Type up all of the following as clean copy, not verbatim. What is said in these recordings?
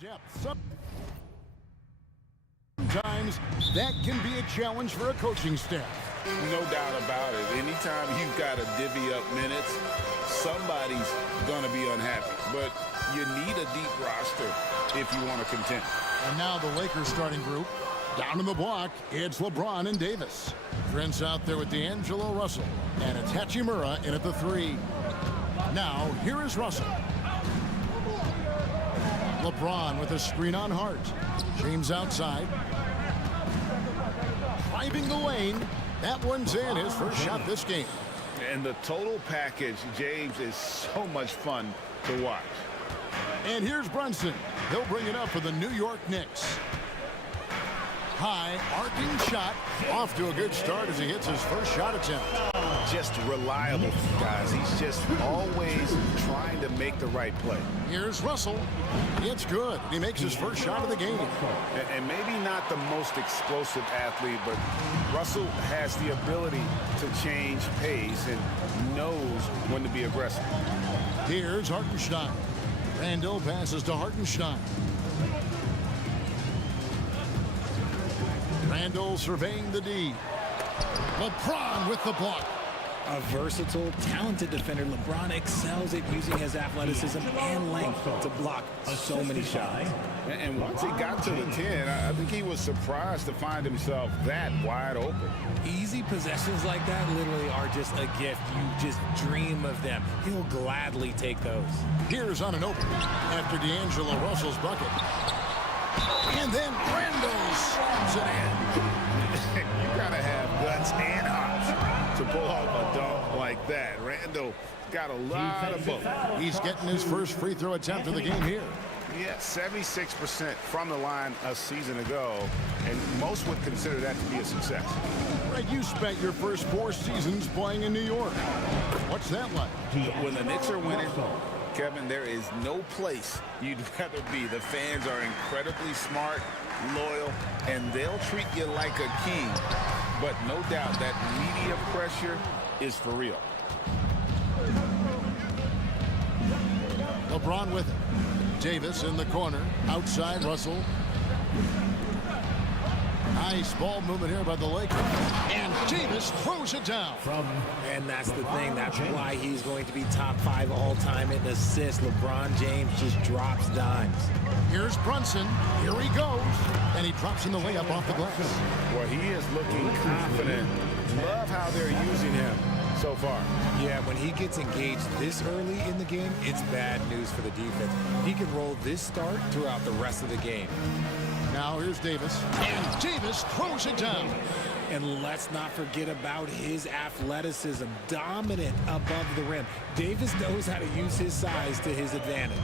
depth. Sometimes that can be a challenge for a coaching staff. No doubt about it. Anytime you've got to divvy up minutes, somebody's going to be unhappy. But you need a deep roster if you want to contend. And now the Lakers starting group. Down in the block, it's LeBron and Davis. Prince out there with D'Angelo Russell. And it's Hachimura in at the 3. Now, here is Russell. LeBron with a screen on Hart. James outside. Driving the lane. That one's in, his first shot this game. And the total package, James, is so much fun to watch. And here's Brunson. He'll bring it up for the New York Knicks. High, arcing shot. Off to a good start as he hits his first shot attempt. Just reliable, guys. He's just always trying to make the right play. Here's Russell. It's good. He makes his first shot of the game. And maybe not the most explosive athlete, but Russell has the ability to change pace and knows when to be aggressive. Here's Hartenstein. Randall passes to Hartenstein. Randall surveying the D. LeBron with the block. A versatile, talented defender, LeBron excels at using his athleticism and length to block so many shots. And once he got to the 10, I think he was surprised to find himself that wide open. Easy possessions like that literally are just a gift. You just dream of them. He'll gladly take those. Here's on an open after D'Angelo Russell's bucket. And then Randall slams it in. You gotta have guts and hops to pull off a dunk like that. Randall got a lot of both. He's getting his first free throw attempt of the game here. Yeah, 76% from the line a season ago, and most would consider that to be a success. Right, you spent your first 4 seasons playing in New York. What's that like? When the Knicks are winning, Kevin, there is no place you'd rather be. The fans are incredibly smart, loyal, and they'll treat you like a king. But no doubt that media pressure is for real. LeBron with it. Davis in the corner. Outside, Russell. Nice ball movement here by the Lakers. And Davis throws it down. And that's the thing. That's why he's going to be top 5 all-time in assists. LeBron James just drops dimes. Here's Brunson. Here he goes. And he drops in the layup off the glass. Well, he is looking confident. Love how they're using him so far. Yeah, when he gets engaged this early in the game, it's bad news for the defense. He can roll this start throughout the rest of the game. Now here's Davis. And Davis throws it down. And let's not forget about his athleticism. Dominant above the rim. Davis knows how to use his size to his advantage.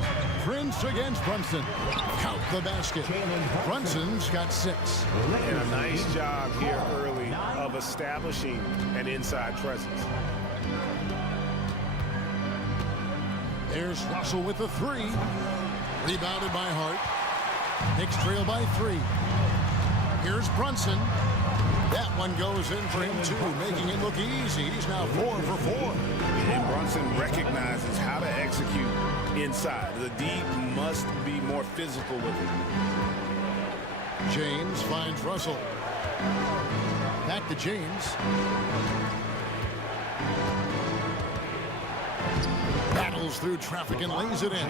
Prince against Brunson. Count the basket. Brunson's got 6. And a nice job here early of establishing an inside presence. There's Russell with the 3. Rebounded by Hart. Knicks trail by 3. Here's Brunson. That one goes in for him too, making it look easy. He's now 4 for 4. And Brunson recognizes how to execute inside. The D must be more physical with it. James finds Russell. Back to James. Battles through traffic and lays it in.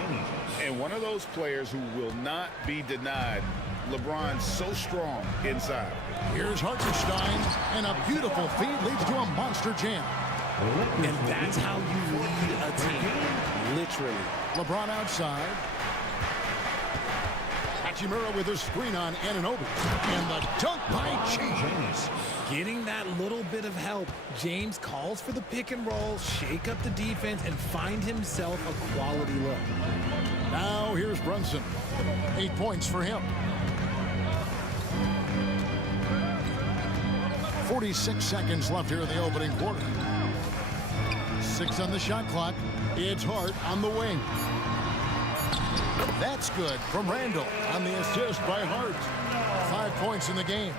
And one of those players who will not be denied. LeBron's so strong inside. Here's Hartenstein, and a beautiful feed leads to a monster jam. And that's how you lead a team, literally. LeBron outside. Hachimura with a screen on Anunoby. And the dunk by James. Getting that little bit of help, James calls for the pick and roll, shake up the defense, and find himself a quality look. Now here's Brunson. 8 points for him. 46 seconds left here in the opening quarter. 6 on the shot clock. It's Hart on the wing. That's good from Randall on the assist by Hart. 5 points in the game.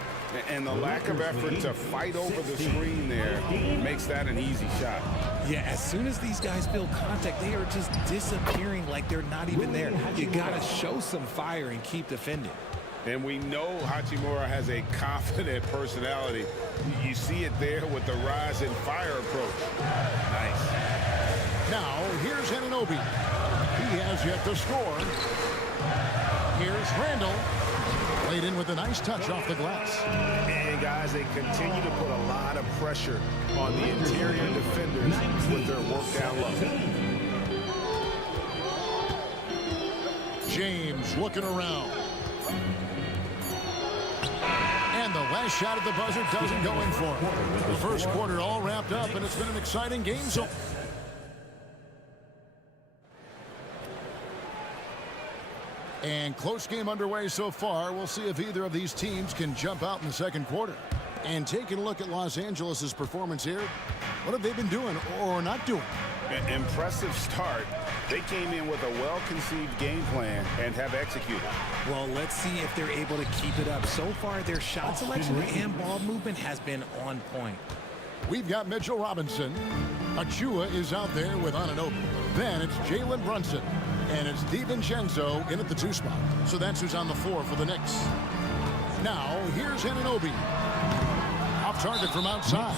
And the lack of effort to fight over the screen there makes that an easy shot. Yeah, as soon as these guys feel contact, they are just disappearing like they're not even there. You got to show some fire and keep defending. And we know Hachimura has a confident personality. You see it there with the rise and fire approach. Nice. Now, here's Anunoby. He has yet to score. Here's Randall. Laid in with a nice touch off the glass. And guys, they continue to put a lot of pressure on the interior defenders with their work down low. James looking around. And the last shot at the buzzer doesn't go in for him. The first quarter all wrapped up, and it's been an exciting game so And close game underway so far. We'll see if either of these teams can jump out in the second quarter. And taking a look at Los Angeles' performance here, what have they been doing or not doing? An impressive start. They came in with a well-conceived game plan and have executed. Well, let's see if they're able to keep it up. So far, their shot selection and ball movement has been on point. We've got Mitchell Robinson. Achua is out there with Anunoby. Then it's Jalen Brunson. And it's DiVincenzo in at the 2 spot. So that's who's on the floor for the Knicks. Now, here's Anunoby. Off target from outside.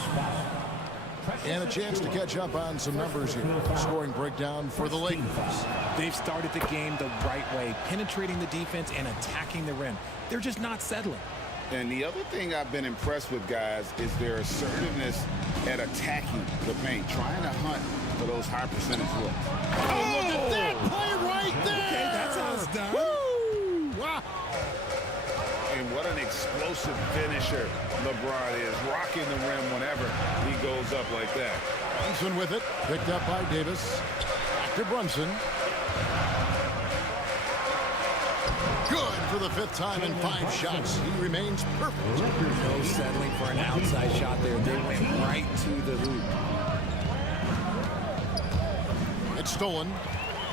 And a chance to catch up on some numbers here. Scoring breakdown for the Lakers. They've started the game the right way, penetrating the defense and attacking the rim. They're just not settling. And the other thing I've been impressed with, guys, is their assertiveness at attacking the paint, trying to hunt for those high percentage looks. Oh, look at that play right there! Okay, that's how it's done. Woo! Wow. And what an explosive finisher LeBron is, rocking the rim whenever he goes up like that. Brunson with it, picked up by Davis. Back to Brunson. Good for the 5th time in 5 shots. He remains perfect. No settling for an outside shot there. They went right to the hoop. It's stolen.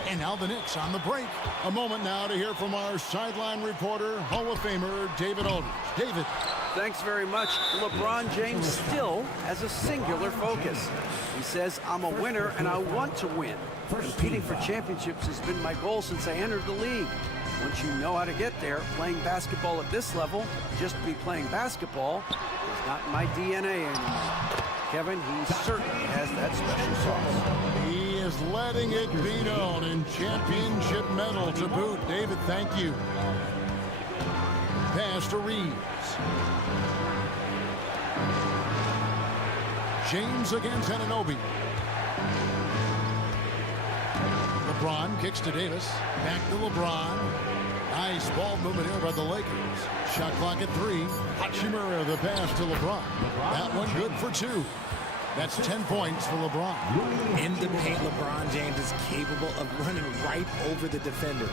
And now the Knicks on the break. A moment now to hear from our sideline reporter, Hall of Famer David Aldridge. David. Thanks very much. LeBron James still has a singular focus. He says, I'm a winner and I want to win. Competing for championships has been my goal since I entered the league. Once you know how to get there, playing basketball at this level, just to be playing basketball, is not in my DNA anymore. Kevin, he certainly has that special sauce. He is letting it be known, in championship medal to boot. David, thank you. Pass to Reeves. James against Anunoby. LeBron kicks to Davis. Back to LeBron. Nice ball movement here by the Lakers. Shot clock at 3. Hachimura the pass to LeBron. That one good for 2. That's 10 points for LeBron. In the paint, LeBron James is capable of running right over the defender.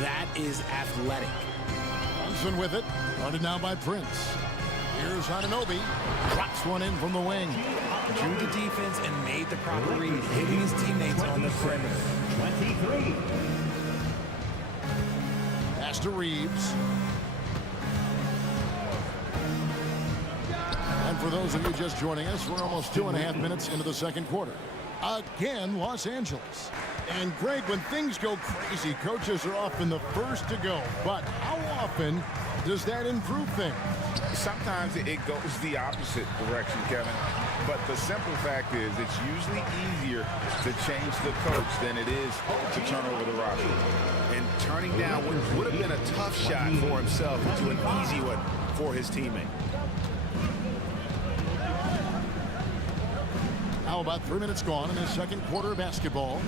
That is athletic. Brunson with it. Guarded now by Prince. Here's Anunoby. Drops one in from the wing. Drew the defense and made the proper read, hitting his teammates on the perimeter. 23. Pass to Reeves. And for those of you just joining us, we're almost 2.5 minutes into the second quarter. Again, Los Angeles. And Greg, when things go crazy, coaches are often the first to go. But how often does that improve things? Sometimes it goes the opposite direction, Kevin. But the simple fact is it's usually easier to change the coach than it is to turn over the roster. And turning down what would have been a tough shot for himself into an easy one for his teammate. How about 3 minutes gone in the second quarter of basketball?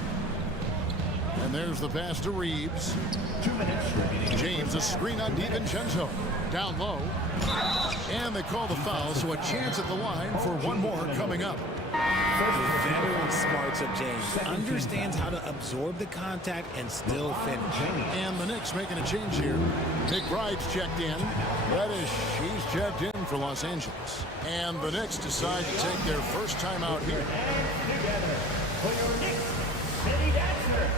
And there's the pass to Reeves. 2 minutes remaining. James, a screen on DiVincenzo. Down low. And they call the foul, so a chance at the line for one more coming up. Veteran smarts of James. Understands how to absorb the contact and still finish. And the Knicks making a change here. McBride's checked in. Reddish, she's checked in for Los Angeles. And the Knicks decide to take their first time out here. Together for your Knicks City Dancer.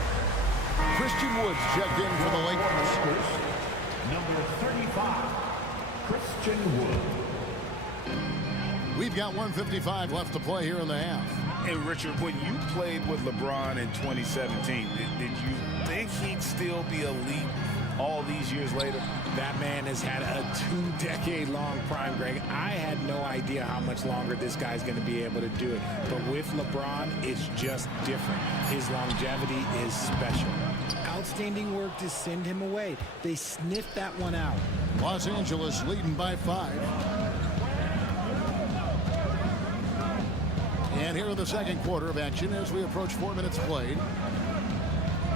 Christian Woods checked in for the Lakers. Number 35, Christian Wood. got 1:55 left to play here in the half. And Richard, when you played with LeBron in 2017, did you think he'd still be elite all these years later? That man has had a 2-decade-long prime, Greg. I had no idea how much longer this guy's going to be able to do it. But with LeBron, it's just different. His longevity is special. Outstanding work to send him away. They sniffed that one out. Los Angeles leading by 5. And here in the second quarter of action as we approach 4 minutes played.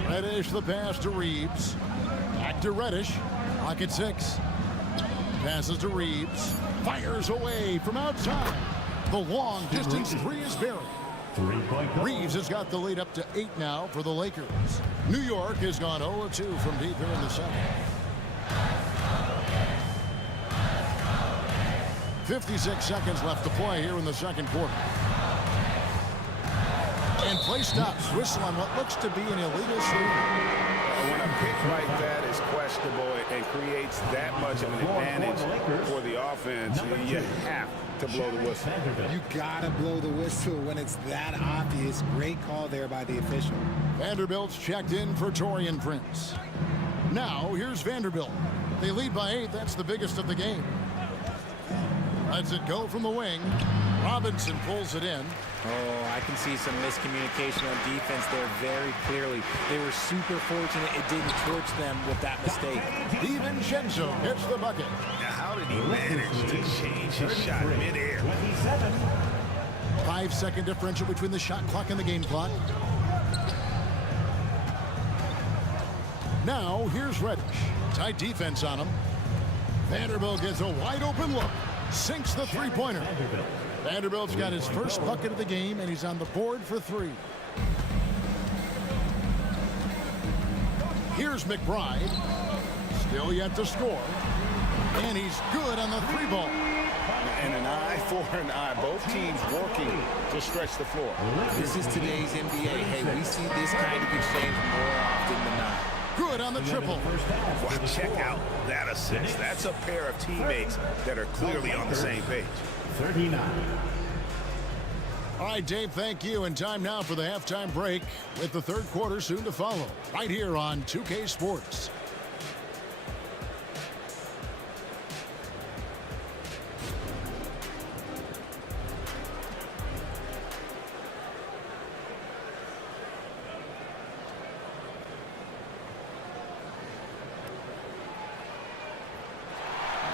Reddish the pass to Reeves. Back to Reddish. Clock at 6. Passes to Reeves. Fires away from outside. The long distance three is buried. Reeves has got the lead up to 8 now for the Lakers. New York has gone 0-2 from deep here in the second. 56 seconds left to play here in the second quarter. And play stops. Whistle on what looks to be an illegal swing. When a pick like that is questionable and creates that much of an advantage for the offense, you have to blow the whistle. You gotta blow the whistle when it's that obvious. Great call there by the official. Vanderbilt's checked in for Taurean Prince. Now here's Vanderbilt. They lead by 8. That's the biggest of the game. Lets it go from the wing. Robinson pulls it in. Oh, I can see some miscommunication on defense there very clearly. They were super fortunate it didn't torch them with that mistake. DiVincenzo gets the bucket. Now, how did he manage to change his shot midair? 5-second differential between the shot clock and the game clock. Now, here's Reddish. Tight defense on him. Vanderbilt gets a wide open look. Sinks the three-pointer. Vanderbilt's got his first bucket of the game, and he's on the board for 3. Here's McBride. Still yet to score. And he's good on the 3 ball. And an eye for an eye. Both teams working to stretch the floor. This is today's NBA. Hey, we see this kind of exchange more often than not. Good on the triple. Well, check out that assist. That's a pair of teammates that are clearly on the same page. 39. All right, Dave, thank you. And time now for the halftime break with the third quarter soon to follow right here on 2K Sports.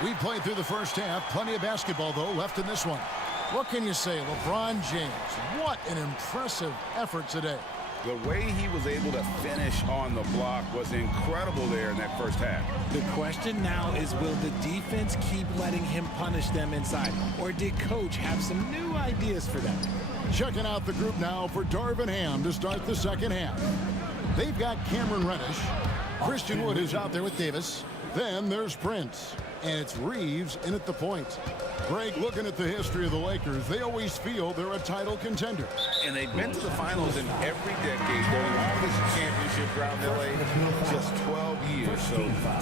We played through the first half. Plenty of basketball, though, left in this one. What can you say? LeBron James, what an impressive effort today. The way he was able to finish on the block was incredible there in that first half. The question now is, will the defense keep letting him punish them inside? Or did Coach have some new ideas for them? Checking out the group now for Darvin Ham to start the second half. They've got Cameron Reddish. Christian Wood is out there with Davis. Then there's Prince. And it's Reeves in at the point. Greg, looking at the history of the Lakers, they always feel they're a title contender. And they've been to the finals in every decade. Their longest championship round in LA, just 12 years. So,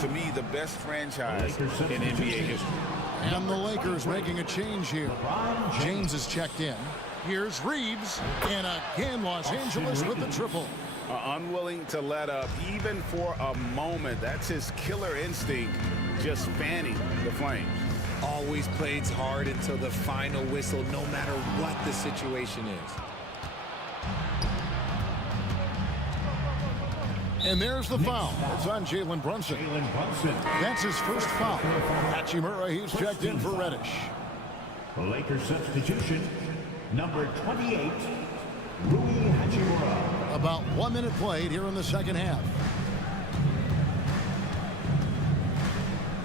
to me, the best franchise in NBA history. And the Lakers making a change here. James is checked in. Here's Reeves. And again, Los Angeles with the triple. Unwilling to let up, even for a moment. That's his killer instinct, just fanning the flames. Always plays hard until the final whistle, no matter what the situation is. And there's the foul. It's on Jalen Brunson. That's his first foul. Hachimura, he's checked in for Reddish. The Lakers substitution, number 28, Rui Hachimura. About 1 minute played here in the second half.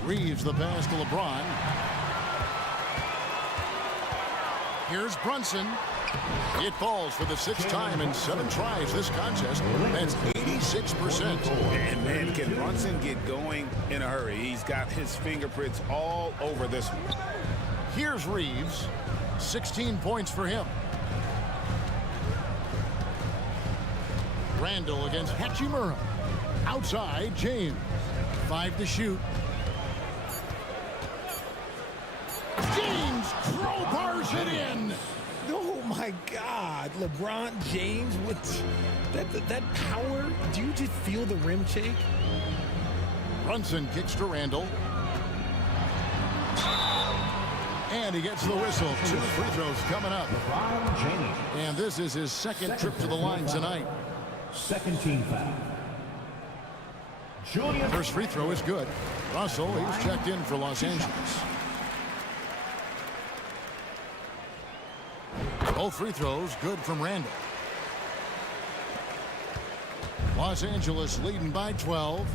Reeves the pass to LeBron. Here's Brunson. It falls for the 6th time in 7 tries this contest. That's 86%. And man, can Brunson get going in a hurry? He's got his fingerprints all over this one. Here's Reeves. 16 points for him. Randall against Hachimura. Outside, James. 5 to shoot. James crowbars lays it in. Oh my God, LeBron James with that power. Do you just feel the rim shake? Brunson kicks to Randall. And he gets the whistle. 2 free throws coming up. LeBron James. And this is his second trip to the line tonight. Second team foul. Julian. First free throw is good. Russell, he's checked in for Los Angeles. Both free throws good from Randall. Los Angeles leading by 12.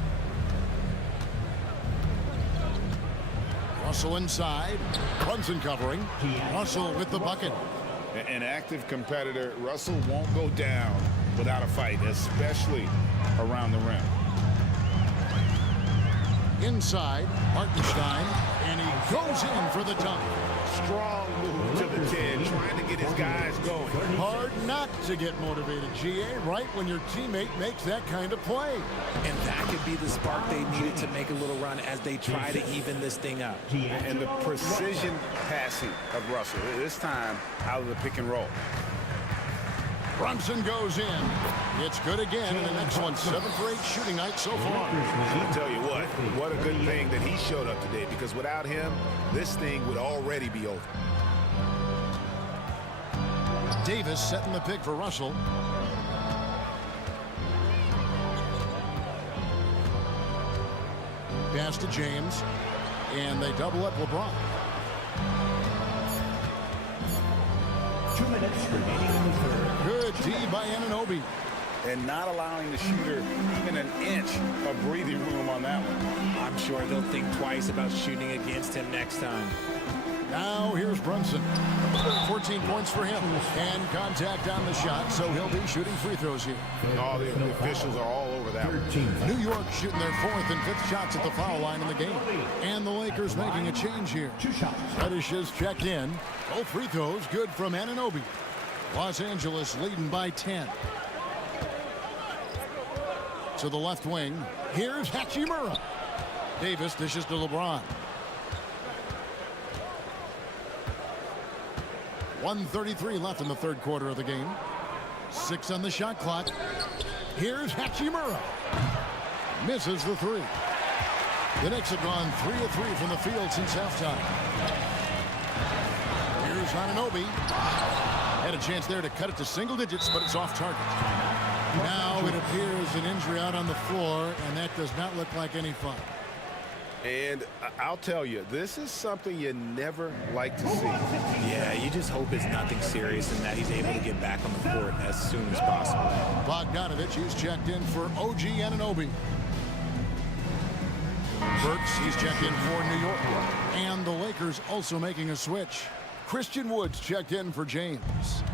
Russell inside. Brunson covering. Russell with the bucket. An active competitor, Russell won't go down without a fight, especially around the rim. Inside, Hartenstein, and he goes in for the dunk. Strong move to the 10, trying to get his guys going. Hard not to get motivated, GA, right when your teammate makes that kind of play. And that could be the spark they needed to make a little run as they try to even this thing up. And the precision passing of Russell, this time out of the pick and roll. Brunson goes in. It's good again, and the next one, 7 for 8 shooting night so far. I'll tell you what a good thing that he showed up today, because without him, this thing would already be over. Davis setting the pick for Russell. Pass to James, and they double up LeBron. 2 minutes remaining in the third. Good D by Anunoby. And not allowing the shooter even an inch of breathing room on that one. I'm sure they'll think twice about shooting against him next time. Now here's Brunson. 14 points for him. And contact on the shot, so he'll be shooting free throws here. All the officials are all over that one. New York shooting their 4th and 5th shots at the foul line in the game. And the Lakers making a change here. 2 shots. Reddish is checked in. Both free throws good from Anunoby. Los Angeles leading by 10. To the left wing. Here's Hachimura. Davis dishes to LeBron. 1:33 left in the third quarter of the game. 6 on the shot clock. Here's Hachimura. Misses the 3. The Knicks have gone 3 of 3 from the field since halftime. Here's Anunoby. Had a chance there to cut it to single digits, but it's off target. Now it appears an injury out on the floor, and that does not look like any fun. And I'll tell you, this is something you never like to see. Yeah, you just hope it's nothing serious and that he's able to get back on the court as soon as possible. Bogdanovich is checked in for OG Anunoby. Burks, he's checked in for New York. And the Lakers also making a switch. Christian Woods checked in for James.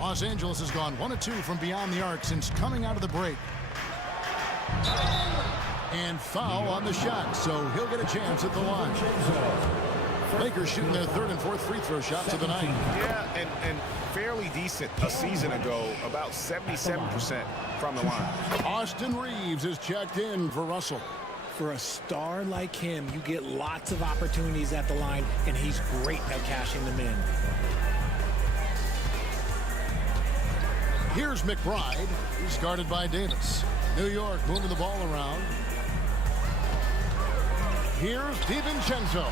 Los Angeles has gone 1 of 2 from beyond the arc since coming out of the break. And foul on the shot, so he'll get a chance at the line. Lakers shooting their 3rd and 4th free throw shots of the night. Yeah, and fairly decent a season ago, about 77% from the line. Austin Reeves is checked in for Russell. For a star like him, you get lots of opportunities at the line, and he's great at cashing them in. Here's McBride. He's guarded by Davis. New York moving the ball around. Here's DiVincenzo.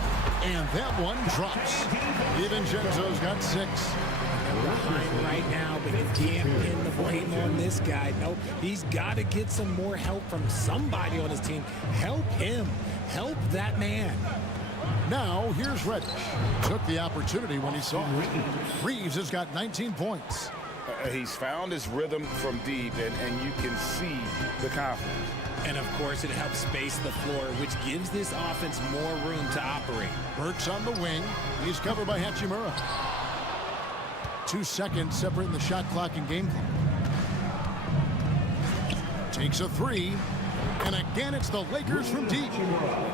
And that one drops. DiVincenzo's got 6. They're behind right now, but you can't pin the blame on this guy. Nope, he's got to get some more help from somebody on his team. Help him. Help that man. Now, here's Reddish. Took the opportunity when he saw it. Reeves has got 19 points. He's found his rhythm from deep, and you can see the confidence. And, of course, it helps space the floor, which gives this offense more room to operate. Burks on the wing. He's covered by Hachimura. 2 seconds separating the shot clock and game clock. Takes a 3. And again, it's the Lakers from deep.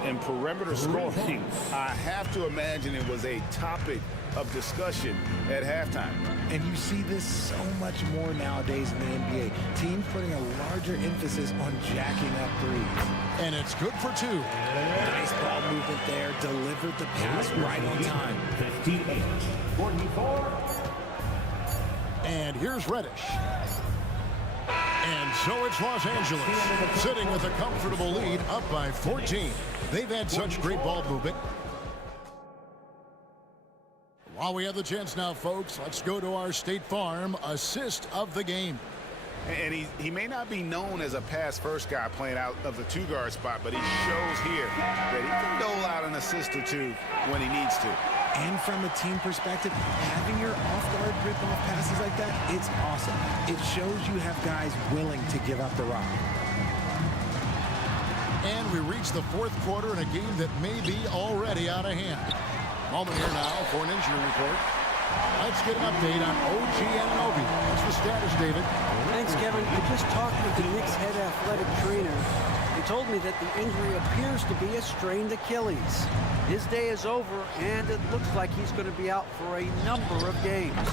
And perimeter scoring, I have to imagine it was a topic of discussion at halftime. And you see this so much more nowadays in the NBA. Teams putting a larger emphasis on jacking up threes. And it's good for 2. Nice ball movement there. Delivered the pass right on time. 58-44. And here's Reddish. And so it's Los Angeles, sitting with a comfortable lead, up by 14. They've had such great ball movement. While we have the chance now, folks, let's go to our State Farm assist of the game. And he may not be known as a pass-first guy playing out of the 2-guard spot, but he shows here that he can dole out an assist or 2 when he needs to. And from a team perspective, having your off-guard rip-off passes like that, it's awesome. It shows you have guys willing to give up the rock. And we reach the 4th quarter in a game that may be already out of hand. Moment here now for an injury report. Let's get an update on OG Anunoby. What's the status, David? Thanks, Kevin. I just talked with the Knicks head athletic trainer. He told me that the injury appears to be a strained Achilles. His day is over, and it looks like he's going to be out for a number of games.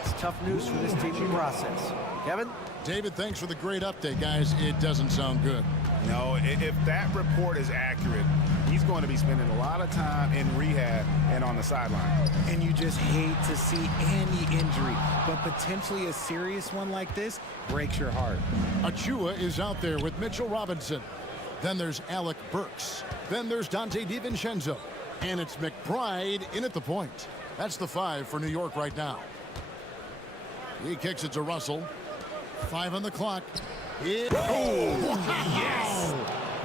It's tough news for this team to process. Kevin? David, thanks for the great update, guys. It doesn't sound good. No, if that report is accurate, he's going to be spending a lot of time in rehab and on the sideline. And you just hate to see any injury, but potentially a serious one like this breaks your heart. Achua is out there with Mitchell Robinson. Then there's Alec Burks. Then there's Dante DiVincenzo. And it's McBride in at the point. That's the 5 for New York right now. He kicks it to Russell. 5 on the clock. Yes!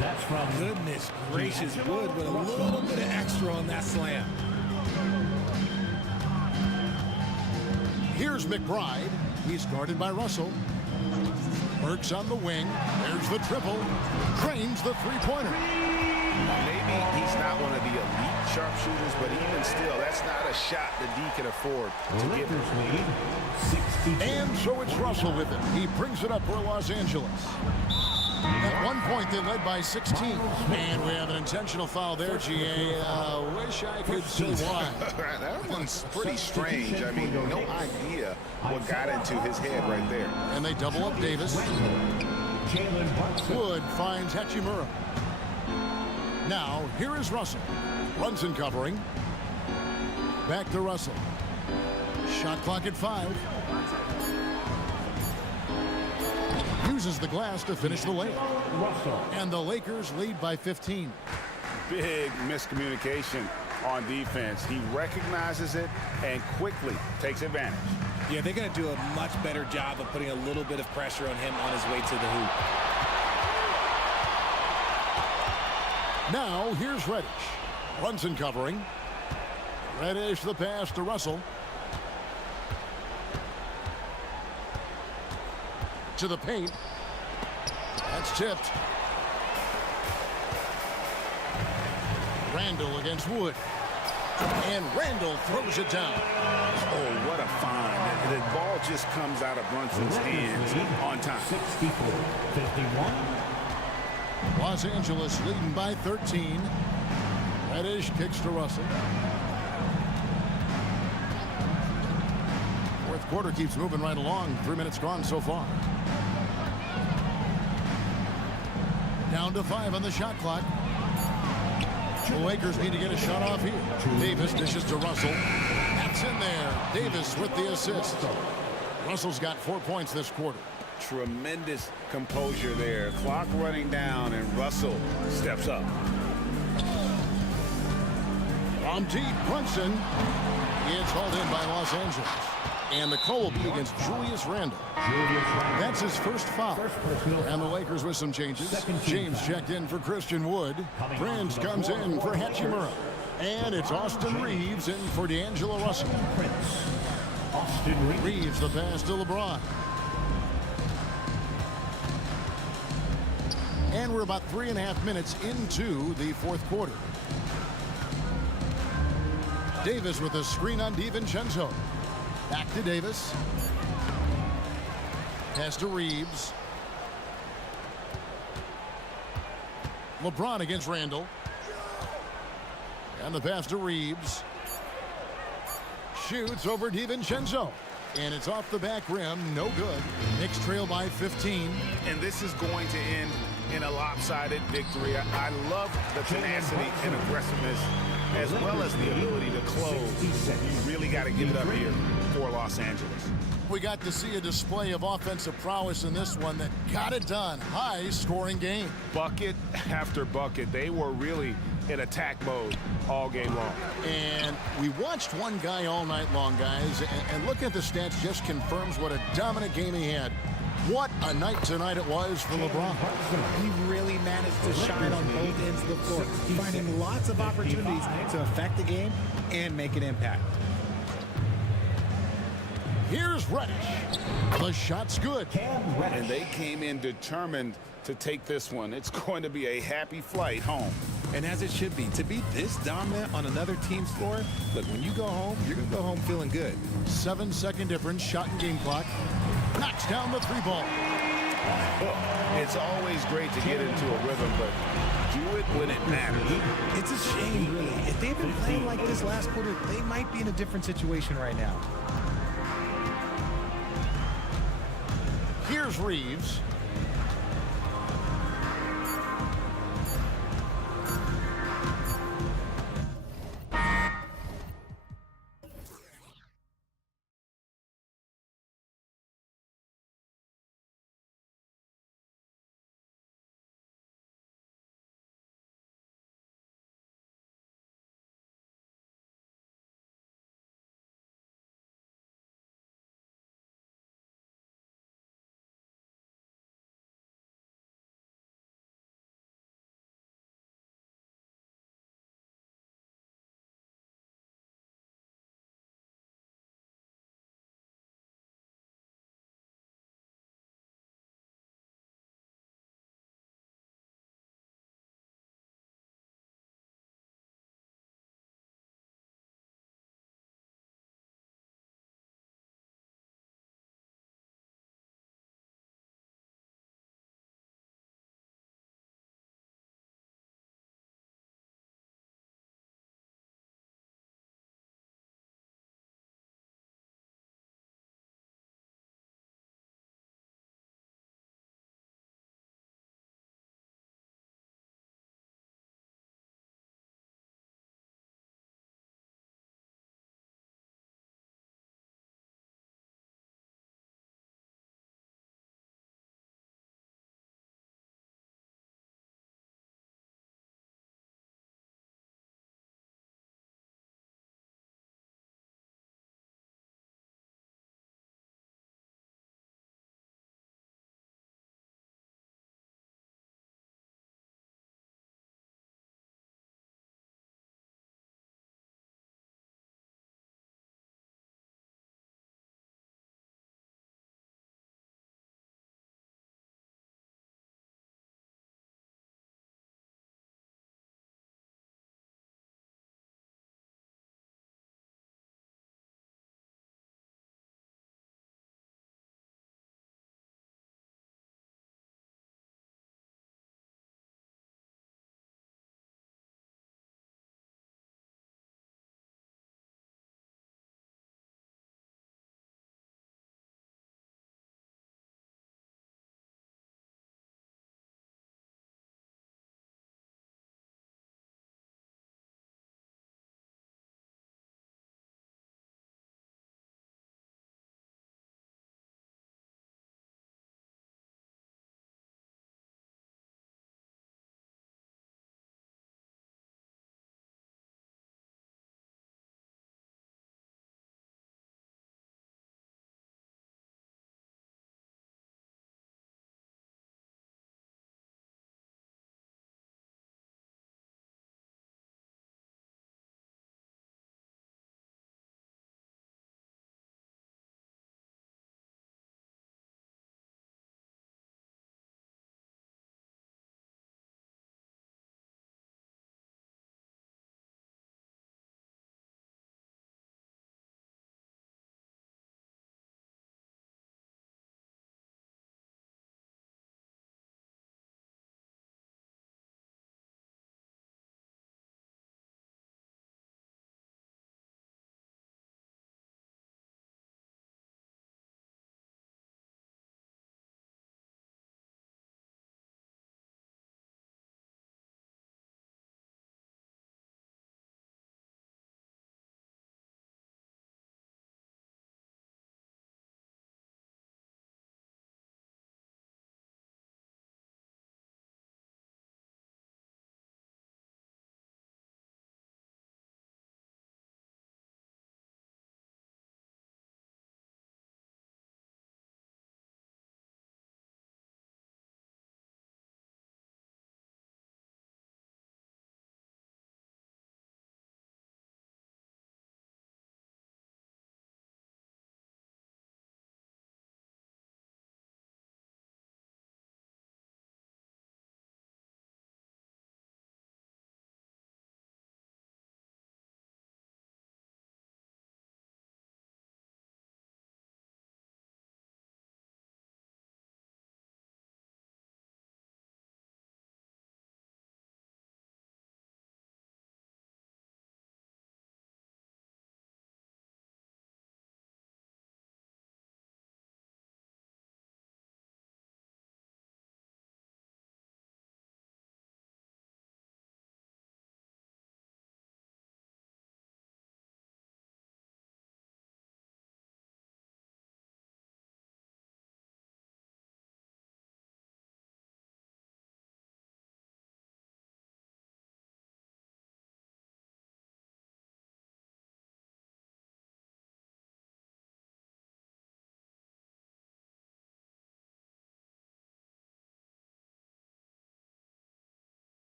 That's from Goodness gracious, Wood with a little bit of extra on that slam. Here's McBride. He's guarded by Russell. Burks on the wing. There's the triple. Cranes the 3-pointer. Maybe he's not one of the elite sharpshooters, but even still, that's not a shot that D can afford to give. Lakers lead 62. And so it's Russell with it. He brings it up for Los Angeles. At one point, they led by 16. And we have an intentional foul there, GA. Wish I could see why. That one's pretty strange. I mean, no idea what got into his head right there. And they double up Davis. Jalen Brunson. Wood finds Hachimura. Now, here is Russell. Brunson covering. Back to Russell. Shot clock at 5. Uses the glass to finish the layup. Russell. And the Lakers lead by 15. Big miscommunication on defense. He recognizes it and quickly takes advantage. Yeah, they're going to do a much better job of putting a little bit of pressure on him on his way to the hoop. Now, here's Reddish. Brunson covering. Reddish the pass to Russell. To the paint. That's tipped. Randall against Wood. And Randall throws it down. Oh, what a find. The ball just comes out of Brunson's hands on time. 64-51. Los Angeles leading by 13. Reddish kicks to Russell. Fourth quarter keeps moving right along. 3 minutes gone so far. Down to 5 on the shot clock. The Lakers need to get a shot off here. Davis dishes to Russell. That's in there. Davis with the assist. Russell's got 4 points this quarter. Tremendous composure there. Clock running down, and Russell steps up. From deep, Brunson. It's hauled in by Los Angeles. And the call will be against Julius Randle. That's his first foul. And the Lakers with some changes. James checked in for Christian Wood. Prince comes in for Hachimura. And it's Austin Reeves in for D'Angelo Russell. Austin Reeves the pass to LeBron. And we're about 3.5 minutes into the fourth quarter. Davis with a screen on DiVincenzo. Back to Davis. Pass to Reeves. LeBron against Randall. And the pass to Reeves. Shoots over DiVincenzo. And it's off the back rim. No good. Knicks trail by 15. And this is going to end in a lopsided victory. I love the tenacity and aggressiveness, as well as the ability to close. You really got to give it up here for Los Angeles. We got to see a display of offensive prowess in this one that got it done. High-scoring game. Bucket after bucket. They were really in attack mode all game long. And we watched one guy all night long, guys, and looking at the stats just confirms what a dominant game he had. What a night tonight it was for LeBron. He really managed to shine on both ends of the floor, finding lots of opportunities to affect the game and make an impact. Here's Reddish. The shot's good. And they came in determined to take this one. It's going to be a happy flight home. And as it should be, to be this dominant on another team's floor, look, when you go home, you're going to go home feeling good. 7-second difference, shot and game clock. Knocks down the three ball. It's always great to get into a rhythm, but do it when it matters. It's a shame, really. If they've been playing like this last quarter, they might be in a different situation right now. Here's Reeves.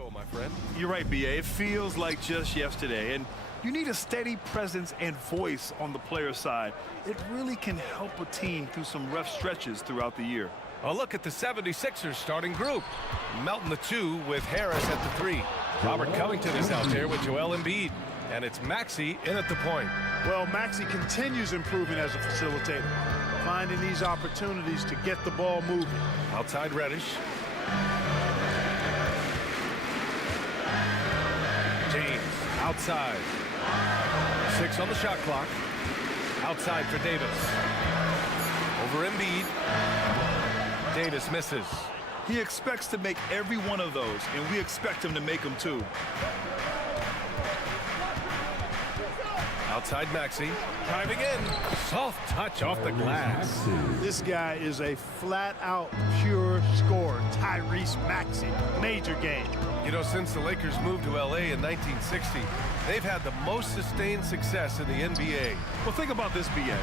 ago, my friend. You're right, BA. It feels like just yesterday. And you need a steady presence and voice on the player side. It really can help a team through some rough stretches throughout the year. A look at the 76ers starting group. Melton the 2 with Harris at the 3. Robert Covington is out there with Joel Embiid. And it's Maxey in at the point. Well, Maxey continues improving as a facilitator, finding these opportunities to get the ball moving. Outside Reddish. James outside. 6 on the shot clock. Outside for Davis. Over Embiid. Davis misses. He expects to make every one of those, and we expect him to make them too. Outside Maxey, driving in, soft touch off the glass. This guy is a flat-out pure scorer. Tyrese Maxey, major game. You know, since the Lakers moved to LA in 1960, they've had the most sustained success in the NBA. Well, think about this, BA.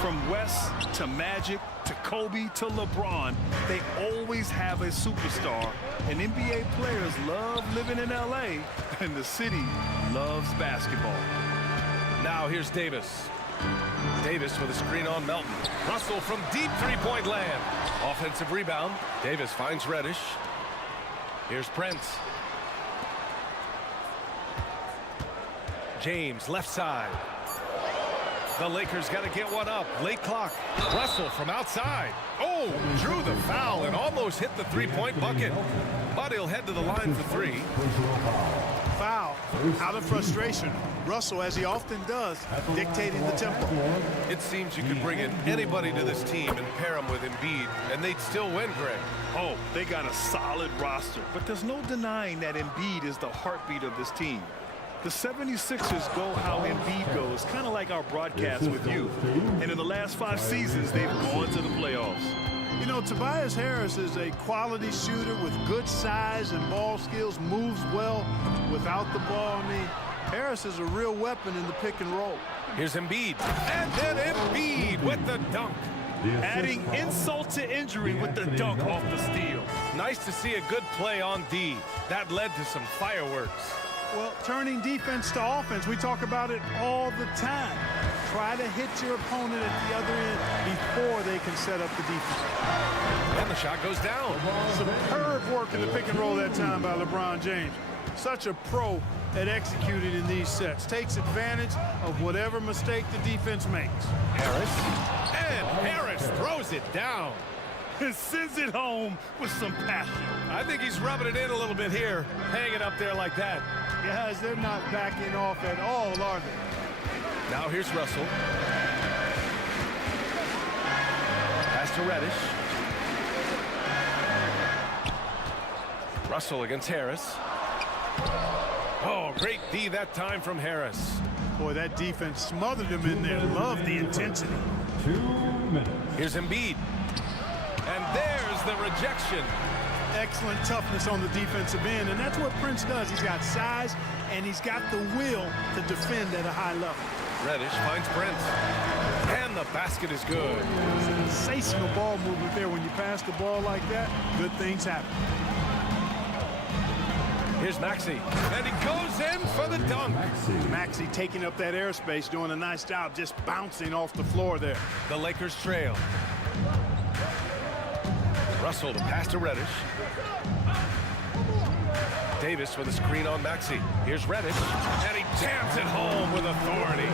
From West to Magic to Kobe to LeBron, they always have a superstar. And NBA players love living in LA, and the city loves basketball. Now here's Davis. Davis with a screen on Melton. Russell from deep three-point land. Offensive rebound. Davis finds Reddish. Here's Prince. James left side. The Lakers got to get one up. Late clock. Russell from outside. Oh, drew the foul and almost hit the three-point bucket. But he'll head to the line for 3. Foul, out of frustration. Russell, as he often does, dictating the tempo. It seems you could bring in anybody to this team and pair them with Embiid, and they'd still win, Greg. Oh, they got a solid roster, but there's no denying that Embiid is the heartbeat of this team. The 76ers go how Embiid goes, kind of like our broadcast with you. And in the last 5 seasons, they've gone to the playoffs. You know, Tobias Harris is a quality shooter with good size and ball skills, moves well without the ball. I mean, Harris is a real weapon in the pick and roll. Here's Embiid. And then Embiid with the dunk. Adding insult to injury with the dunk off the steal. Nice to see a good play on D. That led to some fireworks. Well, turning defense to offense, we talk about it all the time. Try to hit your opponent at the other end before they can set up the defense. And the shot goes down. Superb work in the pick and roll that time by LeBron James. Such a pro at executing in these sets. Takes advantage of whatever mistake the defense makes. Harris. And Harris throws it down. And sends it home with some passion. I think he's rubbing it in a little bit here, hanging up there like that. Guys, they're not backing off at all, are they? Now here's Russell. Pass to Reddish. Russell against Harris. Oh, great D that time from Harris. Boy, that defense smothered him in there. Love the intensity. 2 minutes. Here's Embiid. And there's the rejection. Excellent toughness on the defensive end, and that's what Prince does. He's got size, and he's got the will to defend at a high level. Reddish finds Prince. And the basket is good. Sensational ball movement there. When you pass the ball like that, good things happen. Here's Maxey. And he goes in for the dunk. Maxey taking up that airspace, doing a nice job just bouncing off the floor there. The Lakers trail. Russell to pass to Reddish. Davis with a screen on Maxey. Here's Reddish. And he jams it home with authority.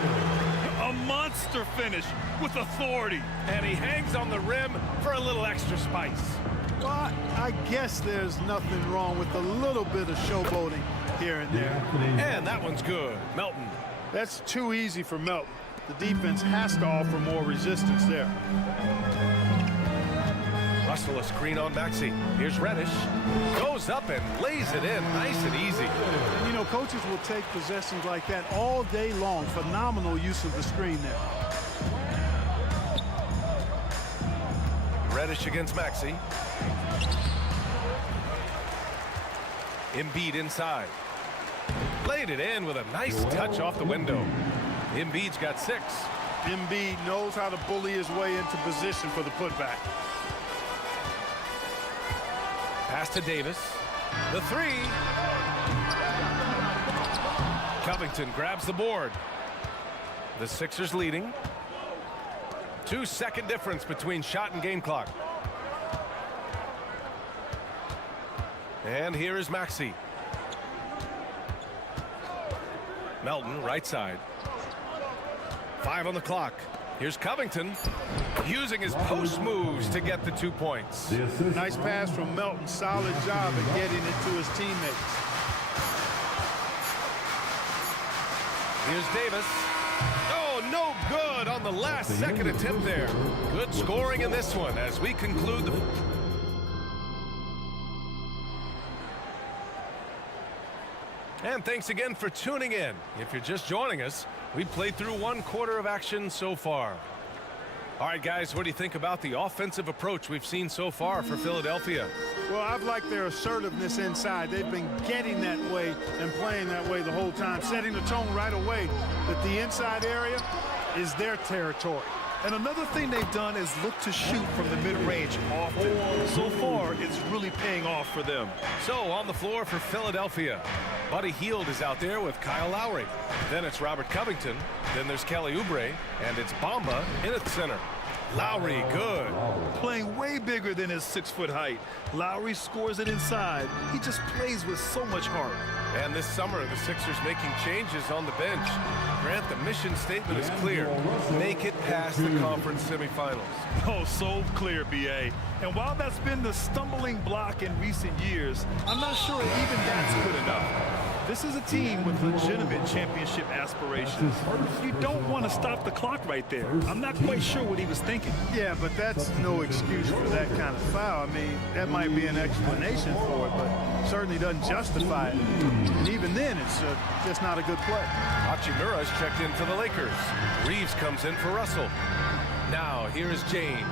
A monster finish with authority. And he hangs on the rim for a little extra spice. Well, I guess there's nothing wrong with a little bit of showboating here and there. And that one's good. Melton. That's too easy for Melton. The defense has to offer more resistance there. Russell a screen on Maxey. Here's Reddish. Goes up and lays it in nice and easy. You know, coaches will take possessions like that all day long. Phenomenal use of the screen there. Reddish against Maxey. Embiid inside. Laid it in with a nice touch off the window. Embiid's got 6. Embiid knows how to bully his way into position for the putback. Pass to Davis. The 3. Covington grabs the board. The Sixers leading. 2-second difference between shot and game clock. And here is Maxey. Melton, right side. 5 on the clock. Here's Covington using his post moves to get the 2 points. Nice pass from Melton. Solid job at getting it to his teammates. Here's Davis. Oh, no good on the last second attempt there. Good scoring in this one as we conclude the... And thanks again for tuning in. If you're just joining us, we played through 1 quarter of action so far. All right, guys, what do you think about the offensive approach we've seen so far for Philadelphia? Well, I've liked their assertiveness inside. They've been getting that way and playing that way the whole time, setting the tone right away that the inside area is their territory. And another thing they've done is look to shoot from the mid-range often. So far, it's really paying off for them. So, on the floor for Philadelphia, Buddy Hield is out there with Kyle Lowry. Then it's Robert Covington. Then there's Kelly Oubre. And it's Bamba in at center. Lowry, good. Playing way bigger than his 6-foot height. Lowry scores it inside. He just plays with so much heart. And this summer, the Sixers making changes on the bench. Grant, the mission statement is clear. Make it past the conference semifinals. Oh, so clear, B.A. And while that's been the stumbling block in recent years, I'm not sure even that's good enough. This is a team with legitimate championship aspirations. You don't want to stop the clock right there. I'm not quite sure what he was thinking. Yeah, but that's no excuse for that kind of foul. I mean, that might be an explanation for it, but certainly doesn't justify it. And even then, it's just not a good play. Hachimura's checked in for the Lakers. Reeves comes in for Russell. Now, here is James.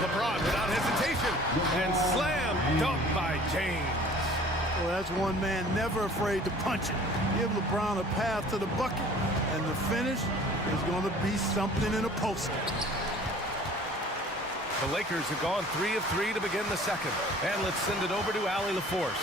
LeBron without hesitation. And slam dunk by James. Well, that's one man never afraid to punch it. Give LeBron a path to the bucket, and the finish is going to be something in a poster. The Lakers have gone 3 of 3 to begin the second. And let's send it over to Allie LaForce.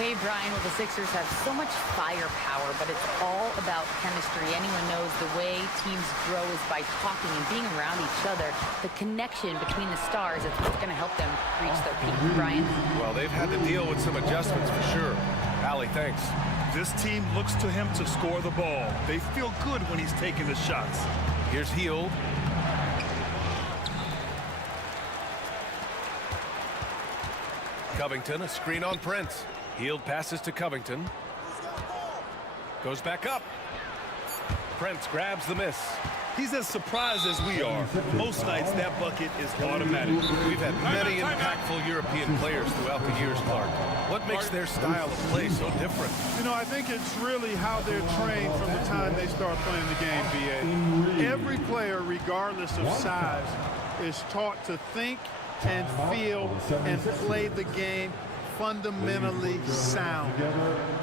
Hey, Brian, well, the Sixers have so much firepower, but it's all about chemistry. Anyone knows the way teams grow is by talking and being around each other. The connection between the stars is what's going to help them reach their peak. Brian? Well, they've had to deal with some adjustments for sure. Allie, thanks. This team looks to him to score the ball. They feel good when he's taking the shots. Here's Hield. Covington, a screen on Prince. Hield passes to Covington. Goes back up. Prince grabs the miss. He's as surprised as we are. Most nights, that bucket is automatic. We've had many impactful European players throughout the years, Clark. What makes their style of play so different? You know, I think it's really how they're trained from the time they start playing the game, B.A. Every player, regardless of size, is taught to think and feel and play the game fundamentally sound.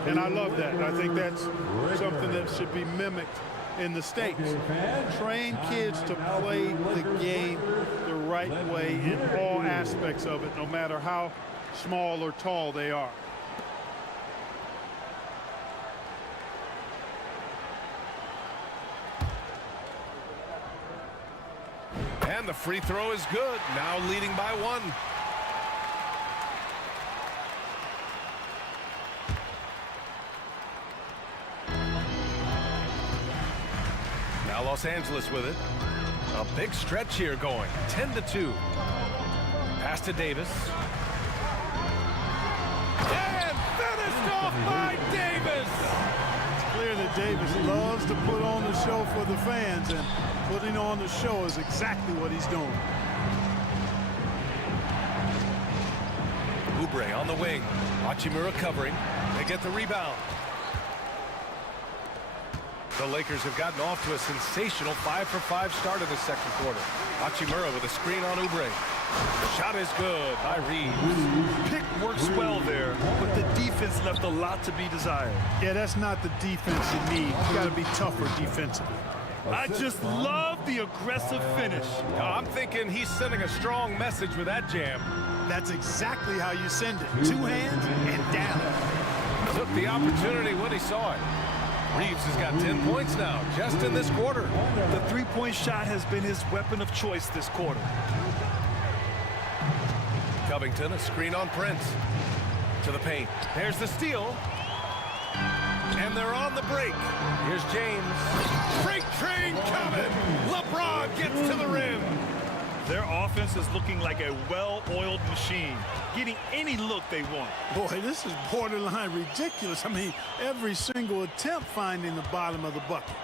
And I love that. I think that's something that should be mimicked in the States. Train kids to play the game the right way in all aspects of it, no matter how small or tall they are. And the free throw is good. Now leading by 1. Now Los Angeles with it. A big stretch here going. 10-2. Pass to Davis. And finished off by Davis. It's clear that Davis loves to put on the show for the fans, and putting on the show is exactly what he's doing. Oubre on the wing. Hachimura covering. They get the rebound. The Lakers have gotten off to a sensational 5-for-5 start in the second quarter. Hachimura with a screen on Oubre. Shot is good by Reeves. Pick works well there, but the defense left a lot to be desired. Yeah, that's not the defense you need. You got to be tougher defensively. I just love the aggressive finish. I'm thinking he's sending a strong message with that jam. That's exactly how you send it. Two hands and down. Took the opportunity when he saw it. Reeves has got 10 points now, just in this quarter. The three-point shot has been his weapon of choice this quarter. Covington, a screen on Prince. To the paint. There's the steal. And they're on the break. Here's James. Break train coming. LeBron gets to the rim. Their offense is looking like a well-oiled machine, getting any look they want. Boy, this is borderline ridiculous. I mean, every single attempt finding the bottom of the bucket.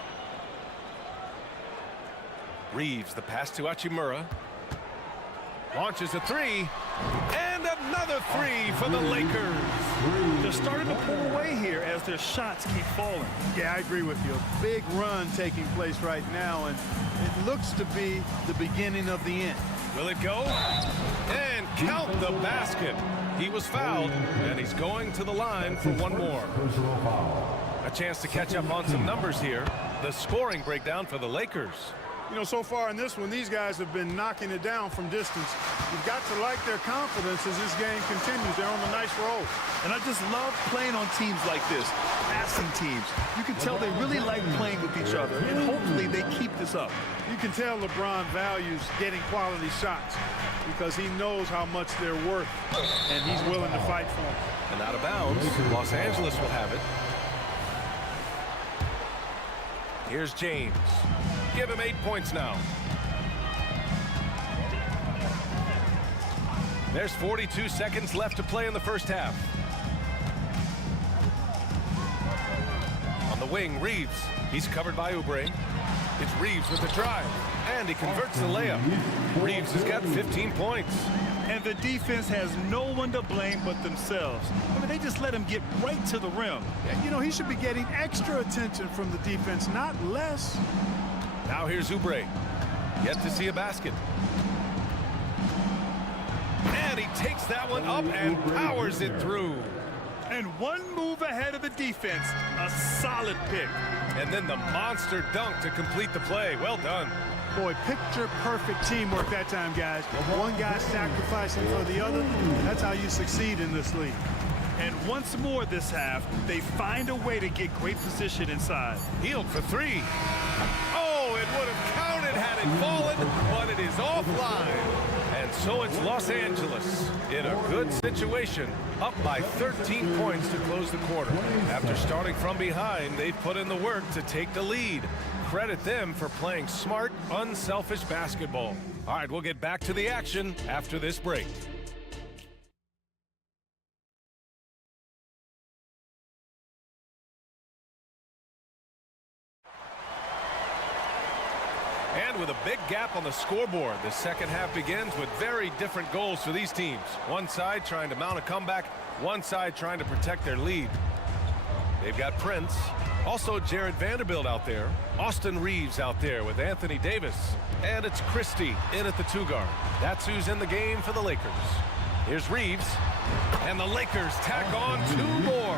Reeves, the pass to Hachimura. Launches a three. And another three for the Lakers. They're starting to pull away here as their shots keep falling. Yeah, I agree with you. A big run taking place right now, and it looks to be the beginning of the end. Will it go? And count the basket. He was fouled, and he's going to the line for one more. A chance to catch up on some numbers here. The scoring breakdown for the Lakers. You know, so far in this one, these guys have been knocking it down from distance. You've got to like their confidence as this game continues. They're on a nice roll. And I just love playing on teams like this, passing teams. You can tell they really like playing with each other, and hopefully they keep this up. You can tell LeBron values getting quality shots because he knows how much they're worth, and he's willing to fight for them. And out of bounds, Los Angeles will have it. Here's James. Give him 8 points now. There's 42 seconds left to play in the first half. On the wing, Reeves. He's covered by Oubre. It's Reeves with the drive. And he converts the layup. Reeves has got 15 points. And the defense has no one to blame but themselves. I mean, they just let him get right to the rim. Yeah, you know, he should be getting extra attention from the defense, not less. Now here's Oubre. Yet to see a basket. And he takes that one up and powers it through. And one move ahead of the defense. A solid pick. And then the monster dunk to complete the play. Well done. Boy, picture-perfect teamwork that time, guys. One guy sacrificing for the other. That's how you succeed in this league. And once more this half, they find a way to get great position inside. Healed for three. Oh, it would have counted had it fallen, but it is offline. And so it's Los Angeles in a good situation, up by 13 points to close the quarter. After starting from behind, they've put in the work to take the lead. Credit them for playing smart, unselfish basketball. All right, we'll get back to the action after this break. And with a big gap on the scoreboard, the second half begins with very different goals for these teams. One side trying to mount a comeback, one side trying to protect their lead. They've got Prince, also Jared Vanderbilt out there, Austin Reeves out there with Anthony Davis, and it's Christie in at the two guard. That's who's in the game for the Lakers. Here's Reeves, and the Lakers tack on two more.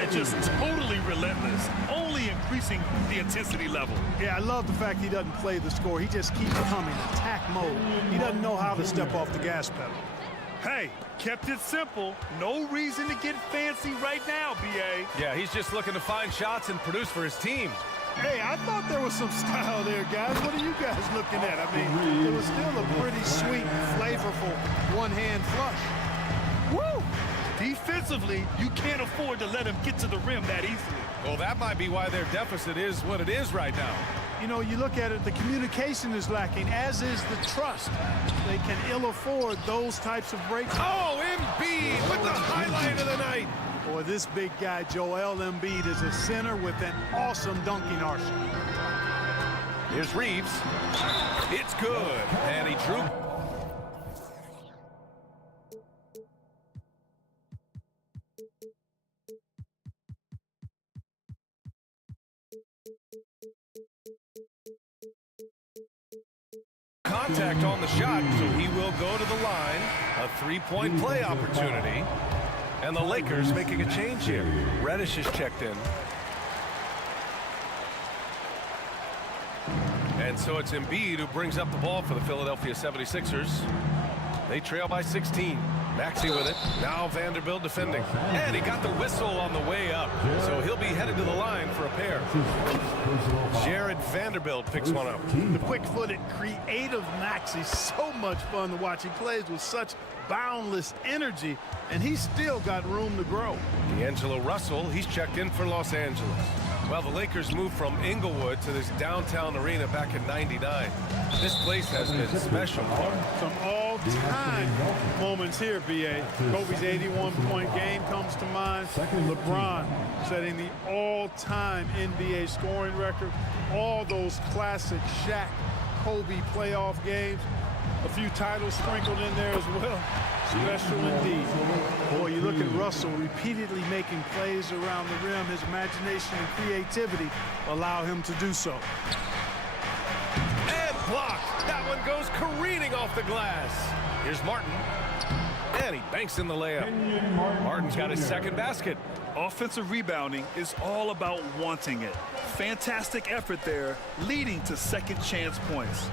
And just totally relentless, only increasing the intensity level. Yeah, I love the fact he doesn't play the score. He just keeps coming, attack mode. He doesn't know how to step off the gas pedal. Hey, kept it simple. No reason to get fancy right now, B.A. Yeah, he's just looking to find shots and produce for his team. Hey, I thought there was some style there, guys. What are you guys looking at? I mean, it was still a pretty sweet, flavorful one-hand flush. Woo! Defensively, you can't afford to let him get to the rim that easily. Well, that might be why their deficit is what it is right now. You know, you look at it, the communication is lacking, as is the trust. They can ill afford those types of breaks. Oh, Embiid with the highlight of the night. Boy, this big guy, Joel Embiid, is a center with an awesome dunking arsenal. Here's Reeves. It's good. And he drew. Contact on the shot, so he will go to the line. A three-point play opportunity. And the Lakers making a change here. Reddish is checked in. And so it's Embiid who brings up the ball for the Philadelphia 76ers. They trail by 16. Maxey with it. Now Vanderbilt defending. And he got the whistle on the way up. So he'll be headed to the line for a pair. Jared Vanderbilt picks one up. The quick-footed, creative Maxey, so much fun to watch. He plays with such boundless energy, and he's still got room to grow. D'Angelo Russell, he's checked in for Los Angeles. Well, the Lakers moved from Inglewood to this downtown arena back in '99. This place has been special. Some all-time moments here, B.A. Kobe's 81-point game comes to mind. LeBron setting the all-time NBA scoring record. All those classic Shaq, Kobe playoff games. A few titles sprinkled in there as well. Special indeed. Boy, you look at Russell repeatedly making plays around the rim. His imagination and creativity allow him to do so. And blocked. That one goes careening off the glass. Here's Martin. And he banks in the layup. Martin's got his second basket. Offensive rebounding is all about wanting it. Fantastic effort there, leading to second chance points.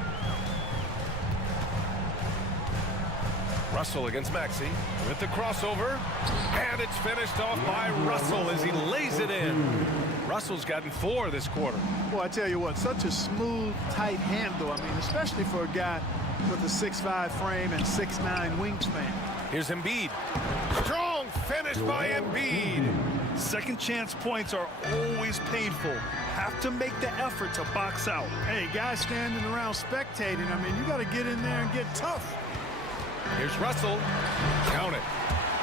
Russell against Maxey with the crossover, and it's finished off by Russell as he lays it in. Russell's gotten 4 this quarter. Boy, I tell you what, such a smooth, tight handle. I mean, especially for a guy with a 6'5" frame and 6'9" wingspan. Here's Embiid. Strong finish by Embiid. Second chance points are always painful. Have to make the effort to box out. Hey, guys standing around spectating, I mean, you got to get in there and get tough. Here's Russell. Count it.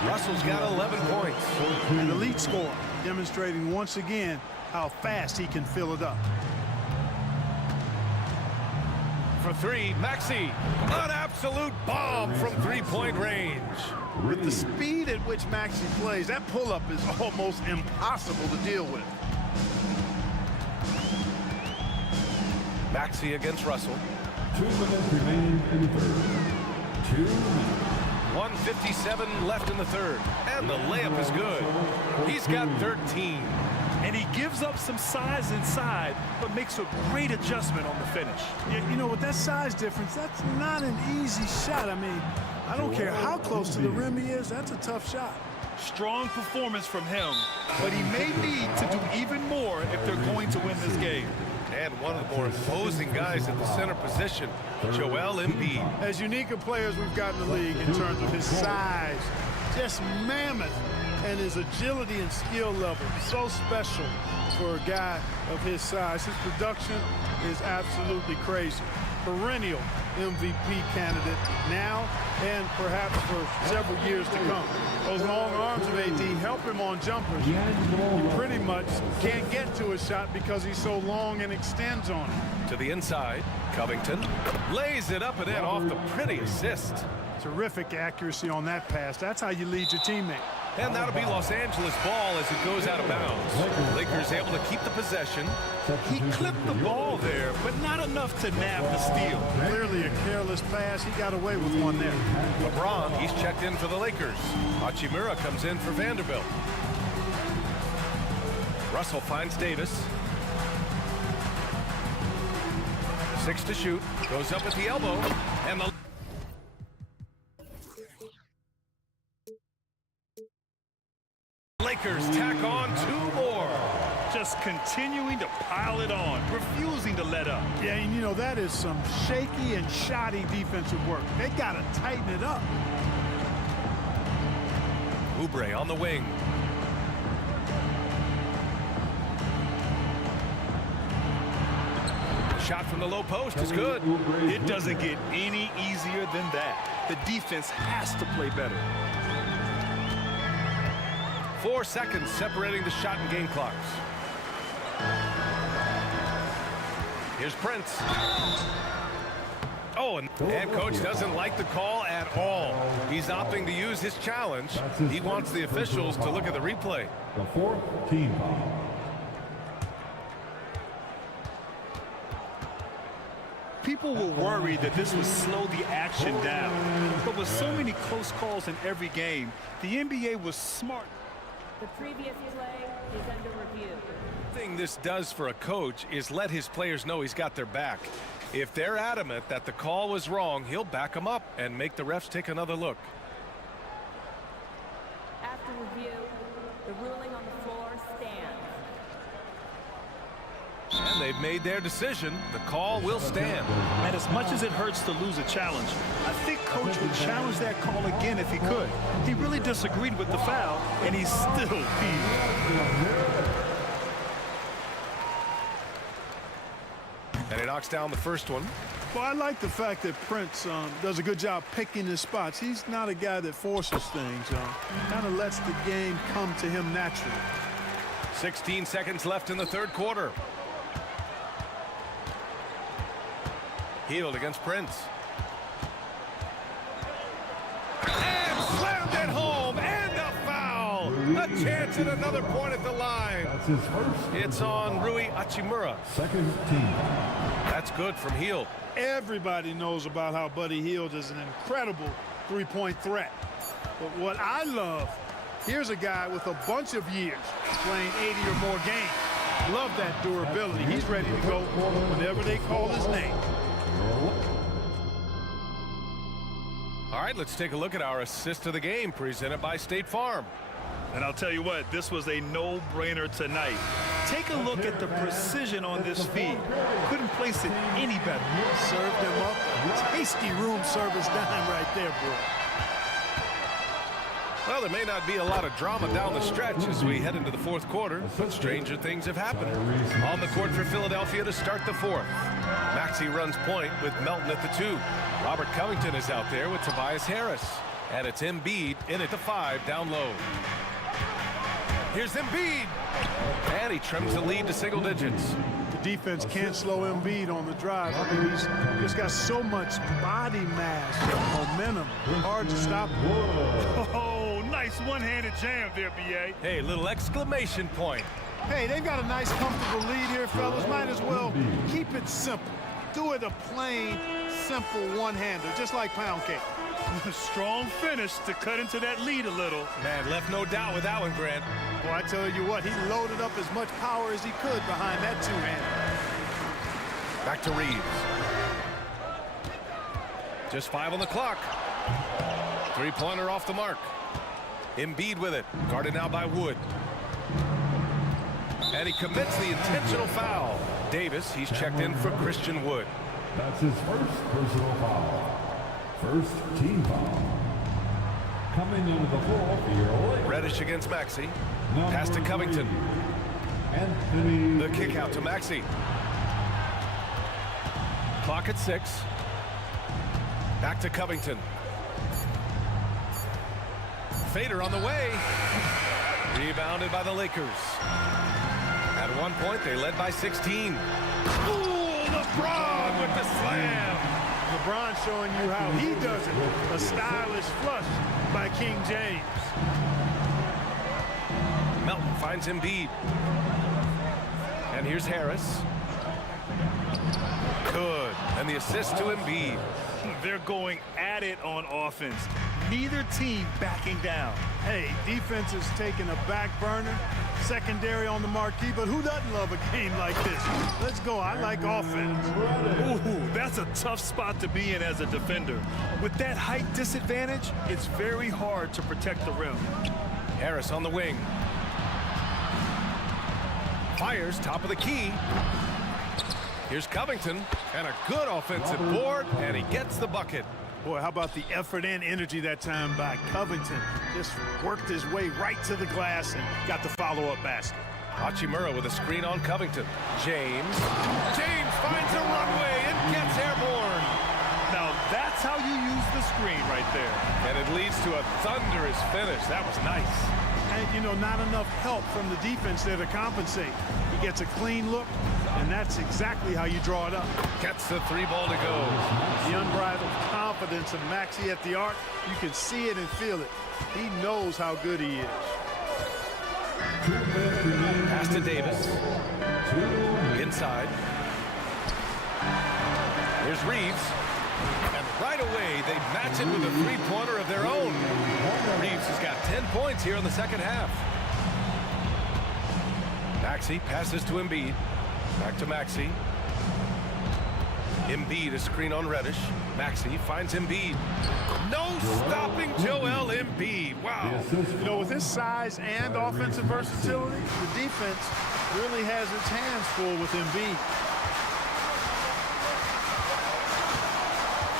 Russell's got 11 points. An elite scorer, demonstrating once again how fast he can fill it up. For 3, Maxey. An absolute bomb from three-point range. With the speed at which Maxey plays, that pull-up is almost impossible to deal with. Maxey against Russell. 2 minutes remaining in the third. 2 minutes. 1:57 left in the third. And the layup is good. He's got 13. And he gives up some size inside, but makes a great adjustment on the finish. You know, with that size difference, that's not an easy shot. I mean, I don't care how close to the rim he is, that's a tough shot. Strong performance from him, but he may need to do even more if they're going to win this game. And one of the more imposing guys at the center position, Joel Embiid. As unique a player as we've got in the league in terms of his size, just mammoth, and his agility and skill level, so special for a guy of his size. His production is absolutely crazy. Perennial MVP candidate now and perhaps for several years to come. Those long arms of AD help him on jumpers. He pretty much can't get to his shot because he's so long and extends on it. To the inside, Covington lays it up and in off the pretty assist. Terrific accuracy on that pass. That's how you lead your teammate. And that'll be Los Angeles ball as it goes out of bounds. Lakers able to keep the possession. He clipped the ball there, but not enough to nab the steal. Clearly a careless pass. He got away with one there. LeBron, he's checked in for the Lakers. Hachimura comes in for Vanderbilt. Russell finds Davis. 6 to shoot. Goes up at the elbow. And the Lakers tack on 2 more. Just continuing to pile it on, refusing to let up. Yeah, and you know, that is some shaky and shoddy defensive work. They got to tighten it up. Oubre on the wing. Shot from the low post is good. It doesn't get any easier than that. The defense has to play better. 4 seconds separating the shot and game clocks. Here's Prince. Oh, and coach doesn't like the call at all. He's opting to use his challenge. He wants the officials to look at the replay. The 4th team foul. People were worried that this would slow the action down. But with so many close calls in every game, the NBA was smart. The previous play is under review. The thing this does for a coach is let his players know he's got their back. If they're adamant that the call was wrong, he'll back them up and make the refs take another look. After review, the ruling on the floor stands. And they've made their decision. The call will stand. And as much as it hurts to lose a challenge, I think Coach would challenge that call again if he could. He really disagreed with the foul, and he's still peeved. And he knocks down the first one. Well, I like the fact that Prince does a good job picking his spots. He's not a guy that forces things. Kind of lets the game come to him naturally. 16 seconds left in the third quarter. Healed against Prince. And slammed it home, and a foul. A chance at another point at the line. That's his first. It's on Rui Hachimura. Second team. That's good from Hield. Everybody knows about how Buddy Hield is an incredible three-point threat. But what I love, here's a guy with a bunch of years playing 80 or more games. Love that durability. He's ready to go whenever they call his name. All right, let's take a look at our assist of the game presented by State Farm. And I'll tell you what, this was a no-brainer tonight. Take a look at the precision on this feed. Couldn't place it any better. Served him up. Tasty room service dime right there, bro. Well, there may not be a lot of drama down the stretch as we head into the fourth quarter, but stranger things have happened. On the court for Philadelphia to start the fourth. Maxey runs point with Melton at the 2. Robert Covington is out there with Tobias Harris. And it's Embiid in at the 5 down low. Here's Embiid. And he trims the lead to single digits. The defense can't slow Embiid on the drive. I mean, he's just got so much body mass and momentum. Hard to stop him. Oh, nice one-handed jam there, B.A. Hey, little exclamation point. Hey, they've got a nice, comfortable lead here, fellas. Might as well keep it simple. Do it a plain, simple one-hander, just like pound cake. Strong finish to cut into that lead a little. Man, left no doubt with that one, Grant. Well, I tell you what, he loaded up as much power as he could behind that two-hander. Back to Reeves. Just 5 on the clock. Three-pointer off the mark. Embiid with it. Guarded now by Wood. And he commits the intentional foul. Davis, he's checked in for Christian Wood. That's his first personal foul. First team foul. Coming into the floor for your Lakers. Reddish against Maxey. Pass to Covington. Anthony. The kick out to Maxey. Clock at 6. Back to Covington. Fader on the way. Rebounded by the Lakers. At one point, they led by 16. Ooh, LeBron with the slam. LeBron showing you how he does it. A stylish flush by King James. Melton finds Embiid. And here's Harris. Good. And the assist to Embiid. They're going at it on offense. Neither team backing down. Hey, defense is taking a back burner. Secondary on the marquee, but who doesn't love a game like this? Let's go. I like offense. Ooh, that's a tough spot to be in as a defender. With that height disadvantage, it's very hard to protect the rim. Harris on the wing. Fires top of the key. Here's Covington, and a good offensive board, and he gets the bucket. Boy, how about the effort and energy that time by Covington? Just worked his way right to the glass and got the follow-up basket. Hachimura with a screen on Covington. James finds a runway and gets airborne. Now that's how you use the screen right there. And it leads to a thunderous finish. That was nice. And, you know, not enough help from the defense there to compensate. He gets a clean look, and that's exactly how you draw it up. Gets the 3 ball to go. The unbridled confidence of Maxey at the arc, you can see it and feel it. He knows how good he is. Pass to Davis. Inside. Here's Reeves. And right away, they match it with a 3-pointer of their own. Reeves has got 10 points here in the second half. Maxey passes to Embiid. Back to Maxey. Embiid is screen on Reddish. Maxey finds Embiid. No stopping Joel Embiid. Wow. You know, with his size and offensive versatility, the defense really has its hands full with Embiid.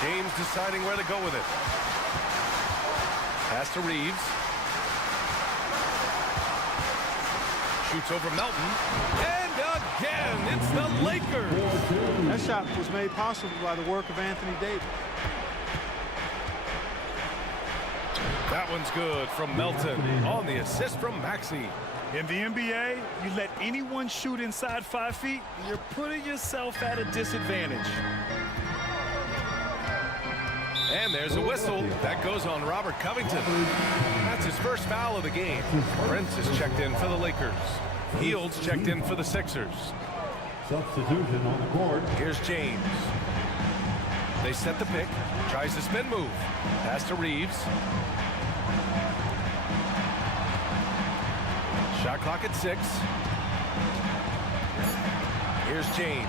James deciding where to go with it. Pass to Reeves. Shoots over Melton. And again, it's the Lakers. That shot was made possible by the work of Anthony Davis. That one's good from Melton on the assist from Maxey. In the NBA, you let anyone shoot inside 5 feet, you're putting yourself at a disadvantage. And there's a whistle. That goes on Robert Covington. That's his first foul of the game. Prince is checked in for the Lakers. Fields checked in for the Sixers. Substitution on the court. Here's James. They set the pick. Tries the spin move. Pass to Reeves. Shot clock at 6. Here's James.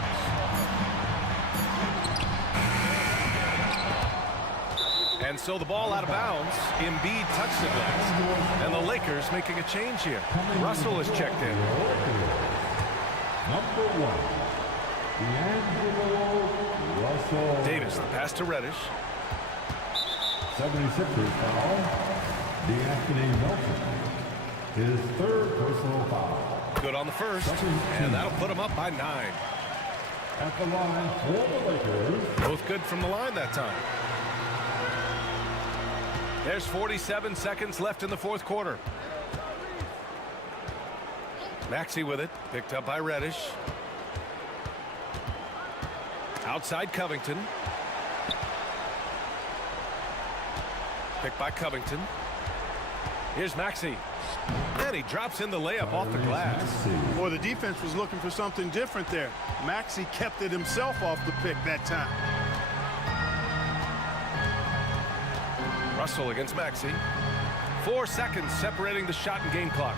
And so the ball out of bounds. Embiid touched it last. And the Lakers making a change here. Russell is checked in. Number 1, D'Angelo Russell. Davis, the pass to Reddish. 76ers foul. D'Anthony Melton. His third personal foul. Good on the first. And that'll put him up by 9. At the line for the Lakers. Both good from the line that time. There's 47 seconds left in the fourth quarter. Maxey with it, picked up by Reddish. Outside Covington. Picked by Covington. Here's Maxey. And he drops in the layup off the glass. Boy, the defense was looking for something different there. Maxey kept it himself off the pick that time. Russell against Maxey. 4 seconds separating the shot and game clocks.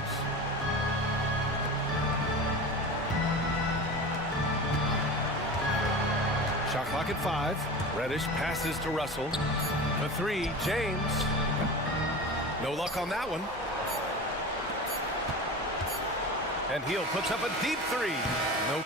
Shot clock at 5. Reddish passes to Russell. For 3, James. No luck on that one. And Heel puts up a deep 3. No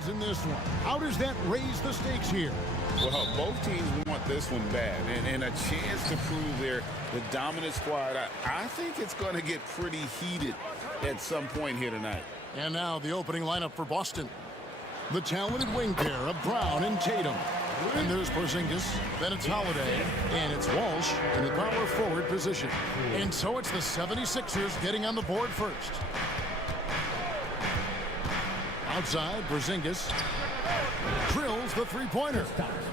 leads in this one. How does that raise the stakes here? Well, both teams want this one bad, and a chance to prove they're the dominant squad. I think it's going to get pretty heated at some point here tonight. And now the opening lineup for Boston. The talented wing pair of Brown and Tatum. And there's Porzingis, then it's Holiday, and it's Walsh in the power forward position. And so it's the 76ers getting on the board first. Outside, Porzingis drills the three-pointer.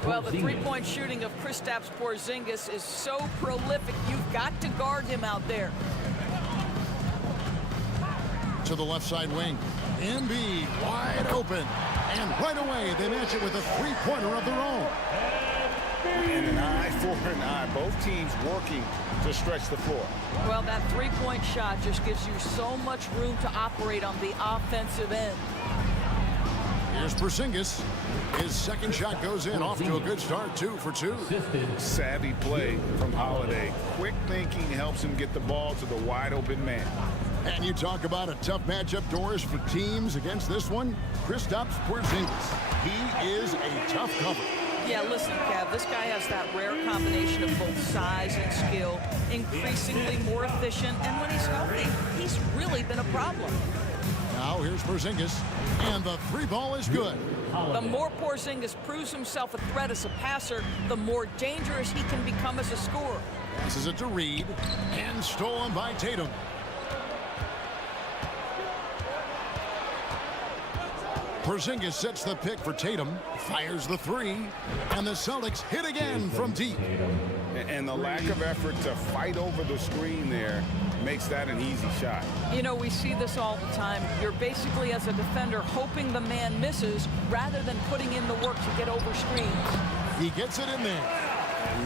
Well, the three-point shooting of Kristaps Porzingis is so prolific. You've got to guard him out there. To the left side wing. Embiid wide open. And right away, they match it with a three-pointer of their own. And an eye for an eye. Both teams working to stretch the floor. Well, that three-point shot just gives you so much room to operate on the offensive end. Here's Porzingis. His second shot goes in, off to a good start, 2 for 2. Savvy play from Holiday. Quick thinking helps him get the ball to the wide open man. And you talk about a tough matchup, Doris, for teams against this one. Kristaps Porzingis. He is a tough cover. Yeah, listen, Kev, this guy has that rare combination of both size and skill, increasingly more efficient, and when he's healthy, he's really been a problem. Now here's Porzingis, and the three ball is good. The more Porzingis proves himself a threat as a passer, the more dangerous he can become as a scorer. Passes it to Reed, and stolen by Tatum. Porzingis sets the pick for Tatum, fires the three, and the Celtics hit again from deep. And the lack of effort to fight over the screen there makes that an easy shot. You know, we see this all the time. You're basically, as a defender, hoping the man misses rather than putting in the work to get over screens. He gets it in there.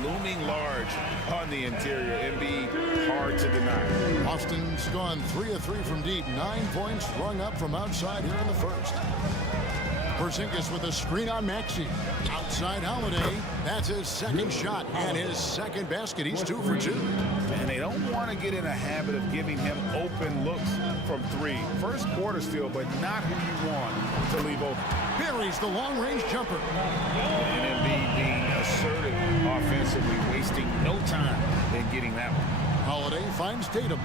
Looming large on the interior. Embiid, hard to deny. Boston's gone 3 of 3 from deep. 9 points rung up from outside here in the first. Porzingis with a screen on Maxey. Outside Holiday. That's his second shot and his second basket. He's 2 for 2. And they don't want to get in a habit of giving him open looks from three. First quarter still, but not who you want to leave open. Buries the long-range jumper. And Embiid being assertive offensively, wasting no time in getting that one. Holiday finds Tatum.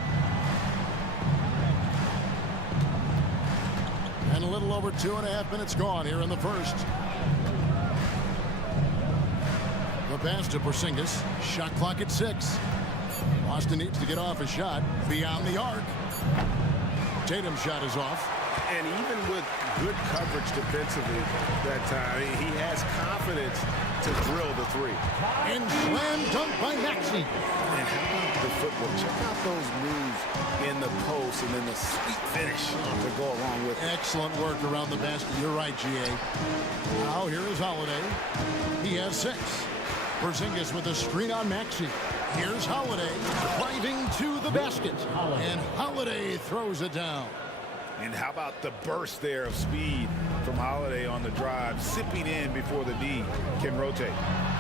And a little over 2.5 minutes gone here in the first. The pass to Porzingis. Shot clock at 6. Boston needs to get off a shot beyond the arc. Tatum's shot is off. And even with good coverage defensively that time, he has confidence to drill the three. And slam dunk by Maxey. And how about the footwork? Check out those moves in the post and then the sweet finish to go along with it. Excellent work around the basket. You're right, G.A. Now here is Holiday. He has 6. Porzingis with a screen on Maxey. Here's Holiday driving to the basket. And Holiday throws it down. And how about the burst there of speed from Holiday on the drive, zipping in before the D can rotate.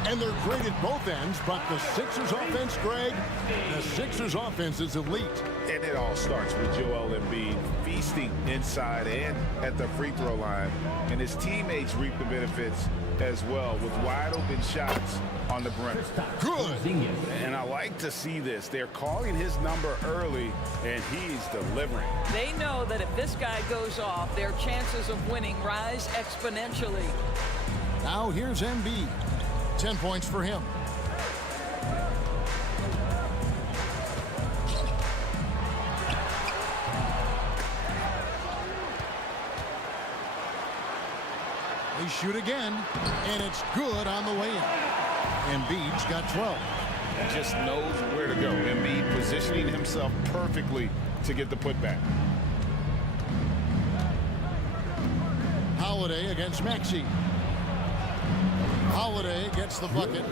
And they're great at both ends, but the Sixers offense, Greg, the Sixers offense is elite. And it all starts with Joel Embiid feasting inside and at the free throw line. And his teammates reap the benefits as well with wide open shots on the perimeter. Good. And I like to see this. They're calling his number early, and he's delivering. They know that if this guy goes off, their chances of winning rise exponentially. Now here's Embiid. 10 points for him. They shoot again, and it's good on the way in. Embiid's got 12. He just knows where to go. Embiid positioning himself perfectly to get the putback. Holiday against Maxey. Holiday gets the bucket.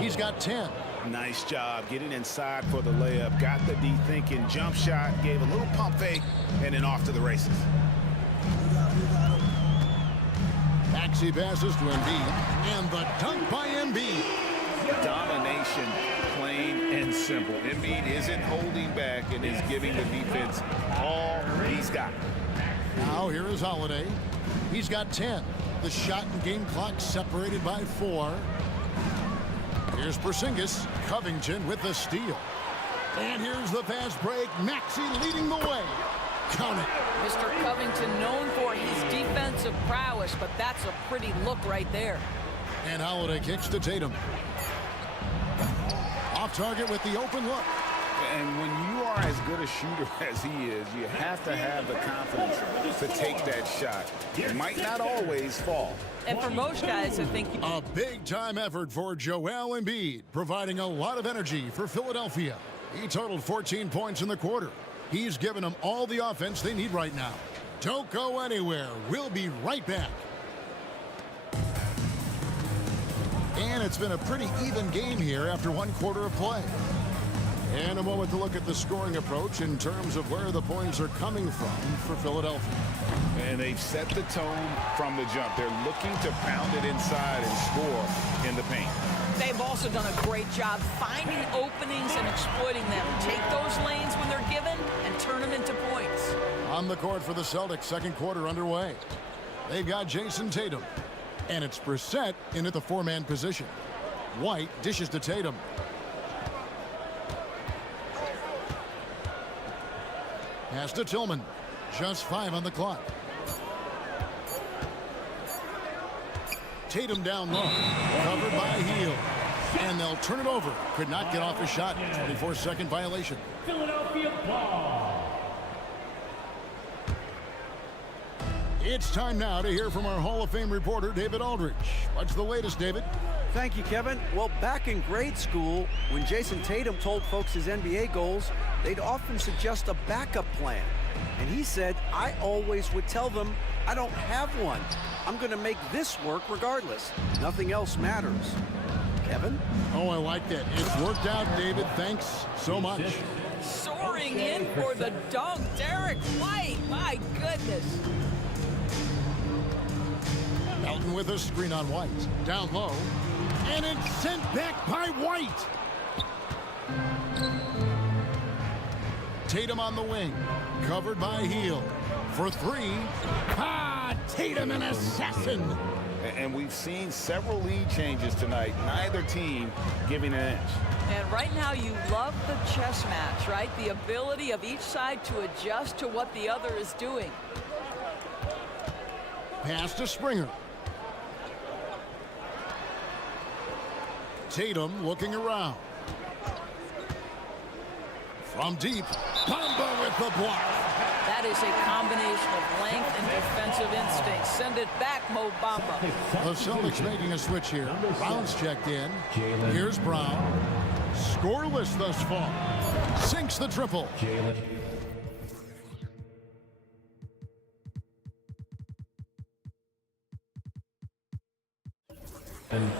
He's got 10. Nice job getting inside for the layup. Got the D thinking. Jump shot. Gave a little pump fake. And then off to the races. Maxey passes to Embiid. And the dunk by Embiid. Domination, plain and simple. Embiid isn't holding back and is giving the defense all he's got. Now here is Holiday. He's got 10. The shot and game clock separated by 4. Here's Porzingis. Covington with the steal. And here's the fast break. Maxey leading the way. Count it. Mr. Covington known for his defensive prowess, but that's a pretty look right there. And Holiday kicks to Tatum. Off target with the open look. And when you are as good a shooter as he is, you have to have the confidence to take that shot. It might not always fall. And for most guys, I think... A big-time effort for Joel Embiid, providing a lot of energy for Philadelphia. He totaled 14 points in the quarter. He's given them all the offense they need right now. Don't go anywhere. We'll be right back. And it's been a pretty even game here after one quarter of play. And a moment to look at the scoring approach in terms of where the points are coming from for Philadelphia. And they've set the tone from the jump. They're looking to pound it inside and score in the paint. They've also done a great job finding openings and exploiting them. Take those lanes when they're given and turn them into points. On the court for the Celtics, second quarter underway. They've got Jason Tatum. And it's Brissett in at the 4-man position. White dishes to Tatum. Pass to Tillman. Just 5 on the clock. Tatum down low. Covered by Hield. And they'll turn it over. Could not get off a shot. 24-second violation. Philadelphia ball. It's time now to hear from our Hall of Fame reporter, David Aldridge. What's the latest, David? Thank you, Kevin. Well, back in grade school, when Jason Tatum told folks his NBA goals, they'd often suggest a backup plan. And he said, I always would tell them, I don't have one. I'm going to make this work regardless. Nothing else matters. Kevin? Oh, I like that. It's worked out, David. Thanks so much. Soaring in for the dunk, Derek White. My goodness. Melton with a screen on White. Down low. And it's sent back by White. Tatum on the wing. Covered by Hield. For 3. Tatum, an assassin. And we've seen several lead changes tonight. Neither team giving an inch. And right now you love the chess match, right? The ability of each side to adjust to what the other is doing. Pass to Springer. Tatum looking around. From deep, Bamba with the block. That is a combination of length and defensive instinct. Send it back, Mo Bamba. The Celtics making a switch here. Brown's checked in. Here's Brown. Scoreless thus far. Sinks the triple.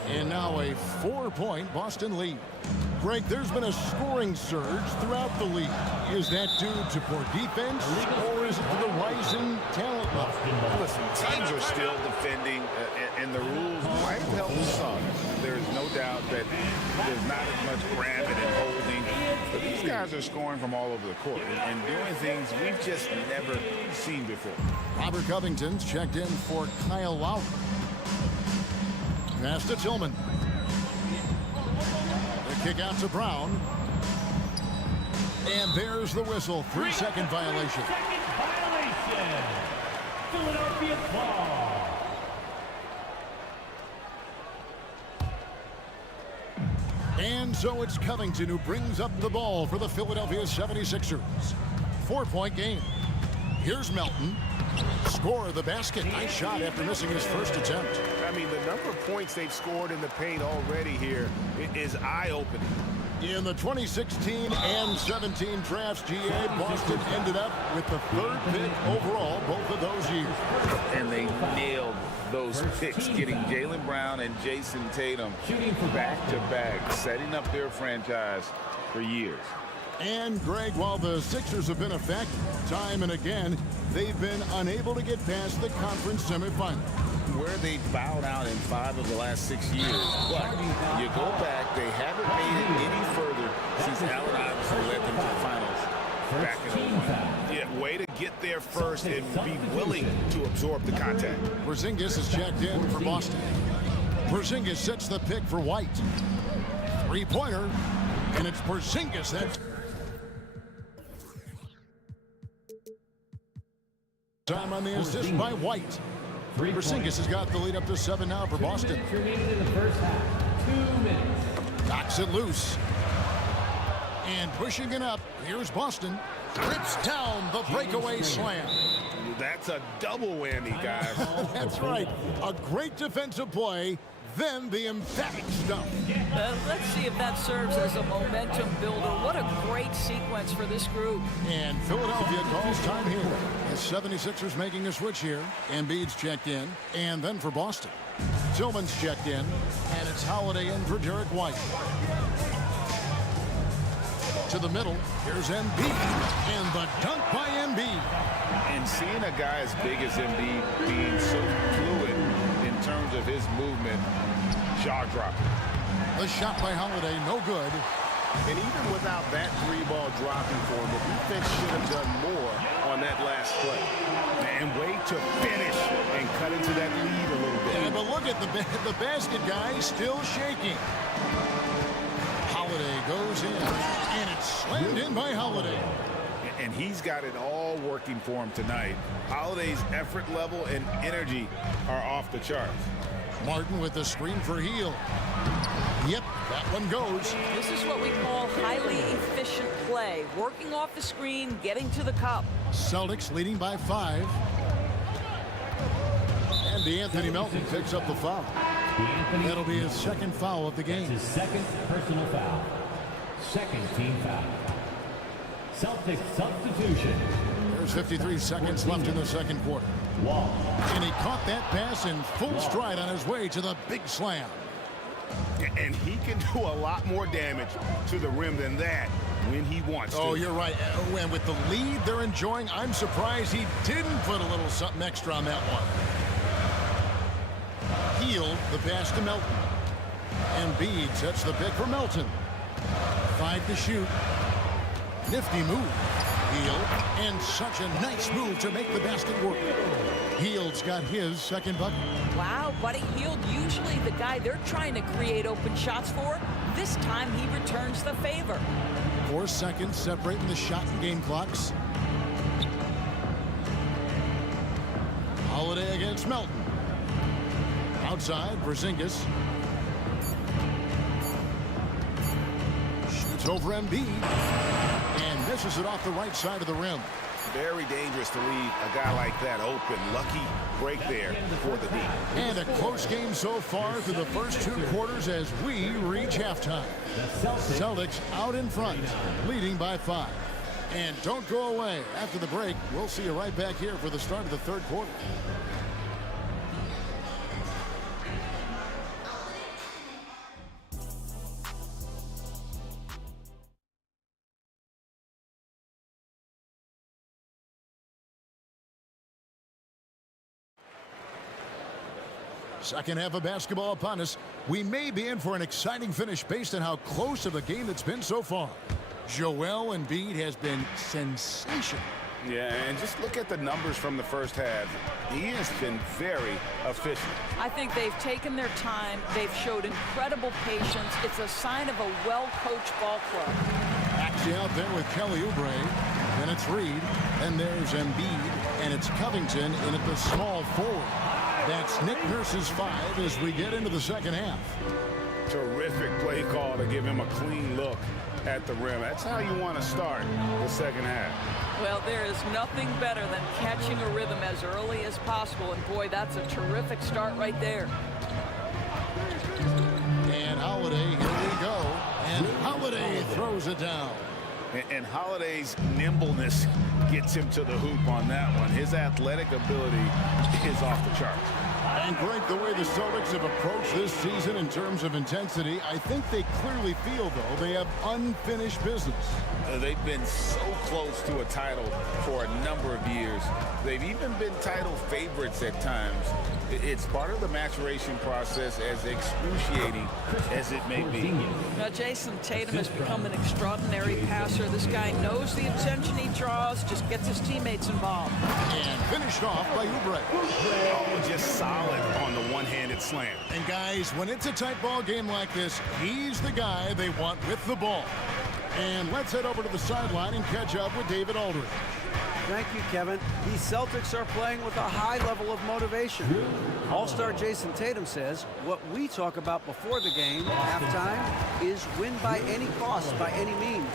And now a 4-point Boston lead. Greg, there's been a scoring surge throughout the league. Is that due to poor defense, or is it to the rising talent level? Listen, teams are still defending, and the rules might have helped some. There's no doubt that there's not as much grabbing and holding. But these guys are scoring from all over the court and doing things we've just never seen before. Robert Covington's checked in for Kyle Lowry. Pass to Tillman. The kick out to Brown. And there's the whistle. 3-second violation. Philadelphia ball. And so it's Covington who brings up the ball for the Philadelphia 76ers. 4-point game. Here's Melton. Score the basket. Nice shot after missing his first attempt. I mean, the number of points they've scored in the paint already here is eye-opening. In the 2016 and 17 drafts, GA, Boston ended up with the 3rd pick overall both of those years. And they nailed those picks, getting Jaylen Brown and Jason Tatum back-to-back, setting up their franchise for years. And, Greg, while the Sixers have been a factor time and again, they've been unable to get past the conference semifinal. Where they bowed out in 5 of the last 6 years. But you go back, they haven't made it any further since Allen Iverson led them to the finals back in 01. Yeah, way to get there first and be willing to absorb the contact. Porzingis is checked in for Boston. Porzingis sets the pick for White. Three-pointer, and it's Porzingis that time on the assist by White. Porzingis has got the lead up to 7 now for Boston. In the first half, 2 minutes. Knocks it loose. And pushing it up, here's Boston. Rips down the breakaway slam. That's a double whammy, guys. That's right. A great defensive play, then the emphatic dump. Let's see if that serves as a momentum builder. What a great sequence for this group. And Philadelphia calls time here. The 76ers making a switch here. Embiid's checked in. And then for Boston, Tillman's checked in. And it's Holiday in for Derek White. To the middle, here's Embiid. And the dunk by Embiid. And seeing a guy as big as Embiid being so fluid in terms of his movement, jaw-dropping. The shot by Holiday, no good. And even without that three-ball dropping for him, the defense should have done more on that last play. And wait to finish and cut into that lead a little bit. Yeah, but look at the basket guy still shaking. Holiday goes in, and it's slammed in by Holiday. And he's got it all working for him tonight. Holiday's effort level and energy are off the charts. Martin with the screen for Hield. Yep, that one goes. This is what we call highly efficient play. Working off the screen, getting to the cup. Celtics leading by 5. And DeAnthony Melton picks up the foul. That'll be his second foul of the game. His second personal foul. Second team foul. Celtics substitution. There's 53 seconds left in the second quarter. Wall. And he caught that pass in full stride on his way to the big slam. And he can do a lot more damage to the rim than that when he wants to. Oh, you're right. And with the lead they're enjoying, I'm surprised he didn't put a little something extra on that one. Hield the pass to Melton. Embiid sets the pick for Melton. 5 to shoot. Nifty move. Hield, and such a nice move to make the basket work. Hield's got his second bucket. Wow, Buddy Hield, usually the guy they're trying to create open shots for. This time he returns the favor. 4 seconds separating the shot and game clocks. Holiday against Melton. Outside, Porzingis. Shoots over Embiid. And misses it off the right side of the rim. Very dangerous to leave a guy like that open. Lucky break there for the D. And a close game so far through the first 2 quarters as we reach halftime. Celtics out in front, leading by 5. And don't go away. After the break, we'll see you right back here for the start of the third quarter. Second half of basketball upon us. We may be in for an exciting finish based on how close of a game it's been so far. Joel Embiid has been sensational. Yeah, and just look at the numbers from the first half. He has been very efficient. I think they've taken their time. They've showed incredible patience. It's a sign of a well-coached ball club. Actually out there with Kelly Oubre. Then it's Reed. Then there's Embiid. And it's Covington in at the small forward. That's Nick Nurse's 5 as we get into the second half. Terrific play call to give him a clean look at the rim. That's how you want to start the second half. Well, there is nothing better than catching a rhythm as early as possible. And boy, that's a terrific start right there. And Holiday, here we go. And Holiday throws it down. And Holiday's nimbleness gets him to the hoop on that one. His athletic ability is off the charts. And Greg, the way the Celtics have approached this season in terms of intensity, I think they clearly feel, though, they have unfinished business. They've been so close to a title for a number of years. They've even been title favorites at times. It's part of the maturation process, as excruciating as it may be. Now, Jason Tatum has become an extraordinary passer. This guy knows the attention he draws, just gets his teammates involved. And finished off by Oubre. Oh, just solid on the one-handed slam. And guys, when it's a tight ball game like this, he's the guy they want with the ball. And let's head over to the sideline and catch up with David Aldridge. Thank you, Kevin. These Celtics are playing with a high level of motivation. All-star Jason Tatum says what we talk about before the game, halftime, is win by any cost, by any means.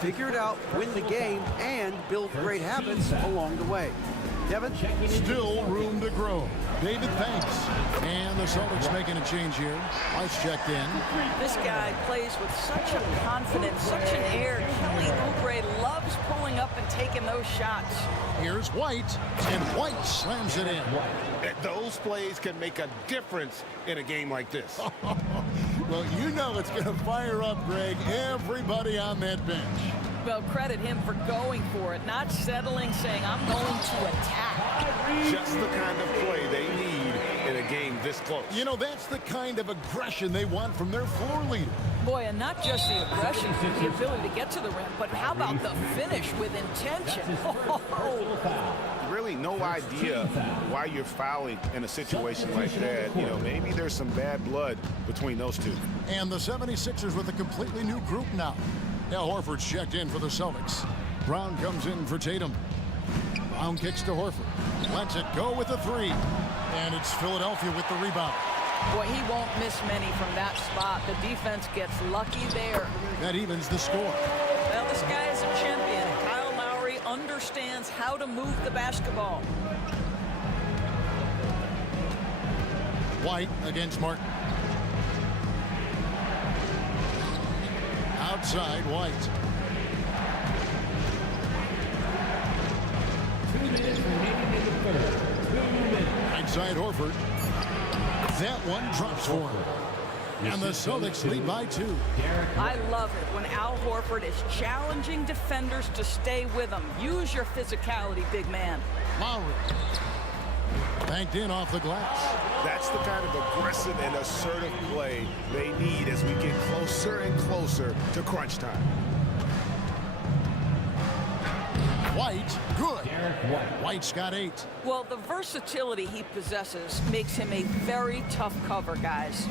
Figure it out, win the game, and build great habits along the way. Kevin? Still room to grow. David, thanks. And the Celtics making a change here. Ice checked in. This guy plays with such a confidence, such an air. Kelly Oubre loves pulling up and taking those shots. Here's White, and White slams it in. Those plays can make a difference in a game like this. Well, you know it's going to fire up, Greg, everybody on that bench. Well, credit him for going for it, not settling, saying, I'm going to attack. Just the kind of play they need in a game this close. You know, that's the kind of aggression they want from their floor leader. Boy, and not just the aggression, the ability to get to the rim, but how about the finish with intention? Really no idea why you're fouling in a situation like that. You know, maybe there's some bad blood between those two. And the 76ers with a completely new group now. Al Horford's checked in for the Celtics. Brown comes in for Tatum. Brown kicks to Horford. Lets it go with a three. And it's Philadelphia with the rebound. Boy, he won't miss many from that spot. The defense gets lucky there. That evens the score. Well, this guy is a champion. Kyle Lowry understands how to move the basketball. White against Martin. Outside, White. 2 minutes remaining in the third. 2 minutes. Inside Horford. That one drops for him. And the Celtics lead by 2. I love it when Al Horford is challenging defenders to stay with him. Use your physicality, big man. Lowry. Banked in off the glass. That's the kind of aggressive and assertive play they need as we get closer and closer to crunch time. White, good. White's got 8. Well, the versatility he possesses makes him a very tough cover, guys.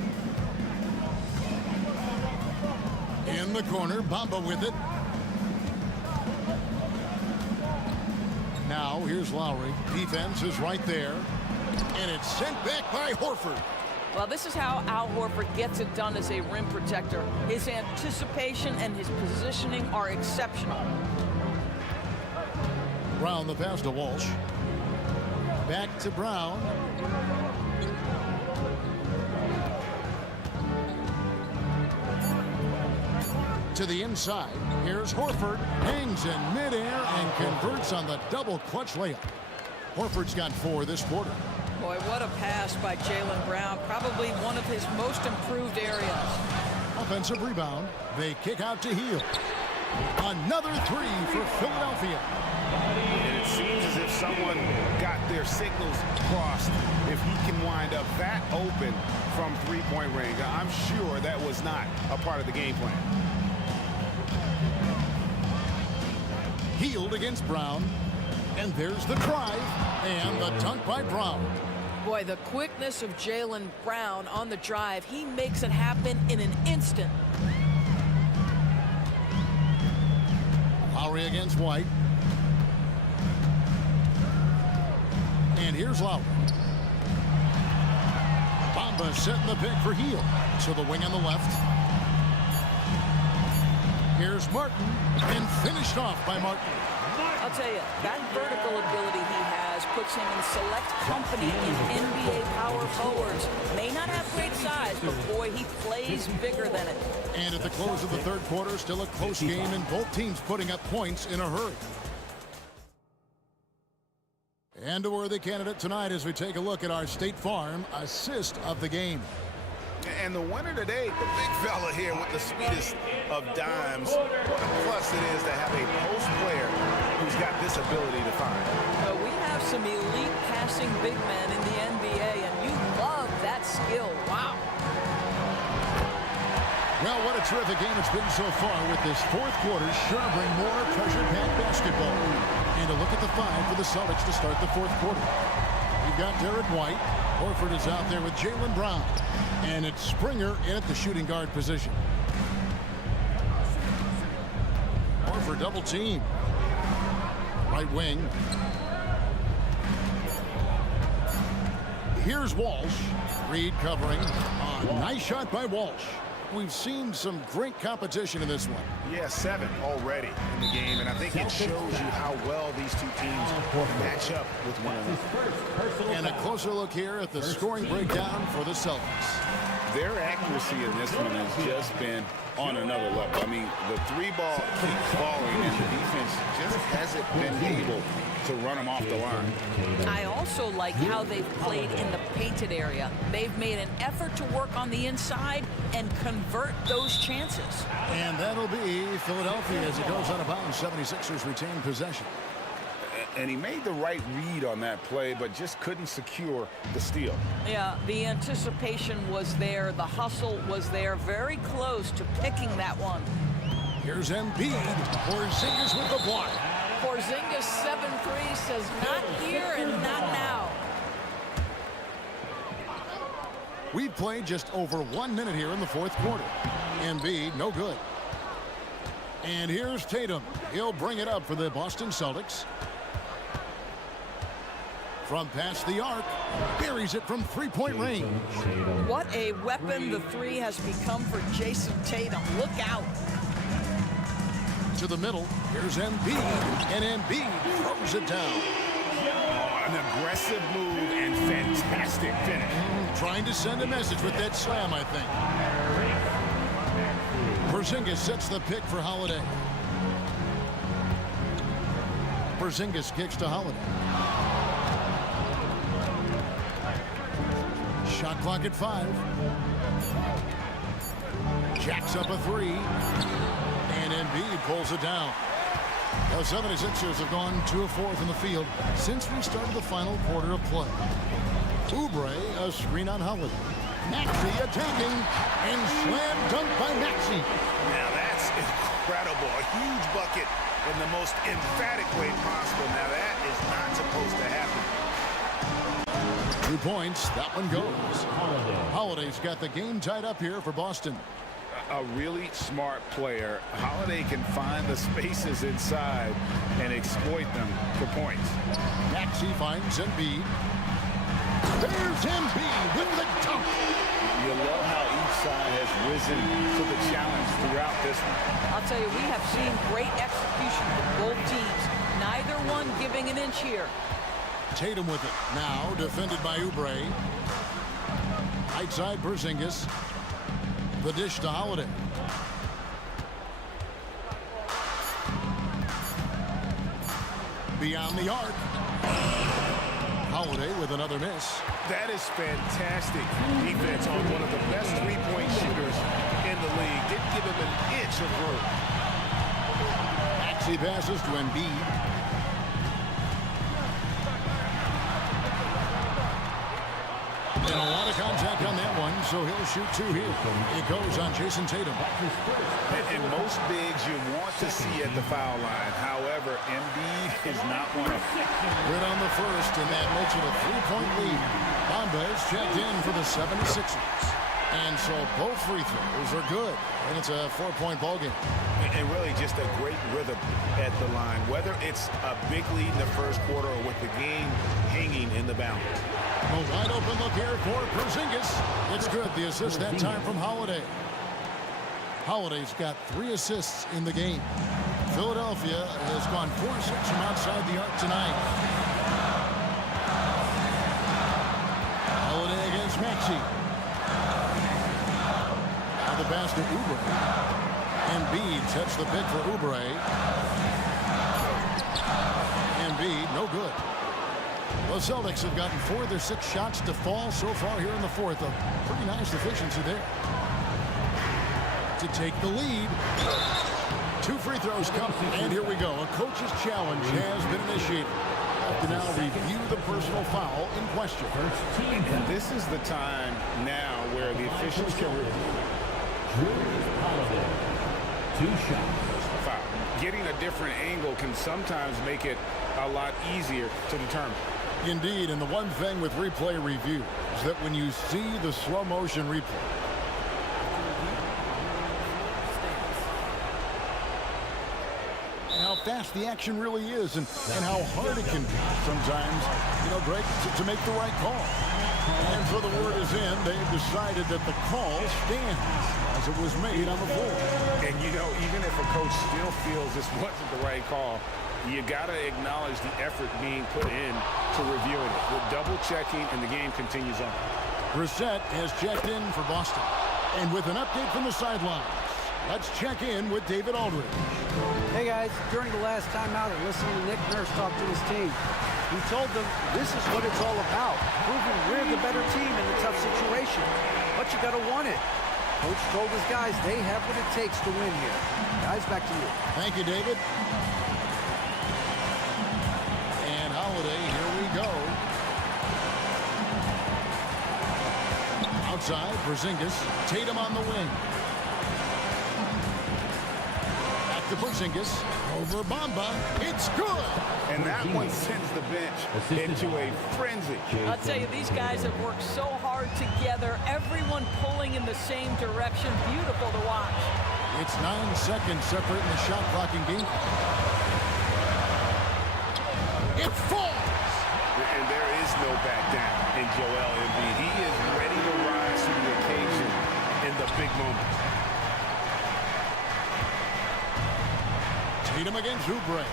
In the corner, Bamba with it. Now, here's Lowry. Defense is right there. And it's sent back by Horford. Well, this is how Al Horford gets it done as a rim protector. His anticipation and his positioning are exceptional. Brown the pass to Walsh. Back to Brown. To the inside. Here's Horford. Hangs in midair and converts on the double clutch layup. Horford's got 4 this quarter. Boy, what a pass by Jaylen Brown. Probably one of his most improved areas. Offensive rebound. They kick out to Hield. Another 3 for Philadelphia. And it seems as if someone got their signals crossed. If he can wind up that open from three-point range, I'm sure that was not a part of the game plan. Hield against Brown. And there's the drive and the dunk by Brown. Boy, the quickness of Jaylen Brown on the drive, he makes it happen in an instant. Lowry against White. And here's Lowry. Bamba setting the pick for Hield. So the wing on the left. Here's Martin. And finished off by Martin. I'll tell you, that vertical ability he has puts him in select company in NBA power forwards. May not have great size, but boy, he plays bigger than it. And at the close of the third quarter, still a close game, and both teams putting up points in a hurry. And a worthy candidate tonight as we take a look at our State Farm assist of the game. And the winner today, the big fella here with the sweetest of dimes. What a plus it is to have a post player who's got this ability to find. We have some elite passing big men in the NBA, and you love that skill. Wow. Well, what a terrific game it's been so far, with this fourth quarter sure to bring more pressure-packed basketball. And a look at the five for the Celtics to start the fourth quarter. You've got Derek White. Horford is out there with Jaylen Brown. And it's Springer in at the shooting guard position. Horford double team. Right wing. Here's Walsh. Reed covering. Nice shot by Walsh. We've seen some great competition in this one. Yeah, 7 already in the game, and I think it shows you how well these two teams match up with one another. And a closer look here at the scoring breakdown for the Celtics. Their accuracy in this one has just been on another level. I mean, the three ball keeps falling, and the defense just hasn't been able to run them off the line. I also like how they've played in the painted area. They've made an effort to work on the inside and convert those chances. And that'll be Philadelphia as it goes out of bounds. 76ers retain possession. And he made the right read on that play, but just couldn't secure the steal. Yeah, the anticipation was there. The hustle was there. Very close to picking that one. Here's Embiid. Porzingis with the block. Porzingis 7-3 says not here and not now. We've played just over 1 minute here in the fourth quarter. Embiid, no good. And here's Tatum. He'll bring it up for the Boston Celtics. From past the arc, buries it from three-point range. What a weapon the three has become for Jason Tatum. Look out. To the middle, here's Embiid, and Embiid throws it down. Oh, an aggressive move and fantastic finish. Trying to send a message with that slam, I think. Porzingis sets the pick for Holiday. Porzingis kicks to Holiday. Shot clock at 5. Jacks up a 3. And Embiid pulls it down. The 76ers have gone 2 of 4 from the field since we started the final quarter of play. Oubre, a screen on Holiday. Maxey attacking, and slam dunk by Maxey. Now that's incredible. A huge bucket in the most emphatic way possible. Now that is not supposed to happen. 2 points. That one goes. Holiday's got the game tied up here for Boston. A really smart player. Holiday can find the spaces inside and exploit them for points. Maxey finds Embiid. There's Embiid with the dunk. You love how each side has risen to the challenge throughout this one. I'll tell you, we have seen great execution from both teams. Neither one giving an inch here. Tatum with it. Now defended by Oubre. Right side Porzingis. The dish to Holiday. Beyond the arc. Holiday with another miss. That is fantastic defense on one of the best three-point shooters in the league. Didn't give him an inch of room. Maxey passes to Embiid. And a lot of contact on that one, so he'll shoot 2 here. It goes on Jason Tatum. And most bigs you want to see at the foul line. However, Embiid is not one of them. Good on the first, and that makes it a 3-point lead. Bombas checked in for the 76ers. And so both free throws are good, and it's a 4-point ball game. And really just a great rhythm at the line, whether it's a big lead in the first quarter or with the game hanging in the balance. A wide open look here for Porzingis. It's good. The assist that time from Holiday. Holiday's got 3 assists in the game. Philadelphia has gone 4-6 from outside the arc tonight. Holiday against Maxey. Now the pass to Oubre. Embiid sets the pick for Oubre. Embiid, no good. The Celtics have gotten 4 of their 6 shots to fall so far here in the fourth. A pretty nice efficiency there. To take the lead. 2 free throws come, and here we go. A coach's challenge has been initiated. To now review the personal foul in question. And this is the time now where the officials can review. 2 shots. Foul. Getting a different angle can sometimes make it a lot easier to determine. Indeed, and the one thing with replay review is that when you see the slow motion replay, how fast the action really is and how hard it can be sometimes, Greg, to make the right call. And so the word is in. They've decided that the call stands as it was made on the floor. And, even if a coach still feels this wasn't the right call, you got to acknowledge the effort being put in to reviewing it. With double-checking, and the game continues on. Brissett has checked in for Boston. And with an update from the sidelines, let's check in with David Aldridge. Hey guys, during the last timeout and listening to Nick Nurse talk to his team, he told them this is what it's all about, proving we're the better team in a tough situation. But you got to want it. Coach told his guys they have what it takes to win here. Guys, back to you. Thank you, David. And Holiday, here we go. Outside, Porzingis, Tatum on the wing. To Porzingis, over Bamba, it's good! And that one sends the bench into a frenzy. I'll tell you, these guys have worked so hard together, everyone pulling in the same direction. Beautiful to watch. It's 9 seconds separating the shot clock in game. It falls! And there is no back down in Joel Embiid. He is ready to rise to the occasion in the big moment. Tatum against Oubre.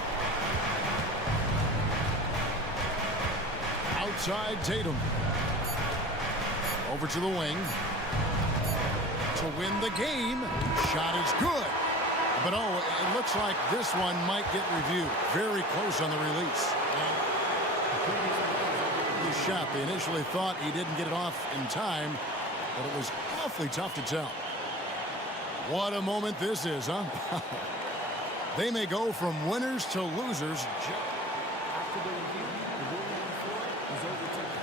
Outside Tatum. Over to the wing. To win the game. Shot is good. But it looks like this one might get reviewed. Very close on the release. The shot, they initially thought he didn't get it off in time, but it was awfully tough to tell. What a moment this is, huh? They may go from winners to losers. After the review, the ruling on the floor is overturned.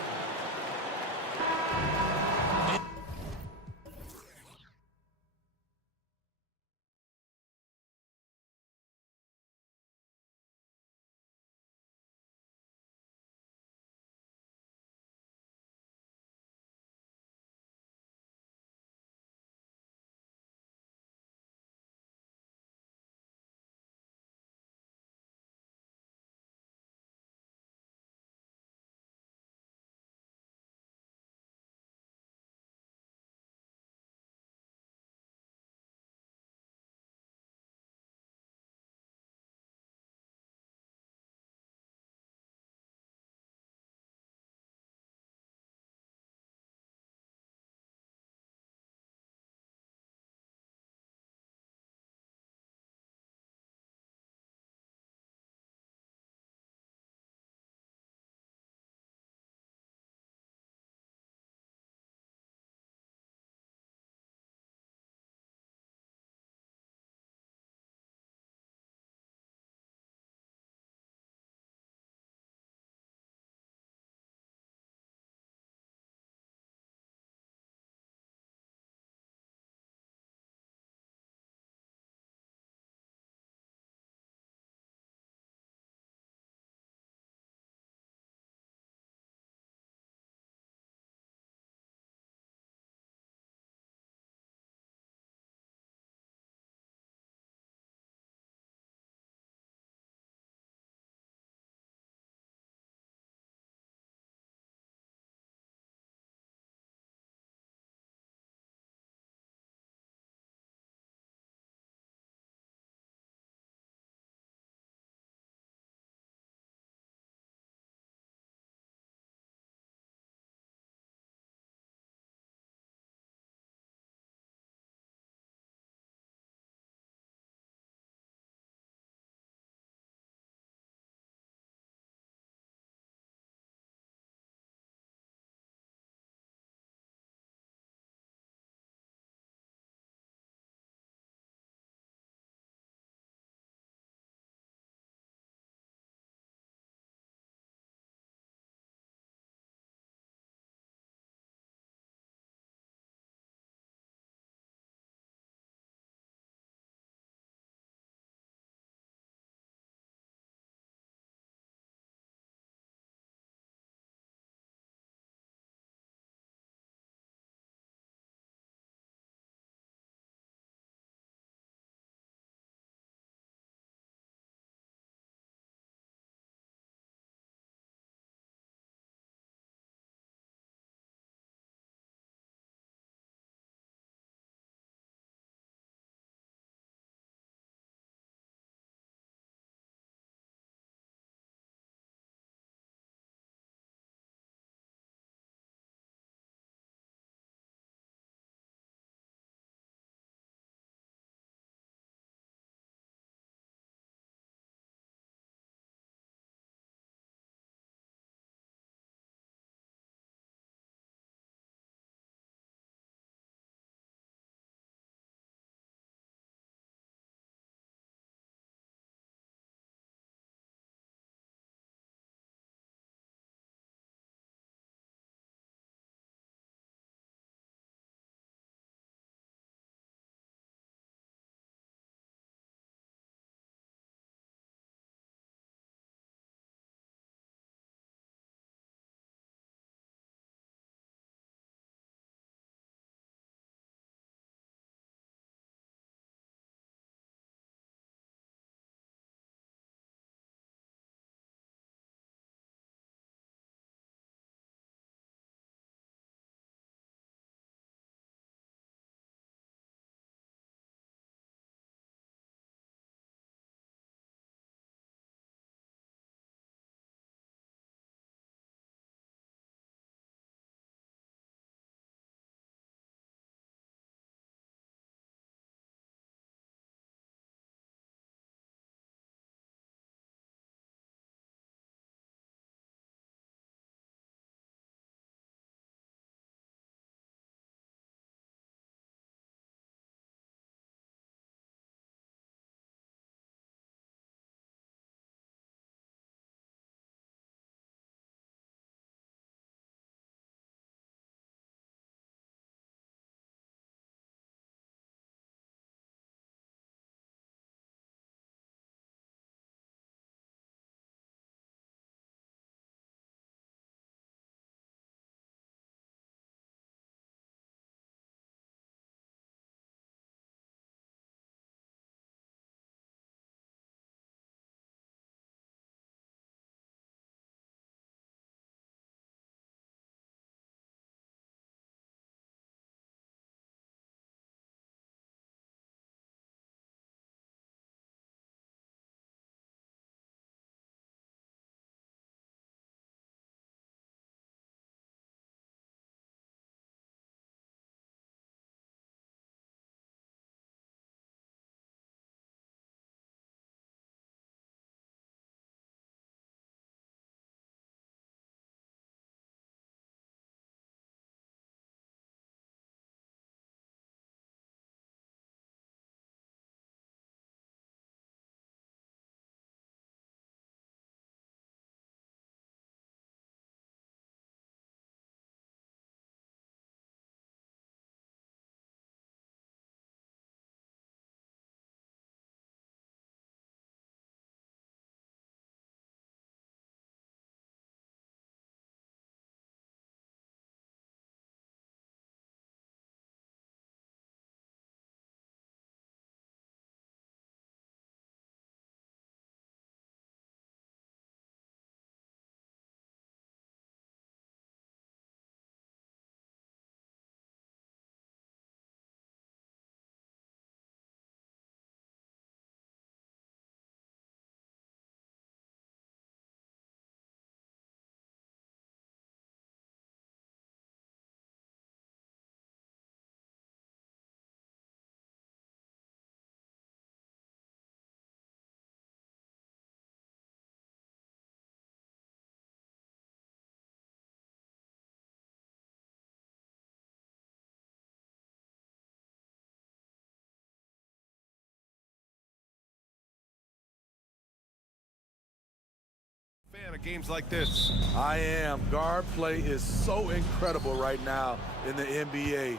fan of games like this. I am. Guard play is so incredible right now in the NBA.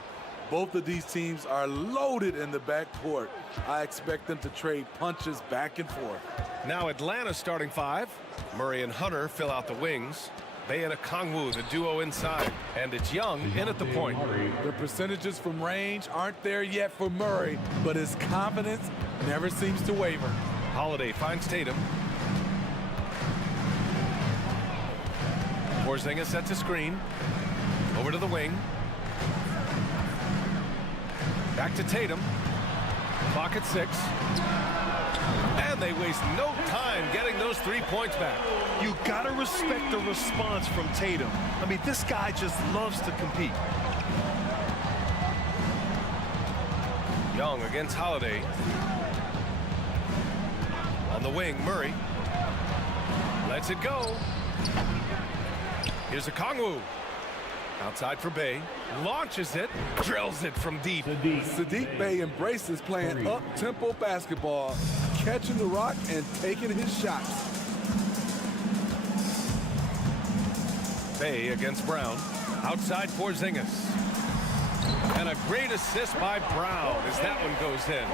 Both of these teams are loaded in the backcourt. I expect them to trade punches back and forth. Now Atlanta's starting five. Murray and Hunter fill out the wings. Bay and Okongwu, the duo inside. And it's Young in at the point. The percentages from range aren't there yet for Murray, but his confidence never seems to waver. Holiday finds Tatum. Porzingis sets a screen. Over to the wing. Back to Tatum. Clock at 6. And they waste no time getting those 3 points back. You gotta respect the response from Tatum. I mean, this guy just loves to compete. Young against Holiday. On the wing, Murray. Lets it go. Here's Okongwu. Outside for Bay. Launches it. Drills it from deep. Saddiq Bey embraces playing up-tempo basketball, catching the rock and taking his shots. Bay against Brown. Outside Porzingis. And a great assist by Brown as that one goes in.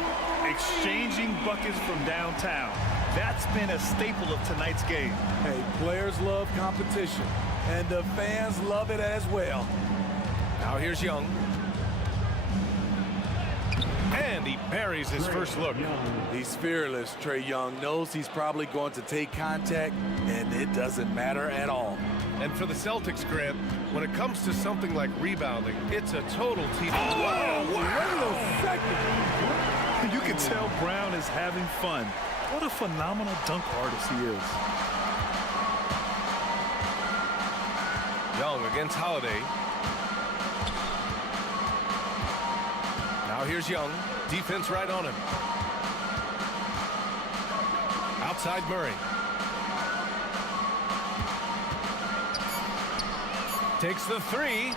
Exchanging buckets from downtown. That's been a staple of tonight's game. Hey, players love competition, and the fans love it as well. Now here's Young. And he buries his first look. He's fearless. Trae Young knows he's probably going to take contact, and it doesn't matter at all. And for the Celtics, Grant, when it comes to something like rebounding, it's a total team. Whoa, wait a second. You can tell Brown is having fun. What a phenomenal dunk artist he is. Young against Holiday. Now here's Young. Defense right on him. Outside Murray. Takes the three.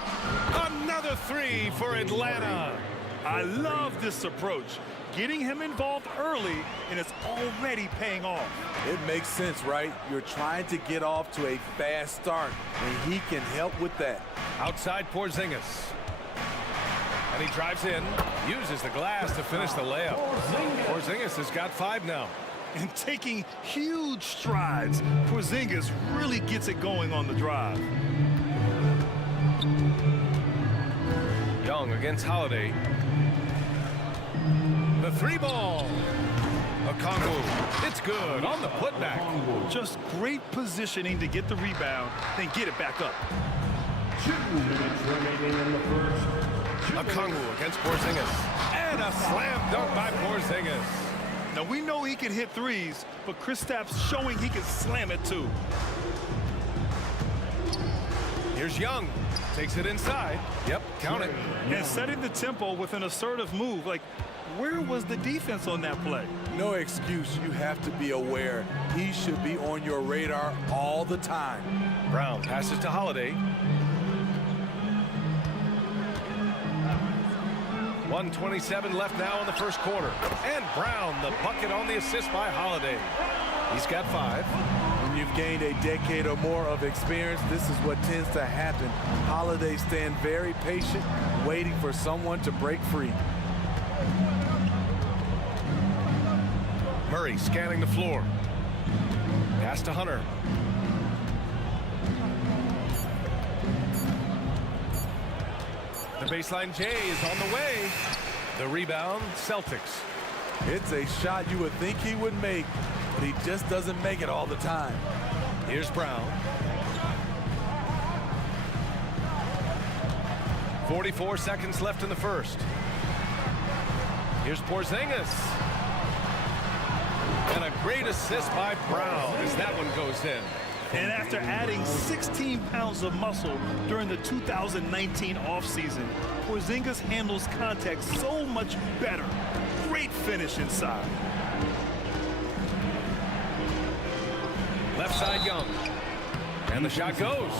Another three for Atlanta. I love this approach. Getting him involved early, and it's already paying off. It makes sense, right? You're trying to get off to a fast start, and he can help with that. Outside Porzingis. And he drives in, uses the glass to finish the layup. Porzingis has got 5 now. And taking huge strides, Porzingis really gets it going on the drive. Young against Holiday. The 3-ball. Okongwu. It's good on the putback. Just great positioning to get the rebound, then get it back up. 2 minutes remaining in the first. Okongwu against Porzingis. And a slam dunk by Porzingis. Now we know he can hit threes, but Kristaps showing he can slam it too. Here's Young. Takes it inside. Yep, count it. And setting the tempo with an assertive move. Like, where was the defense on that play? No excuse. You have to be aware. He should be on your radar all the time. Brown passes to Holiday. 1:27 left now in the first quarter. And Brown, the bucket on the assist by Holiday. He's got 5. When you've gained a decade or more of experience, this is what tends to happen. Holiday stand very patient, waiting for someone to break free. Murray scanning the floor. Pass to Hunter. The baseline J is on the way. The rebound, Celtics. It's a shot you would think he would make, but he just doesn't make it all the time. Here's Brown. 44 seconds left in the first. Here's Porzingis. And a great assist by Brown as that one goes in. And after adding 16 pounds of muscle during the 2019 offseason, Porzingis handles contact so much better. Great finish inside. Left side Young. And the shot goes.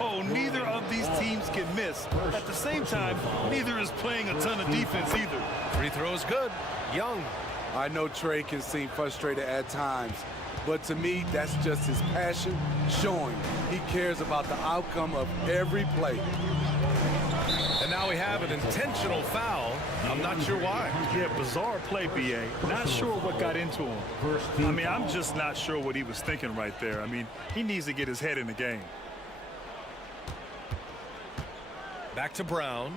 Oh, neither of these teams can miss. At the same time, neither is playing a ton of defense either. Free throw is good. Young. I know Trae can seem frustrated at times, but to me, that's just his passion showing. He cares about the outcome of every play. And now we have an intentional foul. I'm not sure why. Yeah, bizarre play, BA. Not sure what got into him. I mean, I'm just not sure what he was thinking right there. I mean, he needs to get his head in the game. Back to Brown.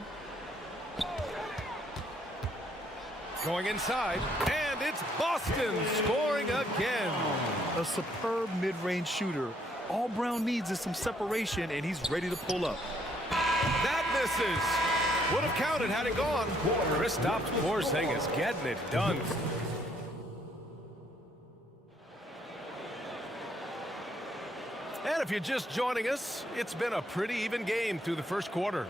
Going inside, and it's Boston scoring again. A superb mid-range shooter. All Brown needs is some separation, and he's ready to pull up. That misses. Would have counted had it gone. Kristaps Porzingis getting it done. And if you're just joining us, it's been a pretty even game through the first quarter.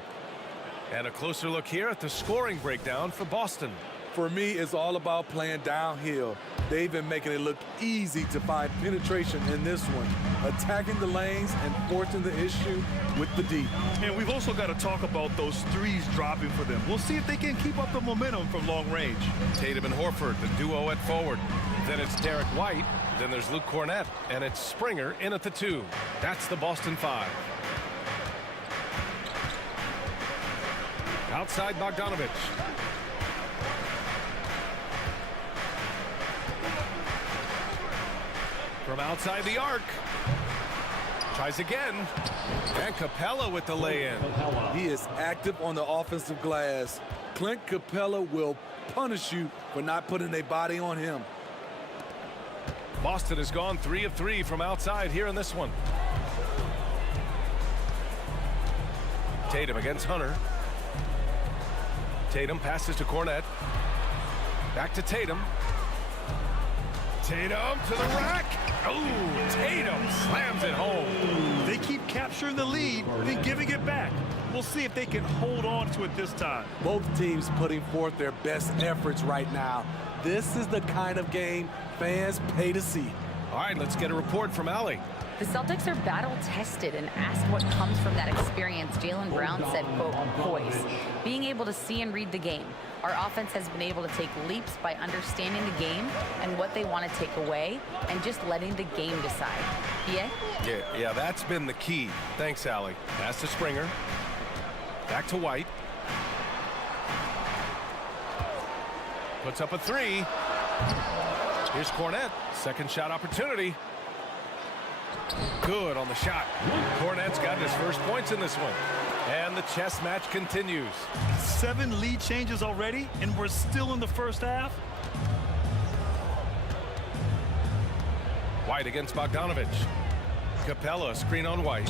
And a closer look here at the scoring breakdown for Boston. For me, it's all about playing downhill. They've been making it look easy to find penetration in this one, attacking the lanes and forcing the issue with the D. And we've also got to talk about those threes dropping for them. We'll see if they can keep up the momentum from long range. Tatum and Horford, the duo at forward. Then it's Derek White. Then there's Luke Cornett. And it's Springer in at the 2. That's the Boston 5. Outside Bogdanovich. From outside the arc. Tries again. And Capella with the lay-in. He is active on the offensive glass. Clint Capella will punish you for not putting a body on him. Boston has gone 3 of 3 from outside here in this one. Tatum against Hunter. Tatum passes to Cornett. Back to Tatum. Tatum to the rack. Oh, Tatum slams it home. They keep capturing the lead, then giving it back. We'll see if they can hold on to it this time. Both teams putting forth their best efforts right now. This is the kind of game fans pay to see. All right, let's get a report from Allie. The Celtics are battle-tested, and asked what comes from that experience, Jaylen Brown said, quote, poise, being able to see and read the game. Our offense has been able to take leaps by understanding the game and what they want to take away and just letting the game decide. BA? Yeah, that's been the key. Thanks, Allie. Pass to Springer. Back to White. Puts up a 3. Here's Cornett. Second shot opportunity. Good on the shot. Cornett's got his first points in this one. And the chess match continues. 7 lead changes already, and we're still in the first half. White against Bogdanovich. Capella, screen on White.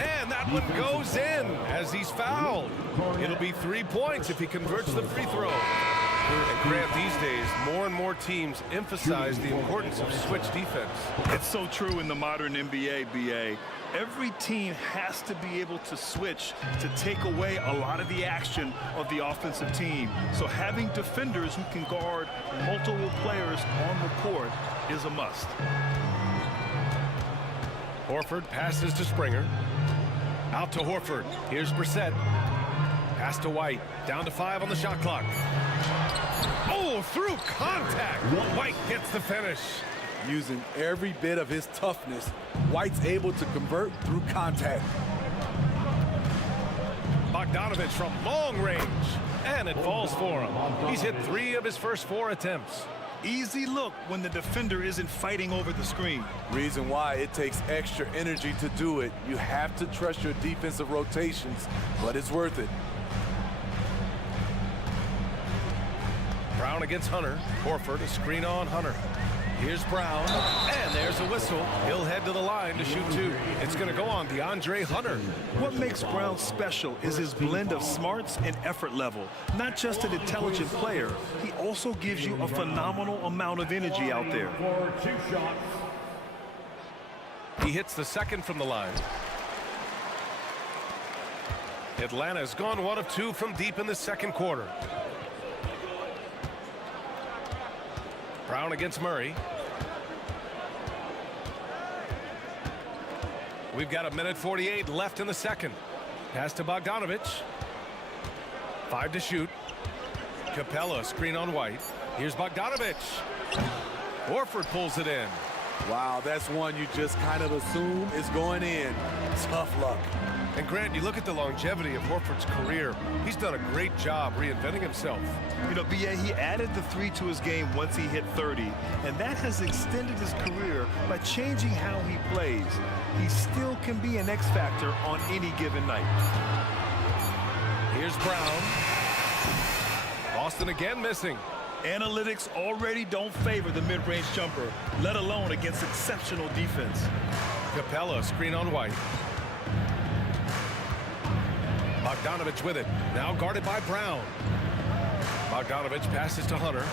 And that one goes in as he's fouled. It'll be 3 points if he converts the free throw. And Grant, these days, more and more teams emphasize the importance of switch defense. It's so true in the modern NBA, BA. Every team has to be able to switch to take away a lot of the action of the offensive team. So having defenders who can guard multiple players on the court is a must. Horford passes to Springer. Out to Horford. Here's Brissett. Pass to White. Down to 5 on the shot clock. Oh, through contact. White gets the finish. Using every bit of his toughness, White's able to convert through contact. Bogdanovich from long range. And it falls for him. He's hit 3 of his first 4 attempts. Easy look when the defender isn't fighting over the screen. Reason why it takes extra energy to do it. You have to trust your defensive rotations, but it's worth it. Brown against Hunter. Horford, a screen on Hunter. Here's Brown, and there's a whistle. He'll head to the line to shoot 2. It's going to go on DeAndre Hunter. What makes Brown special is his blend of smarts and effort level. Not just an intelligent player, he also gives you a phenomenal amount of energy out there. He hits the second from the line. Atlanta's gone 1 of 2 from deep in the second quarter. Brown against Murray. We've got 1:48 left in the second. Pass to Bogdanovich. 5 to shoot. Capella, screen on White. Here's Bogdanovich. Horford pulls it in. Wow, that's one you just kind of assume is going in. Tough luck. And Grant, you look at the longevity of Horford's career. He's done a great job reinventing himself. You know, B.A., he added the 3 to his game once he hit 30, and that has extended his career by changing how he plays. He still can be an X factor on any given night. Here's Brown. Boston again missing. Analytics already don't favor the mid-range jumper, let alone against exceptional defense. Capella, screen on White. Bogdanovich with it, now guarded by Brown. Bogdanovich passes to Hunter.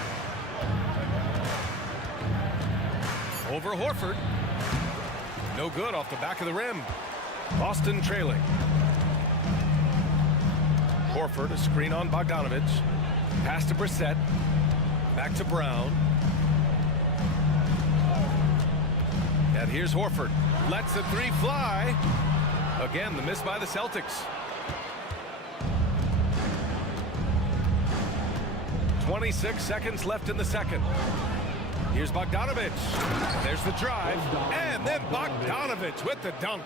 Over Horford. No good off the back of the rim. Boston trailing. Horford, a screen on Bogdanovich. Pass to Brissett. Back to Brown. And here's Horford. Lets the 3 fly. Again, the miss by the Celtics. 26 seconds left in the second. Here's Bogdanovich. There's the drive. And then Bogdanovich with the dunk.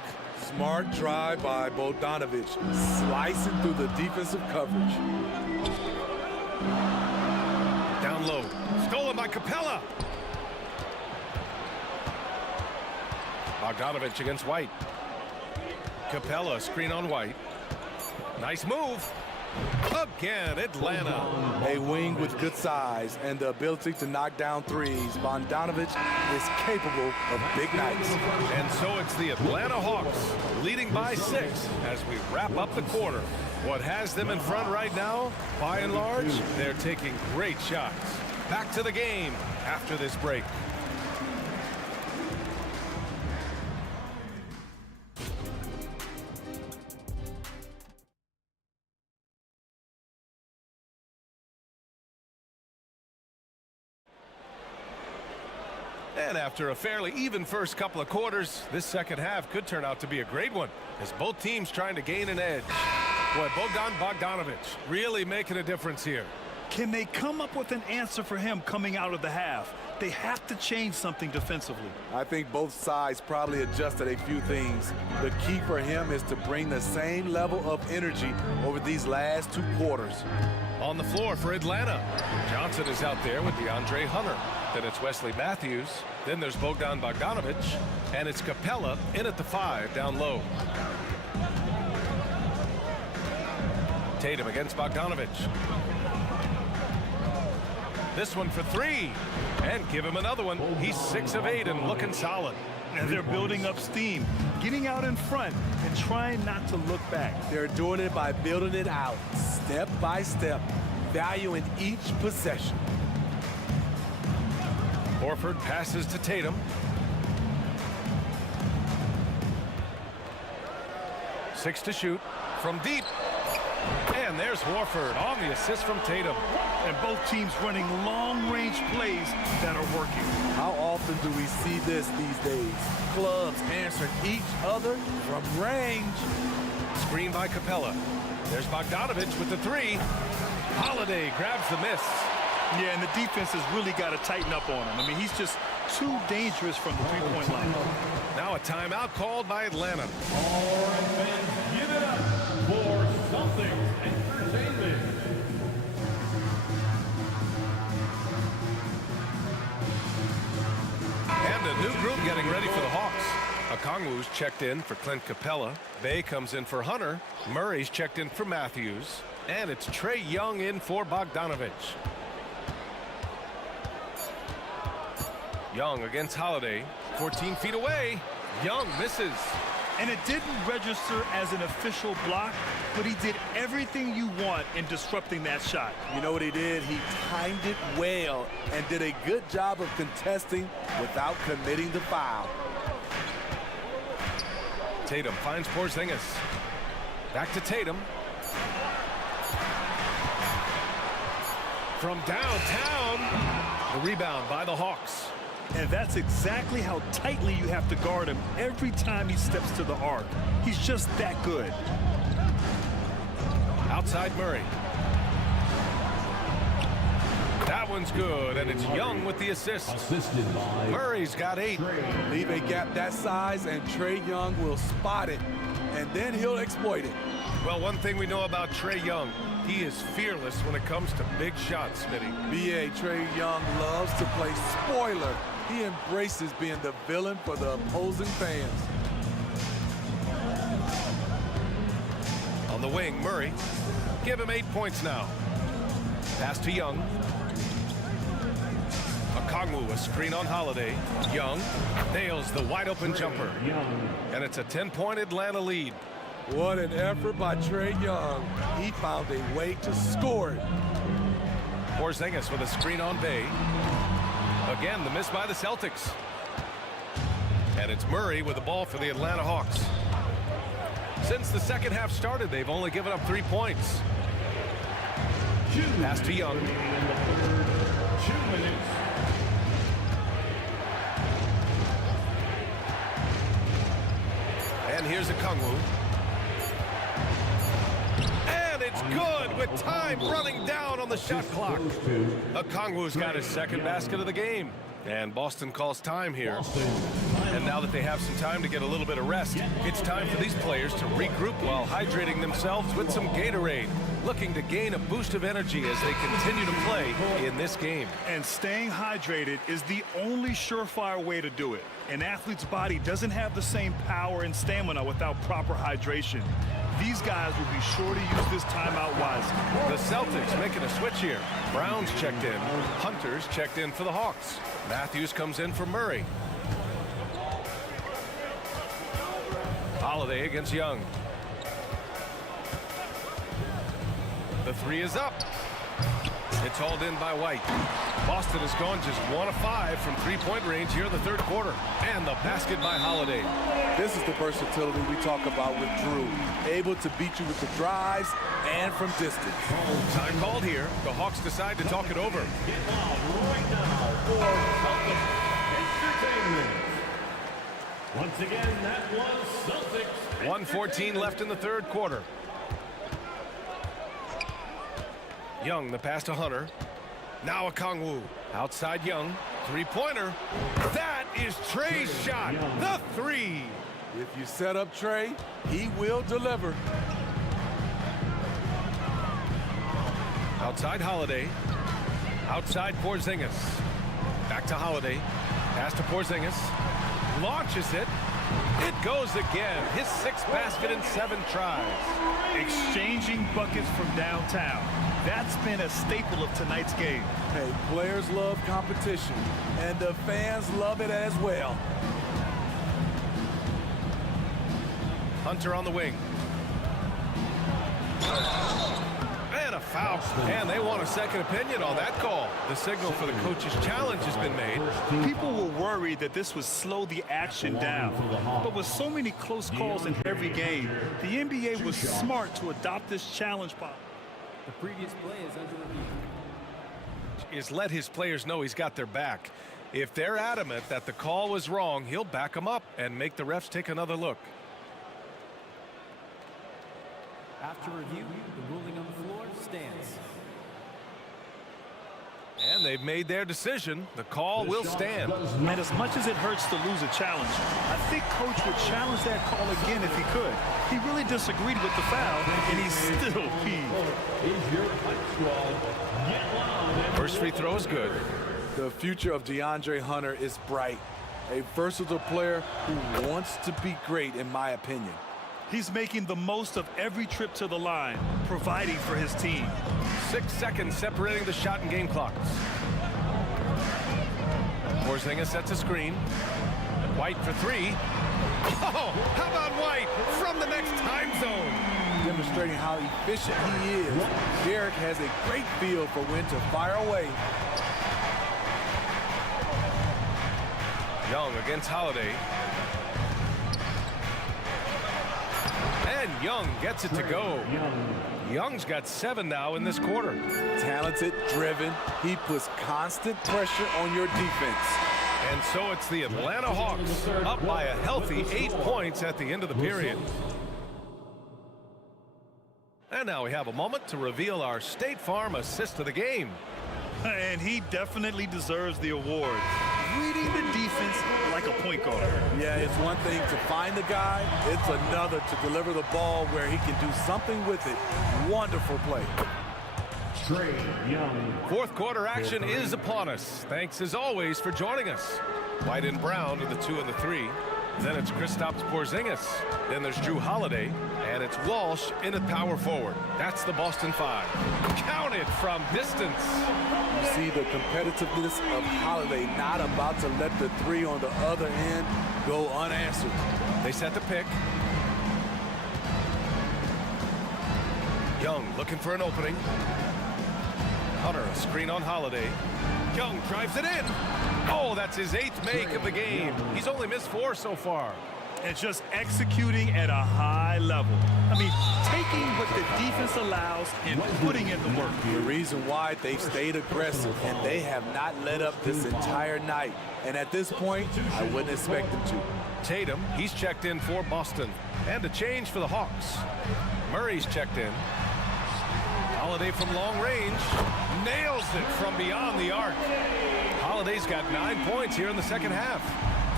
Smart drive by Bogdanovich, slicing through the defensive coverage. Down low. Stolen by Capella. Bogdanovich against White. Capella, screen on White. Nice move. Again, Atlanta. A wing with good size and the ability to knock down threes. Bogdanovich is capable of big nights. And so it's the Atlanta Hawks leading by 6 as we wrap up the quarter. What has them in front right now, by and large, they're taking great shots. Back to the game after this break. And after a fairly even first couple of quarters, this second half could turn out to be a great one as both teams trying to gain an edge. Boy, Bogdanovich really making a difference here. Can they come up with an answer for him coming out of the half? They have to change something defensively. I think both sides probably adjusted a few things. The key for him is to bring the same level of energy over these last 2 quarters. On the floor for Atlanta, Johnson is out there with DeAndre Hunter. Then it's Wesley Matthews. Then there's Bogdan Bogdanovich. And it's Capella in at the 5 down low. Tatum against Bogdanovich. This one for 3. And give him another one. He's 6 of 8 and looking solid. And they're building up steam, getting out in front and trying not to look back. They're doing it by building it out, step by step, valuing each possession. Horford passes to Tatum. 6 to shoot from deep. And there's Horford on the assist from Tatum. And both teams running long-range plays that are working. How often do we see this these days? Clubs answering each other from range. Screen by Capella. There's Bogdanovich with the 3. Holiday grabs the miss. Yeah, and the defense has really got to tighten up on him. I mean, he's just too dangerous from the 3-point line. Now a timeout called by Atlanta. All right, fans, give it up for something entertainment. And a new group getting ready for the Hawks. Okongwu's checked in for Clint Capella. Bay comes in for Hunter. Murray's checked in for Matthews. And it's Trae Young in for Bogdanovich. Young against Holiday. 14 feet away. Young misses. And it didn't register as an official block, but he did everything you want in disrupting that shot. You know what he did? He timed it well and did a good job of contesting without committing the foul. Tatum finds Porzingis. Back to Tatum. From downtown, the rebound by the Hawks. And that's exactly how tightly you have to guard him every time he steps to the arc. He's just that good. Outside Murray. That one's good, and it's Young with the assist. Assisted by Murray's got 8. Leave a gap that size, and Trae Young will spot it, and then he'll exploit it. Well, one thing we know about Trae Young, he is fearless when it comes to big shots, Smitty. B.A. Trae Young loves to play spoiler. He embraces being the villain for the opposing fans. On the wing, Murray. Give him 8 points now. Pass to Young. Okongwu, a screen on Holiday. Young nails the wide-open jumper. And it's a 10-point Atlanta lead. What an effort by Trae Young. He found a way to score it. Porzingis with a screen on Bay. Again, the miss by the Celtics. And it's Murray with the ball for the Atlanta Hawks. Since the second half started, they've only given up 3 points. Pass to Young. 2 minutes. And here's Okongwu. And it's good with time running down on the shot clock. Okongwu's got his second basket of the game. And Boston calls time here. And now that they have some time to get a little bit of rest, it's time for these players to regroup while hydrating themselves with some Gatorade, looking to gain a boost of energy as they continue to play in this game. And staying hydrated is the only surefire way to do it. An athlete's body doesn't have the same power and stamina without proper hydration. These guys will be sure to use this timeout wisely. The Celtics making a switch here. Brown's checked in. Hunter's checked in for the Hawks. Matthews comes in for Murray. Holiday against Young. The 3 is up. It's hauled in by White. Boston has gone just 1 of 5 from 3-point range here in the third quarter. And the basket by Holiday. This is the versatility we talk about with Drew. Able to beat you with the drives and from distance. Time called here. The Hawks decide to talk it over. Get loud right now for Celtics Entertainment. Once again, that was Celtics. 1:14 left in the third quarter. Young, the pass to Hunter. Now Okongwu. Outside Young. 3-pointer. That is Trae's shot. The 3. If you set up Trae, he will deliver. Outside Holiday. Outside Porzingis. Back to Holiday. Pass to Porzingis. Launches it. It goes again. His 6th basket in 7 tries. Exchanging buckets from downtown. That's been a staple of tonight's game. Hey, players love competition, and the fans love it as well. Hunter on the wing. And a foul. And they want a second opinion on that call. The signal for the coach's challenge has been made. People were worried that this would slow the action down. But with so many close calls in every game, the NBA was smart to adopt this challenge policy. The previous play is under review. Is let his players know he's got their back. If they're adamant that the call was wrong, he'll back them up and make the refs take another look. After review, the ruling on the floor stands. And they've made their decision. The call will stand. And as much as it hurts to lose a challenge, I think Coach would challenge that call again if he could. He really disagreed with the foul, and he's still peeved. First free throw is good. The future of DeAndre Hunter is bright. A versatile player who wants to be great, in my opinion. He's making the most of every trip to the line, providing for his team. 6 seconds separating the shot and game clocks. Porzingis sets a screen. White for 3. Oh, how about White from the next time zone? Demonstrating how efficient he is. Derek has a great feel for when to fire away. Young against Holiday. And Young gets it to go. Young's got 7 now in this quarter. Talented, driven. He puts constant pressure on your defense. And so it's the Atlanta Hawks up by a healthy 8 points at the end of the period. And now we have a moment to reveal our State Farm assist of the game. And he definitely deserves the award. Reading the defense like a point guard. Yeah, it's one thing to find the guy. It's another to deliver the ball where he can do something with it. Wonderful play. Fourth quarter action is upon us. Thanks as always for joining us. White and Brown are the 2 and the 3. Then it's Kristaps Porzingis. Then there's Drew Holiday. And it's Walsh in at power forward. That's the Boston 5. Counted from distance. You see the competitiveness of Holiday, not about to let the 3 on the other end go unanswered. They set the pick. Young looking for an opening. Hunter, a screen on Holiday. Young drives it in. Oh, that's his 8th make of the game. He's only missed 4 so far. And just executing at a high level. I mean, taking what the defense allows and putting in the work. The reason why they've stayed aggressive and they have not let up this entire night. And at this point, I wouldn't expect them to. Tatum, he's checked in for Boston. And a change for the Hawks. Murray's checked in. Holiday from long range. Nails it from beyond the arc. Holiday's got 9 points here in the second half.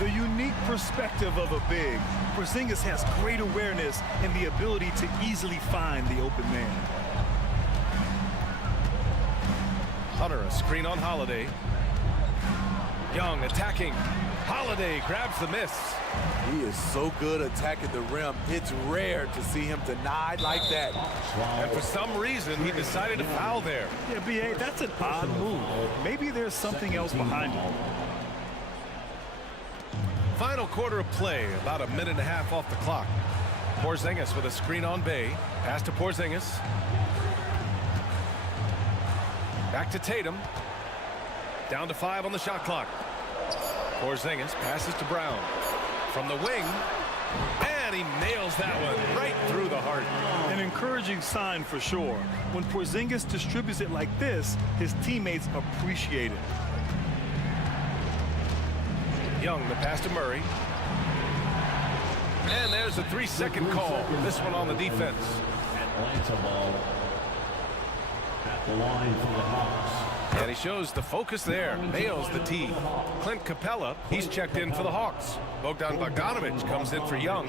The unique perspective of a big. Porzingis has great awareness and the ability to easily find the open man. Hunter, a screen on Holiday. Young attacking. Holiday grabs the miss. He is so good attacking the rim. It's rare to see him denied like that. And for some reason, he decided to foul there. Yeah, B.A., that's an odd move. Maybe there's something else behind it. Final quarter of play, about a minute and a half off the clock. Porzingis with a screen on Bay. Pass to Porzingis. Back to Tatum. Down to 5 on the shot clock. Porzingis passes to Brown. From the wing. And he nails that one right through the heart. An encouraging sign for sure. When Porzingis distributes it like this, his teammates appreciate it. Young, the pass to Murray. And there's a 3-second call. This one on the defense. Atlanta ball at the line for the Hawks. And he shows the focus there. Nails the tee. Clint Capella, he's checked in for the Hawks. Bogdan Bogdanovic comes in for Young.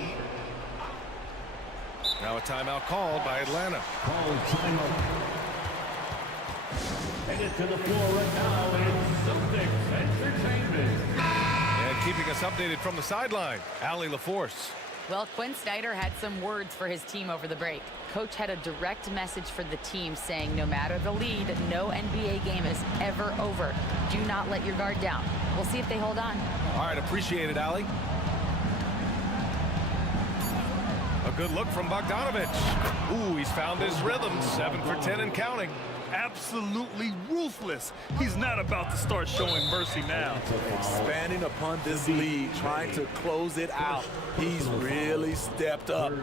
Now a timeout called by Atlanta. Headed to the floor right now is Celtics Entertainment. Keeping us updated from the sideline, Allie LaForce. Well, Quinn Snyder had some words for his team over the break. Coach had a direct message for the team saying no matter the lead, no NBA game is ever over. Do not let your guard down. We'll see if they hold on. All right, appreciate it, Allie. A good look from Bogdanovic. Ooh, he's found his rhythm. 7 for 10 and counting. Absolutely ruthless. He's not about to start showing mercy now. Expanding upon this lead, trying to close it out. He's really stepped up.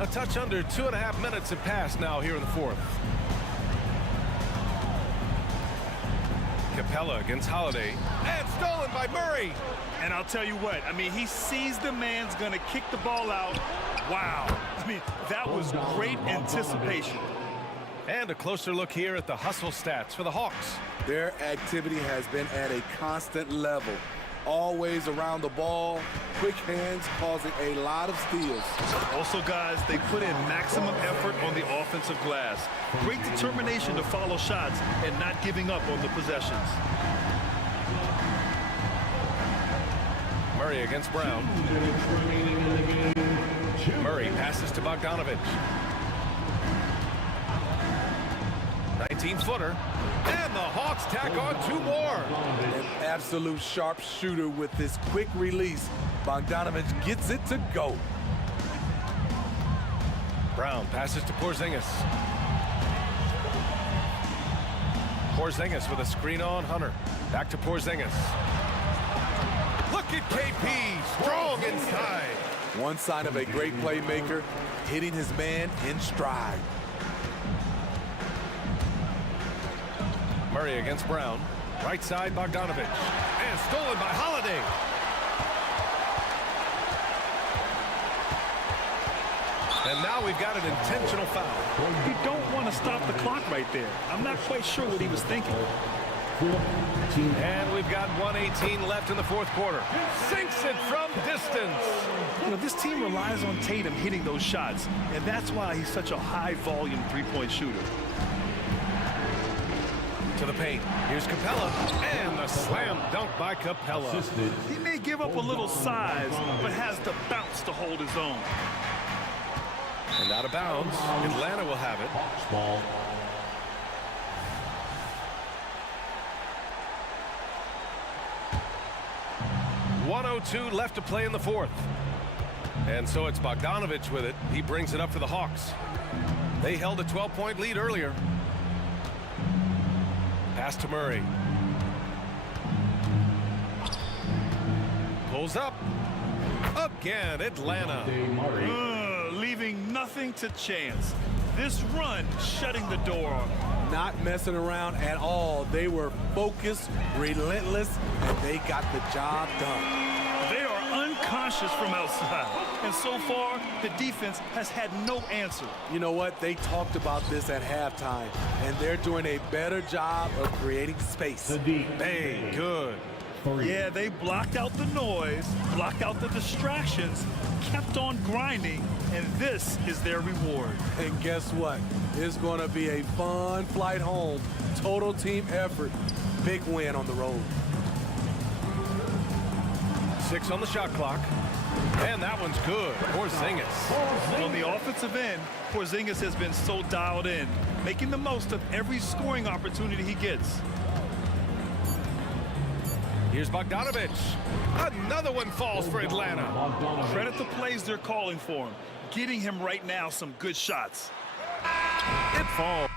A touch under 2.5 minutes have passed now here in the fourth. Capella against Holiday. And stolen by Murray. And I'll tell you what, I mean, he sees the man's going to kick the ball out. Wow. I mean, that was great anticipation. And a closer look here at the hustle stats for the Hawks. Their activity has been at a constant level. Always around the ball, quick hands causing a lot of steals. Also, guys, they put in maximum effort on the offensive glass. Great determination to follow shots and not giving up on the possessions. Murray against Brown. Murray passes to Bogdanovic. 19-footer. And the Hawks tack on 2 more. An absolute sharp shooter with this quick release. Bogdanovic gets it to go. Brown passes to Porzingis. Porzingis with a screen on Hunter. Back to Porzingis. Look at KP, strong inside. One sign of a great playmaker, hitting his man in stride. Murray against Brown. Right side, Bogdanovic. And stolen by Holiday. And now we've got an intentional foul. You don't want to of stopped the clock right there. I'm not quite sure what he was thinking. And we've got 1:18 left in the fourth quarter. Sinks it from distance. You know, this team relies on Tatum hitting those shots, and that's why he's such a high-volume three-point shooter. To the paint. Here's Capella. And the slam dunk by Capella. He may give up a little size, but has the bounce to hold his own. And out of bounds. Atlanta will have it. Ball. .102 left to play in the fourth. And so it's Bogdanovich with it. He brings it up for the Hawks. They held a 12-point lead earlier. Pass to Murray. Pulls up. Again, Atlanta. Leaving nothing to chance. This run shutting the door on him. Not messing around at all. They were focused, relentless, and they got the job done. They are unconscious from outside. And so far, the defense has had no answer. You know what? They talked about this at halftime, and they're doing a better job of creating space. Hey, good. Yeah, they blocked out the noise, blocked out the distractions, kept on grinding, and this is their reward. And guess what? It's going to be a fun flight home. Total team effort. Big win on the road. 6 on the shot clock. And that one's good. Porzingis. On the offensive end, Porzingis has been so dialed in, making the most of every scoring opportunity he gets. Here's Bogdanovich. Another one falls for Atlanta. Credit the plays they're calling for him. Getting him right now some good shots. It falls.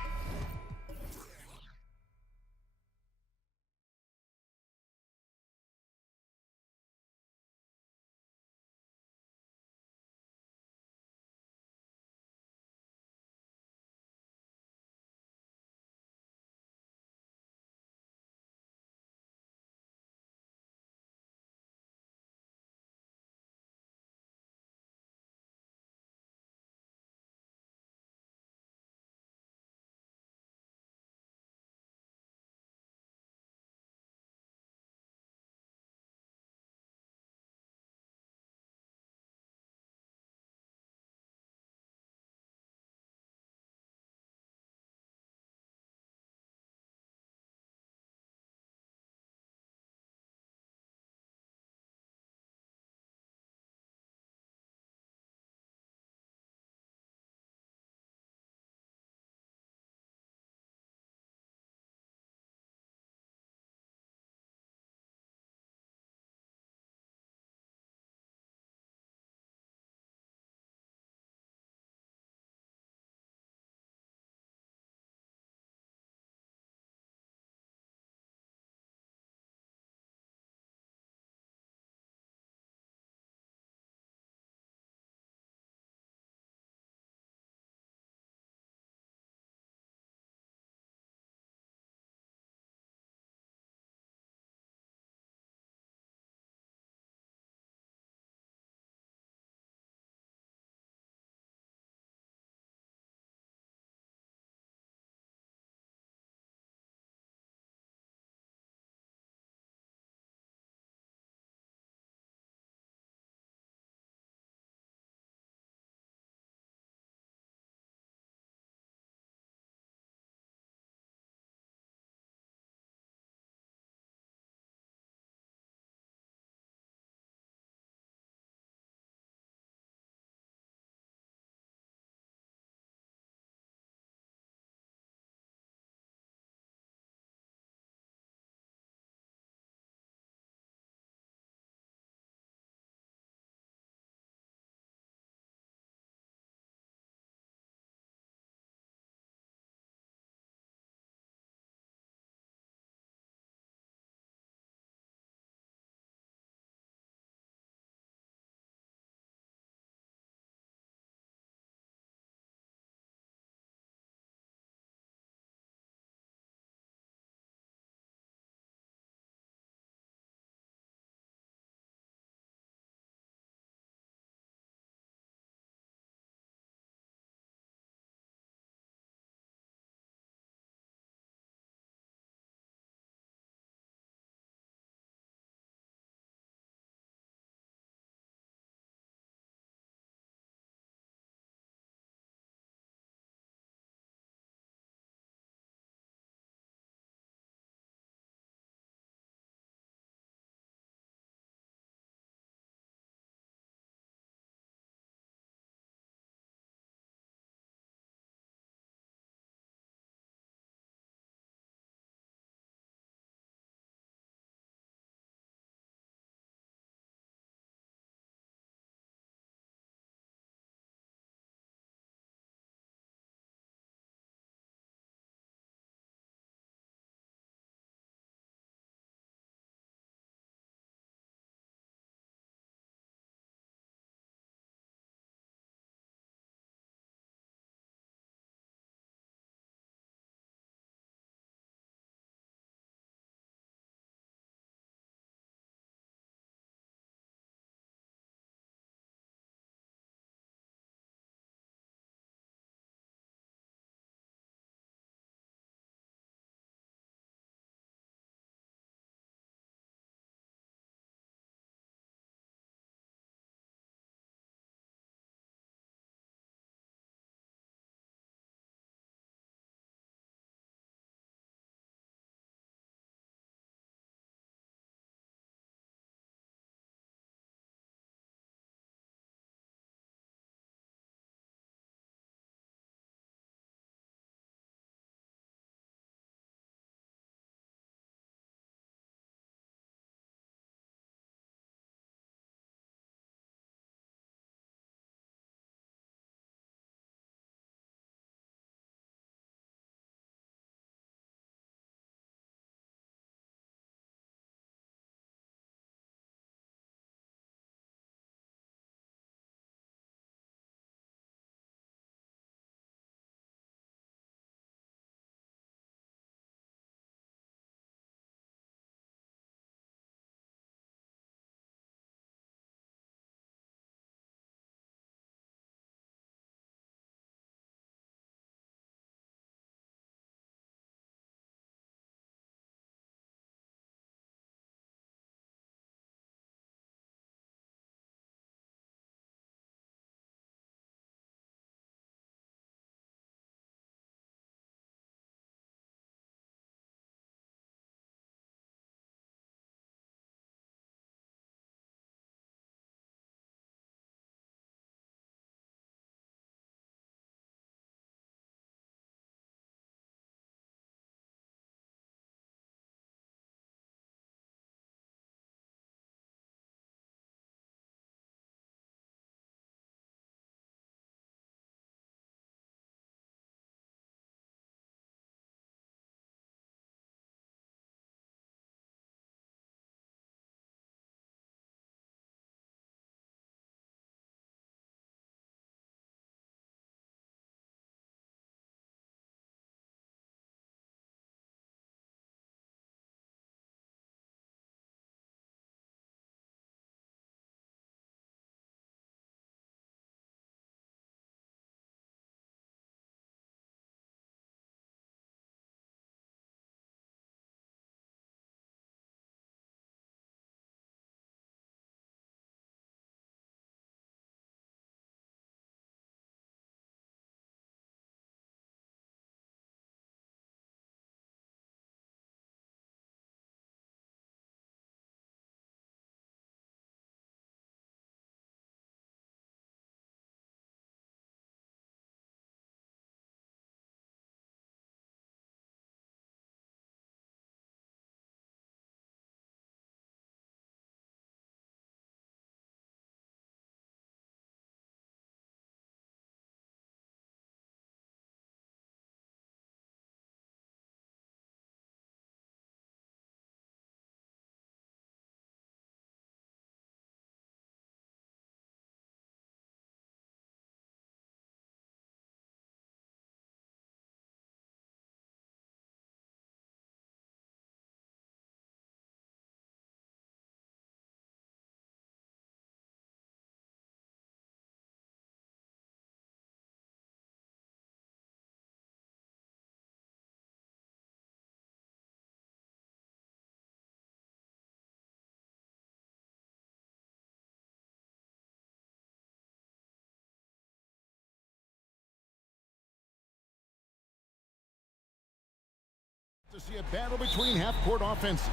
To see a battle between half-court offenses.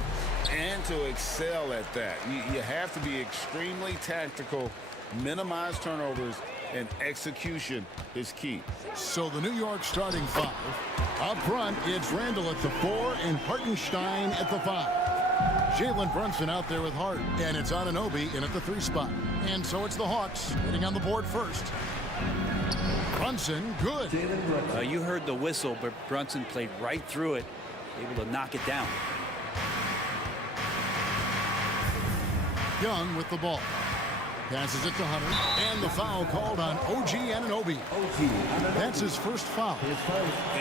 And to excel at that, you have to be extremely tactical, minimize turnovers, and execution is key. So the New York starting five. Up front, it's Randall at the 4 and Hartenstein at the 5. Jalen Brunson out there with Hart, and it's Anunoby in at the 3 spot. And so it's the Hawks getting on the board first. Brunson, good. You heard the whistle, but Brunson played right through it, able to knock it down. Young with the ball. Passes it to Hunter, and the foul called on OG Anunoby. That's his first foul.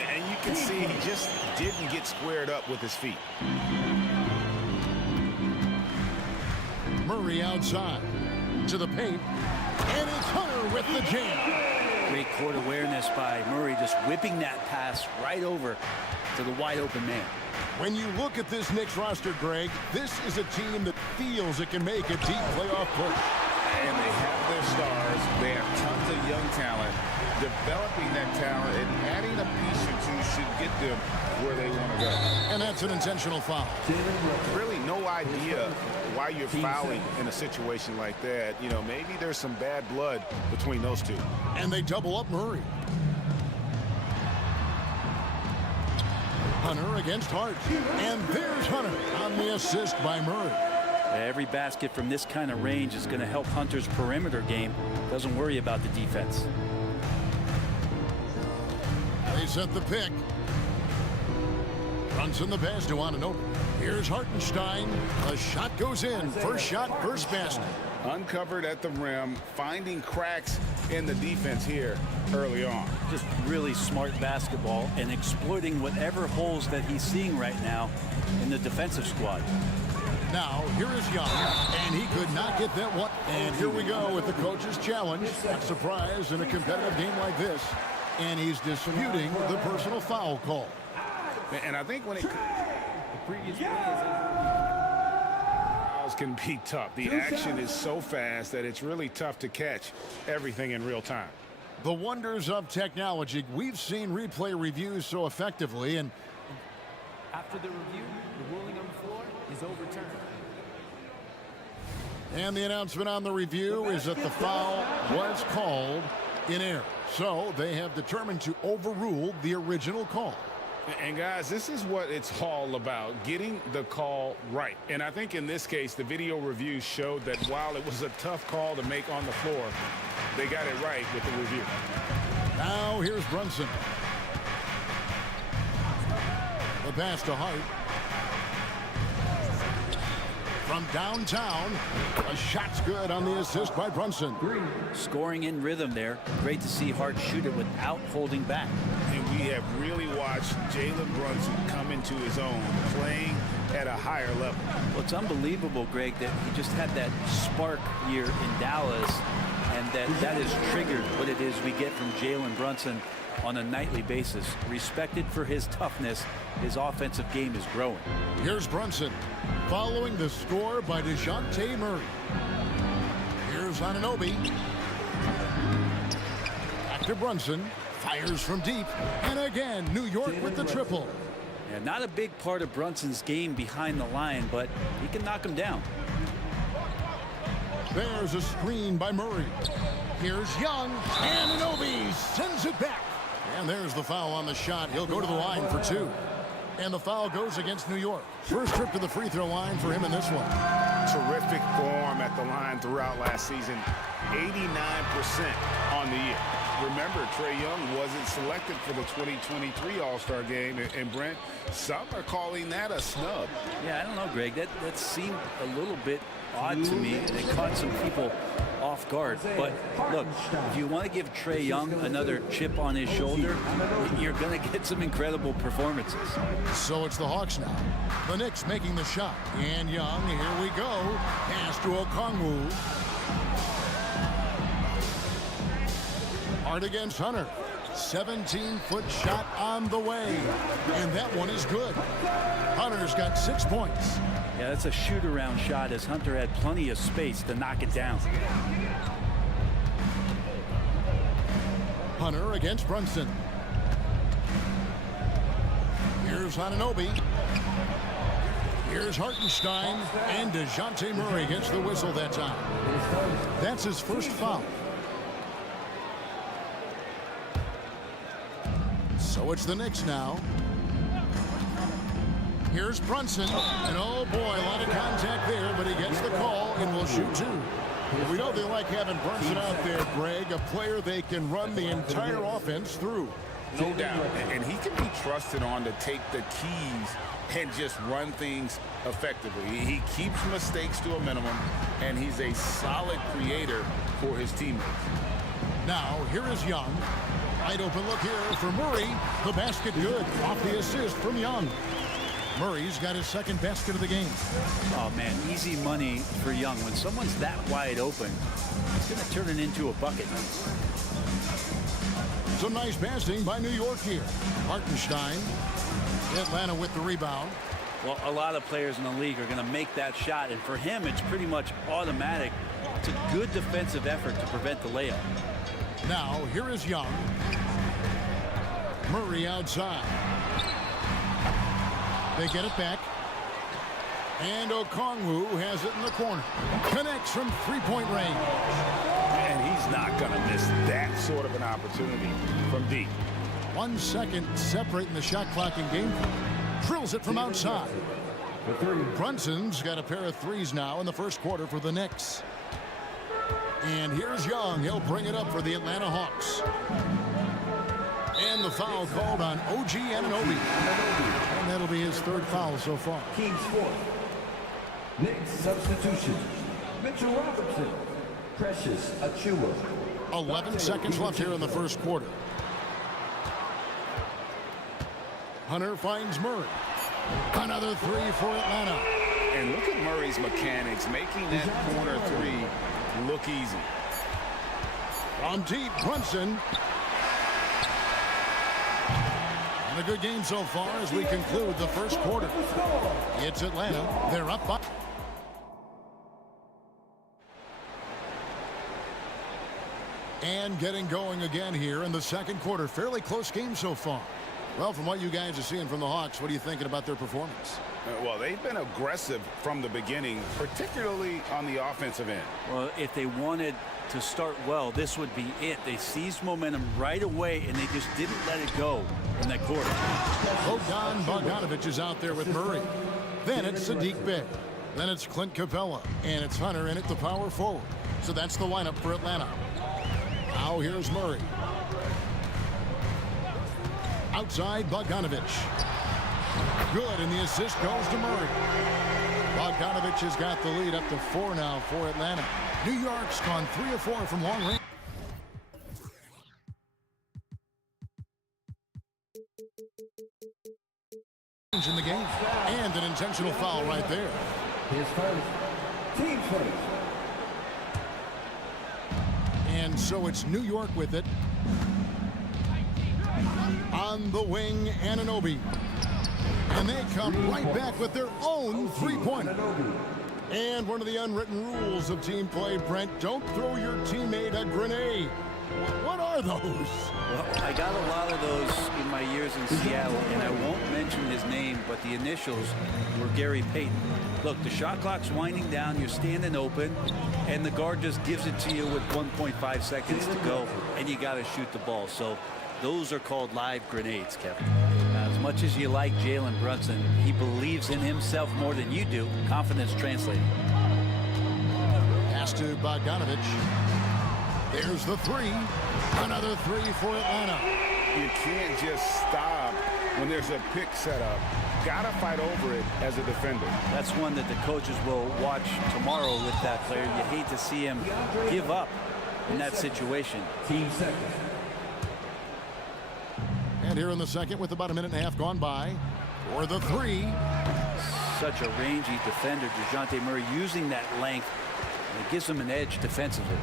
And you can see he just didn't get squared up with his feet. Murray outside to the paint, and it's Hunter with the jam. Great court awareness by Murray, just whipping that pass right over to the wide open man. When you look at this Knicks roster, Greg, this is a team that feels it can make a deep playoff push. And they have their stars. They have tons of young talent. Developing that talent and adding a piece or two should get them where they want to go. And that's an intentional foul. Really no idea why you're fouling in a situation like that. You know, maybe there's some bad blood between those two. And they double up Murray. Hunter against Hart. And there's Hunter on the assist by Murray. Every basket from this kind of range is going to help Hunter's perimeter game. Doesn't worry about the defense. They set the pick. Brunson the pass to Anunoby. Here's Hartenstein. A shot goes in. First shot, first basket. Uncovered at the rim, finding cracks in the defense here early on. Just really smart basketball and exploiting whatever holes that he's seeing right now in the defensive squad. Now, here is Young, and he could not get that one. And here we go with the coach's challenge. A surprise in a competitive game like this. And he's disputing the personal foul call. And I think when the previous fouls can be tough. The action is so fast that it's really tough to catch everything in real time. The wonders of technology. We've seen replay reviews so effectively, and after the review, the ruling on the floor is overturned. And the announcement on the review is that the foul was called in error. So they have determined to overrule the original call. And guys, this is what it's all about, getting the call right. And I think in this case, the video review showed that while it was a tough call to make on the floor, they got it right with the review. Now here's Brunson. The pass to Hart. From downtown, a shot's good on the assist by Brunson. Scoring in rhythm there. Great to see Hart shoot it without holding back. And we have really watched Jalen Brunson come into his own, playing at a higher level. Well, it's unbelievable, Greg, that he just had that spark here in Dallas, and that has triggered what it is we get from Jalen Brunson on a nightly basis. Respected for his toughness, his offensive game is growing. Here's Brunson, following the score by DeJounte Murray. Here's Anunoby. Back to Brunson, fires from deep, and again, New York with the triple. Yeah, not a big part of Brunson's game behind the line, but he can knock him down. There's a screen by Murray. Here's Young, and Anunoby sends it back. And there's the foul on the shot. He'll go to the line for 2. And the foul goes against New York. First trip to the free throw line for him in this one. Terrific form at the line throughout last season. 89% on the year. Remember, Trae Young wasn't selected for the 2023 All-Star game. And Brent, some are calling that a snub. Yeah, I don't know, Greg. That seemed a little bit odd to me. They caught some people off guard. But look, if you want to give Trae Young another chip on his shoulder, you're going to get some incredible performances. So it's the Hawks now. The Knicks making the shot. And Young, here we go. Pass to Okongwu. Hart against Hunter. 17-foot shot on the way. And that one is good. Hunter's got 6 points. Yeah, that's a shoot-around shot as Hunter had plenty of space to knock it down. Hunter against Brunson. Here's goes Anunoby. Here's Hartenstein, and DeJounte Murray gets the whistle that time. That's his first foul. So it's the Knicks now. Here's Brunson, and oh boy, a lot of contact there, but he gets the call and will shoot two. We know they like having Brunson out there, Greg, a player they can run the entire offense through. No doubt, and he can be trusted on to take the keys and just run things effectively. He keeps mistakes to a minimum, and he's a solid creator for his teammates. Now, here is Young. Wide open look here for Murray. The basket good off the assist from Young. Murray's got his second basket of the game. Oh, man, easy money for Young. When someone's that wide open, it's going to turn it into a bucket. Some nice passing by New York here. Hartenstein. Atlanta with the rebound. Well, a lot of players in the league are going to make that shot, and for him, it's pretty much automatic. It's a good defensive effort to prevent the layup. Now, here is Young. Murray outside. They get it back. And Okongwu has it in the corner. Connects from three-point range. And he's not going to miss that sort of an opportunity from deep. 1 second separating the shot clock in game. Drills it from outside. Brunson's got a pair of threes now in the first quarter for the Knicks. And here's Young. He'll bring it up for the Atlanta Hawks. And the foul called on OG Anunoby. And that'll be his third foul so far. Team sport. Knicks substitution. Mitchell Robertson. Precious Achua. 11 seconds left here in the first quarter. Hunter finds Murray. Another three for Atlanta. And look at Murray's mechanics, making that corner three look easy. From deep, Brunson. And a good game so far as we conclude the first quarter. It's Atlanta. They're up by. And getting going again here in the second quarter. Fairly close game so far. Well, from what you guys are seeing from the Hawks, what are you thinking about their performance? Well, they've been aggressive from the beginning, particularly on the offensive end. Well, if they wanted to start well, this would be it. They seized momentum right away, and they just didn't let it go in that quarter. Bogdanovich is out there with Murray. Then it's Sadiq Bey. Then it's Clint Capella. And it's Hunter in at the power forward. So that's the lineup for Atlanta. Now here's Murray. Outside, Bogdanovich. Good, and the assist goes to Murray. Bogdanovich has got the lead up to 4 now for Atlanta. New York's gone 3 of 4 from long range. In the game, and an intentional foul right there. His first. Team first. And so it's New York with it. On the wing, Anunoby. And they come right back with their own three-pointer. And one of the unwritten rules of team play, Brent, don't throw your teammate a grenade. What are those? Well, I got a lot of those in my years in Seattle, and I won't mention his name, but the initials were Gary Payton. Look, the shot clock's winding down, you're standing open, and the guard just gives it to you with 1.5 seconds to go, and you got to shoot the ball. So those are called live grenades, Kevin. Now, as much as you like Jalen Brunson, he believes in himself more than you do. Confidence translating. Pass to Bogdanovich. There's the three. Another three for Atlanta. You can't just stop when there's a pick set up. Gotta fight over it as a defender. That's one that the coaches will watch tomorrow with that player. You hate to see him give up in that situation. Team second. And here in the second with about a minute and a half gone by for the three. Such a rangy defender, DeJounte Murray, using that length. It gives him an edge defensively.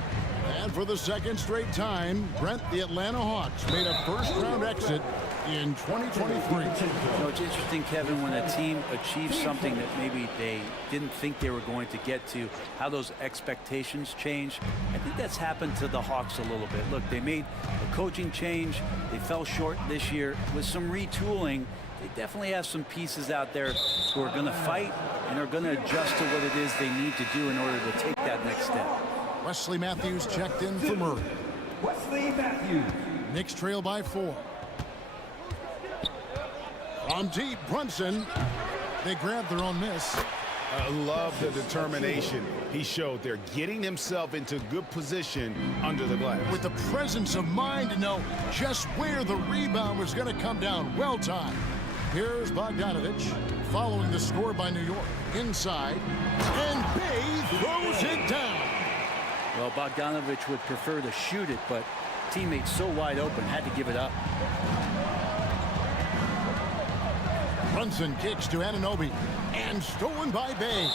And for the second straight time, Brent, the Atlanta Hawks made a first-round exit in 2023. You know, it's interesting, Kevin, when a team achieves something that maybe they didn't think they were going to get to, how those expectations change. I think that's happened to the Hawks a little bit. Look, they made a coaching change. They fell short this year. With some retooling, they definitely have some pieces out there who are going to fight and are going to adjust to what it is they need to do in order to take that next step. Wesley Matthews checked in for Murray. Wesley Matthews. Knicks trail by 4. From deep, Brunson. They grabbed their own miss. I love the determination he showed there, getting himself into good position under the glass. With the presence of mind to know just where the rebound was going to come down. Well timed. Here's Bogdanovich following the score by New York. Inside, and Bay throws it down. Well, Bogdanovich would prefer to shoot it, but teammates so wide open had to give it up. Brunson kicks to Anunoby, and stolen by Bay.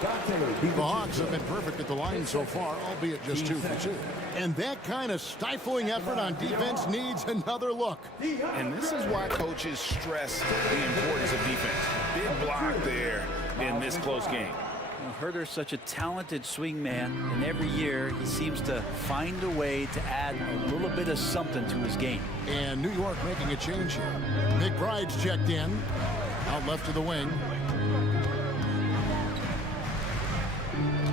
The Hawks have been perfect at the line so far, albeit just 2 for 2. And that kind of stifling effort on defense needs another look. And this is why coaches stress the importance of defense. Big block there in this close game. Herter's such a talented swing man, and every year he seems to find a way to add a little bit of something to his game. And New York making a change here. McBride's checked in. Out left to the wing.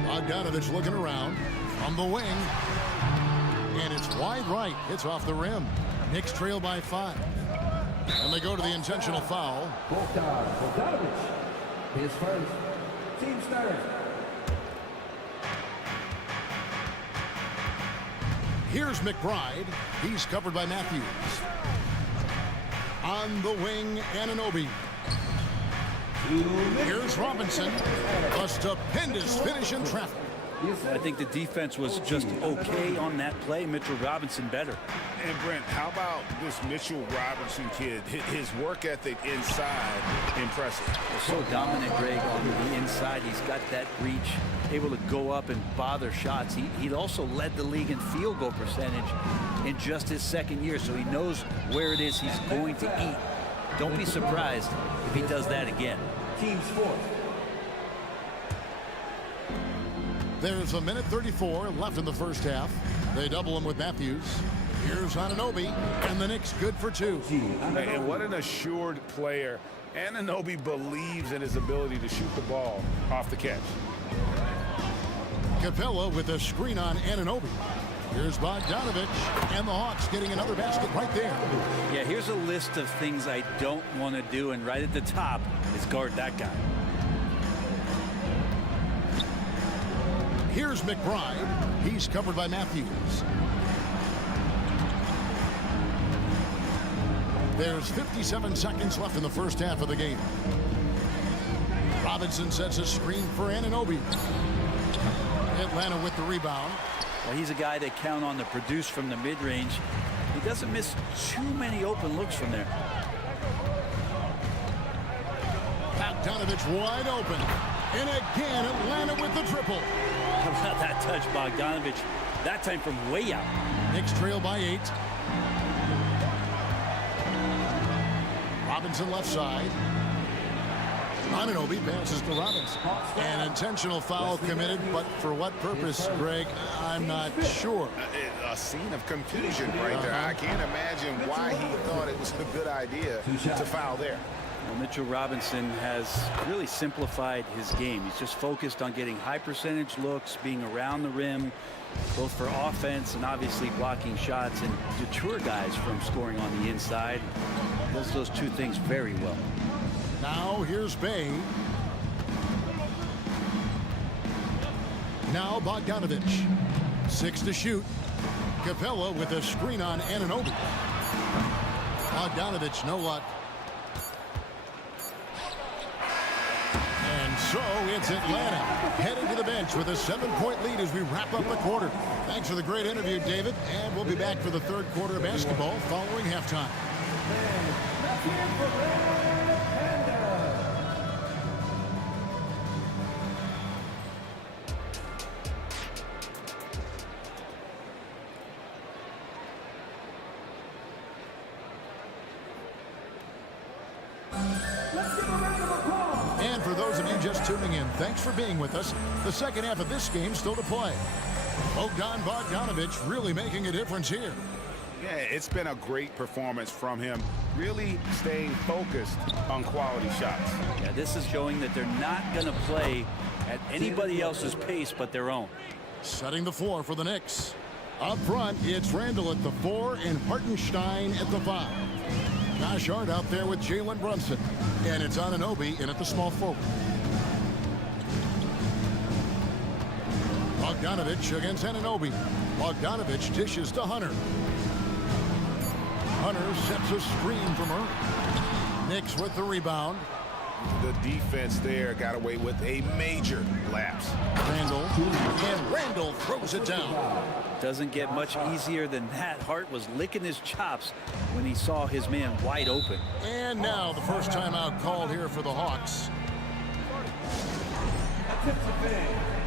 Bogdanovich looking around from the wing. And it's wide right. It's off the rim. Knicks trail by 5. And they go to the intentional foul. Bogdanovich. His first. Team's third. Here's McBride. He's covered by Matthews. On the wing, Anunoby. Here's Robinson. A stupendous finish in traffic. I think the defense was just okay on that play. Mitchell Robinson better. And Brent, how about this Mitchell Robinson kid? His work ethic inside, impressive. So dominant, Greg, on the inside. He's got that reach, able to go up and bother shots. He also led the league in field goal percentage in just his second year, so he knows where it is he's going to eat. Don't be surprised if he does that again. Team sport. There's 1:34 left in the first half. They double him with Matthews. Here's Anunoby, and the Knicks good for 2. And what an assured player. Anunoby believes in his ability to shoot the ball off the catch. Capella with a screen on Anunoby. Here's Bogdanovich, and the Hawks getting another basket right there. Yeah, here's a list of things I don't want to do, and right at the top is guard that guy. Here's McBride. He's covered by Matthews. There's 57 seconds left in the first half of the game. Robinson sets a screen for Anunoby. Atlanta with the rebound. Well, he's a guy they count on to produce from the mid-range. He doesn't miss too many open looks from there. Bogdanovich wide open. And again, Atlanta with the triple. How about that touch, Bogdanovich? That time from way out. Knicks trail by 8. Robinson left side. Anunoby passes to Robinson. An intentional foul committed, but for what purpose, Greg? I'm not sure. A scene of confusion right there. I can't imagine why he thought it was a good idea to foul there. Well, Mitchell Robinson has really simplified his game. He's just focused on getting high percentage looks, being around the rim, both for offense and obviously blocking shots, and deter guys from scoring on the inside. Does those two things very well. Now here's Bay. Now Bogdanovich. 6 to shoot. Capella with a screen on Anunoby. Bogdanovich, no luck. And so it's Atlanta heading to the bench with a 7-point lead as we wrap up the quarter. Thanks for the great interview, David. And we'll be back for the third quarter of basketball following halftime. And for those of you just tuning in, thanks for being with us. The second half of this game still to play. Bogdanovich really making a difference here. Yeah, it's been a great performance from him, really staying focused on quality shots. Yeah, this is showing that they're not going to play at anybody else's pace but their own. Setting the floor for the Knicks. Up front, it's Randall at the 4 and Hartenstein at the 5. Josh Hart out there with Jalen Brunson. And it's Anunoby in at the small forward. Bogdanovich against Anunoby. Bogdanovich dishes to Hunter. Hunter sets a screen from her. Knicks with the rebound. The defense there got away with a major lapse. Randall, and Randall throws it down. Doesn't get much easier than that. Hart was licking his chops when he saw his man wide open. And now the first timeout called here for the Hawks.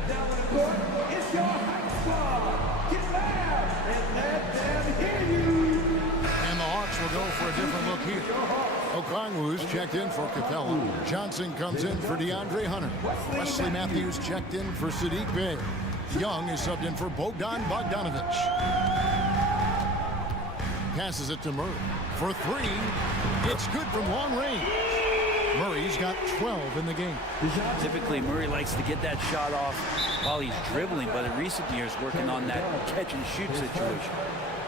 Down on the court, it's your high squad. Get loud and let them hear you. And the Hawks will go for a different look here. Okongwu's checked in for Capella. Johnson comes in for DeAndre Hunter. Wesley Matthews checked in for Sadiq Bey. Young is subbed in for Bogdan Bogdanovich. Passes it to Murray for 3. It's good from long range. Murray's got 12 in the game. Typically, Murray likes to get that shot off while he's dribbling, but in recent years, working on that catch-and-shoot situation.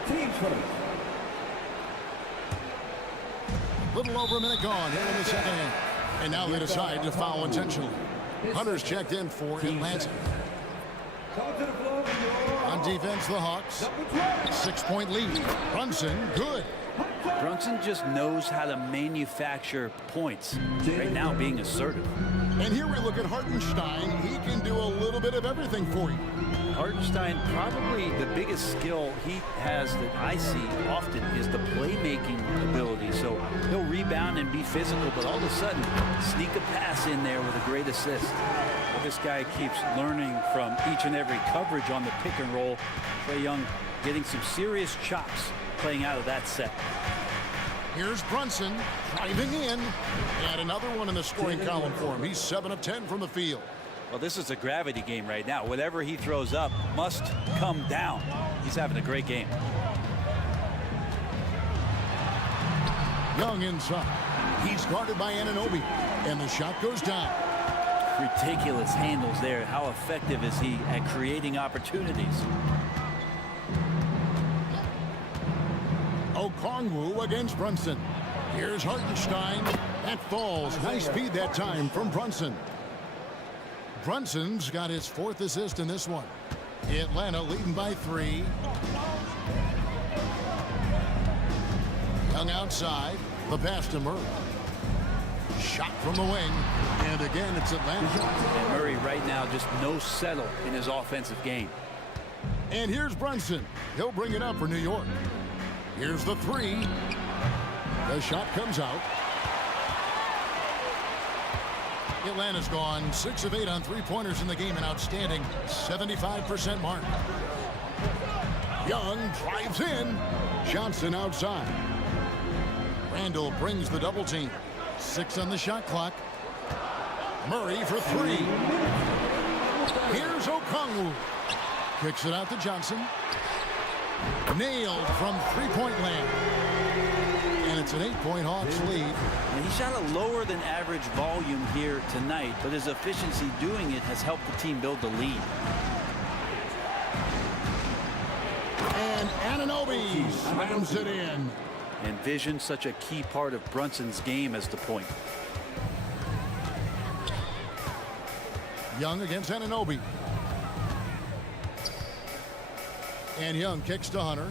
Team first. Little over a minute gone here in the second half. And now they decide to foul intentionally. Hunter's checked in for Atlanta. On defense, the Hawks. 6-point lead. Brunson, good. Brunson just knows how to manufacture points. Right now, being assertive. And here we look at Hartenstein. He can do a little bit of everything for you. Hartenstein, probably the biggest skill he has that I see often is the playmaking ability. So he'll rebound and be physical, but all of a sudden, sneak a pass in there with a great assist. This guy keeps learning from each and every coverage on the pick and roll. Trae Young getting some serious chops playing out of that set. Here's Brunson driving in. And another one in the scoring column for him. He's 7 of 10 from the field. Well, this is a gravity game right now. Whatever he throws up must come down. He's having a great game. Young inside. He's guarded by Anunoby. And the shot goes down. Ridiculous handles there. How effective is he at creating opportunities? Okongwu against Brunson. Here's Hartenstein. That falls. Nice feed that time from Brunson. Brunson's got his 4th assist in this one. Atlanta leading by 3. Young outside. The pass to Murray. Shot from the wing. And again, it's Atlanta. And Murray right now just no settle in his offensive game. And here's Brunson. He'll bring it up for New York. Here's the 3. The shot comes out. Atlanta's gone 6 of 8 on 3-pointers in the game, an outstanding 75% mark. Young drives in. Johnson outside. Randall brings the double team. 6 on the shot clock. Murray for 3. Here's Okongwu. Kicks it out to Johnson. Nailed from 3-point land. And it's an 8-point Hawks lead. And he shot a lower than average volume here tonight, but his efficiency doing it has helped the team build the lead. And Anunoby slams it in. And vision, such a key part of Brunson's game as the point. Young against Anunoby. And Young kicks to Hunter.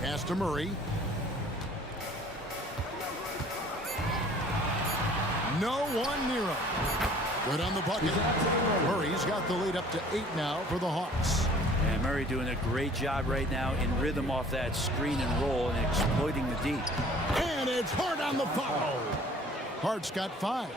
Pass to Murray. No one near him. Good on the bucket. Murray's got the lead up to 8 now for the Hawks. And Murray doing a great job right now in rhythm off that screen and roll and exploiting the D. And it's Hart on the foul. Hart's got 5.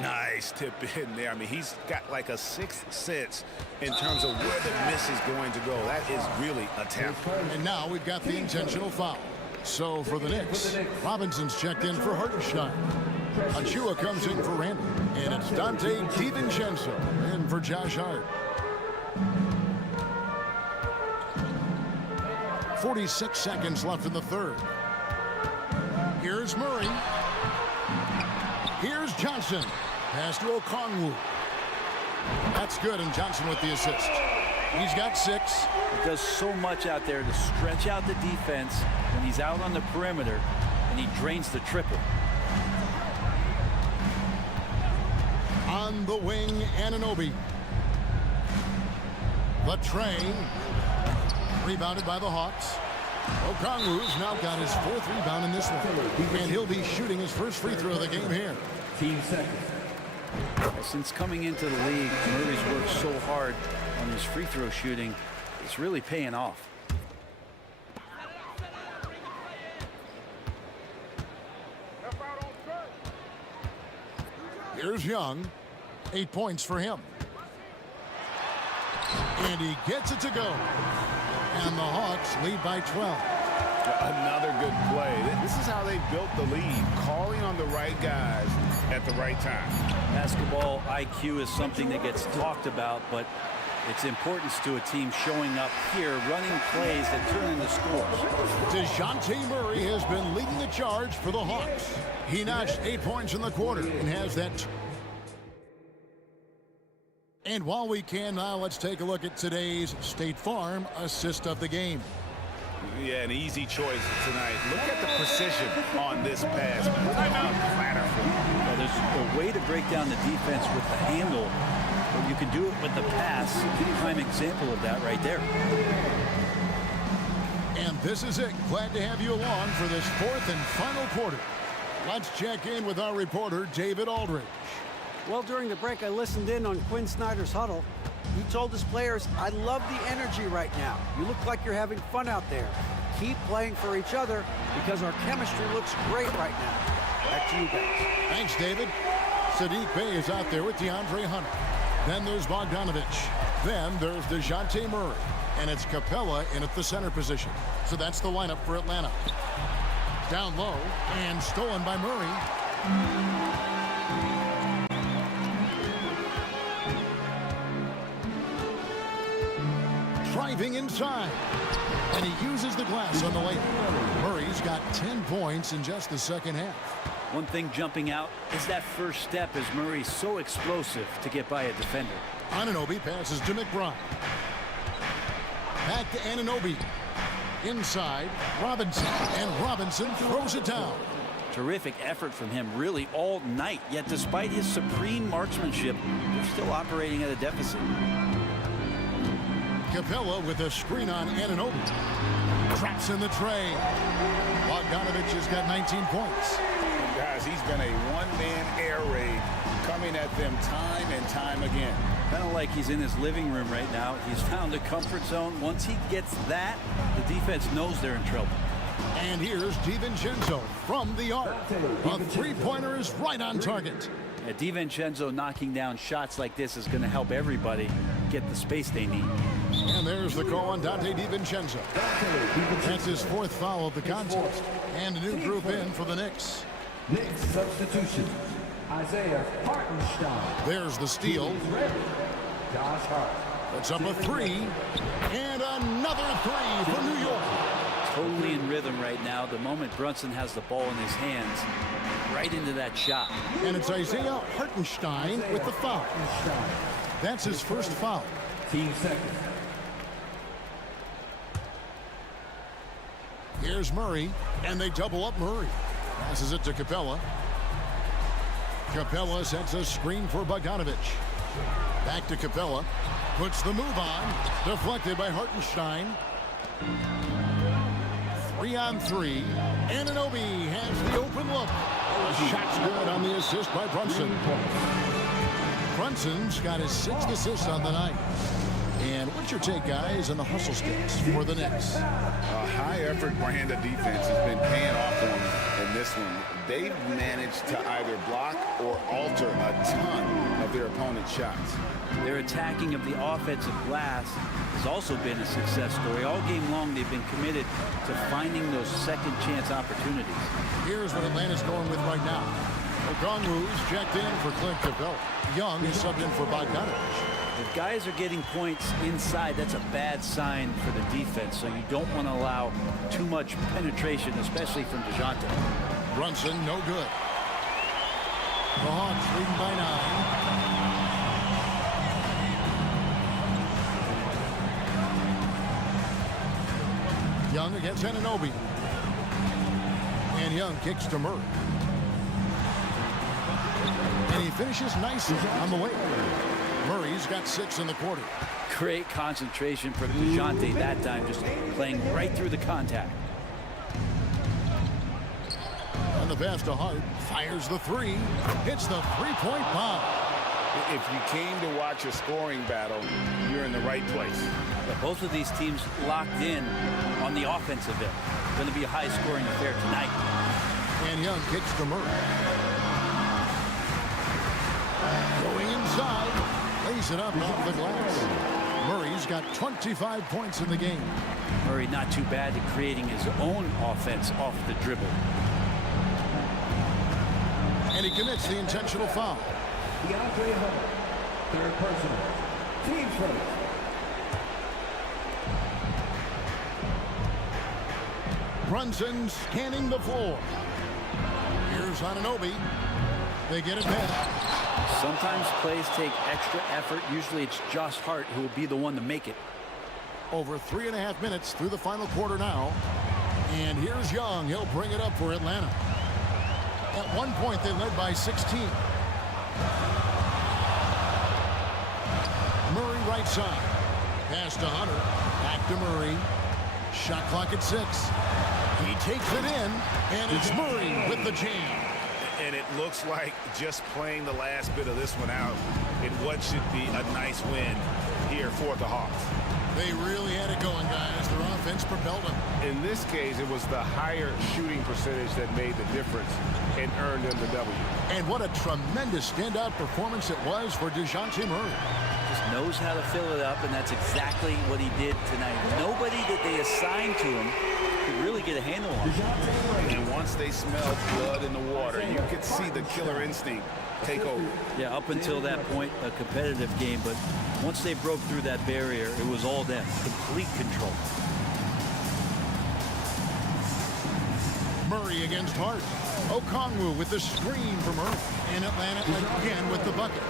Nice tip in there. I mean, he's got like a 6th sense in terms of where the miss is going to go. That is really a tap. And now we've got the intentional foul. So for the Knicks, Robinson's checked in for Hartenstein. Achua comes in for Randall. And it's Dante DiVincenzo in for Josh Hart. 46 seconds left in the third. Here's Murray. Here's Johnson. Pass to Okongwu. That's good, and Johnson with the assist. He's got 6. He does so much out there to stretch out the defense when he's out on the perimeter, and he drains the triple. On the wing, Anunoby. The train. Rebounded by the Hawks. Okongwu's now got his 4th rebound in this one. And he'll be shooting his first free throw of the game here. 15 seconds. Since coming into the league, Murray's worked so hard on his free throw shooting. It's really paying off. Here's Young. 8 points for him. And he gets it to go. And the Hawks lead by 12. Another good play. This is how they built the lead, calling on the right guys at the right time. Basketball IQ is something that gets talked about, but its importance to a team showing up here, running plays that turn into scores. DeJounte Murray has been leading the charge for the Hawks. He notched 8 points in the quarter and has that. And while we can now, let's take a look at today's State Farm assist of the game. Yeah, an easy choice tonight. Look at the precision on this pass. Right on a platter for him. Well, there's a way to break down the defense with the handle, but you can do it with the pass. Prime example of that right there. And this is it. Glad to have you along for this 4th and final quarter. Let's check in with our reporter, David Aldridge. Well, during the break, I listened in on Quinn Snyder's huddle. He told his players, I love the energy right now. You look like you're having fun out there. Keep playing for each other because our chemistry looks great right now. Back to you guys. Thanks, David. Sadiq Bey is out there with DeAndre Hunter. Then there's Bogdanovich. Then there's DeJounte Murray. And it's Capella in at the center position. So that's the lineup for Atlanta. Down low and stolen by Murray. Driving inside. And he uses the glass on the layup. Murray's got 10 points in just the second half. One thing jumping out is that first step as Murray's so explosive to get by a defender. Anunoby passes to McBride. Back to Anunoby. Inside, Robinson. And Robinson throws it down. Terrific effort from him really all night. Yet despite his supreme marksmanship, they're still operating at a deficit. Capella with a screen on Anunoby. Traps in the tray. Bogdanovich has got 19 points. Guys, he's been a one-man air raid coming at them time and time again. Kind of like he's in his living room right now. He's found a comfort zone. Once he gets that, the defense knows they're in trouble. And here's DiVincenzo from the arc. A three-pointer is right on target. Yeah, DiVincenzo knocking down shots like this is going to help everybody get the space they need. And there's the call on Dante DiVincenzo. That's his 4th foul of the contest. And a new group in for the Knicks. Knicks substitution. Isaiah Hartenstein. There's the steal. Josh Hart. That's up a 3. And another 3 for New York. Totally in rhythm right now. The moment Brunson has the ball in his hands, right into that shot. And it's Isaiah Hartenstein with the foul. That's his first foul. 15 seconds. Here's Murray, and they double up Murray. Passes it to Capella. Capella sets a screen for Bogdanovich. Back to Capella. Puts the move on. Deflected by Hartenstein. 3-on-3. Anunoby has the open look. The shot's good on the assist by Brunson. Brunson's got his 6th assist on the night. And what's your take, guys, on the hustle stats for the Knicks? A high-effort brand of defense has been paying off for them in this one. They've managed to either block or alter a ton of their opponent's shots. Their attacking of the offensive glass has also been a success story. All game long, they've been committed to finding those second-chance opportunities. Here's what Atlanta's going with right now. Okongwu's checked in for Clint Capella. Young is subbed in for Bogdanovich. If guys are getting points inside, that's a bad sign for the defense, so you don't want to allow too much penetration, especially from DeJounte. Brunson, no good. The Hawks leading by 9. Young against Anunoby. And Young kicks to Murray. And he finishes nicely on the way. Murray's got 6 in the quarter. Great concentration from DeJounte that time, just playing right through the contact. On the pass to Hart, fires the 3, hits the three-point bomb. If you came to watch a scoring battle, you're in the right place. Yeah, both of these teams locked in on the offensive end. Going to be a high-scoring affair tonight. And Young kicks to Murray. Going inside, lays it up off the glass. Murray's got 25 points in the game. Murray not too bad at creating his own offense off the dribble. And he commits the intentional foul. DeAndre Hunter, third personal. Team first. Brunson scanning the floor. Here's Anunoby. They get it back. Sometimes plays take extra effort. Usually it's Josh Hart who will be the one to make it. Over 3.5 minutes through the final quarter now. And here's Young. He'll bring it up for Atlanta. At one point, they led by 16. Murray right side. Pass to Hunter. Back to Murray. Shot clock at 6. He takes it in, and it's Murray with the jam. And it looks like just playing the last bit of this one out in what should be a nice win here for the Hawks. They really had it going, guys. Their offense propelled them. In this case, it was the higher shooting percentage that made the difference and earned them the W. And what a tremendous standout performance it was for DeJounte Murray. Just knows how to fill it up, and that's exactly what he did tonight. Nobody that they assigned to him could really get a handle on it. And once they smelled blood in the water, you could see the killer instinct take over. Yeah, up until that point, a competitive game, but once they broke through that barrier, it was all them. Complete control. Murray against Hart. Okongwu with the screen for Murray. And Atlanta again with the bucket.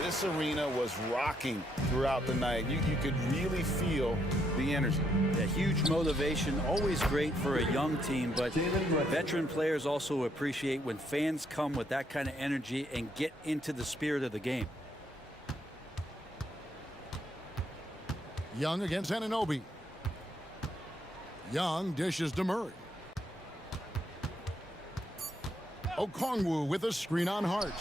This arena was rocking throughout the night. You could really feel the energy. Yeah, huge motivation, always great for a young team, but veteran players also appreciate when fans come with that kind of energy and get into the spirit of the game. Young against Anunoby. Young dishes to Murray. Okongwu with a screen on Hart.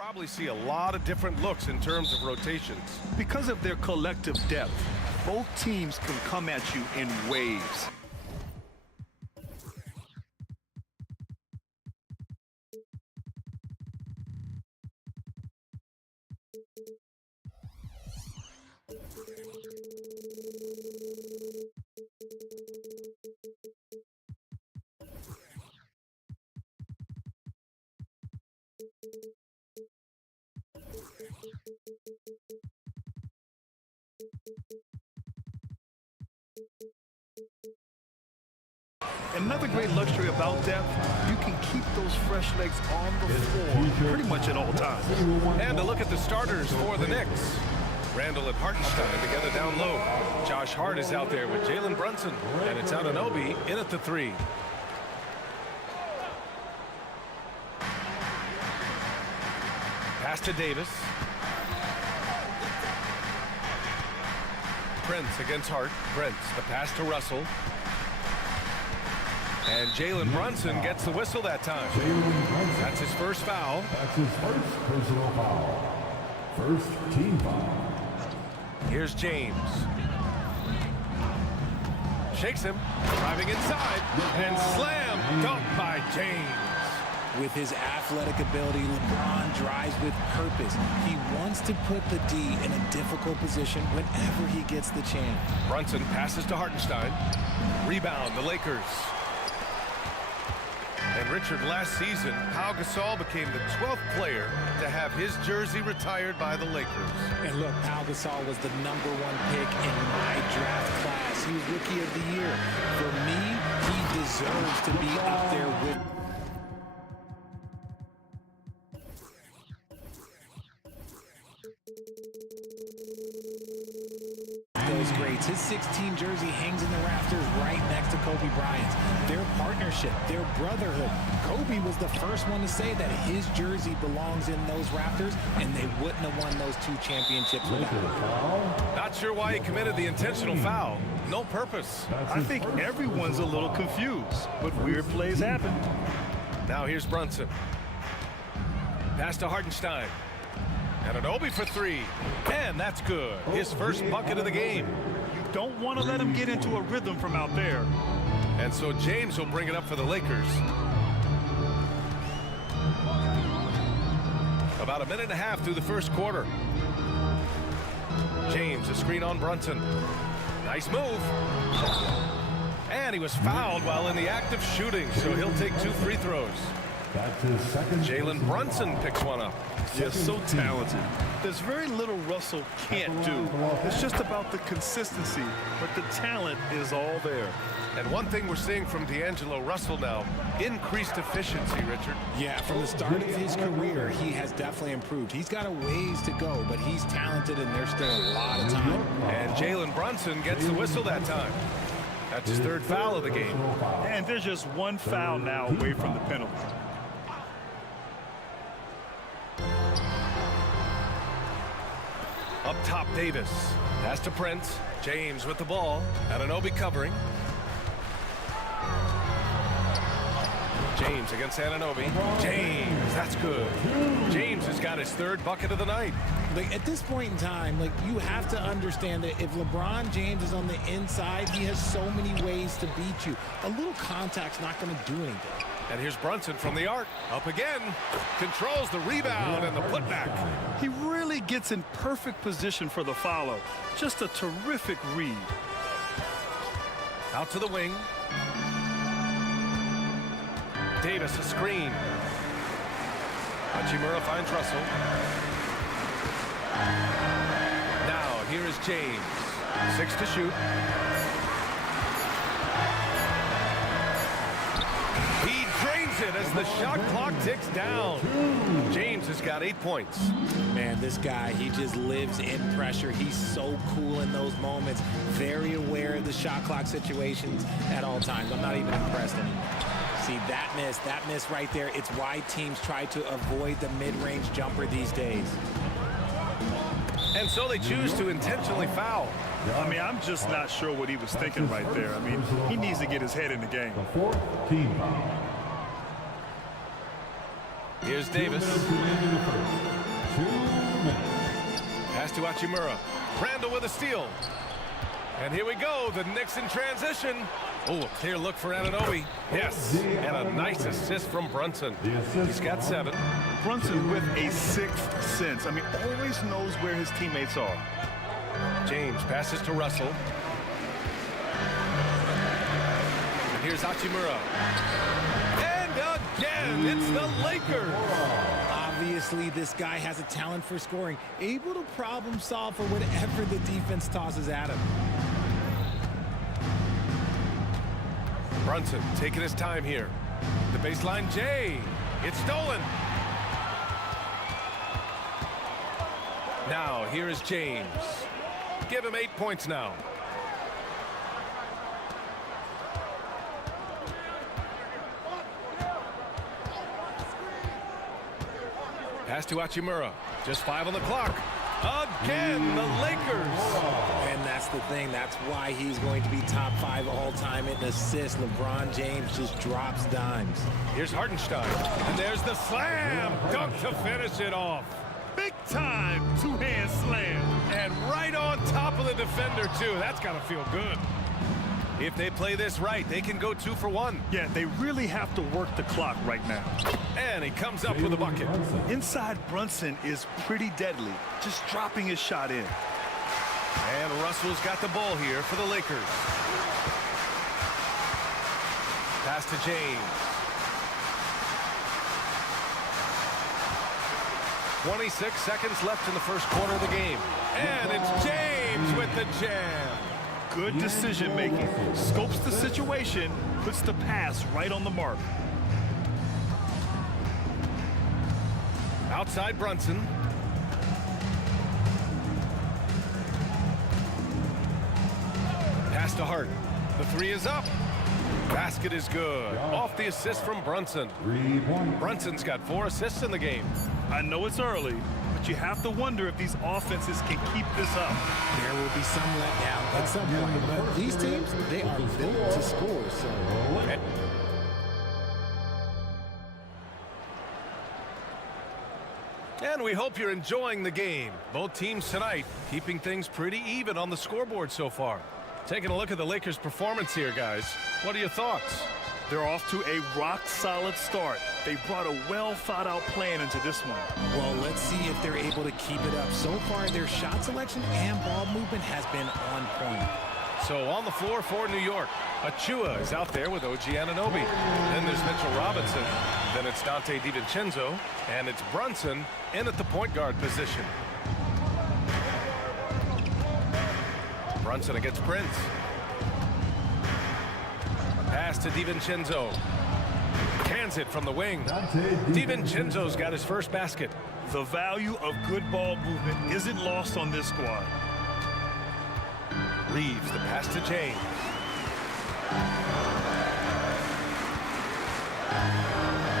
probably see a lot of different looks in terms of rotations. Because of their collective depth, both teams can come at you in waves. Another great luxury about depth, you can keep those fresh legs on the floor pretty much at all times. And a look at the starters for the Knicks. Randall and Hartenstein together down low. Josh Hart is out there with Jalen Brunson. And it's Anunoby in at the 3. Pass to Davis. Prince against Hart. Prince, the pass to Russell. And Jalen Brunson gets the whistle that time. That's his first foul. That's his first personal foul. First team foul. Here's James. Shakes him, driving inside, and slam dunk by James. With his athletic ability, LeBron drives with purpose. He wants to put the D in a difficult position whenever he gets the chance. Brunson passes to Hartenstein. Rebound, the Lakers. And Richard, last season, Pau Gasol became the 12th player to have his jersey retired by the Lakers. And look, Pau Gasol was the #1 pick in my draft class. He was Rookie of the Year. For me, he deserves to be up there with those greats. His 16 jersey hangs in the rafters right next to Kobe Bryant's. Their partnership, their brotherhood. Kobe was the first one to say that his jersey belongs in those rafters, and they wouldn't have won those 2 championships without him. Not sure why he committed the intentional foul. No purpose. I think everyone's a little confused, but weird plays happen. Now here's Brunson. Pass to Hartenstein. And Anunoby for 3. And that's good. His first bucket of the game. You don't want to let him get into a rhythm from out there. And so James will bring it up for the Lakers. About a minute and a half through the first quarter. James, a screen on Brunson. Nice move. And he was fouled while in the act of shooting, so he'll take 2 free throws. That's his second. Jalen Brunson picks one up. He's so talented. There's very little Russell can't do. It's just about the consistency, but the talent is all there. And one thing we're seeing from D'Angelo Russell now, increased efficiency, Richard. Yeah, from the start of his career, he has definitely improved. He's got a ways to go, but he's talented, and there's still a lot of time. And Jalen Brunson gets the whistle that time. That's his 3rd foul of the game. And there's just 1 foul now away from the penalty. Up top, Davis. Pass to Prince. James with the ball. Anunoby covering. James against Anunoby. James, that's good. James has got his 3rd bucket of the night. Like, at this point in time, like, you have to understand that if LeBron James is on the inside, he has so many ways to beat you. A little contact's not going to do anything. And here's Brunson from the arc. Up again. Controls the rebound and the putback. He really gets in perfect position for the follow. Just a terrific read. Out to the wing. Davis, a screen. Hachimura finds Russell. Now, here is James. 6 to shoot. He drains it as the shot clock ticks down. James has got 8 points. Man, this guy, he just lives in pressure. He's so cool in those moments. Very aware of the shot clock situations at all times. I'm not even impressed anymore. See, that miss right there, it's why teams try to avoid the mid-range jumper these days. And so they choose to intentionally foul. I mean, I'm just not sure what he was thinking right there. I mean, he needs to get his head in the game. The 4th team foul. Here's Davis. 2 minutes. Pass to Hachimura. Randall with a steal. And here we go, the Knicks in transition. Oh, a clear look for Anunoby. Yes, and a nice assist from Brunson. He's got 7. Brunson with a sixth sense. I mean, always knows where his teammates are. James passes to Russell. And here's Hachimura. And again, it's the Lakers. Obviously, this guy has a talent for scoring, able to problem solve for whatever the defense tosses at him. Brunson taking his time here. The baseline J. It's stolen. Now, here is James. Give him 8 points now. Pass to Hachimura. Just 5 on the clock. Again, the Lakers. And that's the thing. That's why he's going to be top 5 all-time in assists. LeBron James just drops dimes. Here's Hartenstein. And there's the slam. Dunk to finish it off. Big time two-hand slam. And right on top of the defender, too. That's got to feel good. If they play this right, they can go 2 for 1. Yeah, they really have to work the clock right now. And he comes up with a bucket. Inside Brunson is pretty deadly, just dropping his shot in. And Russell's got the ball here for the Lakers. Pass to James. 26 seconds left in the first quarter of the game. And it's James with the jam. Good decision making. Scopes the situation, puts the pass right on the mark. Outside Brunson. Pass to Hart. The 3 is up. Basket is good. Off the assist from Brunson. 3 points. Brunson's got 4 assists in the game. I know it's early, but you have to wonder if these offenses can keep this up. There will be some letdown at some point, but these teams, they are built to score. So. And we hope you're enjoying the game. Both teams tonight keeping things pretty even on the scoreboard so far. Taking a look at the Lakers' performance here, guys. What are your thoughts? They're off to a rock-solid start. They brought a well-thought-out plan into this one. Well, let's see if they're able to keep it up. So far, their shot selection and ball movement has been on point. So on the floor for New York, Achua is out there with OG Anunoby. Then there's Mitchell Robinson. Then it's Dante DiVincenzo. And it's Brunson in at the point guard position. Brunson against Prince. Pass to DiVincenzo. Cans it from the wing. DiVincenzo's got his first basket. The value of good ball movement isn't lost on this squad. Reeves, the pass to James.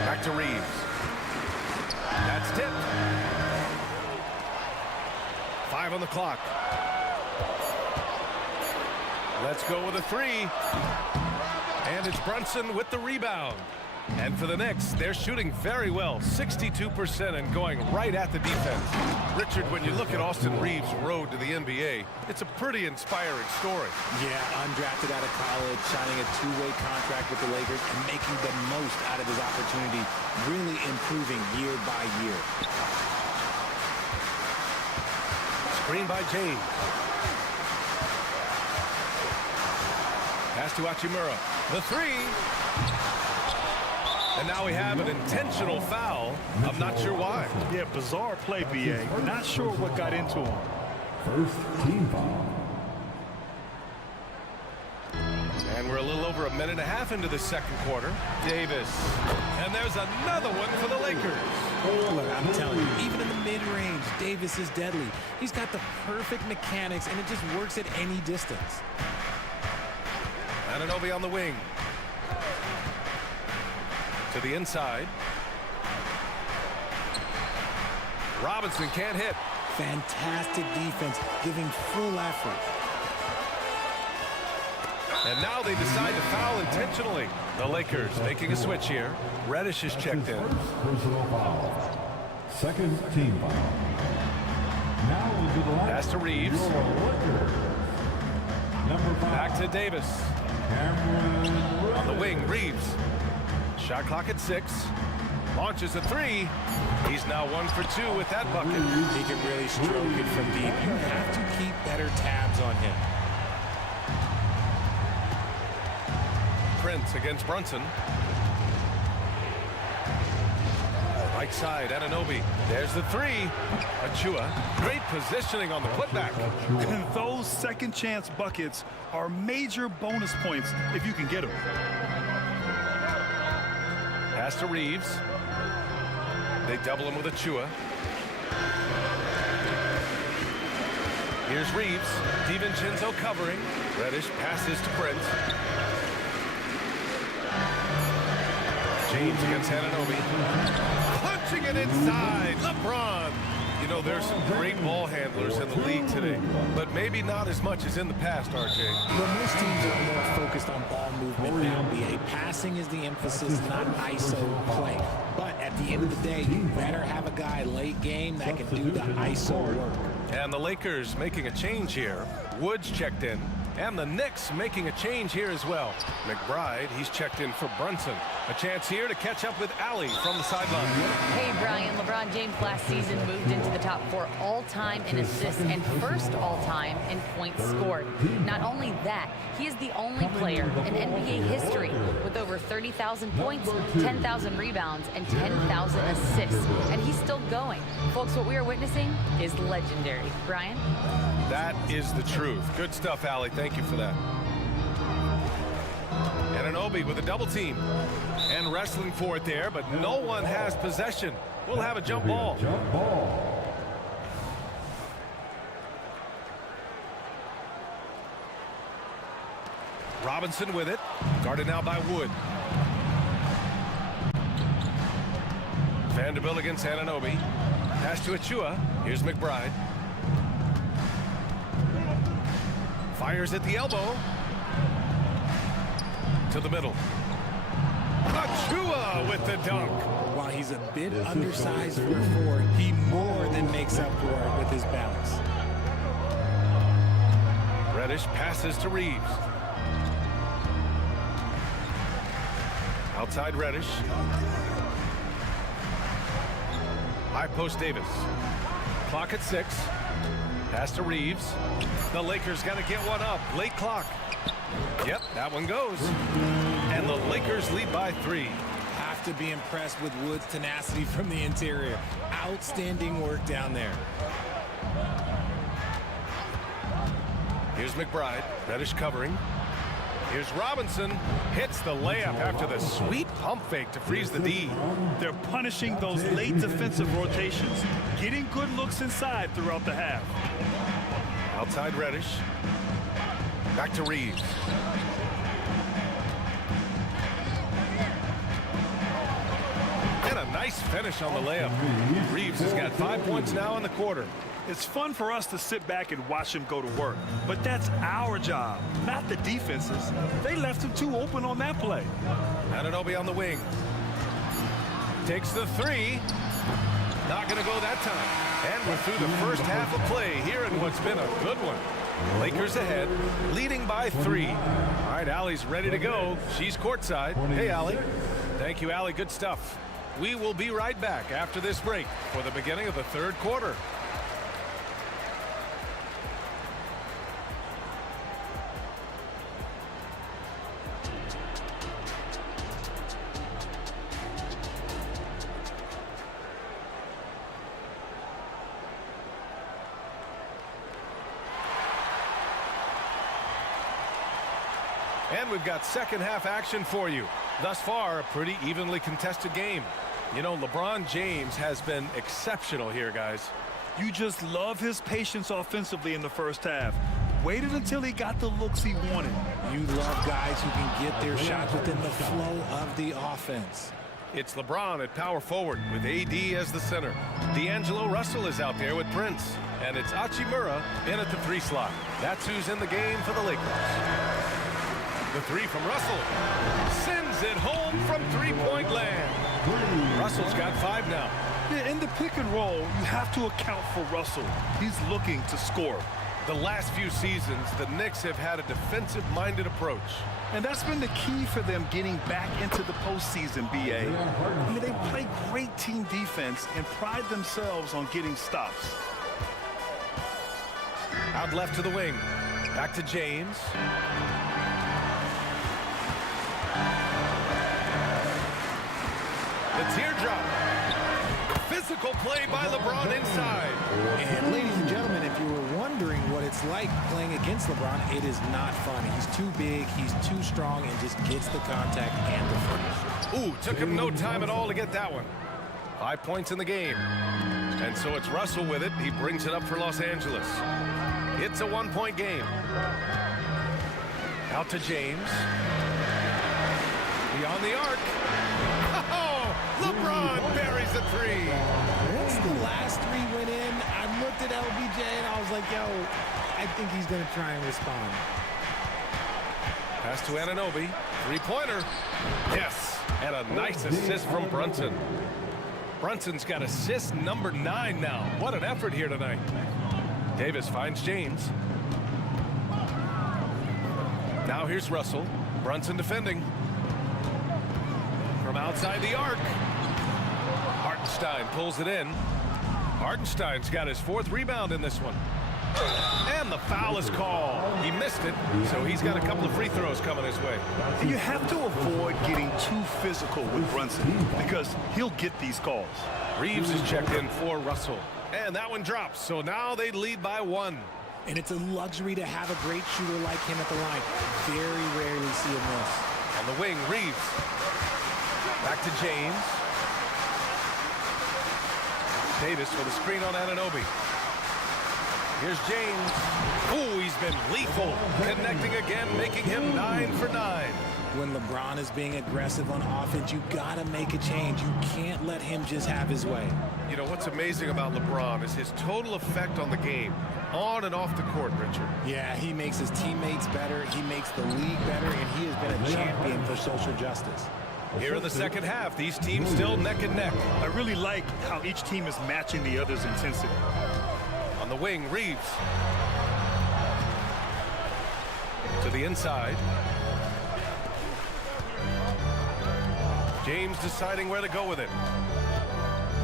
Back to Reeves. That's tipped. 5 on the clock. Let's go with a 3. And it's Brunson with the rebound. And for the Knicks, they're shooting very well, 62% and going right at the defense. Richard, when you look at Austin Reeves' road to the NBA, it's a pretty inspiring story. Yeah, undrafted out of college, signing a 2-way contract with the Lakers and making the most out of his opportunity, really improving year by year. Screen by James. Pass to Hachimura. The 3. And now we have an intentional foul. I'm not sure why. Yeah, bizarre play, B.A. Not sure what got into him. First team foul. And we're a little over a minute and a half into the second quarter. Davis. And there's another one for the Lakers. Look, I'm telling you, even in the mid-range, Davis is deadly. He's got the perfect mechanics, and it just works at any distance. Anunoby on the wing. To the inside. Robinson can't hit. Fantastic defense, giving full effort. And now they decide to foul intentionally. The Lakers making a switch here. Reddish is checked in. Personal foul. Second team foul. Now into the line. Pass to Reeves. Number 5. Back to Davis. On the wing, Reeves. Shot clock at 6. Launches a 3. He's now 1 for 2 with that bucket. He can really stroke it from deep. You have to keep better tabs on him. Prince against Brunson. Right side, Anunoby. There's the 3. Achua. Great positioning on the putback. And those second chance buckets are major bonus points if you can get them. Pass to Reeves. They double him with Achua. Here's Reeves. DiVincenzo covering. Reddish passes to Prince. James against Anunoby. Punching it inside. LeBron. You know, there's some great ball handlers in the league today, but maybe not as much as in the past, RJ. Well, most teams are more focused on ball movement in the NBA. Passing is the emphasis, not ISO play. But at the end of the day, you better have a guy late game that can do the ISO work. And the Lakers making a change here. Woods checked in. And the Knicks making a change here as well. McBride, he's checked in for Brunson. A chance here to catch up with Allie from the sideline. Hey, Brian, LeBron James last season moved into the top 4 all-time in assists and first all-time in points scored. Not only that, he is the only player in NBA history with over 30,000 points, 10,000 rebounds, and 10,000 assists. And he's still going. Folks, what we are witnessing is legendary. Brian? That is the truth. Good stuff, Allie. Thank you for that. Anunoby with a double team. And wrestling for it there, but no one has possession. We'll have a jump ball. Jump ball. Robinson with it. Guarded now by Wood. Vanderbilt against Anunoby. Pass to Achua. Here's McBride. Fires at the elbow. To the middle. Achua with the dunk. While he's a bit undersized for a 4, he more than makes up for it with his balance. Reddish passes to Reeves. Outside Reddish. High post Davis. Clock at 6. Pass to Reeves. The Lakers got to get one up. Late clock. Yep, that one goes. And the Lakers lead by 3. Have to be impressed with Wood's tenacity from the interior. Outstanding work down there. Here's McBride. Reddish covering. Here's Robinson. Hits the layup after the sweet pump fake to freeze the D. They're punishing those late defensive rotations, getting good looks inside throughout the half. Outside Reddish. Back to Reeves. And a nice finish on the layup. Reeves has got 5 points now in the quarter. It's fun for us to sit back and watch him go to work, but that's our job, not the defense's. They left him too open on that play. Anunoby on the wing. Takes the 3. Not going to go that time. And we're through the first half of play here in what's been a good one. Lakers ahead, leading by 3. All right, Allie's ready to go. She's courtside. Hey, Allie. Thank you, Allie. Good stuff. We will be right back after this break for the beginning of the third quarter. And we've got second half action for you. Thus far, a pretty evenly contested game. You know, LeBron James has been exceptional here, guys. You just love his patience offensively in the first half. Waited until he got the looks he wanted. You love guys who can get their shots within the flow of the offense. It's LeBron at power forward with AD as the center. D'Angelo Russell is out there with Prince. And it's Hachimura in at the 3 slot. That's who's in the game for the Lakers. The 3 from Russell. Sends it home from 3-point land. Russell's got 5 now. Yeah, in the pick and roll, you have to account for Russell. He's looking to score. The last few seasons, the Knicks have had a defensive-minded approach. And that's been the key for them getting back into the postseason, B.A. I mean, they play great team defense and pride themselves on getting stops. Out left to the wing. Back to James. The teardrop. Physical play by LeBron inside. And ladies and gentlemen, if you were wondering what it's like playing against LeBron, it is not fun. He's too big, he's too strong, and just gets the contact and the finish. Ooh, took him no time at all to get that one. 5 points in the game. And so it's Russell with it. He brings it up for Los Angeles. It's a 1-point game. Out to James. Beyond the arc. Oh, LeBron buries the three. Once the last three went in, I looked at LBJ and I was like, yo, I think he's going to try and respond. Pass to Anunoby. Three-pointer. Yes. And a nice assist from Brunson. Brunson's got assist number 9 now. What an effort here tonight. Davis finds James. Now here's Russell. Brunson defending. From outside the arc. Hartenstein pulls it in. Hartenstein's got his 4th rebound in this one. And the foul is called. He missed it, so he's got a couple of free throws coming his way. And you have to avoid getting too physical with Brunson because he'll get these calls. Reeves is checked in for Russell. And that one drops, so now they lead by 1. And it's a luxury to have a great shooter like him at the line. Very rarely see him miss. On the wing, Reeves. Back to James. Davis for the screen on Anunoby. Here's James. Ooh, he's been lethal. Connecting again, making him 9 for 9. When LeBron is being aggressive on offense, you gotta make a change. You can't let him just have his way. You know, what's amazing about LeBron is his total effect on the game, on and off the court, Richard. Yeah, he makes his teammates better, he makes the league better, and he has been a champion for social justice. Here in the second half, these teams still neck and neck. I really like how each team is matching the other's intensity. On the wing, Reeves. To the inside. James deciding where to go with it.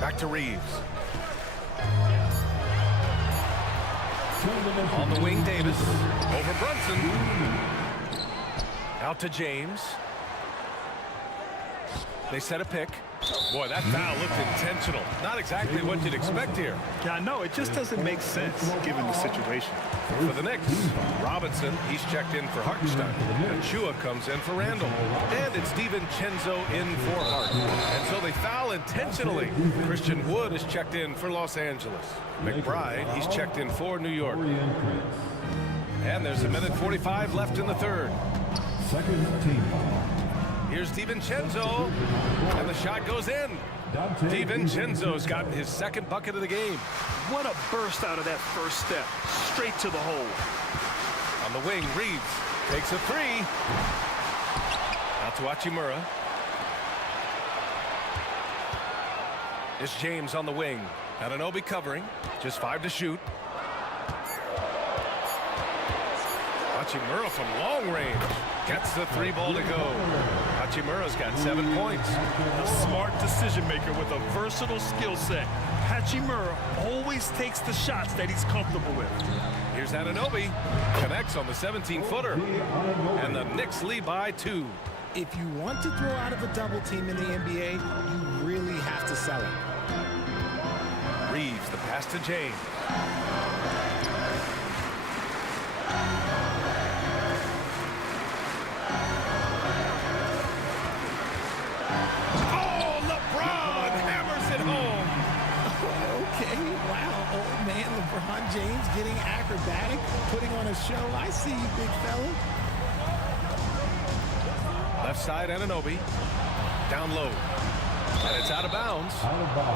Back to Reeves. On the wing, Davis. Over Brunson. Out to James. They set a pick. Boy, that foul looked intentional. Not exactly what you'd expect here. Yeah, I know. It just doesn't make sense given the situation. For the Knicks, Robinson, he's checked in for Hartenstein. And Chua comes in for Randall. And it's DiVincenzo in for Hart. And so they foul intentionally. Christian Wood is checked in for Los Angeles. McBride, he's checked in for New York. And there's a minute 45 left in the third. Second team. Here's DiVincenzo, and the shot goes in. DiVincenzo's gotten his 2nd bucket of the game. What a burst out of that first step, straight to the hole. On the wing, Reeves takes a 3. Out to Hachimura. It's James on the wing. Anunoby covering, just 5 to shoot. Hachimura from long range gets the 3 ball to go. Hachimura's got 7 points. A smart decision maker with a versatile skill set. Hachimura always takes the shots that he's comfortable with. Here's Anunoby. Connects on the 17-footer. And the Knicks lead by 2. If you want to throw out of a double team in the NBA, you really have to sell it. Reeves, the pass to James. LeBron James getting acrobatic, putting on a show. I see you, big fella. Left side, Anunoby. Down low. And it's out of bounds.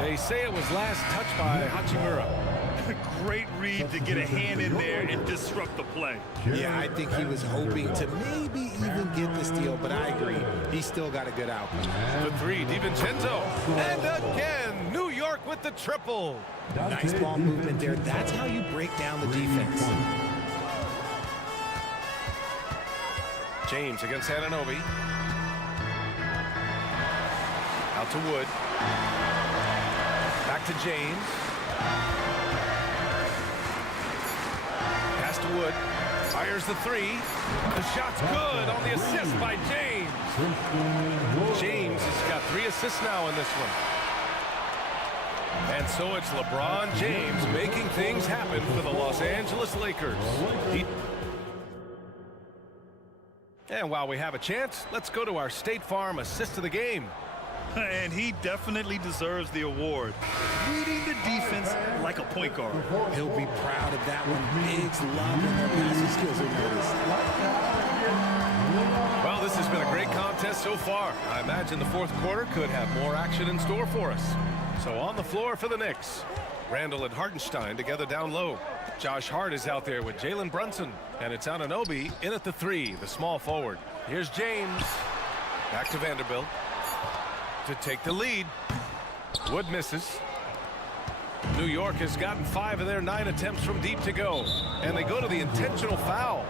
They say it was last touched by Hachimura. Great read to get a hand in there and disrupt the play. Yeah, I think he was hoping to maybe even get the steal, but I agree. He still got a good outcome. The 3, DiVincenzo. And again, New York York with the triple. Nice ball movement there. That's how you break down the defense. James against Anunoby. Out to Wood. Back to James. Pass to Wood. Fires the three. The shot's good on the assist by James. James has got 3 assists now in this one. And so it's LeBron James making things happen for the Los Angeles Lakers. And while we have a chance, let's go to our State Farm assist of the game. And he definitely deserves the award. Reading the defense like a point guard. He'll be proud of that one. Biggs love when their passing skills are noticed. Well, this has been a great contest so far. I imagine the fourth quarter could have more action in store for us. So on the floor for the Knicks, Randall and Hartenstein together down low. Josh Hart is out there with Jalen Brunson. And it's Anunoby in at the 3, the small forward. Here's James. Back to Vanderbilt to take the lead. Wood misses. New York has gotten 5 of their 9 attempts from deep to go. And they go to the intentional foul.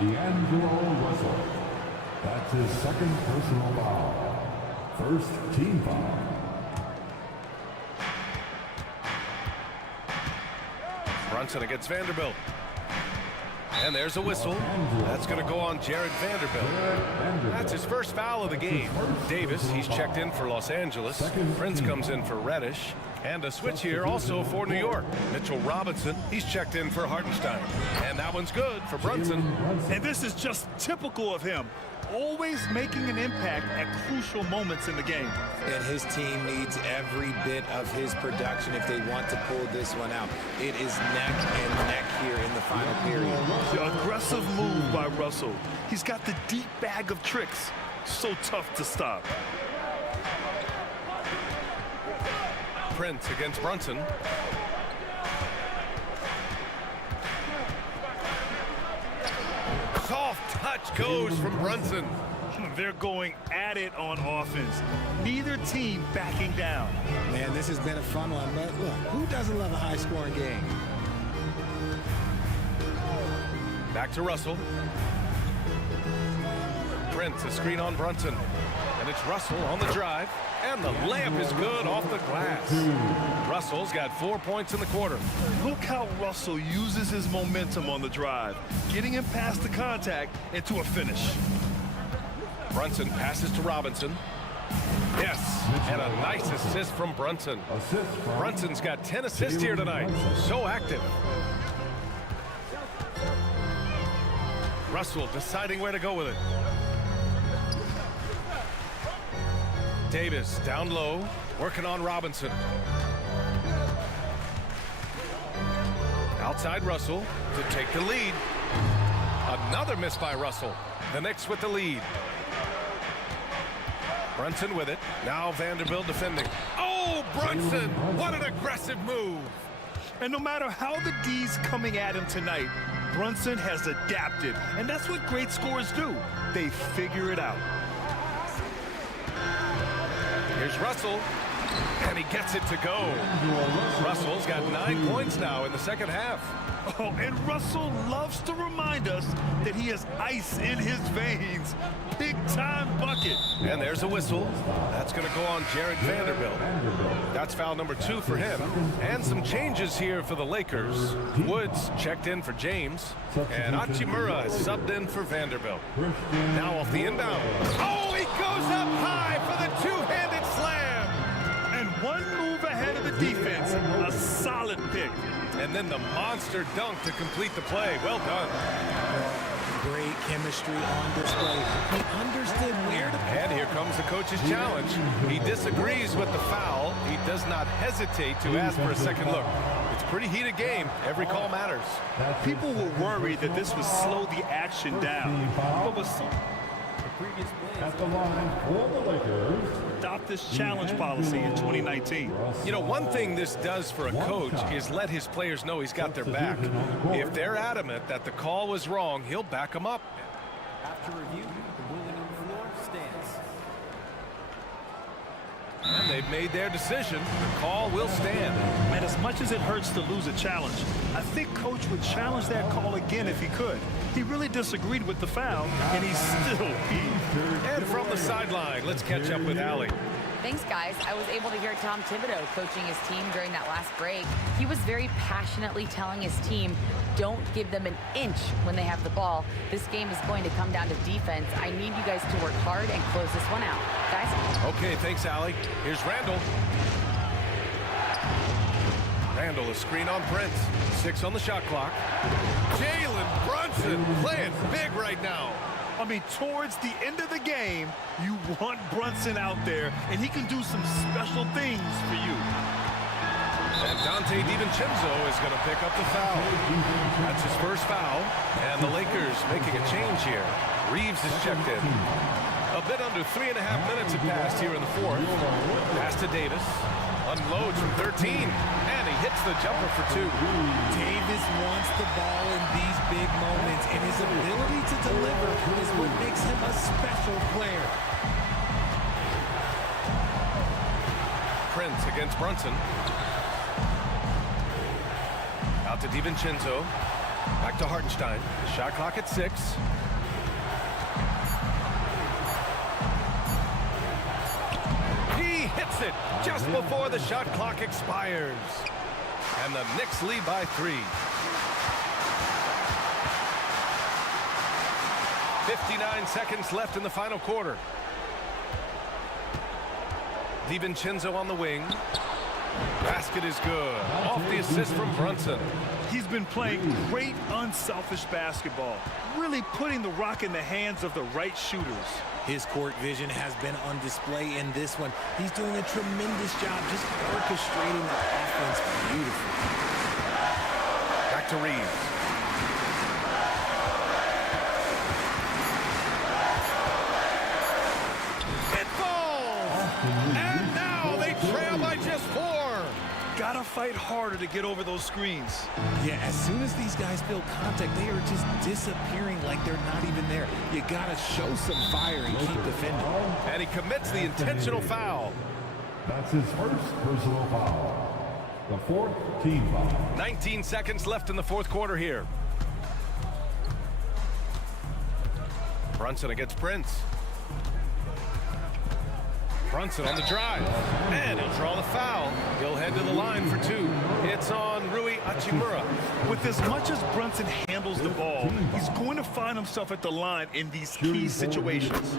D'Angelo Russell. That's his second personal foul. First team foul. Brunson against Vanderbilt. And there's a whistle. That's going to go on Jared Vanderbilt. That's his first foul of the game. Davis, he's checked in for Los Angeles. Prince comes in for Reddish. And a switch here also for New York. Mitchell Robinson, he's checked in for Hartenstein. And that one's good for Brunson. And this is just typical of him. Always making an impact at crucial moments in the game. And his team needs every bit of his production if they want to pull this one out. It is neck and neck here in the final period. The aggressive move by Russell. He's got the deep bag of tricks. So tough to stop. Prince against Brunson. Soft touch goes from Brunson. They're going at it on offense. Neither team backing down. Man, this has been a fun one, but look, who doesn't love a high-scoring game? Back to Russell. Prince, a screen on Brunson. And it's Russell on the drive. And the layup is good off the glass. Russell's got 4 points in the quarter. Look how Russell uses his momentum on the drive, getting him past the contact into a finish. Brunson passes to Robinson. Yes, and a nice assist from Brunson. Brunson's got 10 assists here tonight. So active. Russell deciding where to go with it. Davis down low, working on Robinson. Outside Russell to take the lead. Another miss by Russell. The Knicks with the lead. Brunson with it. Now Vanderbilt defending. Oh, Brunson! What an aggressive move! And no matter how the D's coming at him tonight, Brunson has adapted. And that's what great scorers do. They figure it out. Here's Russell, and he gets it to go. Russell's got 9 points now in the second half. Oh, and Russell loves to remind us that he has ice in his veins. Big-time bucket. And there's a whistle. That's going to go on Jared Vanderbilt. That's foul number 2 for him. And some changes here for the Lakers. Woods checked in for James. And Hachimura is subbed in for Vanderbilt. Now off the inbound. Oh, he goes up high for the two-handed slam. And one move ahead of the defense. A solid pick. And then the monster dunk to complete the play. Well done. Great chemistry on display. He understood where to play. And here comes the coach's challenge. He disagrees with the foul. He does not hesitate to ask for a second look. It's a pretty heated game. Every call matters. People were worried that this would slow the action down. But with some At the line for the Lakers. adopt this challenge policy in 2019. You know, one thing this does for a coach is let his players know he's got their back. If they're adamant that the call was wrong, he'll back them up. After review, the ruling on the floor stands. And they've made their decision. The call will stand. And as much as it hurts to lose a challenge, I think Coach would challenge that call again if he could. He really disagreed with the foul, and he's still peeved. And from the sideline, let's catch up with Allie. Thanks, guys. I was able to hear Tom Thibodeau coaching his team during that last break. He was very passionately telling his team, don't give them an inch when they have the ball. This game is going to come down to defense. I need you guys to work hard and close this one out. Guys? Okay, thanks, Allie. Here's Randall. Randall, a screen on Prince. 6 on the shot clock. Jalen Brunson playing big right now. I mean, towards the end of the game, you want Brunson out there, and he can do some special things for you. And Dante DiVincenzo is going to pick up the foul. That's his first foul. And the Lakers making a change here. Reeves is checked in. A bit under 3.5 minutes have passed here in the fourth. Pass to Davis. Unloads from 13. And he hits the jumper for 2. Davis wants the ball in these big moments, and his ability to deliver is what makes him a special player. Prince against Brunson. Out to DiVincenzo. Back to Hartenstein. The shot clock at 6. He hits it just before the shot clock expires. And the Knicks lead by 3. 59 seconds left in the final quarter. DiVincenzo on the wing. Basket is good. Off the assist from Brunson. He's been playing great unselfish basketball, really putting the rock in the hands of the right shooters. His court vision has been on display in this one. He's doing a tremendous job just orchestrating the offense beautifully. Back to Reeves. It falls! And now they trail by just 4. Gotta fight harder to get over those screens. Yeah, as soon as these guys feel contact, they are just disappearing like they're not even there. You gotta show some fire and keep defending. And he commits the intentional foul. That's his first personal foul. The 4th team foul. 19 seconds left in the fourth quarter here. Brunson against Prince. Brunson on the drive, and he'll draw the foul. He'll head to the line for 2. It's on Rui Hachimura. With as much as Brunson handles the ball, he's going to find himself at the line in these key situations.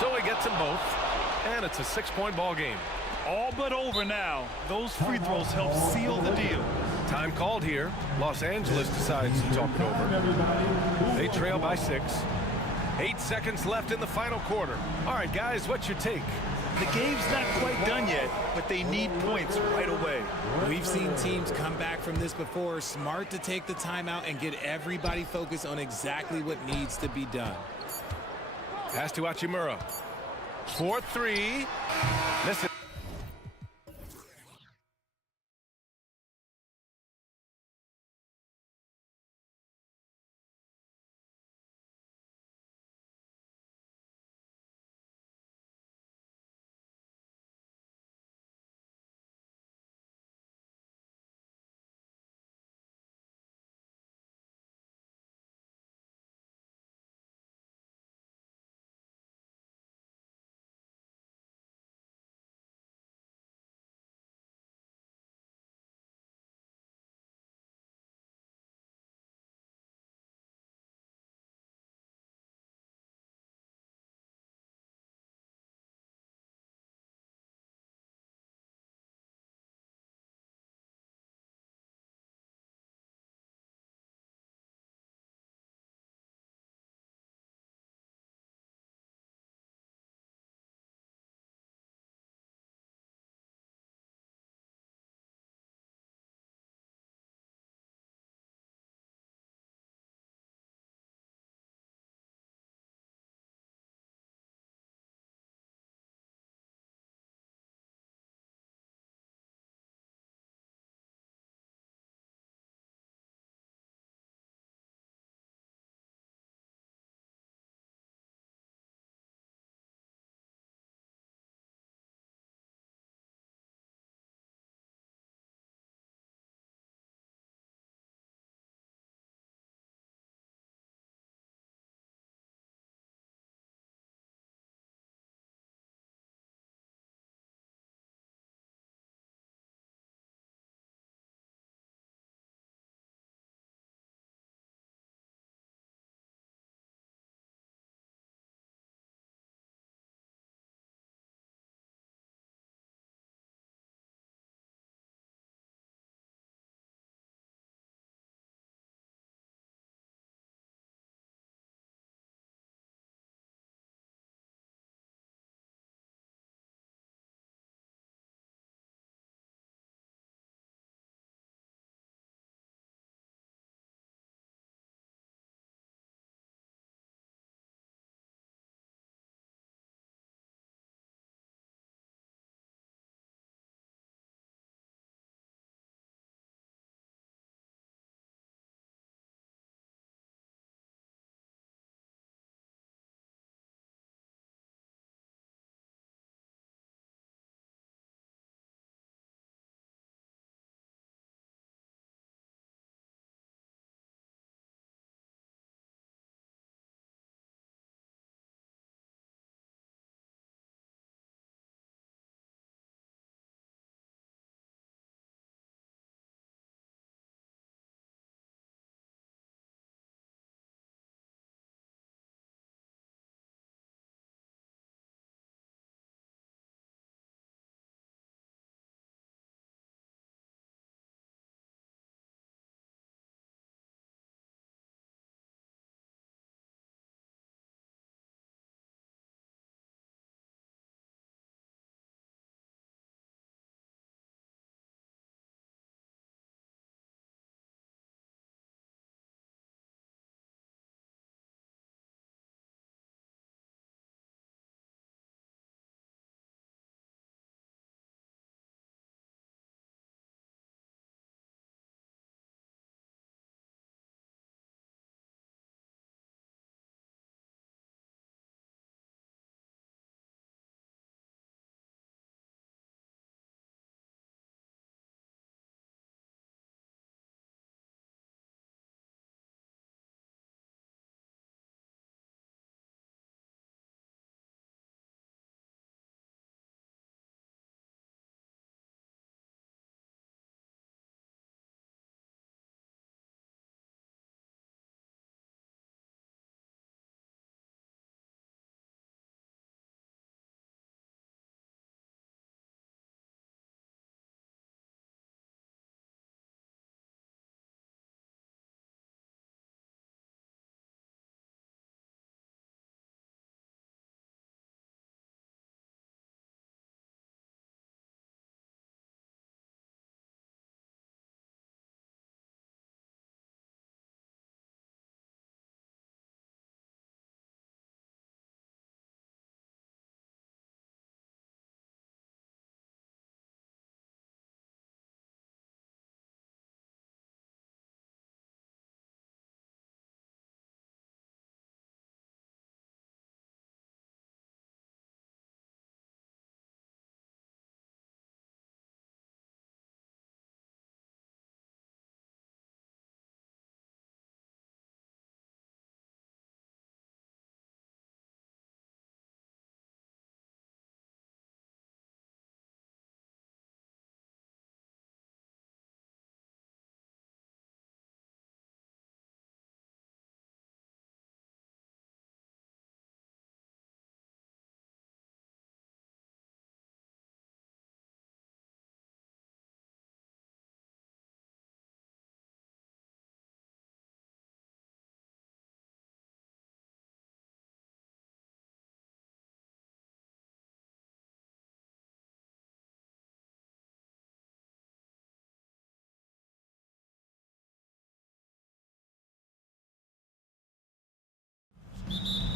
So he gets them both, and it's a 6-point ball game. All but over now. Those free throws help seal the deal. Time called here. Los Angeles decides to talk it over. They trail by 6. 8 seconds left in the final quarter. All right, guys, what's your take? The game's not quite done yet, but they need points right away. We've seen teams come back from this before. Smart to take the timeout and get everybody focused on exactly what needs to be done. Pass to Hachimura. 4-3. Miss it.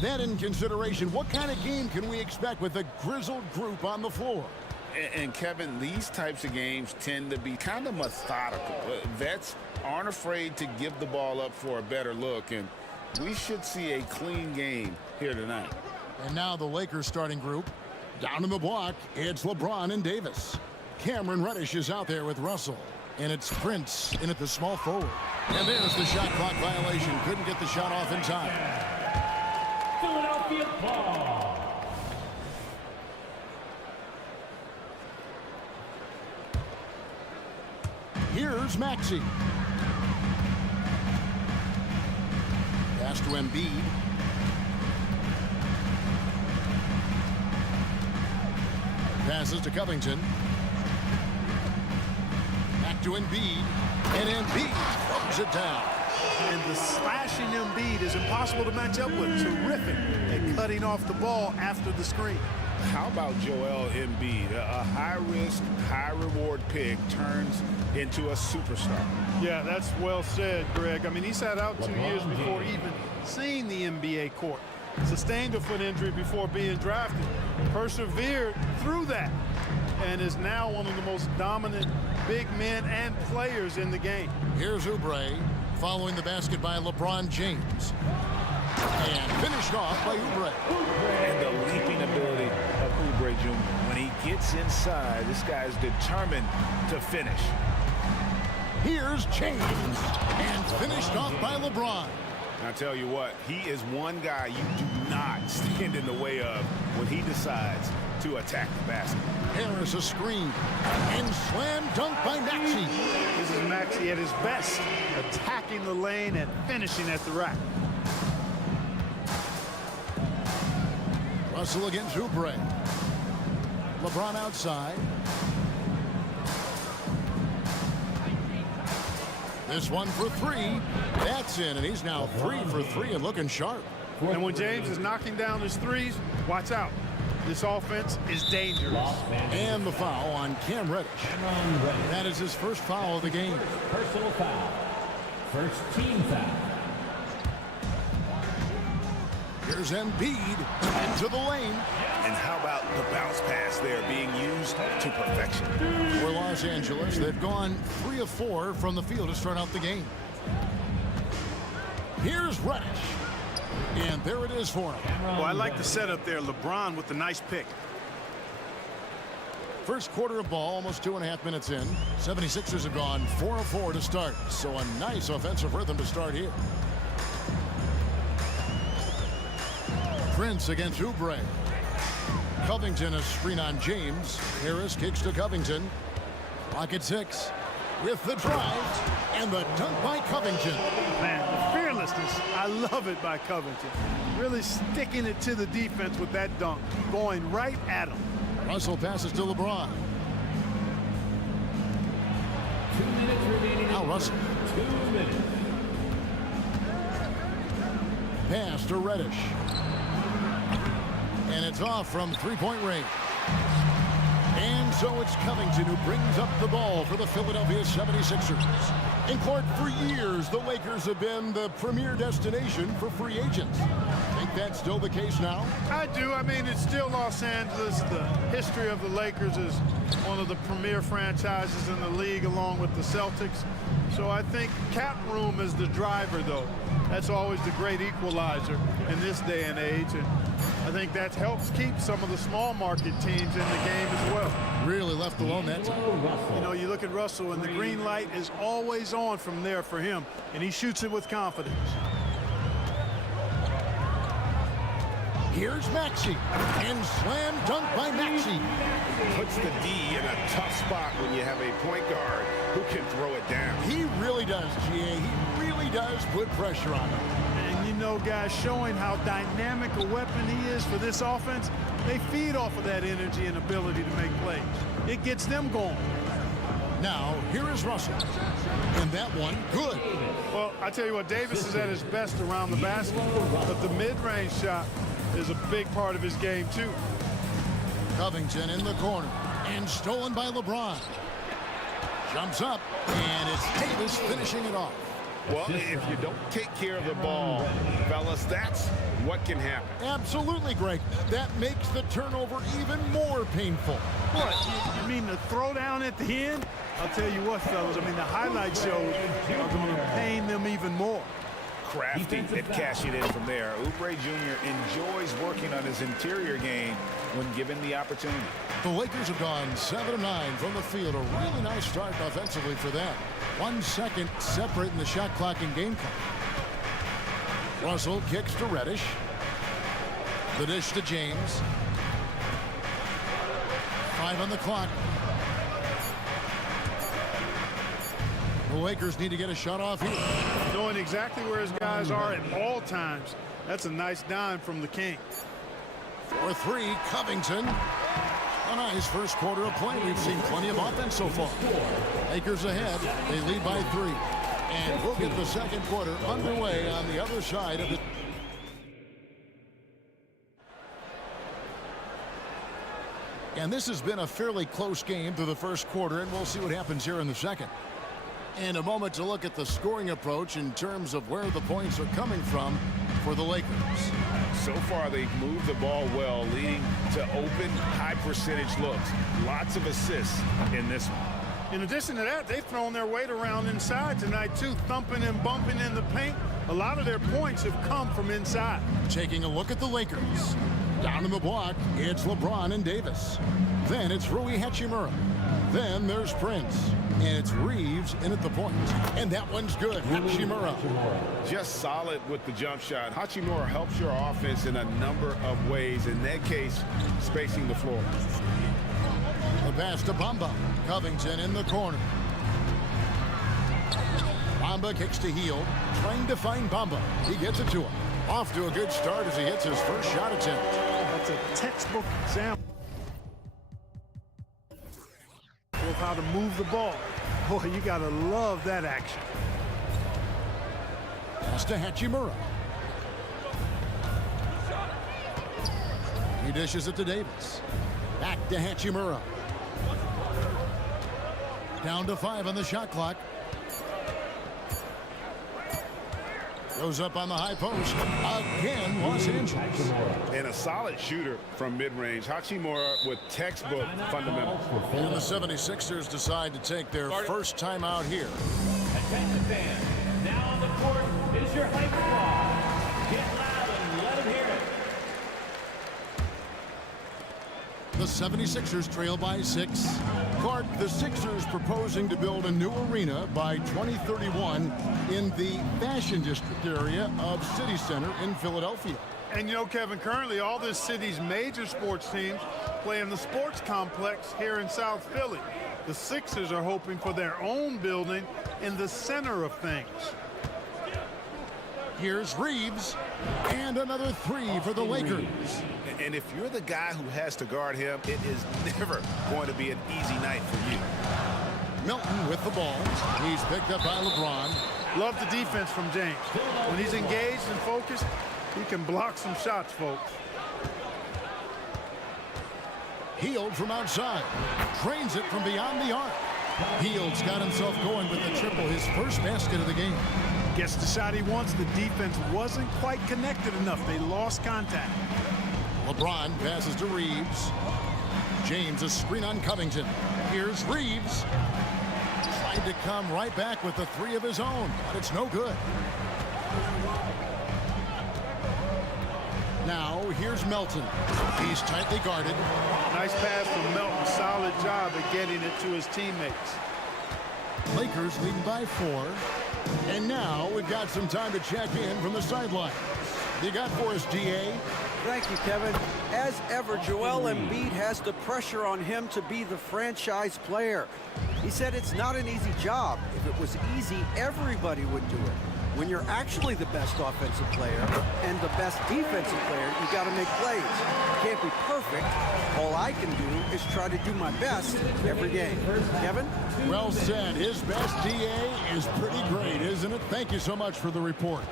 that in consideration, what kind of game can we expect with a grizzled group on the floor? And Kevin, these types of games tend to be kind of methodical. Vets aren't afraid to give the ball up for a better look, and we should see a clean game here tonight. And now the Lakers starting group. Down in the block, it's LeBron and Davis. Cameron Reddish is out there with Russell. And it's Prince in at the small forward. And there's the shot clock violation. Couldn't get the shot off in time. Philadelphia ball. Here's Maxey. Pass to Embiid. Passes to Covington. Back to Embiid. And Embiid throws it down. And the slashing Embiid is impossible to match up with. Terrific at cutting off the ball after the screen. How about Joel Embiid? A high-risk, high-reward pick turns into a superstar. Yeah, that's well said, Greg. I mean, he sat out 2 years before even seeing the NBA court. Sustained a foot injury before being drafted. Persevered through that. And is now one of the most dominant big men and players in the game. Here's Oubre following the basket by LeBron James. And finished off by Oubre. And the leaping ability of Oubre Jr. When he gets inside, this guy's determined to finish. Here's James. And finished off by LeBron. And I tell you what, he is one guy you do not stand in the way of when he decides to attack the basket. Harris a screen. And slam dunk by Maxey. This is Maxey at his best, attacking the lane and finishing at the rack. Russell against Oubre. LeBron outside. This one for three. That's in, and he's now 3 for 3 and looking sharp. And when James is knocking down his threes, watch out. This offense is dangerous. And the foul on Cam Reddish. That is his first foul of the game. Personal foul. First team foul. Here's Embiid into the lane. And how about the bounce pass there being used to perfection? For Los Angeles, they've gone 3 of 4 from the field to start out the game. Here's Reddish. And there it is for him. Well, I like the setup there. LeBron with the nice pick. First quarter of ball, almost 2.5 minutes in. 76ers have gone 4 of 4 to start. So a nice offensive rhythm to start here. Prince against Oubre. Covington a screen on James. Harris kicks to Covington. Pocket 6 with the drive and the dunk by Covington. Man, the fearlessness, I love it by Covington. Really sticking it to the defense with that dunk, going right at him. Russell passes to LeBron. 2 minutes remaining. Now Russell. 2 minutes. Pass to Reddish. And it's off from three-point range. And so it's Covington who brings up the ball for the Philadelphia 76ers. In court for years, the Lakers have been the premier destination for free agents. Think that's still the case now? I do. I mean, it's still Los Angeles. The history of the Lakers is one of the premier franchises in the league along with the Celtics. So I think cap room is the driver, though. That's always the great equalizer in this day and age. And I think that helps keep some of the small market teams in the game as well. Really left alone that time. You know, you look at Russell and the green light is always on from there for him, and he shoots it with confidence. Here's Maxey, and slam dunk by Maxey. Puts the D in a tough spot when you have a point guard who can throw it down. He really does, GA. He really does put pressure on him. And you know, guys, showing how dynamic a weapon he is for this offense, they feed off of that energy and ability to make plays. It gets them going. Now, here is Russell. And that one, good. Well, I tell you what, Davis is at his best around the basket, but the mid-range shot is a big part of his game, too. Covington in the corner, and stolen by LeBron. Jumps up, and it's Davis finishing it off. Well, if you don't take care of the ball, fellas, Dallas, that's what can happen. Absolutely, Greg. That makes the turnover even more painful. What, you mean the throwdown at the end? I'll tell you what, fellas, I mean, the highlight shows are going to pain them even more. Crafty at cashing in from there. Oubre Jr. enjoys working on his interior game when given the opportunity. The Lakers have gone 7-9 from the field. A really nice start offensively for them. 1 second separating the shot clock and game clock. Russell kicks to Reddish. The dish to James. 5 on the clock. The Lakers need to get a shot off here. Knowing exactly where his guys are at all times. That's a nice dime from the King. For 3, Covington. A nice first quarter of play. We've seen plenty of offense so far. Lakers ahead. They lead by 3. And we'll get the second quarter underway on the other side of the... And this has been a fairly close game through the first quarter, and we'll see what happens here in the second. And a moment to look at the scoring approach in terms of where the points are coming from for the Lakers. So far, they've moved the ball well, leading to open, high-percentage looks. Lots of assists in this one. In addition to that, they've thrown their weight around inside tonight, too, thumping and bumping in the paint. A lot of their points have come from inside. Taking a look at the Lakers. Down in the block, it's LeBron and Davis. Then it's Rui Hachimura. Then there's Prince. And it's Reeves in at the point. And that one's good. Hachimura. Just solid with the jump shot. Hachimura helps your offense in a number of ways. In that case, spacing the floor. The pass to Bamba. Covington in the corner. Bamba kicks to Heel. Trying to find Bamba. He gets it to him. Off to a good start as he hits his first shot attempt. That's a textbook example of how to move the ball. Boy, you gotta love that action. Pass to Hachimura. He dishes it to Davis. Back to Hachimura. Down to 5 on the shot clock. Goes up on the high post. Again, Los Angeles. And a solid shooter from mid-range. Hachimura with textbook fundamentals. And the 76ers decide to take their first time out here. Attention fans, now on the court is your hype squad. Get loud and let them hear it. The 76ers trail by 6. Clark, the Sixers proposing to build a new arena by 2031 in the Fashion District area of City Center in Philadelphia. And you know, Kevin, currently all this city's major sports teams play in the sports complex here in South Philly. The Sixers are hoping for their own building in the center of things. Here's Reeves, and another 3 for the Lakers. And if you're the guy who has to guard him, it is never going to be an easy night for you. Milton with the ball. He's picked up by LeBron. Love the defense from James. When he's engaged and focused, he can block some shots, folks. Hield from outside. Drains it from beyond the arc. Hield's got himself going with the triple, his first basket of the game. Gets the shot he wants. The defense wasn't quite connected enough. They lost contact. LeBron passes to Reeves. James, a screen on Covington. Here's Reeves. Tried to come right back with the 3 of his own, but it's no good. Now, here's Melton. He's tightly guarded. Nice pass from Melton. Solid job at getting it to his teammates. Lakers leading by 4. And now we've got some time to check in from the sideline. You got for us, DA? Thank you, Kevin. As ever, Joel Embiid has the pressure on him to be the franchise player. He said it's not an easy job. If it was easy, everybody would do it. When you're actually the best offensive player and the best defensive player, you got to make plays. You can't be perfect. All I can do is try to do my best every game. Kevin? Well said. His best DA is pretty great, isn't it? Thank you so much for the report.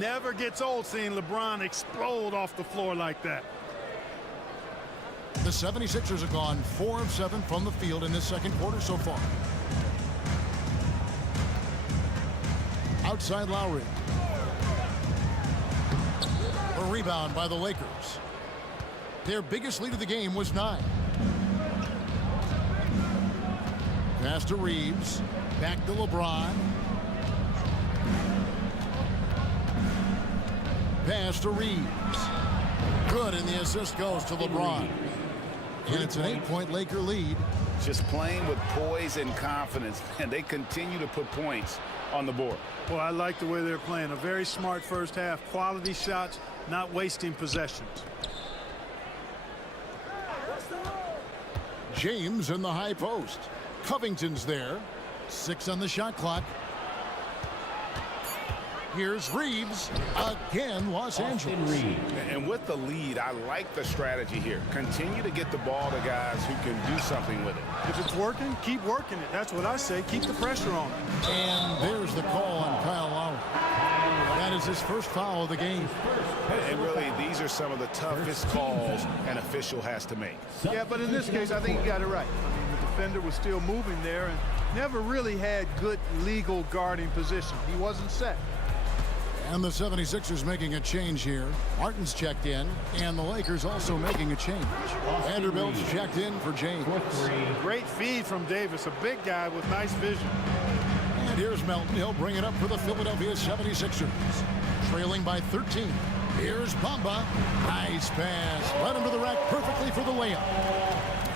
Never gets old seeing LeBron explode off the floor like that. The 76ers have gone 4 of 7 from the field in this second quarter so far. Outside Lowry. rebound by the Lakers. Their biggest lead of the game was 9. Pass to Reeves. Back to LeBron. Pass to Reeves. Good, and the assist goes to LeBron. And it's an 8-point Laker lead. Just playing with poise and confidence, and they continue to put points on the board. Well, I like the way they're playing. A very smart first half. Quality shots, not wasting possessions. James in the high post. Covington's there. 6 on the shot clock. Here's Reeves. Again, Los Angeles. And with the lead, I like the strategy here. Continue to get the ball to guys who can do something with it. If it's working, keep working it. That's what I say. Keep the pressure on it. And there's the call on Kyle Lowry. That is his first foul of the game. And really, these are some of the toughest calls an official has to make. Yeah, but in this case, I think he got it right. I mean, the defender was still moving there and never really had good legal guarding position. He wasn't set. And the 76ers making a change here. Martin's checked in, and the Lakers also making a change. Vanderbilt's checked in for James. Great feed from Davis, a big guy with nice vision. And here's Melton. He'll bring it up for the Philadelphia 76ers. Trailing by 13. Here's Bamba. Nice pass. Led him to the rack perfectly for the layup.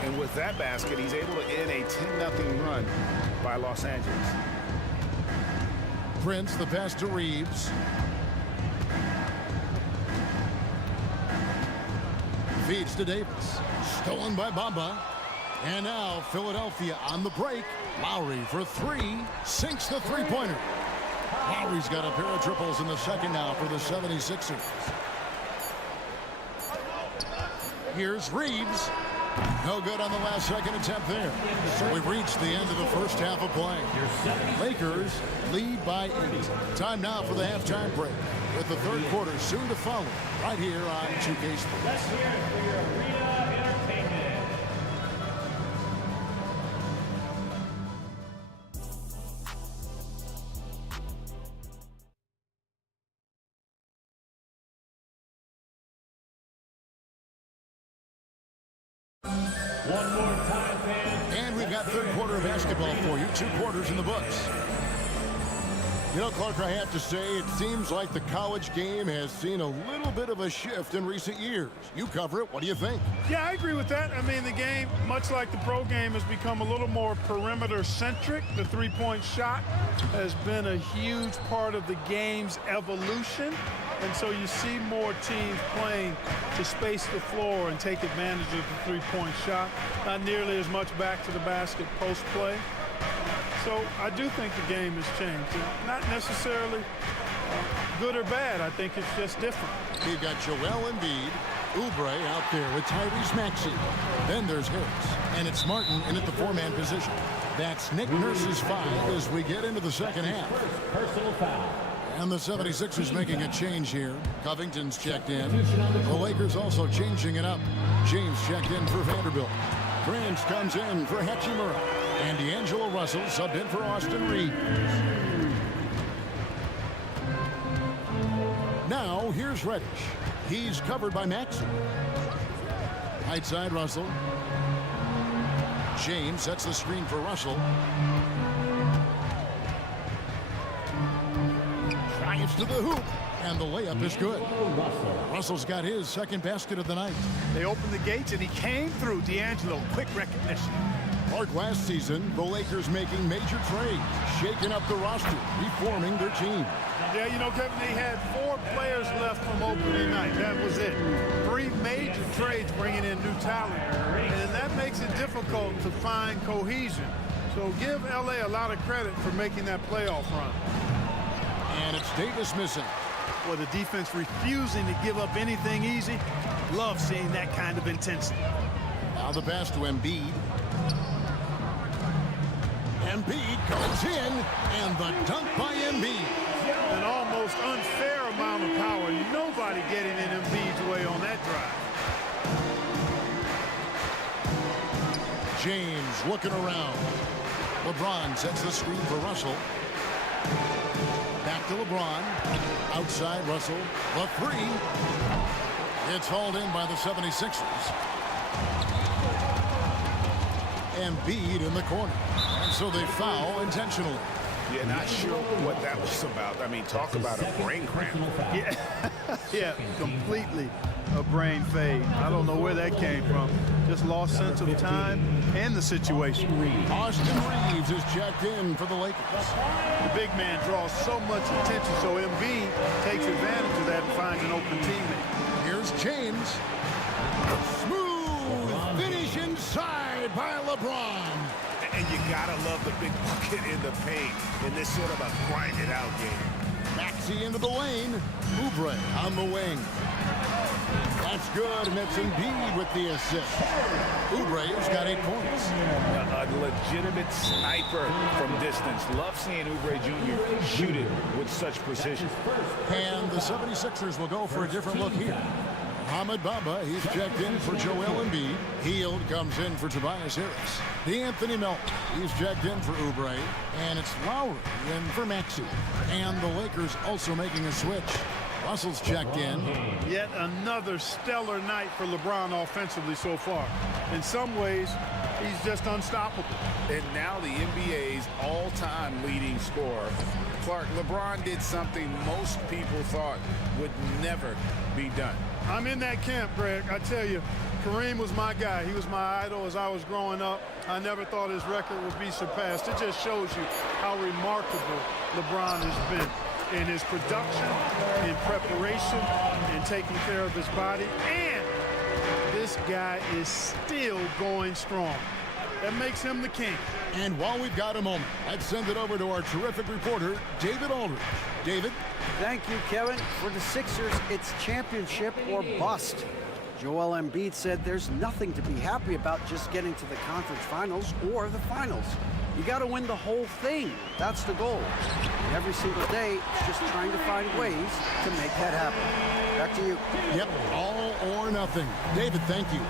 And with that basket, he's able to end a 10-0 run by Los Angeles. Prince, the pass to Reeves. Feeds to Davis. Stolen by Bamba. And now Philadelphia on the break. Lowry for 3. Sinks the three-pointer. Lowry's got a pair of triples in the second now for the 76ers. Here's Reeves. No good on the last second attempt there. So we've reached the end of the first half of play. Lakers lead by 8. Time now for the halftime break, with the third quarter soon to follow right here on 2K Sports. Let's hear it for your arena entertainment. One more time, fans. And we've got third quarter of basketball for you. 2 quarters in the books. You know, Clark, I have to say, it seems like the college game has seen a little bit of a shift in recent years. You cover it. What do you think? Yeah, I agree with that. I mean, the game, much like the pro game, has become a little more perimeter-centric. The three-point shot has been a huge part of the game's evolution. And so you see more teams playing to space the floor and take advantage of the three-point shot. Not nearly as much back to the basket post play. So I do think the game has changed. Not necessarily good or bad. I think it's just different. You've got Joel Embiid, Oubre out there with Tyrese Maxey. Then there's Harris. And it's Martin in at the 4-man position. That's Nick Nurse's 5 as we get into the second half. Personal foul. And the 76ers making a change here. Covington's checked in. The Lakers also changing it up. James checked in for Vanderbilt. Grant comes in for Hachimura. And D'Angelo Russell subbed in for Austin Reeves. Now here's Reddish. He's covered by Maxey. Right side Russell. James sets the screen for Russell. Drives to the hoop. And the layup is good. Russell's got his second basket of the night. They opened the gates and he came through. D'Angelo, quick recognition. Mark, last season, the Lakers making major trades, shaking up the roster, reforming their team. Yeah, you know, Kevin, they had 4 players left from opening night. That was it. 3 major trades bringing in new talent. And that makes it difficult to find cohesion. So give LA a lot of credit for making that playoff run. And it's Davis missing. Well, the defense refusing to give up anything easy. Love seeing that kind of intensity. Now the pass to Embiid. Embiid goes in, and the dunk by Embiid. An almost unfair amount of power. Nobody getting in Embiid's way on that drive. James looking around. LeBron sets the screen for Russell. Back back to LeBron. Outside Russell. The three. It's hauled in by the 76ers. Embiid in the corner. And so they foul intentionally. Yeah, not sure what that was about. I mean, talk about a brain cramp. Yeah, yeah, completely a brain fade. I don't know where that came from. Just lost sense of time and the situation. Austin Reeves is checked in for the Lakers. The big man draws so much attention, so Embiid takes advantage of that and finds an open teammate. Here's James. Smooth finish inside by LeBron. And you gotta love the big bucket in the paint in this sort of a grind-it-out game. Maxey into the lane. Oubre on the wing. That's good, and it's Embiid with the assist. Oubre's got 8 points. A legitimate sniper from distance. Love seeing Oubre Jr. shoot it with such precision. And the 76ers will go for a different look here. Mohamed Bamba, he's checked in for Joel Embiid. Hield comes in for Tobias Harris. D'Anthony Melton, he's checked in for Oubre. And it's Lowry in for Maxey. And the Lakers also making a switch. Russell's checked in. Yet another stellar night for LeBron offensively so far. In some ways, he's just unstoppable. And now the NBA's all-time leading scorer. Clark, LeBron did something most people thought would never be done. I'm in that camp, Greg. I tell you, Kareem was my guy. He was my idol as I was growing up. I never thought his record would be surpassed. It just shows you how remarkable LeBron has been in his production, in preparation, in taking care of his body. And this guy is still going strong. That makes him the king. And while we've got a moment, let's send it over to our terrific reporter, David Aldridge. David? Thank you, Kevin. For the Sixers, it's championship or bust. Joel Embiid said there's nothing to be happy about just getting to the conference finals or the finals. You got to win the whole thing. That's the goal. And every single day, it's just trying to find ways to make that happen. Back to you. Yep, all or nothing. David, thank you.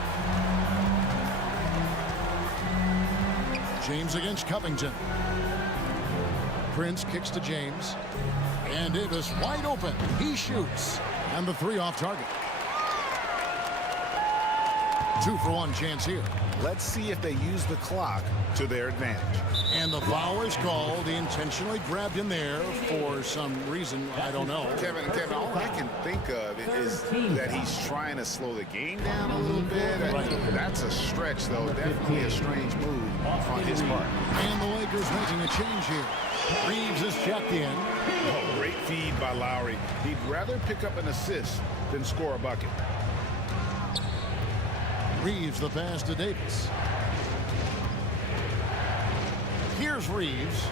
James against Covington. Prince kicks to James. And Davis wide open. He shoots. And the three off target. 2-for-1 chance here. Let's see if they use the clock to their advantage. And the foul is called. He intentionally grabbed him there for some reason. I don't know. Kevin, all I can think of is that he's trying to slow the game down a little bit. That's a stretch, though. Definitely a strange move on his part. And the Lakers making a change here. Reeves is checked in. Oh, great feed by Lowry. He'd rather pick up an assist than score a bucket. Reeves the pass to Davis. Here's Reeves.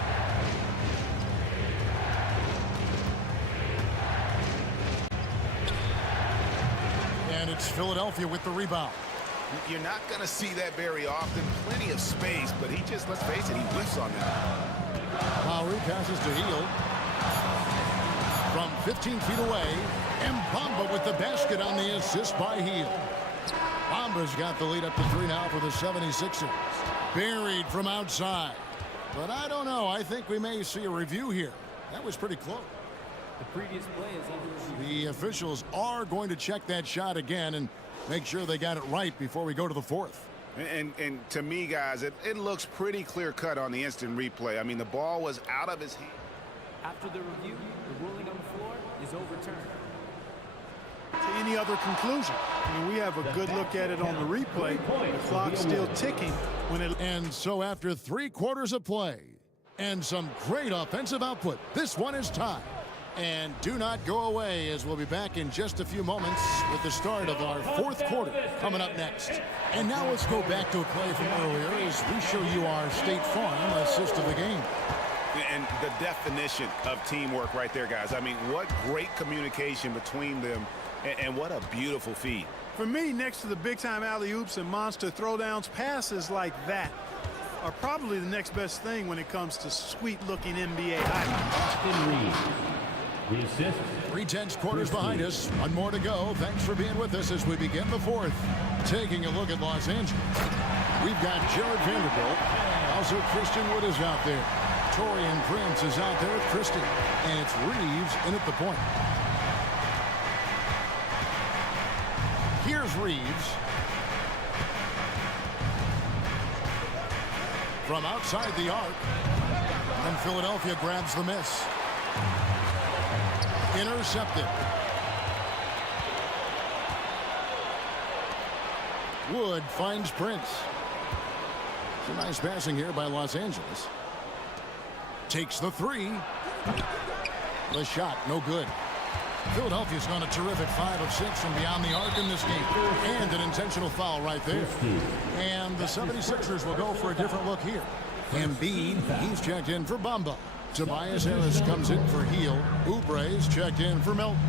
And it's Philadelphia with the rebound. You're not going to see that very often. Plenty of space, but he just, let's face it, he whiffs on that. Lowry passes to Hield. From 15 feet away, and Bamba with the basket on the assist by Hield. Bamba's got the lead up to 3 now for the 76ers. Buried from outside. But I don't know. I think we may see a review here. That was pretty close. The previous play is under review. The officials are going to check that shot again and make sure they got it right before we go to the fourth. And to me, guys, it looks pretty clear-cut on the instant replay. I mean, the ball was out of his hand. After the review, the ruling on the floor is overturned. To any other conclusion. I mean, we have a good look at it on the replay. The clock's still ticking when it... And so after 3 quarters of play and some great offensive output, this one is tied. And do not go away, as we'll be back in just a few moments with the start of our 4th quarter coming up next. And now let's go back to a play from earlier as we show you our State Farm assist of the game. And the definition of teamwork right there, guys. I mean, what great communication between them, and what a beautiful feed. For me, next to the big-time alley-oops and monster throwdowns, passes like that are probably the next best thing when it comes to sweet-looking NBA highlights. The assist. 3/10 quarters behind us. 1 more to go. Thanks for being with us as we begin the 4th. Taking a look at Los Angeles. We've got Jared Vanderbilt. Also, Christian Wood is out there. Torian Prince is out there with Christie. And it's Reeves in at the point. Here's Reeves. From outside the arc. And Philadelphia grabs the miss. Intercepted. Wood finds Prince. Some nice passing here by Los Angeles. Takes the three. The shot, no good. Philadelphia's gone a terrific 5 of 6 from beyond the arc in this game. And an intentional foul right there. And the 76ers will go for a different look here. Embiid, he's checked in for Bamba. Tobias Harris comes in for Heel. Oubre's checked in for Milton.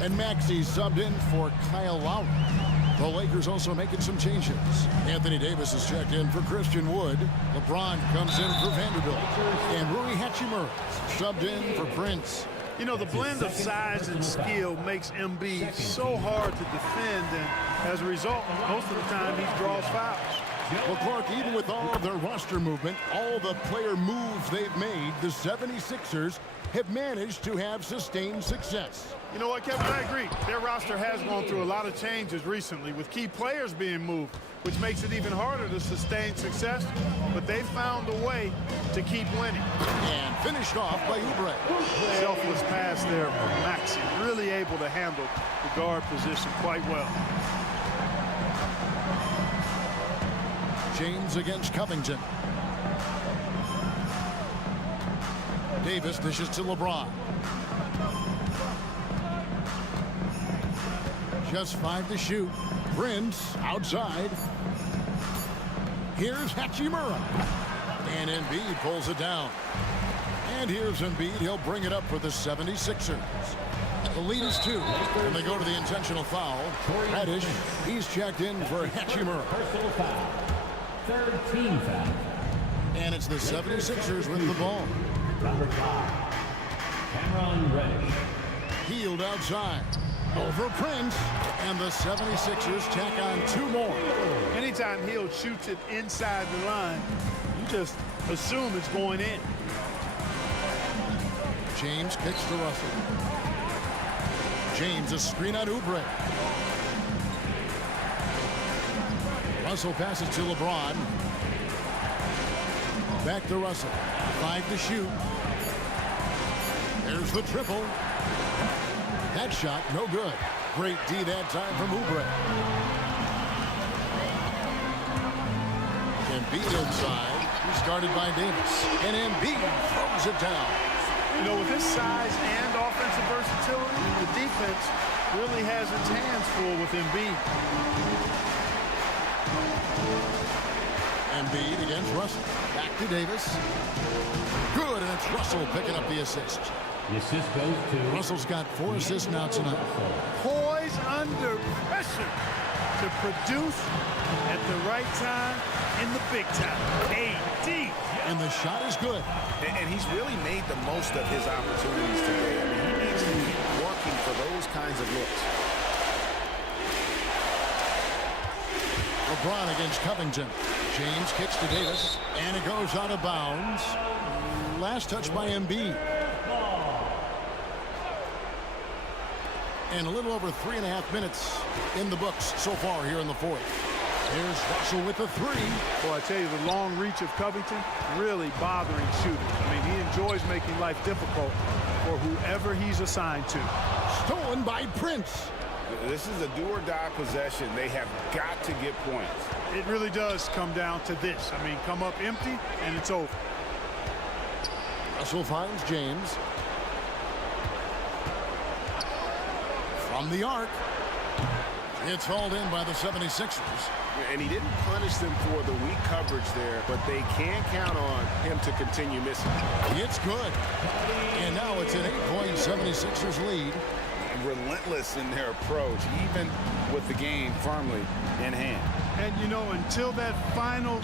And Maxey's subbed in for Kyle Lowry. The Lakers also making some changes. Anthony Davis is checked in for Christian Wood. LeBron comes in for Vanderbilt. And Rui Hachimura subbed in for Prince. You know, the blend of size and skill makes Embiid so hard to defend, and as a result, most of the time he draws fouls. Well, Clark, even with all their roster movement, all the player moves they've made, the 76ers have managed to have sustained success. You know what, Kevin, I agree. Their roster has gone through a lot of changes recently with key players being moved, which makes it even harder to sustain success, but they've found a way to keep winning. And finished off by Oubre. Selfless pass there from Maxey, really able to handle the guard position quite well. James against Covington. Davis dishes to LeBron. Just 5 to shoot. Prince outside. Here's Hachimura. And Embiid pulls it down. And here's Embiid. He'll bring it up for the 76ers. The lead is 2. And they go to the intentional foul. Reddish, he's checked in for Hachimura. Personal foul. Third team foul. And it's the 76ers with the ball. Number 5, Cameron Reddish. Healed outside. Over Prince. And the 76ers tack on 2 more. Anytime Hill shoots it inside the line, you just assume it's going in. James kicks to Russell. James, a screen on Oubre. Russell passes to LeBron. Back to Russell. 5 to shoot. There's the triple. That shot, no good. Great D that time from Oubre. Embiid inside. He's guarded by Davis. And Embiid throws it down. You know, with his size and offensive versatility, the defense really has its hands full with Embiid. Embiid against Russell. Back to Davis. Good, and it's Russell picking up the assist. The assist goes to... Russell's got 4 assists now tonight. Poised under pressure to produce at the right time in the big time. AD. And the shot is good. And he's really made the most of his opportunities today. I mean, he needs to keep working for those kinds of looks. LeBron against Covington. James kicks to Davis, and it goes out of bounds. Last touch by Embiid. And a little over 3.5 minutes in the books so far here in the 4th. Here's Russell with the 3. Well, I tell you, the long reach of Covington really bothering shooters. I mean, he enjoys making life difficult for whoever he's assigned to. Stolen by Prince. This is a do-or-die possession. They have got to get points. It really does come down to this. I mean, come up empty, and it's over. Russell finds James. From the arc. It's hauled in by the 76ers. And he didn't punish them for the weak coverage there, but they can count on him to continue missing. It's good. And now it's an 8-point 76ers lead. Relentless in their approach, even with the game firmly in hand. And, you know, until that final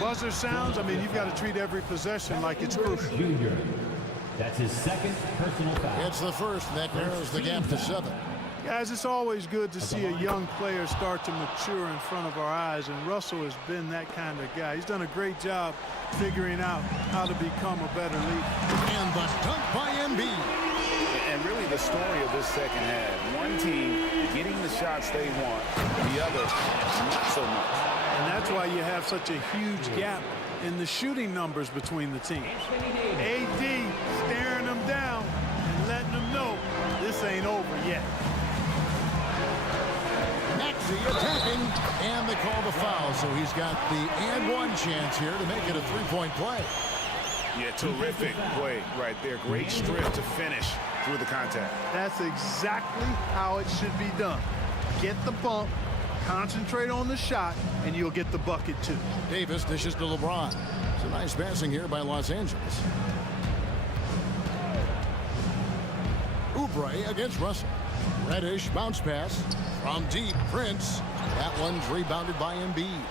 buzzer sounds, I mean, you've got to treat every possession like it's crucial. Junior. That's his 2nd personal foul. It's the first that narrows the gap to 7. Guys, it's always good to see a young player start to mature in front of our eyes, and Russell has been that kind of guy. He's done a great job figuring out how to become a better leader. And the dunk by Embiid. And really the story of this second half. One team getting the shots they want, the other not so much. And that's why you have such a huge gap in the shooting numbers between the teams. AD staring them down and letting them know this ain't over yet. Maxey attacking, and they call the foul, so he's got the and one chance here to make it a three-point play. Yeah, terrific play right there. Great strip to finish through the contact. That's exactly how it should be done. Get the bump, concentrate on the shot, and you'll get the bucket too. Davis dishes to LeBron. It's a nice passing here by Los Angeles. Oubre against Russell. Reddish bounce pass from deep. Prince. That one's rebounded by Embiid.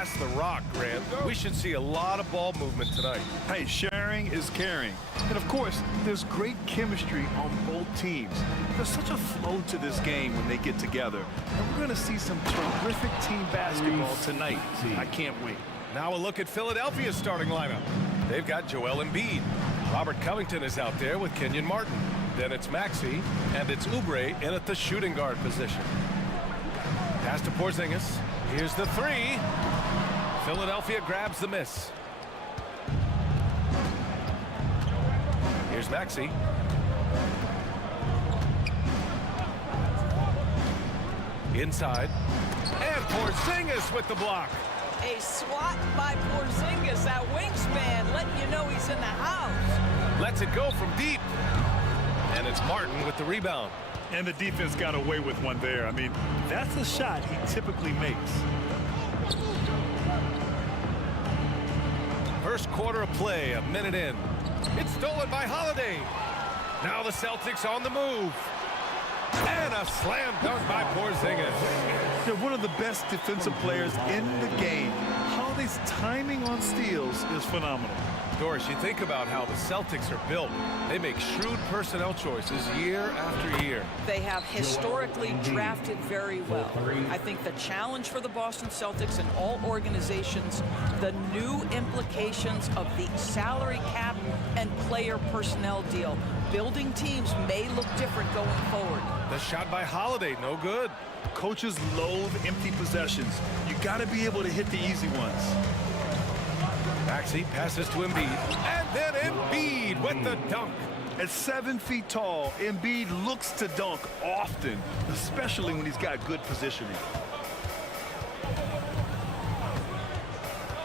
pass the rock, Grant. We should see a lot of ball movement tonight. Hey, sharing is caring. And of course, there's great chemistry on both teams. There's such a flow to this game when they get together. And we're going to see some terrific team basketball tonight. I can't wait. Now a look at Philadelphia's starting lineup. They've got Joel Embiid. Robert Covington is out there with Kenyon Martin. Then it's Maxey, and it's Oubre in at the shooting guard position. Pass to Porzingis. Here's the three. Philadelphia grabs the miss. Here's Maxey. Inside. And Porzingis with the block. A swat by Porzingis, that wingspan, letting you know he's in the house. Lets it go from deep. And it's Martin with the rebound. And the defense got away with one there. I mean, that's a shot he typically makes. First quarter of play, a minute in. It's stolen by Holiday. Now the Celtics on the move. And a slam dunk by Porzingis. They're one of the best defensive players in the game. Holiday's timing on steals is phenomenal. Doris, you think about how the Celtics are built. They make shrewd personnel choices year after year. They have historically drafted very well. I think the challenge for the Boston Celtics and all organizations, the new implications of the salary cap and player personnel deal. Building teams may look different going forward. The shot by Holiday, no good. Coaches loathe empty possessions. You got to be able to hit the easy ones. Maxey passes to Embiid, and then Embiid with the dunk. At 7 feet tall, Embiid looks to dunk often, especially when he's got good positioning.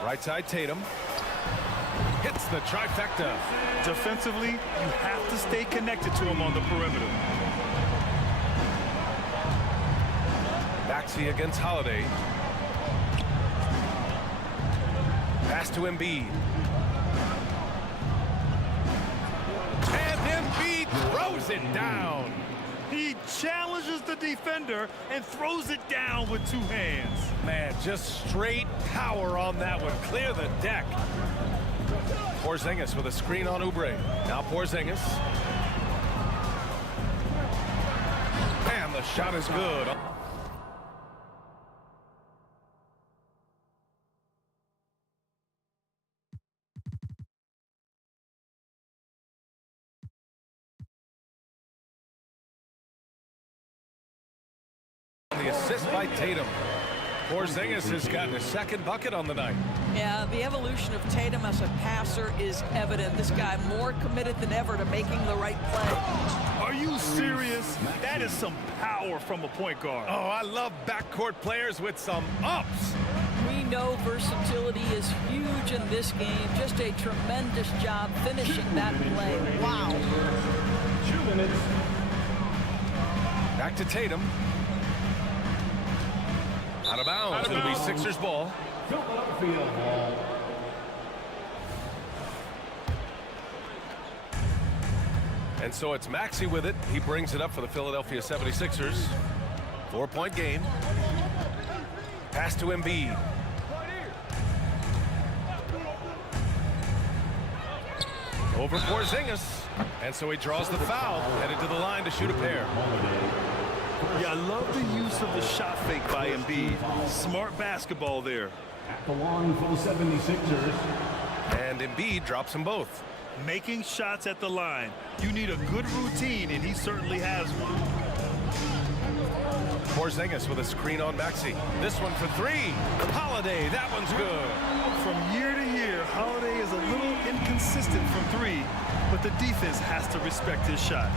Right side Tatum. Hits the trifecta. Defensively, you have to stay connected to him on the perimeter. Maxey against Holiday. Pass to Embiid. And Embiid throws it down. He challenges the defender and throws it down with two hands. Man, just straight power on that one. Clear the deck. Porzingis with a screen on Oubre. Now Porzingis. And the shot is good. The assist by Tatum. Porzingis has gotten a second bucket on the night. Yeah, the evolution of Tatum as a passer is evident. This guy more committed than ever to making the right play. Are you serious? That is some power from a point guard. Oh, I love backcourt players with some ups. We know versatility is huge in this game. Just a tremendous job finishing that play. Wow. 2 minutes. Back to Tatum. Out of bounds. It'll be Sixers ball. Philadelphia ball. And so it's Maxey with it. He brings it up for the Philadelphia 76ers. 4-point game. Pass to Embiid. Over Porzingis. And so he draws the foul. Headed to the line to shoot a pair. Yeah, I love the use of the shot fake by Embiid. Smart basketball there. At the line for the 76ers. And Embiid drops them both. Making shots at the line. You need a good routine, and he certainly has one. Porzingis with a screen on Maxey. This one for three. Holiday, that one's good. From year to year, Holiday is a little inconsistent from three, but the defense has to respect his shot.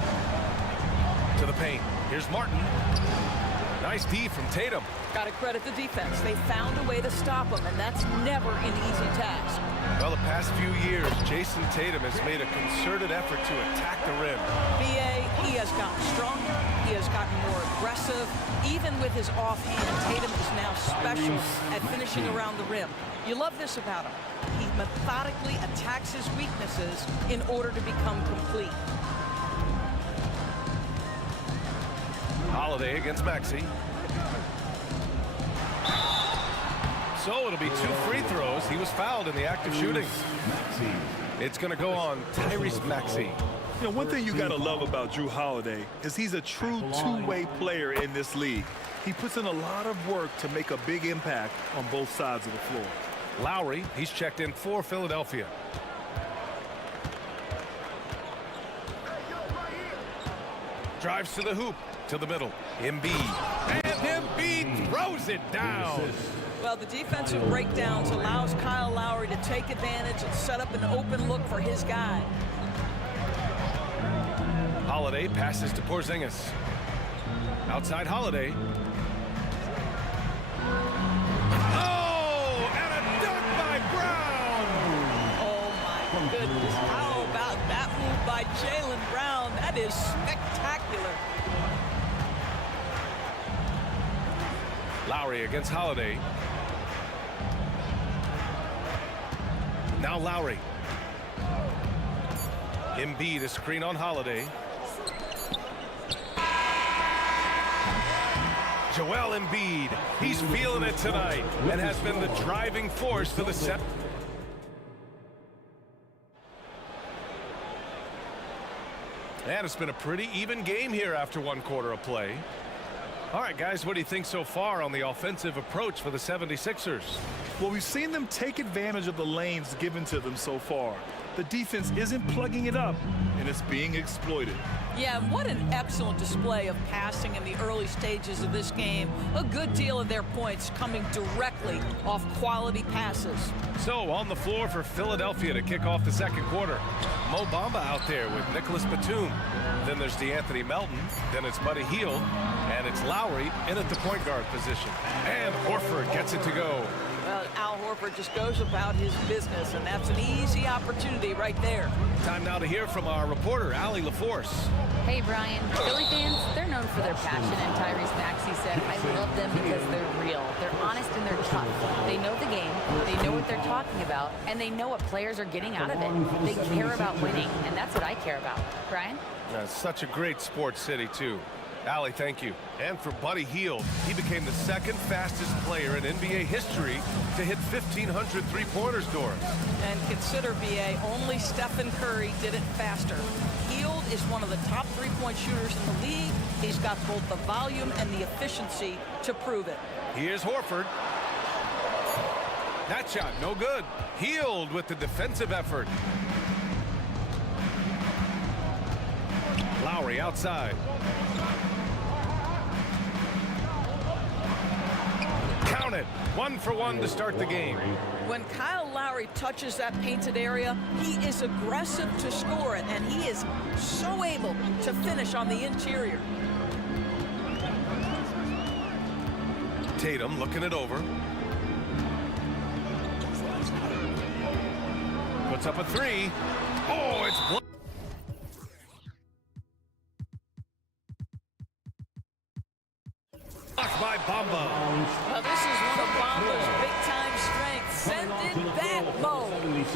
To the paint. Here's Martin. Nice D from Tatum. Got to credit the defense. They found a way to stop him, and that's never an easy task. Well, the past few years, Jason Tatum has made a concerted effort to attack the rim. BA, he has gotten stronger. He has gotten more aggressive. Even with his offhand, Tatum is now special at finishing around the rim. You love this about him. He methodically attacks his weaknesses in order to become complete. Holiday against Maxey. So it'll be 2 free throws. He was fouled in the act of shooting. It's going to go on Tyrese Maxey. You know, one thing you got to love about Jrue Holiday is he's a true two-way player in this league. He puts in a lot of work to make a big impact on both sides of the floor. Lowry, he's checked in for Philadelphia. Drives to the hoop, to the middle. Embiid. And Embiid throws it down. Well, the defensive breakdowns allows Kyle Lowry to take advantage and set up an open look for his guy. Holiday passes to Porzingis. Outside Holiday. Oh, and a dunk by Brown. Oh, my goodness. How about that move by Jaylen Brown? That is spectacular. Lowry against Holiday. Now Lowry. Embiid, a screen on Holiday. Joel Embiid, he's feeling it tonight and has been the driving force for the set. And it's been a pretty even game here after 1 quarter of play. All right, guys, what do you think so far on the offensive approach for the 76ers? Well, we've seen them take advantage of the lanes given to them so far. The defense isn't plugging it up, and it's being exploited. Yeah, what an excellent display of passing in the early stages of this game. A good deal of their points coming directly off quality passes. So on the floor for Philadelphia to kick off the 2nd quarter. Mo Bamba out there with Nicholas Batum. Then there's DeAnthony Melton. Then it's Buddy Hield. And it's Lowry in at the point guard position. And Horford gets it to go. Well, Al Horford just goes about his business, and that's an easy opportunity right there. Time now to hear from our reporter, Allie LaForce. Hey, Brian. Philly fans, they're known for their passion, and Tyrese Maxey said, I love them because they're real. They're honest and they're tough. They know the game, they know what they're talking about, and they know what players are getting out of it. They care about winning, and that's what I care about. Brian? That's such a great sports city, too. Allie, thank you. And for Buddy Hield, he became the 2nd fastest player in NBA history to hit 1,500 three-pointers, Doris. And consider, BA, only Stephen Curry did it faster. Hield is one of the top three-point shooters in the league. He's got both the volume and the efficiency to prove it. Here's Horford. That shot, no good. Hield with the defensive effort. Lowry outside. Count it. 1 for 1 to start the game. When Kyle Lowry touches that painted area, he is aggressive to score it, and he is so able to finish on the interior. Tatum looking it over. Puts up a 3. Oh, it's blocked. By Bamba. Well, this is one of Bamba's big-time strengths. Send it back, Mo.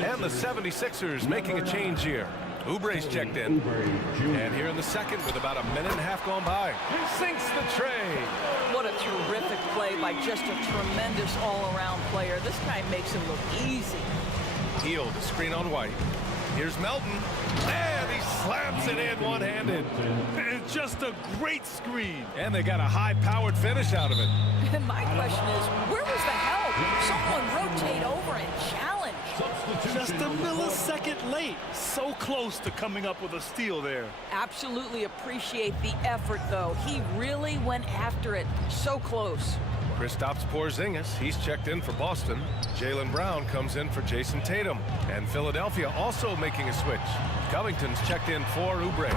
And the 76ers making a change here. Oubre's checked in. And here in the 2nd with about a minute and a half gone by. Sinks the tray. What a terrific play by just a tremendous all-around player. This guy makes it look easy. Hield, screen on White. Here's Melton. And he slams it in one-handed. It's just a great screen. And they got a high-powered finish out of it. And my question is, where was the help? Someone rotate over and challenge. Just a millisecond late. So close to coming up with a steal there. Absolutely appreciate the effort, though. He really went after it. So close. Kristaps Porzingis, he's checked in for Boston. Jaylen Brown comes in for Jason Tatum. And Philadelphia also making a switch. Covington's checked in for Oubre.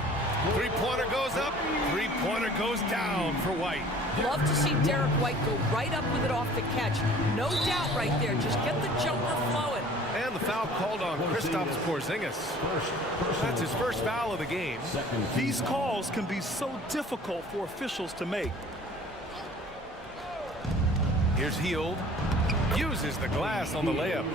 Three-pointer goes up, three-pointer goes down for White. Love to see Derek White go right up with it off the catch. No doubt right there. Just get the jumper flowing. And the foul called on Kristaps Porzingis. That's his first foul of the game. These calls can be so difficult for officials to make. Here's Hield. Uses the glass on the layup.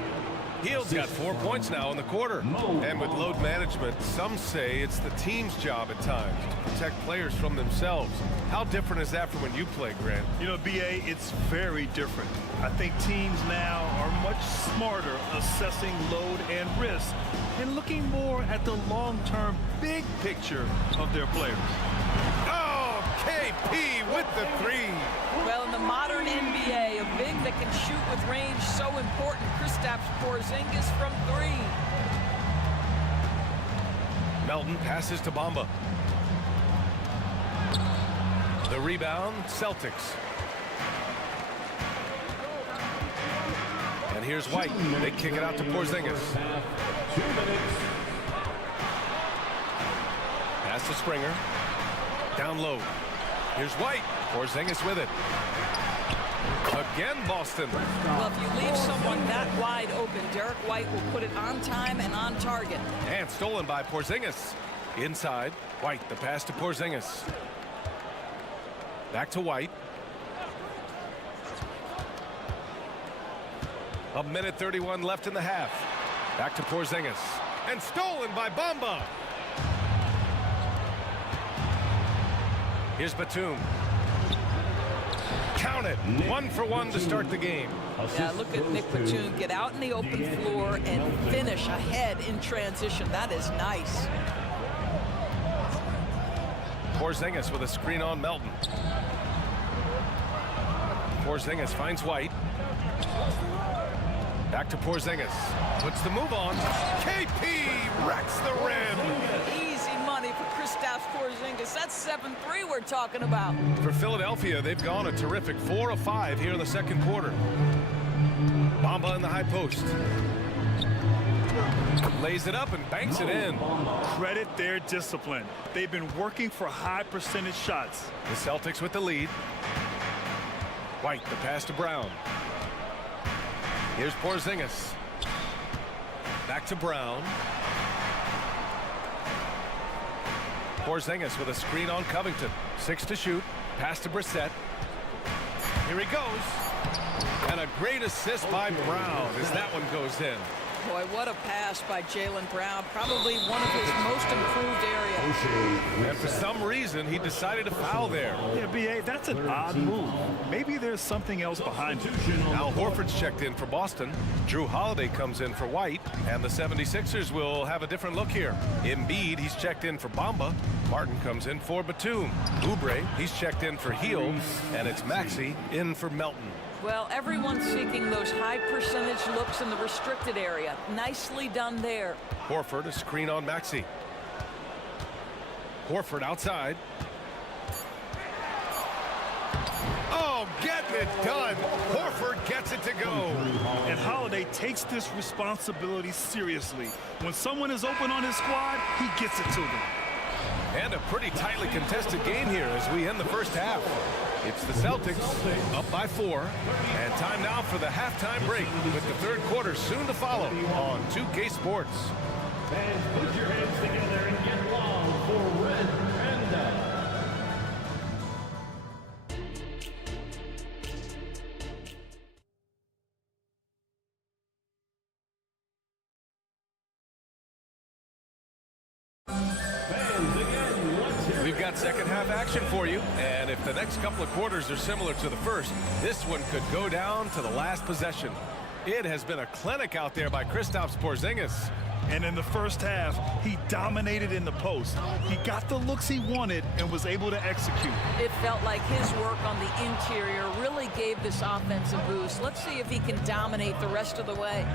Hield's got 4 points now in the quarter. And with load management, some say it's the team's job at times to protect players from themselves. How different is that from when you play, Grant? You know, BA, it's very different. I think teams now are much smarter assessing load and risk and looking more at the long-term big picture of their players. Oh, KP with the three. Well, in the modern NBA, a big that can shoot with range so important. Kristaps Porzingis from three. Melton passes to Bamba. The rebound, Celtics. And here's White. They kick it out to Porzingis. Pass to Springer. Down low. Here's White. Porzingis with it. Again, Boston. Well, if you leave someone that wide open, Derek White will put it on time and on target. And stolen by Porzingis. Inside, White, the pass to Porzingis. Back to White. A minute 31 left in the half. Back to Porzingis. And stolen by Bamba. Here's Batum. Count it. 1 for 1 to start the game. Yeah, look at Nick Batum get out in the open floor and finish ahead in transition. That is nice. Porzingis with a screen on Melton. Porzingis finds White. Back to Porzingis. Puts the move on. KP wrecks the rim. Easy money for Kristaps Porzingis. That's 7-3 we're talking about. For Philadelphia, they've gone a terrific 4 of 5 here in the second quarter. Bamba in the high post. Lays it up and banks it in. Credit their discipline. They've been working for high percentage shots. The Celtics with the lead. White, the pass to Brown. Here's Porzingis. Back to Brown. Porzingis with a screen on Covington. 6 to shoot. Pass to Brissett. Here he goes. And a great assist by Brown as that one goes in. Boy, what a pass by Jaylen Brown. Probably one of his most improved areas. And for some reason, he decided to foul there. Yeah, BA, that's an odd move. Maybe there's something else behind it. Al Horford's checked in for Boston. Drew Holiday comes in for White. And the 76ers will have a different look here. Embiid, he's checked in for Bamba. Martin comes in for Batum. Oubre, he's checked in for Hield. And it's Maxey in for Melton. Well, everyone's seeking those high percentage looks in the restricted area. Nicely done there. Horford, a screen on Maxey. Horford outside. Oh, getting it done. Horford gets it to go. And Holiday takes this responsibility seriously. When someone is open on his squad, he gets it to them. And a pretty tightly contested game here as we end the first half. It's the Celtics up by 4. And time now for the halftime break with the third quarter soon to follow on 2K Sports. Fans, put your hands together and get loud for Red Panda. We've got second half action for you, and if the next couple of quarters are similar to the first, this one could go down to the last possession. It has been a clinic out there by Kristaps Porzingis. And in the first half, he dominated in the post. He got the looks he wanted and was able to execute. It felt like his work on the interior really gave this offense a boost. Let's see if he can dominate the rest of the way.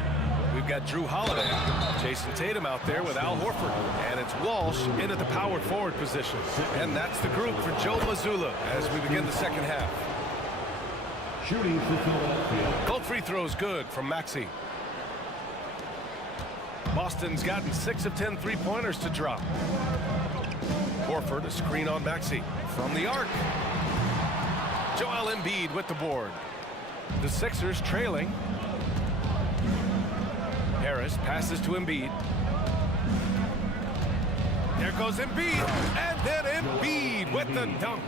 We've got Drew Holiday, Jason Tatum out there with Al Horford, and it's Walsh in at the power forward position. And that's the group for Joe Mazzulla as we begin the second half. Shooting for Philadelphia. Both free throws good from Maxey. Boston's gotten 6 of 10 three-pointers to drop. Horford, a screen on Maxey from the arc. Joel Embiid with the board. The Sixers trailing. Harris passes to Embiid. There goes Embiid, and then Embiid with the dunk.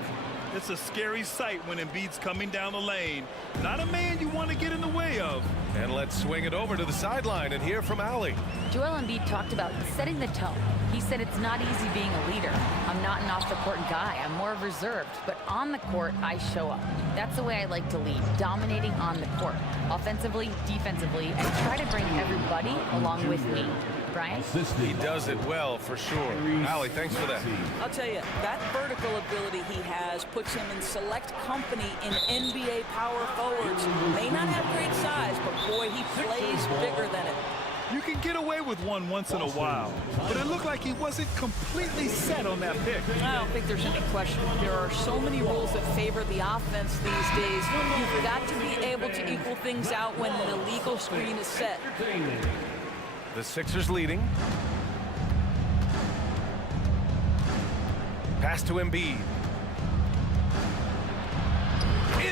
It's a scary sight when Embiid's coming down the lane. Not a man you want to get in the way of. And let's swing it over to the sideline and hear from Allie. Joel Embiid talked about setting the tone. He said it's not easy being a leader. I'm not an off-the-court guy. I'm more reserved. But on the court, I show up. That's the way I like to lead, dominating on the court. Offensively, defensively, and try to bring everybody along with me. Brian? He does it well, for sure. Allie, thanks for that. I'll tell you, that vertical ability he has puts him in select company in NBA power forwards. May not have great size, but boy, he plays bigger than it. You can get away with one once in a while, but it looked like he wasn't completely set on that pick. I don't think there's any question. There are so many rules that favor the offense these days. You've got to be able to equal things out when an illegal screen is set. The Sixers leading. Pass to Embiid.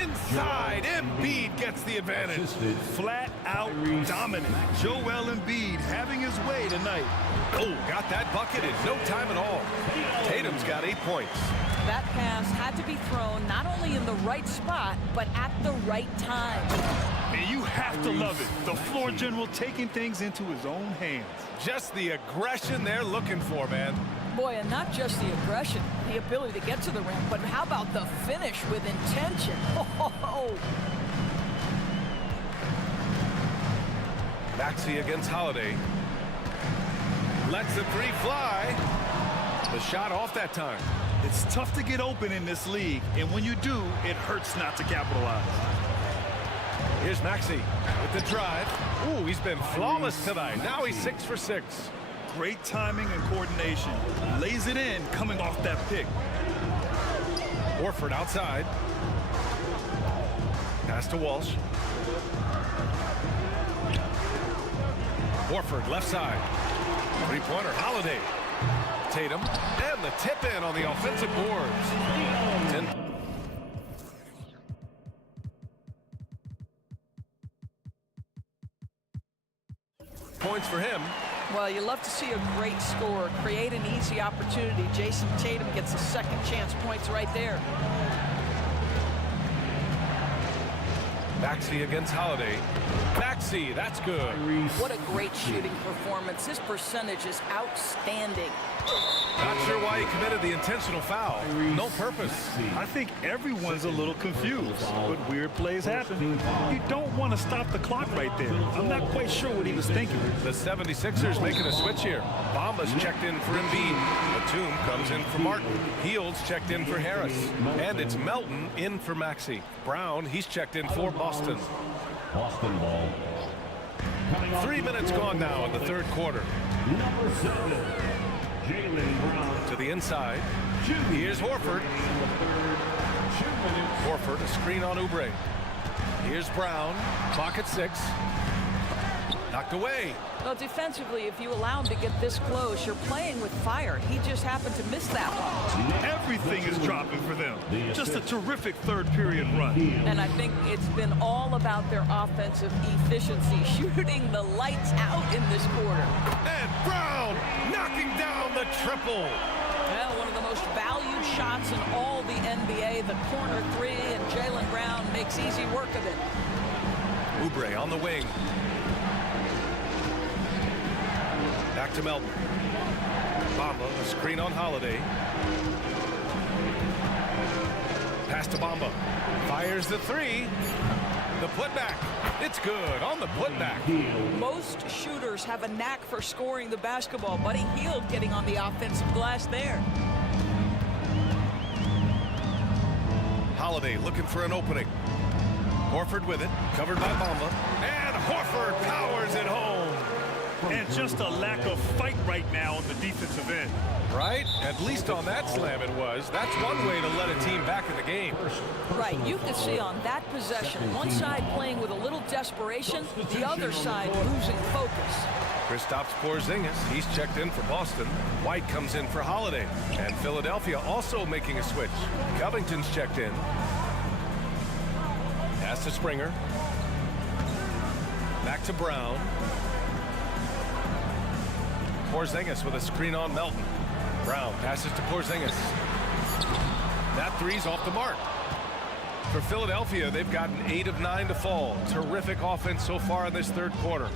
Inside, Embiid gets the advantage. Flat out dominant. Joel Embiid having his way tonight. Oh, got that bucket in no time at all. Tatum's got 8 points. That pass had to be thrown not only in the right spot, but at the right time. And you have to love it. The floor general taking things into his own hands. Just the aggression they're looking for, man. Boy, and not just the aggression, the ability to get to the rim, but how about the finish with intention? Oh. Maxey against Holiday. Lets the three fly. The shot off that time. It's tough to get open in this league, and when you do, it hurts not to capitalize. Here's Maxey with the drive. Ooh, he's been flawless tonight. Now he's 6 for 6. Great timing and coordination. Lays it in coming off that pick. Horford outside. Pass to Walsh. Horford left side. Three-pointer, Holiday. Tatum, and the tip in on the offensive boards. 10. Points for him. Well, you love to see a great score create an easy opportunity. Jason Tatum gets a second chance points right there. Maxey against Holiday. Maxey, that's good. What a great shooting performance. His percentage is outstanding. Not sure why he committed the intentional foul. No purpose. I think everyone's a little confused, but weird plays happen. You don't want to stop the clock right there. I'm not quite sure what he was thinking. The 76ers making a switch here. Bamba's checked in for Embiid. Batum comes in for Martin. Heald's checked in for Harris. And it's Melton in for Maxey. Brown, he's checked in for Boston. Boston ball. 3 minutes gone now in the third quarter. Number 7, Jaylen Brown. To the inside. Here's Horford. Horford, a screen on Oubre. Here's Brown. Clock at 6. Knocked away. Well, defensively, if you allow him to get this close, you're playing with fire. He just happened to miss that one. Everything is dropping for them. Just a terrific third period run. And I think it's been all about their offensive efficiency, shooting the lights out in this quarter. And Brown knocking down the triple. Well, one of the most valued shots in all the NBA, the corner three, and Jaylen Brown makes easy work of it. Oubre on the wing. Back to Melton. Bamba, a screen on Holiday. Pass to Bamba. Fires the three. The putback. It's good on the putback. Most shooters have a knack for scoring the basketball. Buddy Hield getting on the offensive glass there. Holiday looking for an opening. Horford with it. Covered by Bamba. And Horford powers it home. And just a lack of fight right now on the defensive end. Right? At least on that slam it was. That's one way to let a team back in the game. Right. You can see on that possession, one side playing with a little desperation, the other side losing focus. Kristaps Porzingis, he's checked in for Boston. White comes in for Holiday. And Philadelphia also making a switch. Covington's checked in. Pass to Springer. Back to Brown. Porzingis with a screen on Melton. Brown passes to Porzingis. That three's off the mark. For Philadelphia, they've gotten 8 of 9 to fall. Terrific offense so far in this third quarter.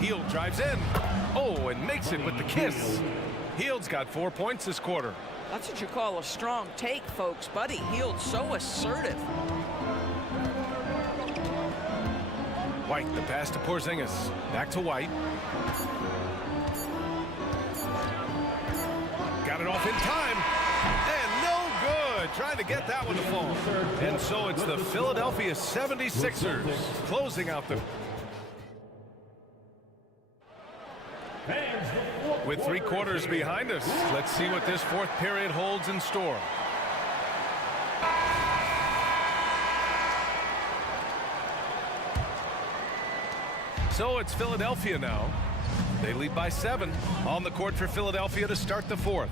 Hield drives in. Oh, and makes it with the kiss. Hield's got 4 points this quarter. That's what you call a strong take, folks. Buddy Hield, so assertive. White, the pass to Porzingis. Back to White. Got it off in time. And no good. Trying to get that one to fall. And so it's the Philadelphia 76ers closing out the... With 3 quarters behind us, let's see what this fourth period holds in store. So it's Philadelphia now. They lead by 7. On the court for Philadelphia to start the fourth.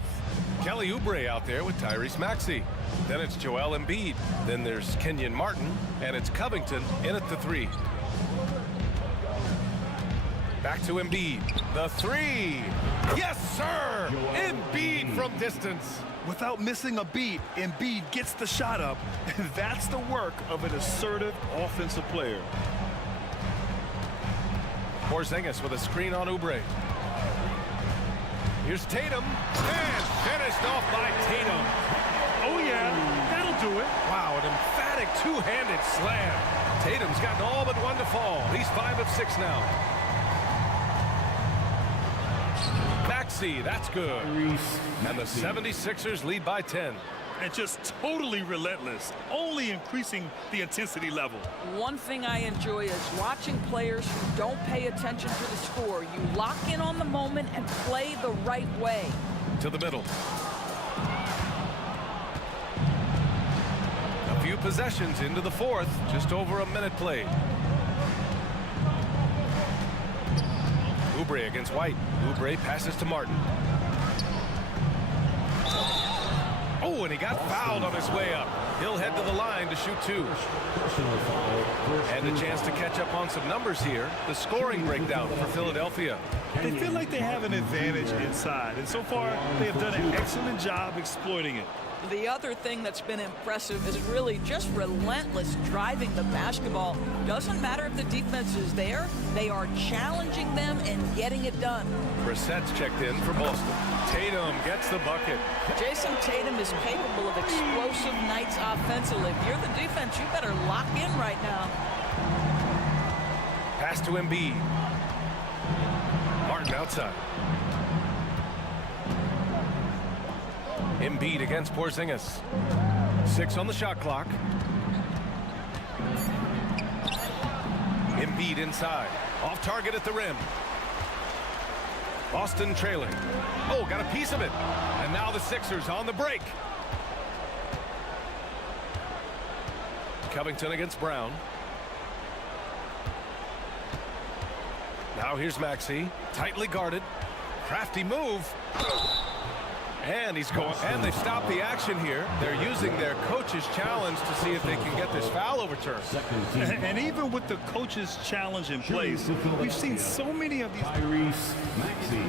Kelly Oubre out there with Tyrese Maxey. Then it's Joel Embiid. Then there's Kenyon Martin. And it's Covington in at the 3. Back to Embiid. The 3. Yes, sir! Embiid from distance. Without missing a beat, Embiid gets the shot up. And that's the work of an assertive offensive player. Porzingis with a screen on Oubre. Here's Tatum. And finished off by Tatum. Oh, yeah. That'll do it. Wow, an emphatic two-handed slam. Tatum's gotten all but 1 to fall. He's 5 of 6 now. Maxey, that's good. And the 76ers lead by 10. And just totally relentless, only increasing the intensity level. One thing I enjoy is watching players who don't pay attention to the score. You lock in on the moment and play the right way. To the middle. A few possessions into the fourth, just over a minute played. Oubre against White. Oubre passes to Martin. Oh, and he got fouled on his way up. He'll head to the line to shoot 2. And a chance to catch up on some numbers here. The scoring breakdown for Philadelphia. They feel like they have an advantage inside, and so far they have done an excellent job exploiting it. The other thing that's been impressive is really just relentless driving the basketball. Doesn't matter if the defense is there, they are challenging them and getting it done. Brissett's checked in for Boston. Tatum gets the bucket. Jason Tatum is capable of explosive nights offensively. If you're the defense, you better lock in right now. Pass to Embiid. Martin outside. Embiid against Porzingis. 6 on the shot clock. Embiid inside. Off target at the rim. Boston trailing. Oh, got a piece of it. And now the Sixers on the break. Covington against Brown. Now here's Maxey. Tightly guarded. Crafty move. And he's going, and they've stopped the action here. They're using their coach's challenge to see if they can get this foul overturned. And even with the coach's challenge in place, we've seen so many of these. Tyrese Maxey,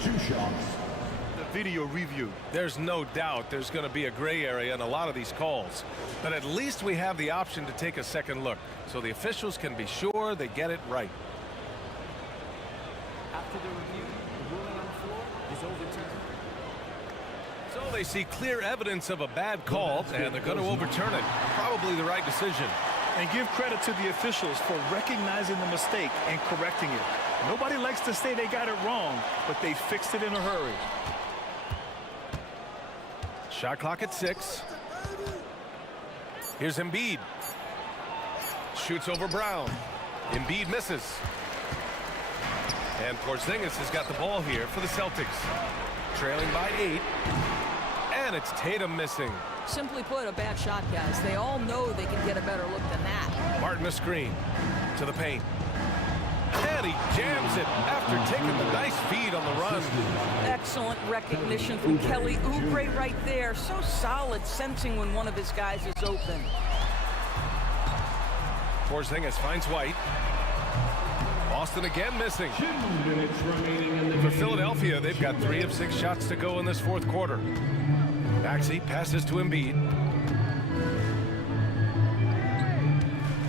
2 shots. The video review. There's no doubt there's going to be a gray area in a lot of these calls. But at least we have the option to take a second look, so the officials can be sure they get it right. After the review, the ruling on the floor is overturned. So they see clear evidence of a bad call, and they're going to overturn it. Probably the right decision. And give credit to the officials for recognizing the mistake and correcting it. Nobody likes to say they got it wrong, but they fixed it in a hurry. Shot clock at 6. Here's Embiid. Shoots over Brown. Embiid misses. And Porzingis has got the ball here for the Celtics. Trailing by 8. And it's Tatum missing. Simply put, a bad shot, guys. They all know they can get a better look than that. Martin a screen to the paint. And he jams it after taking the nice feed on the run. Excellent recognition from Kelly Oubre right there. So solid, sensing when one of his guys is open. Porzingis finds White. Boston again missing. 2 minutes remaining in the For Philadelphia, they've got 3 of 6 shots to go in this fourth quarter. Maxey passes to Embiid.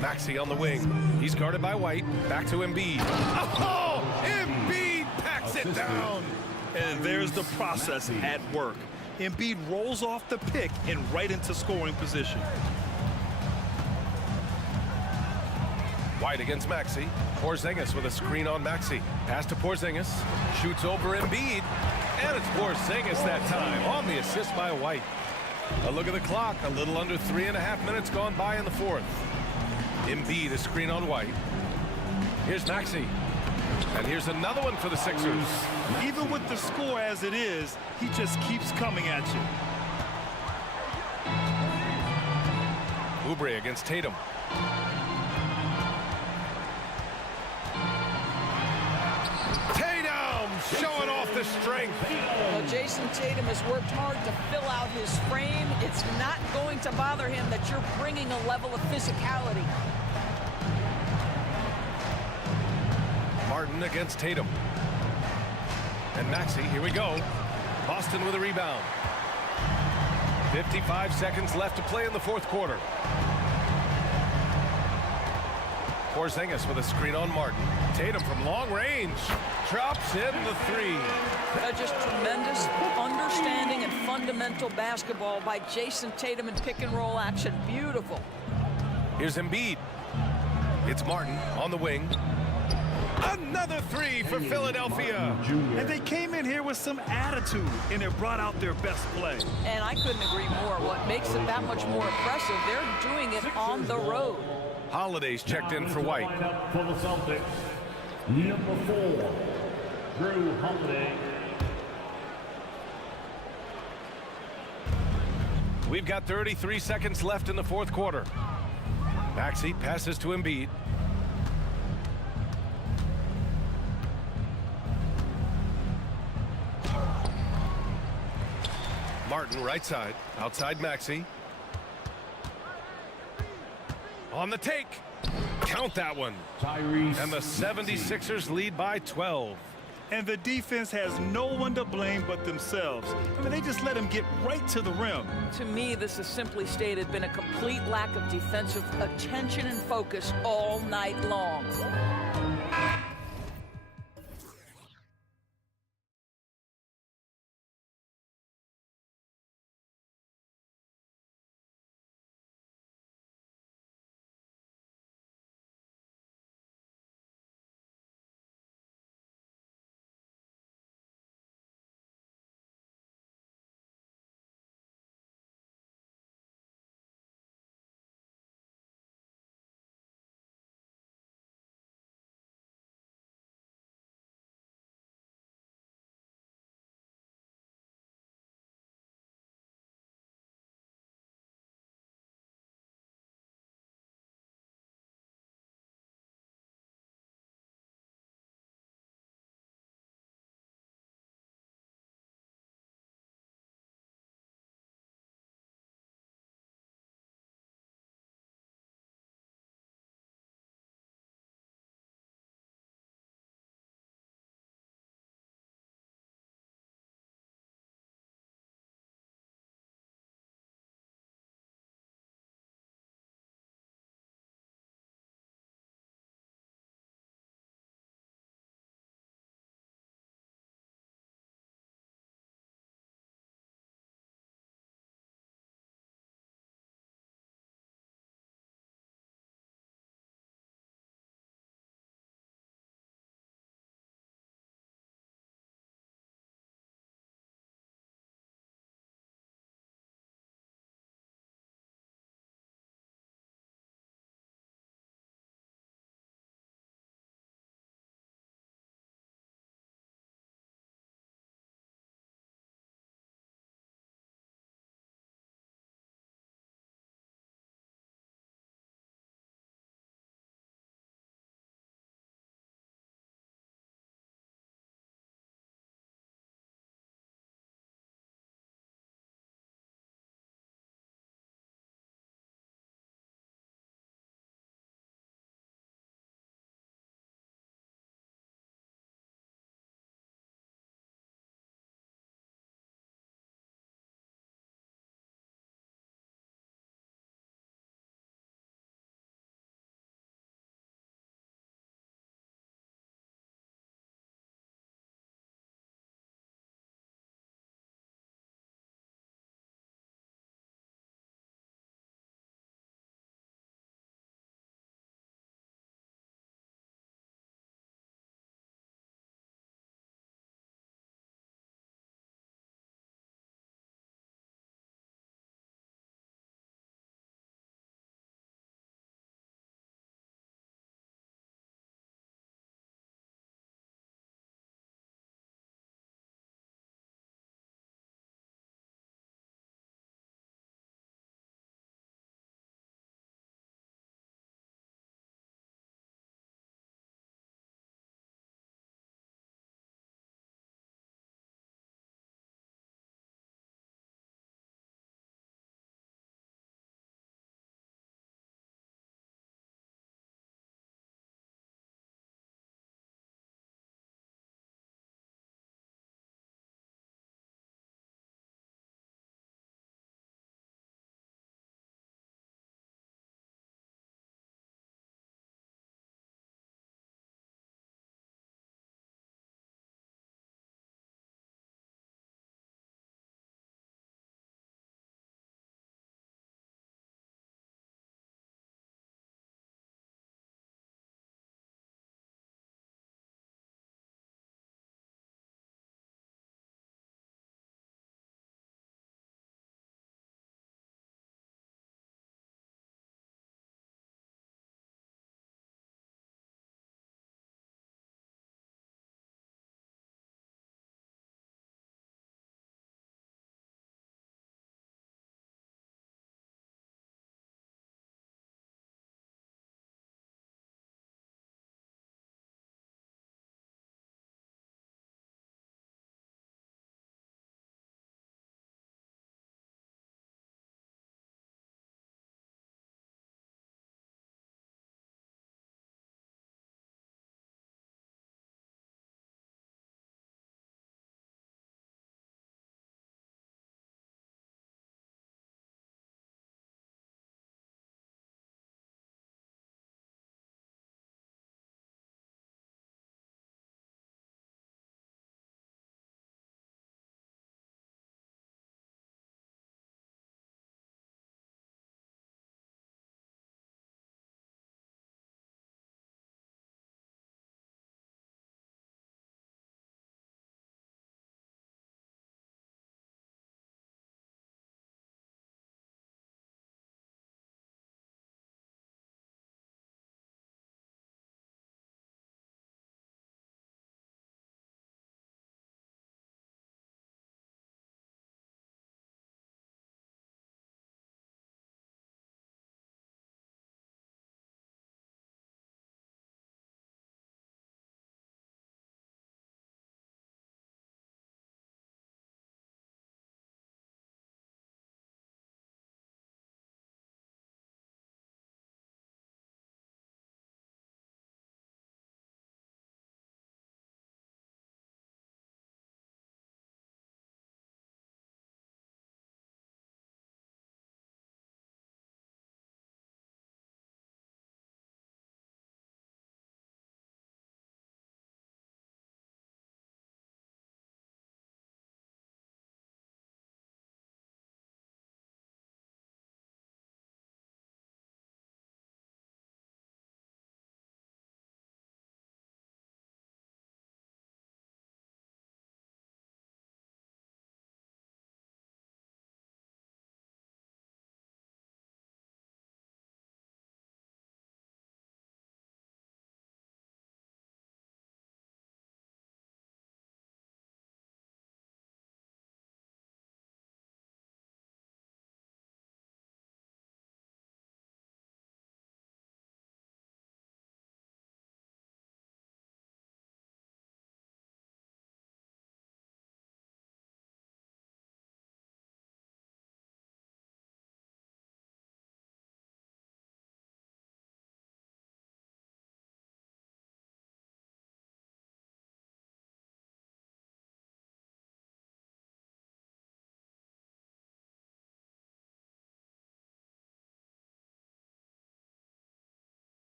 Maxey on the wing. He's guarded by White. Back to Embiid. Oh! Embiid packs it down. And there's the process at work. Embiid rolls off the pick and right into scoring position. White against Maxey. Porzingis with a screen on Maxey. Pass to Porzingis. Shoots over Embiid. And it's Porzingis that time on the assist by White. A look at the clock. A little under 3.5 minutes gone by in the fourth. Embiid, a screen on White. Here's Maxey. And here's another one for the Sixers. Even with the score as it is, he just keeps coming at you. Oubre against Tatum. Tatum showing off the strength. Well, Jason Tatum has worked hard to fill out his frame. It's not going to bother him that you're bringing a level of physicality. Martin against Tatum. And Maxey, here we go. Boston with a rebound. 55 seconds left to play in the fourth quarter. Porzingis with a screen on Martin. Tatum from long range. Drops in the three. Just tremendous understanding and fundamental basketball by Jason Tatum in pick and roll action. Beautiful. Here's Embiid. It's Martin on the wing. Another three for Philadelphia. And they came in here with some attitude, and it brought out their best play. And I couldn't agree more. What makes it that much more impressive, they're doing it on the road. Holiday's checked in for White. For the Celtics, number 4, Drew Holiday. We've got 33 seconds left in the fourth quarter. Maxey passes to Embiid. Martin right side, outside Maxey. On the take. Count that one. And the 76ers lead by 12. And the defense has no one to blame but themselves. I mean, they just let him get right to the rim. To me, this has simply stated been a complete lack of defensive attention and focus all night long.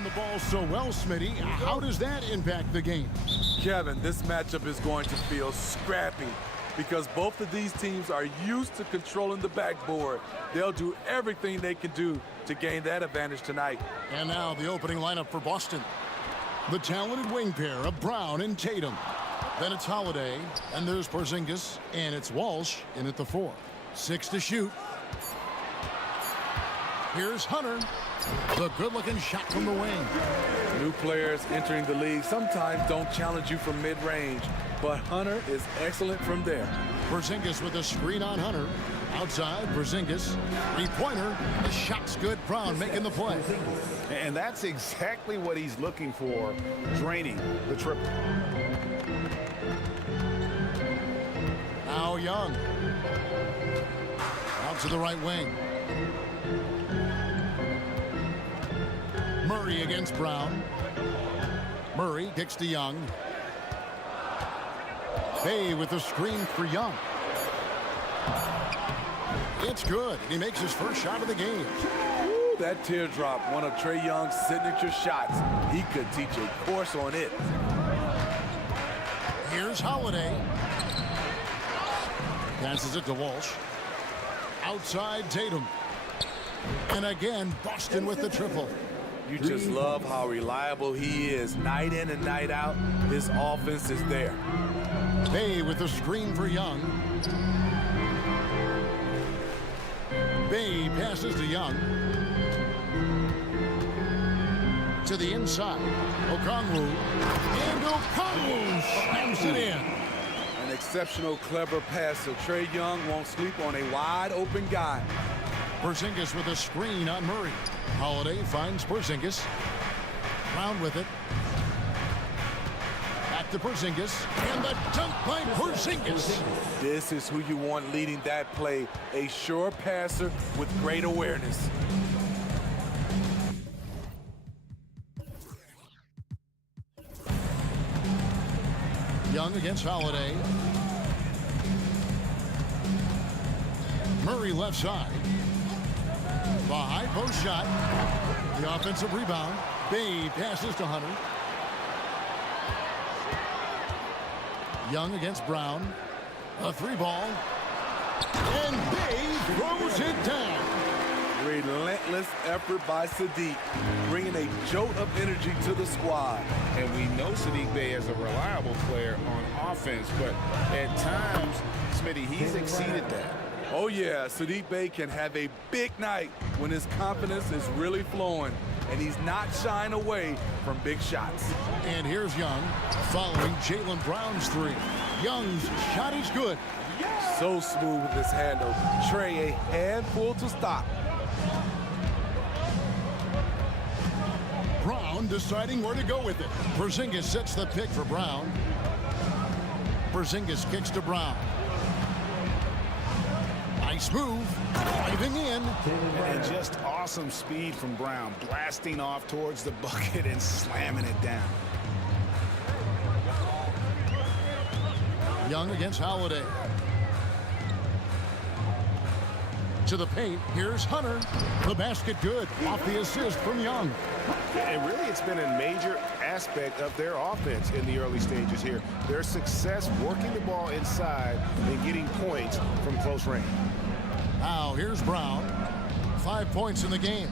run the ball so well, Smitty. How does that impact the game? Kevin, this matchup is going to feel scrappy because both of these teams are used to controlling the backboard. They'll do everything they can do to gain that advantage tonight. And now the opening lineup for Boston. The talented wing pair of Brown and Tatum. Then it's Holiday, and there's Porzingis, and it's Walsh in at the 4. 6 to shoot. Here's Hunter. The good-looking shot from the wing. New players entering the league sometimes don't challenge you from mid-range, but Hunter is excellent from there. Porzingis with a screen on Hunter. Outside, Porzingis. Three-pointer. The shot's good. Brown making the play. And that's exactly what he's looking for, draining the triple. Now Young. Out to the right wing. Murray against Brown. Murray kicks to Young. Bay with the screen for Young. It's good. He makes his first shot of the game. Ooh, that teardrop, one of Trae Young's signature shots. He could teach a course on it. Here's Holiday. Passes it to Walsh. Outside Tatum. And again, Boston with the triple. You just love how reliable he is. Night in and night out, his offense is there. Bay with the screen for Young. Bay passes to Young. To the inside. Okongwu. And Okongwu slams it in. An exceptional, clever passer. Trae Young won't sleep on a wide open guy. Porzingis with a screen on Murray. Holiday finds Porzingis. Brown with it. Back to Porzingis. And the dunk by Porzingis. This is who you want leading that play. A sure passer with great awareness. Young against Holiday. Murray left side. The high post shot. The offensive rebound. Bay passes to Hunter. Young against Brown. A 3-ball. And Bay throws it down. Relentless effort by Sadiq, bringing a jolt of energy to the squad. And we know Sadiq Bey is a reliable player on offense, but at times, Smitty, he's exceeded that. Oh yeah, Sadiq Bey can have a big night when his confidence is really flowing and he's not shying away from big shots. And here's Young following Jaylen Brown's 3. Young's shot is good. So smooth with his handle. Trae a handful to stop. Brown deciding where to go with it. Porzingis sets the pick for Brown. Porzingis kicks to Brown. Nice move, driving in. And just awesome speed from Brown, blasting off towards the bucket and slamming it down. Young against Holiday. To the paint, here's Hunter. The basket good, off the assist from Young. And really, it's been a major aspect of their offense in the early stages here. Their success working the ball inside and getting points from close range. Now, here's Brown. 5 points in the game.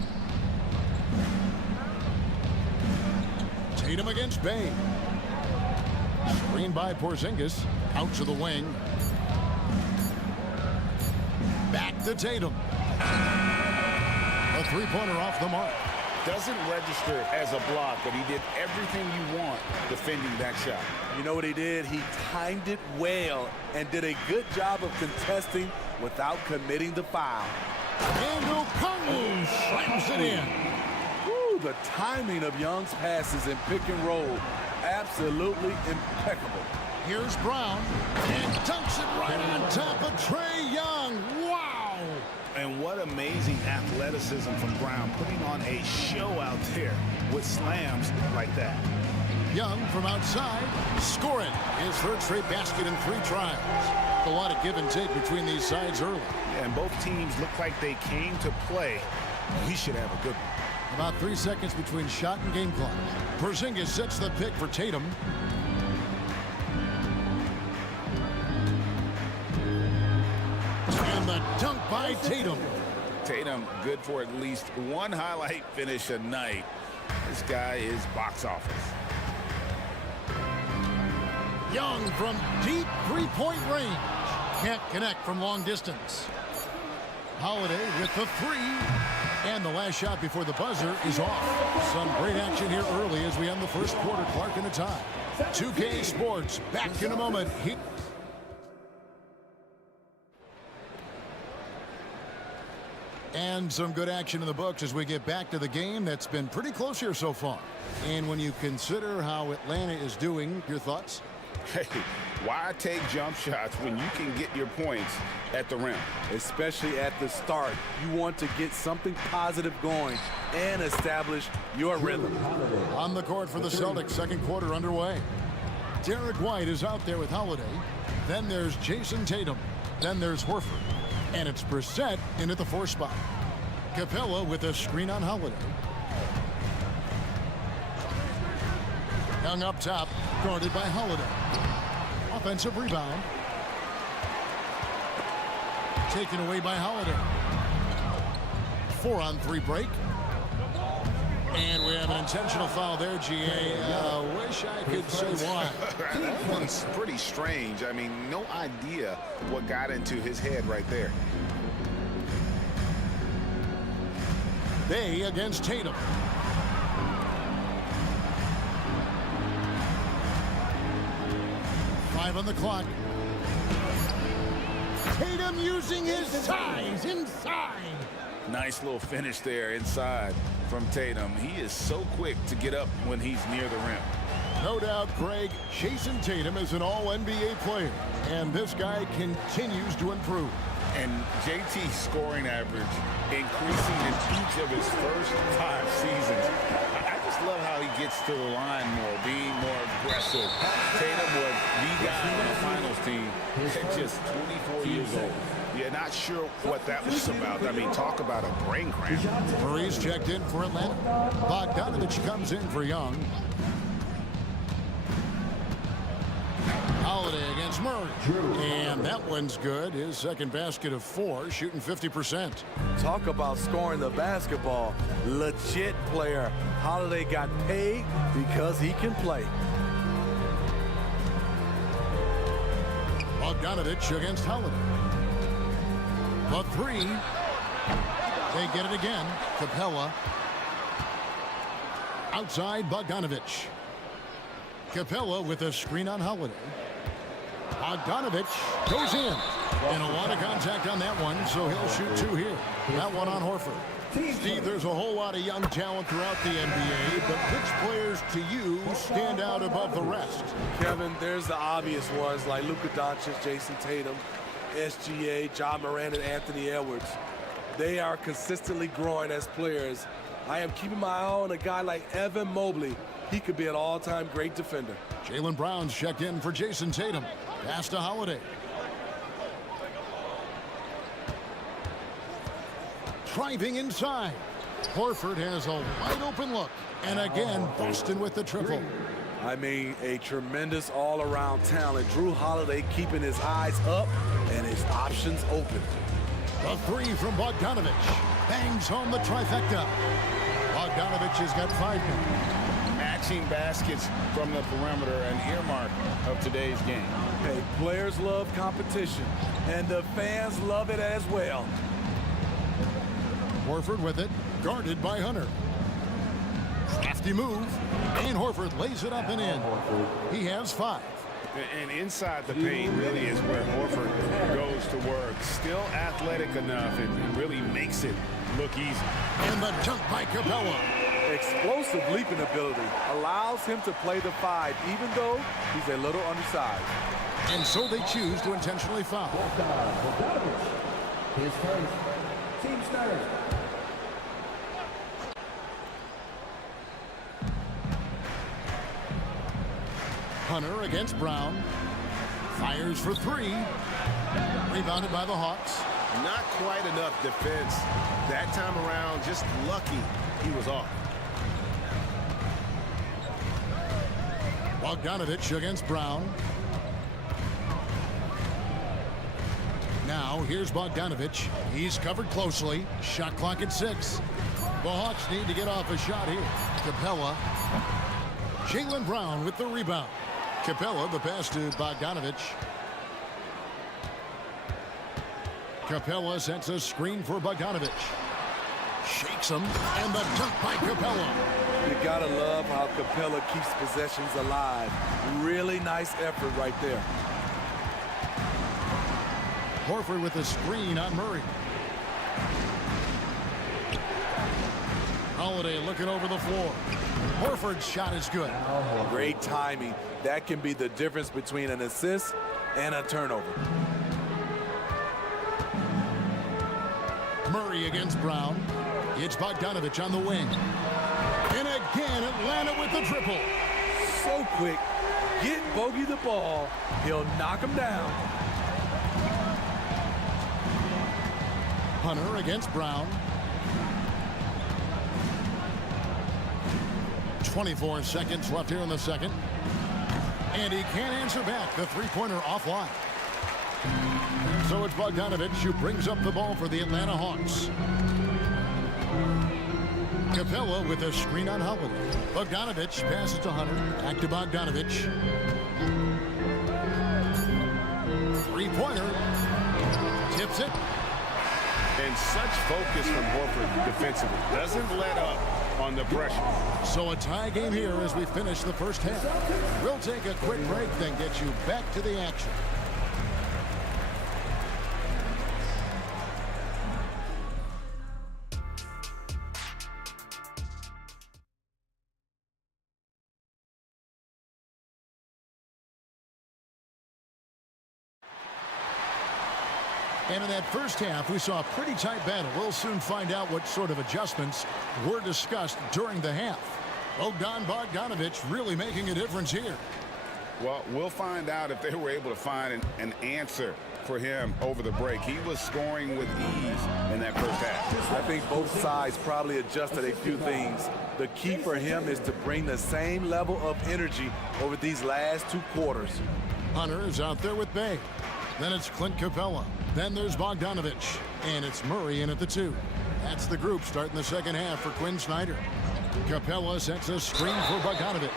Tatum against Bay. Screen by Porzingis. Out to the wing. Back to Tatum. A three-pointer off the mark. Doesn't register as a block, but he did everything you want defending that shot. You know what he did? He timed it well and did a good job of contesting without committing the foul. And Okongwu slams it in. Woo, the timing of Young's passes in pick and roll, absolutely impeccable. Here's Brown, and dunks it right on top of Trae Young. Wow! And what amazing athleticism from Brown, putting on a show out there with slams like that. Young from outside, scoring his third straight basket in 3 tries. A lot of give and take between these sides early. Yeah, and both teams look like they came to play he should have a good one. About 3 seconds between shot and game clock. Porzingis sets the pick for Tatum. And the dunk by Tatum. Tatum good for at least one highlight finish a night. This guy is box office. Young from deep three-point range. Can't connect from long distance. Holiday with the three. And the last shot before the buzzer is off. Some great action here early as we end the first quarter. Clark in a tie. 2K Sports back in a moment. And some good action in the books as we get back to the game that's been pretty close here so far. And when you consider how Atlanta is doing, your thoughts? Hey, why take jump shots when you can get your points at the rim? Especially at the start. You want to get something positive going and establish your rhythm. On the court for the Celtics, second quarter underway. Derek White is out there with Holiday. Then there's Jason Tatum. Then there's Horford. And it's Brissett in at the 4 spot. Capella with a screen on Holiday. Young up top, guarded by Holiday. Offensive rebound. Taken away by Holiday. 4-on-3 break. And we have an intentional foul there, GA. Wish I could say why. That one's pretty strange. I mean, no idea what got into his head right there. They against Tatum. Five on the clock. Tatum using his size inside. Nice little finish there inside from Tatum. He is so quick to get up when he's near the rim. No doubt, Greg, Jason Tatum is an all-NBA player, and this guy continues to improve. And JT's scoring average increasing in each of his first 5 seasons. I just love how he gets to the line more, being more aggressive. Tatum was the guy on the finals team at just 24 years old. Yeah, not sure what that was about. I mean, talk about a brain cramp. Murray's checked in for Atlanta. Bogdanovich comes in for Young. Holiday against Murray. And that one's good. His second basket of 4, shooting 50%. Talk about scoring the basketball. Legit player. Holiday got paid because he can play. Bogdanovich against Holiday. The 3. They get it again. Capella. Outside Bogdanovich. Capella with a screen on Holiday. Bogdanovich goes in. And a lot of contact on that one, so he'll shoot 2 here. That one on Horford. Steve, there's a whole lot of young talent throughout the NBA, but which players to you stand out above the rest? Kevin, there's the obvious ones like Luka Doncic, Jason Tatum, SGA, John Moran, and Anthony Edwards. They are consistently growing as players. I am keeping my eye on a guy like Evan Mobley. He could be an all-time great defender. Jaylen Brown's checked in for Jason Tatum. Pass to Holiday. Driving inside. Horford has a wide-open look. And again, Boston with the triple. I mean, a tremendous all-around talent. Drew Holiday keeping his eyes up and his options open. The 3 from Bogdanovich. Bangs home the trifecta. Bogdanovich has got 5 now. Matching baskets from the perimeter, an earmark of today's game. Hey, players love competition, and the fans love it as well. Horford with it, guarded by Hunter. Crafty move, and Horford lays it up and in. He has 5. And inside the paint really is where Horford goes to work. Still athletic enough and really makes it look easy. And the dunk by Capella. Explosive leaping ability allows him to play the 5, even though he's a little undersized. And so they choose to intentionally foul. His first. Team third. Hunter against Brown. Fires for 3. Rebounded by the Hawks. Not quite enough defense. That time around, just lucky he was off. Bogdanovich against Brown. Now, here's Bogdanovich. He's covered closely. Shot clock at 6. The Hawks need to get off a shot here. Capella. Jaylen Brown with the rebound. Capella, the pass to Bogdanovich. Capella sets a screen for Bogdanovich. Shakes him, and the dunk by Capella. You gotta love how Capella keeps possessions alive. Really nice effort right there. Horford with the screen on Murray. Holiday looking over the floor. Horford's shot is good. Great timing. That can be the difference between an assist and a turnover. Murray against Brown. It's Bogdanovich on the wing. And again, Atlanta with the triple. So quick. Get Bogey the ball. He'll knock him down. Hunter against Brown. 24 seconds left here in the second. And he can't answer back. The three-pointer offline. So it's Bogdanovich who brings up the ball for the Atlanta Hawks. Capella with a screen on Holiday. Bogdanovich passes to Hunter. Back to Bogdanovich. Three-pointer. Tips it. And such focus from Horford defensively. Doesn't let up on the pressure. So a tie game here as we finish the first half. We'll take a quick break, then get you back to the action. And in that first half, we saw a pretty tight battle. We'll soon find out what sort of adjustments were discussed during the half. Bogdanovich really making a difference here. Well, we'll find out if they were able to find an answer for him over the break. He was scoring with ease in that first half. I think both sides probably adjusted a few things. The key for him is to bring the same level of energy over these last two quarters. Hunter is out there with Bay. Then it's Clint Capella. Then there's Bogdanovich. And it's Murray in at the 2. That's the group starting the second half for Quinn Snyder. Capella sets a screen for Bogdanovich.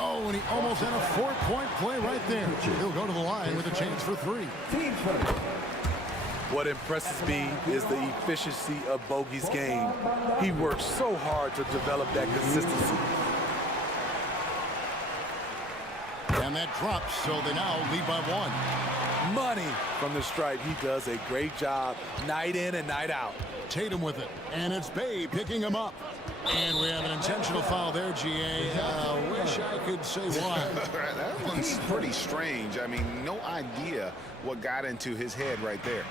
Oh, and he almost had a 4-point play right there. He'll go to the line with a chance for 3. What impresses me is the efficiency of Bogey's game. He works so hard to develop that consistency. And that drops, so they now lead by 1. Money from the stripe. He does a great job night in and night out. Tatum with it, and it's Bay picking him up. And we have an intentional foul there, GA. Wish I could say why. That one's pretty strange. I mean, no idea what got into his head right there.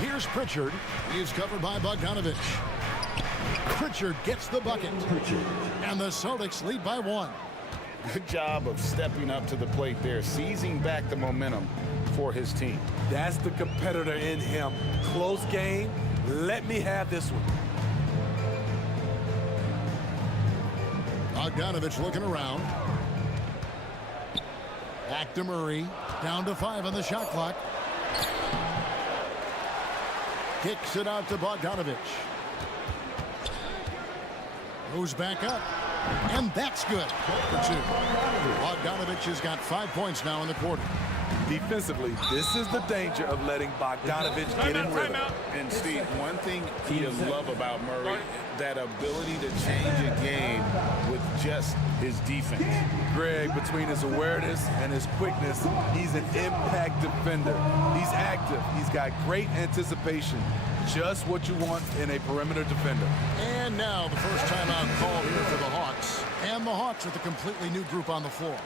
Here's Pritchard. He's covered by Bogdanovich. Pritchard gets the bucket. And the Celtics lead by 1. Good job of stepping up to the plate there, seizing back the momentum for his team. That's the competitor in him. Close game. Let me have this one. Bogdanovich looking around. Back to Murray. Down to 5 on the shot clock. Kicks it out to Bogdanovich. Moves back up. And that's good. For 2. Bogdanovich has got 5 points now in the quarter. Defensively, this is the danger of letting Bogdanovich get in rhythm. And Steve, one thing you love about Murray, that ability to change a game with just his defense. Greg, between his awareness and his quickness, he's an impact defender. He's active. He's got great anticipation. Just what you want in a perimeter defender. And now the first timeout call here for the Hawks. And the Hawks with a completely new group on the floor.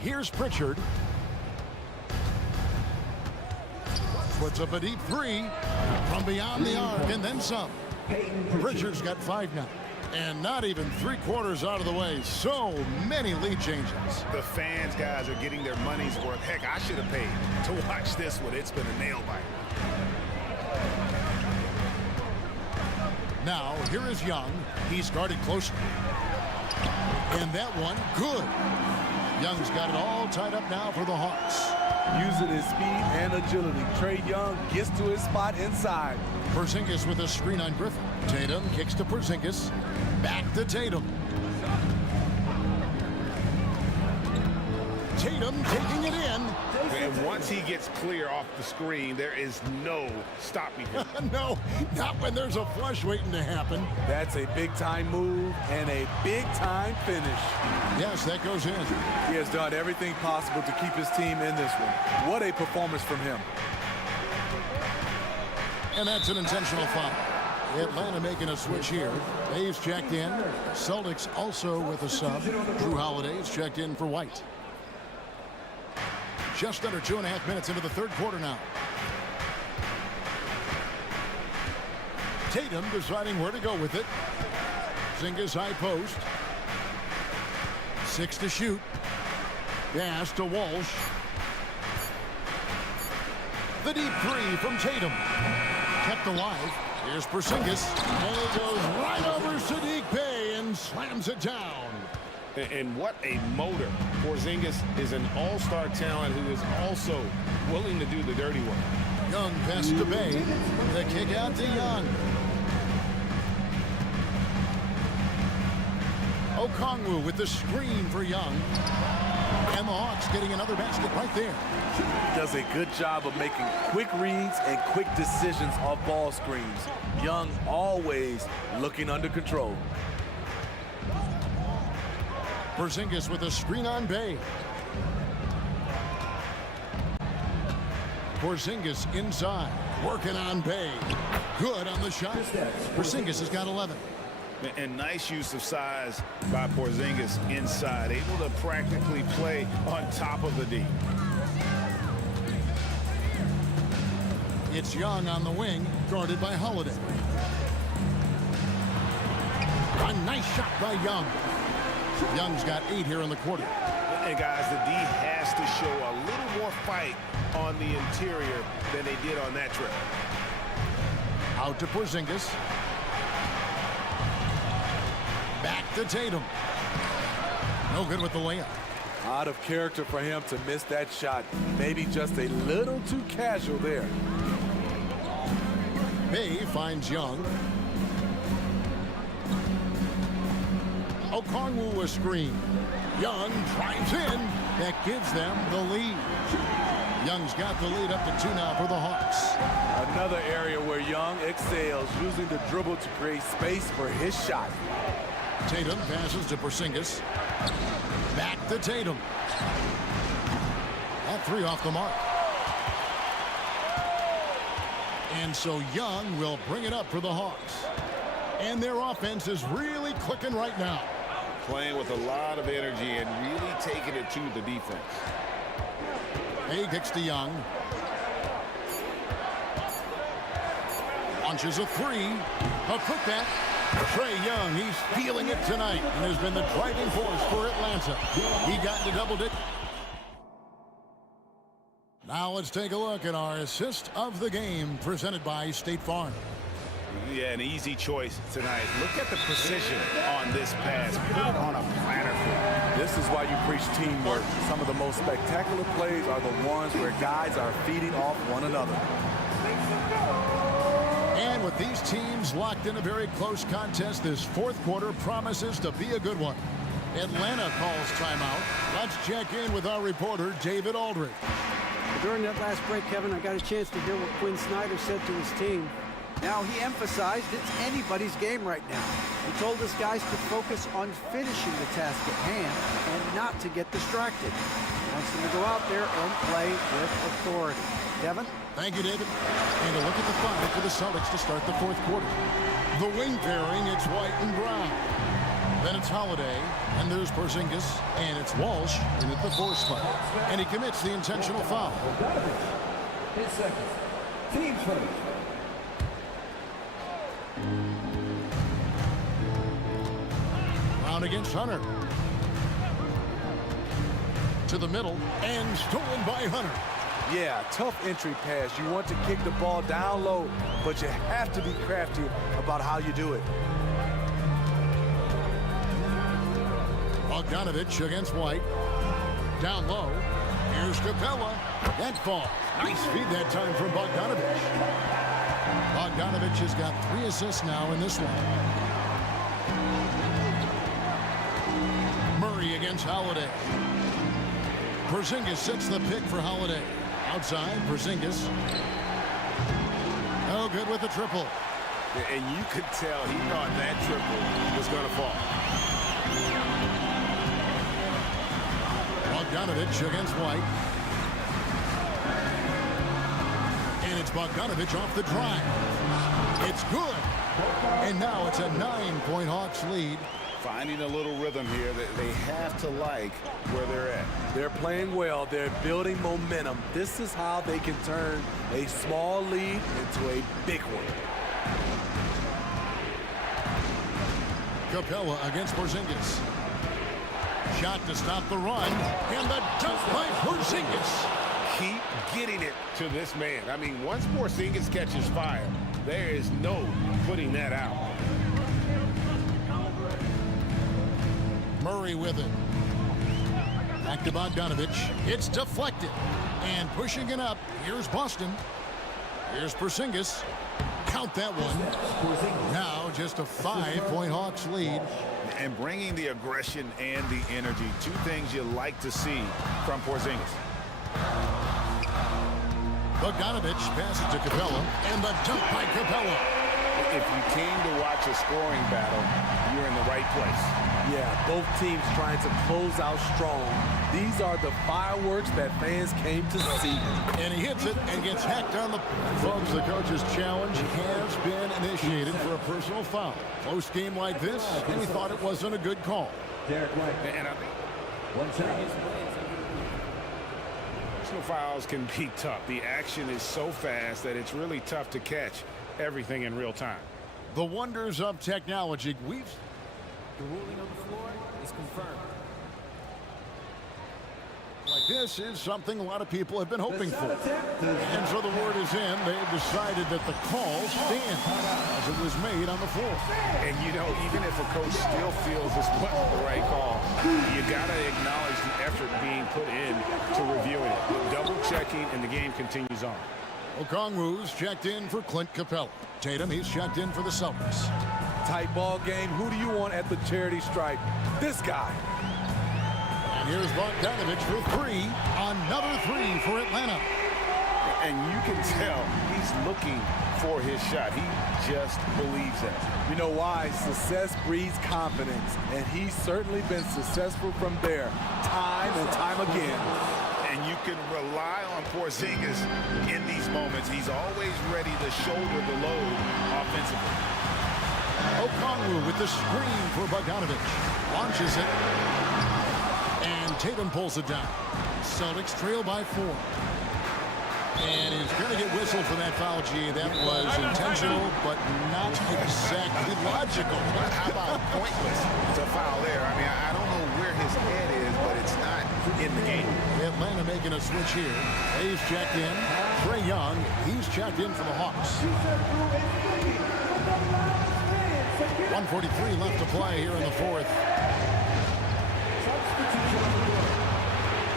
Here's Pritchard. Puts up a deep 3 from beyond the arc and then some. Pritchard's got 5 now. And not even 3/4 out of the way. So many lead changes. The fans, guys, are getting their money's worth. Heck, I should have paid to watch this one. It's been a nail biter. Now, here is Young. He's guarded closely. And that one, good. Young's got it all tied up now for the Hawks. Using his speed and agility, Trae Young gets to his spot inside. Porzingis with a screen on Griffin. Tatum kicks to Porzingis. Back to Tatum. Tatum taking it in. And once he gets clear off the screen, there is no stopping him. No, not when there's a flush waiting to happen. That's a big-time move and a big-time finish. Yes, that goes in. He has done everything possible to keep his team in this one. What a performance from him. And that's an intentional foul. Atlanta making a switch here. Dave's checked in. Celtics also with a sub. Drew Holiday's checked in for White. Just under 2.5 minutes into the third quarter now. Tatum deciding where to go with it. Porzingis high post. 6 to shoot. Pass to Walsh. The deep three from Tatum. Kept alive. Here's Porzingis. And it goes right over Saddiq Bey and slams it down. And what a motor. Porzingis is an all-star talent who is also willing to do the dirty work. Young pass to Bey. The kick out to Young. Okongwu with the screen for Young. And the Hawks getting another basket right there. He does a good job of making quick reads and quick decisions off ball screens. Young always looking under control. Porzingis with a screen on Bey. Porzingis inside, working on Bey. Good on the shot. Porzingis has got 11. And nice use of size by Porzingis inside, able to practically play on top of the D. It's Young on the wing, guarded by Holiday. A nice shot by Young. Young's got 8 here in the quarter. And guys, the D has to show a little more fight on the interior than they did on that trip. Out to Porzingis. Back to Tatum. No good with the layup. Out of character for him to miss that shot. Maybe just a little too casual there. Bey finds Young. Okongwu a screen. Young drives in. That gives them the lead. Young's got the lead up to 2 now for the Hawks. Another area where Young excels, using the dribble to create space for his shot. Tatum passes to Porzingis. Back to Tatum. That 3 off the mark. And so Young will bring it up for the Hawks. And their offense is really clicking right now. Playing with a lot of energy and really taking it to the defense. Bey kicks to Young. Launches a 3. A putback. Trae Young, he's feeling it tonight and has been the driving force for Atlanta. He got to double digits. Now let's take a look at our assist of the game presented by State Farm. Yeah, an easy choice tonight. Look at the precision on this pass. Put it on a platter. This is why you preach teamwork. Some of the most spectacular plays are the ones where guys are feeding off one another. And with these teams locked in a very close contest, this fourth quarter promises to be a good one. Atlanta calls timeout. Let's check in with our reporter, David Aldridge. During that last break, Kevin, I got a chance to hear what Quinn Snyder said to his team. Now, he emphasized it's anybody's game right now. He told his guys to focus on finishing the task at hand and not to get distracted. He wants them to go out there and play with authority. Kevin? Thank you, David. And a look at the five for the Celtics to start the fourth quarter. The wing pairing, it's White and Brown. Then it's Holiday, and there's Porzingis, and it's Walsh in at the 4 spot. And he commits the intentional foul. 10 seconds. Team first. against Hunter. To the middle, and stolen by Hunter. Yeah, tough entry pass. You want to kick the ball down low, but you have to be crafty about how you do it. Bogdanovich against White. Down low. Here's Capella. That ball. Nice feed that time from Bogdanovich. Bogdanovich has got 3 assists now in this one. Murray against Holiday. Porzingis sets the pick for Holiday. Outside, Porzingis. No good with the triple. And you could tell he thought that triple was going to fall. Bogdanovich against White. And it's Bogdanovich off the drive. It's good. And now it's a 9-point Hawks lead. Finding a little rhythm here that they have to like where they're at. They're playing well. They're building momentum. This is how they can turn a small lead into a big one. Capella against Porzingis. Shot to stop the run. And the dunk by Porzingis. Keep getting it to this man. I mean, once Porzingis catches fire, there is no putting that out. Murray with it. Back to Bogdanovich. It's deflected. And pushing it up. Here's Boston. Here's Porzingis. Count that one. Now just a 5-point Hawks lead. And bringing the aggression and the energy. 2 things you like to see from Porzingis. Bogdanovich passes to Capella. And the dunk by Capella. If you came to watch a scoring battle, you're in the right place. Yeah, both teams trying to close out strong. These are the fireworks that fans came to see. And he hits it and gets hacked on the... Folks, the coach's challenge has been initiated for a personal foul. Close game like this, and he thought it wasn't a good call. And I think personal fouls can be tough. The action is so fast that it's really tough to catch everything in real time. The wonders of technology. The ruling on the floor is confirmed. Like this is something a lot of people have been hoping for. And so the word is in. They've decided that the call stands as it was made on the floor. And you know, even if a coach still feels this wasn't the right call, you got to acknowledge the effort being put in to reviewing it. Double checking, and the game continues on. Okongwu's checked in for Clint Capella. Tatum, he's checked in for the Celtics. Tight ball game. Who do you want at the charity stripe? This guy. And here's Bogdanovich for 3. Another 3 for Atlanta. And you can tell he's looking for his shot. He just believes it. You know why? Success breeds confidence. And he's certainly been successful from there, time and time again. And you can rely on Porzingis in these moments. He's always ready to shoulder the load offensively. Okongwu with the screen for Bogdanovich. Launches it. And Tatum pulls it down. Celtics trail by 4. And he's going to get whistled for that foul, G. That was intentional, but not exactly logical. How about pointless to foul there? I mean, I don't know where his head is, but it's not in the game. Atlanta making a switch here. Hayes checked in. Trae Young, he's checked in for the Hawks. 1:43 left to play here in the 4th.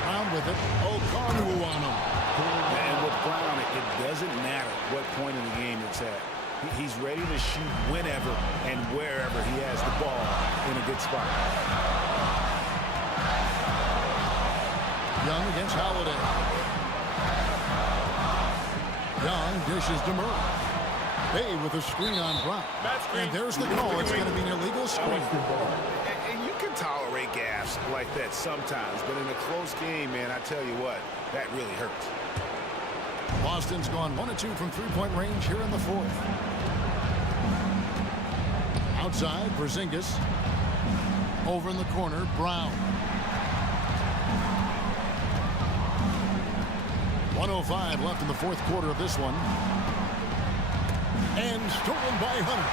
Brown with it. Okongwu on him. And with Brown, it doesn't matter what point in the game it's at. He's ready to shoot whenever and wherever he has the ball in a good spot. Young against Holiday. Young dishes to Murray. Bay with a screen on Brown. And there's the call. It's going to be an illegal screen. And you can tolerate gaffes like that sometimes, but in a close game, man, I tell you what, that really hurts. Boston's gone 1 of 2 from 3-point range here in the 4th. Outside, Porzingis. Over in the corner, Brown. 1:05 left in the 4th quarter of this one. And stolen by Hunter.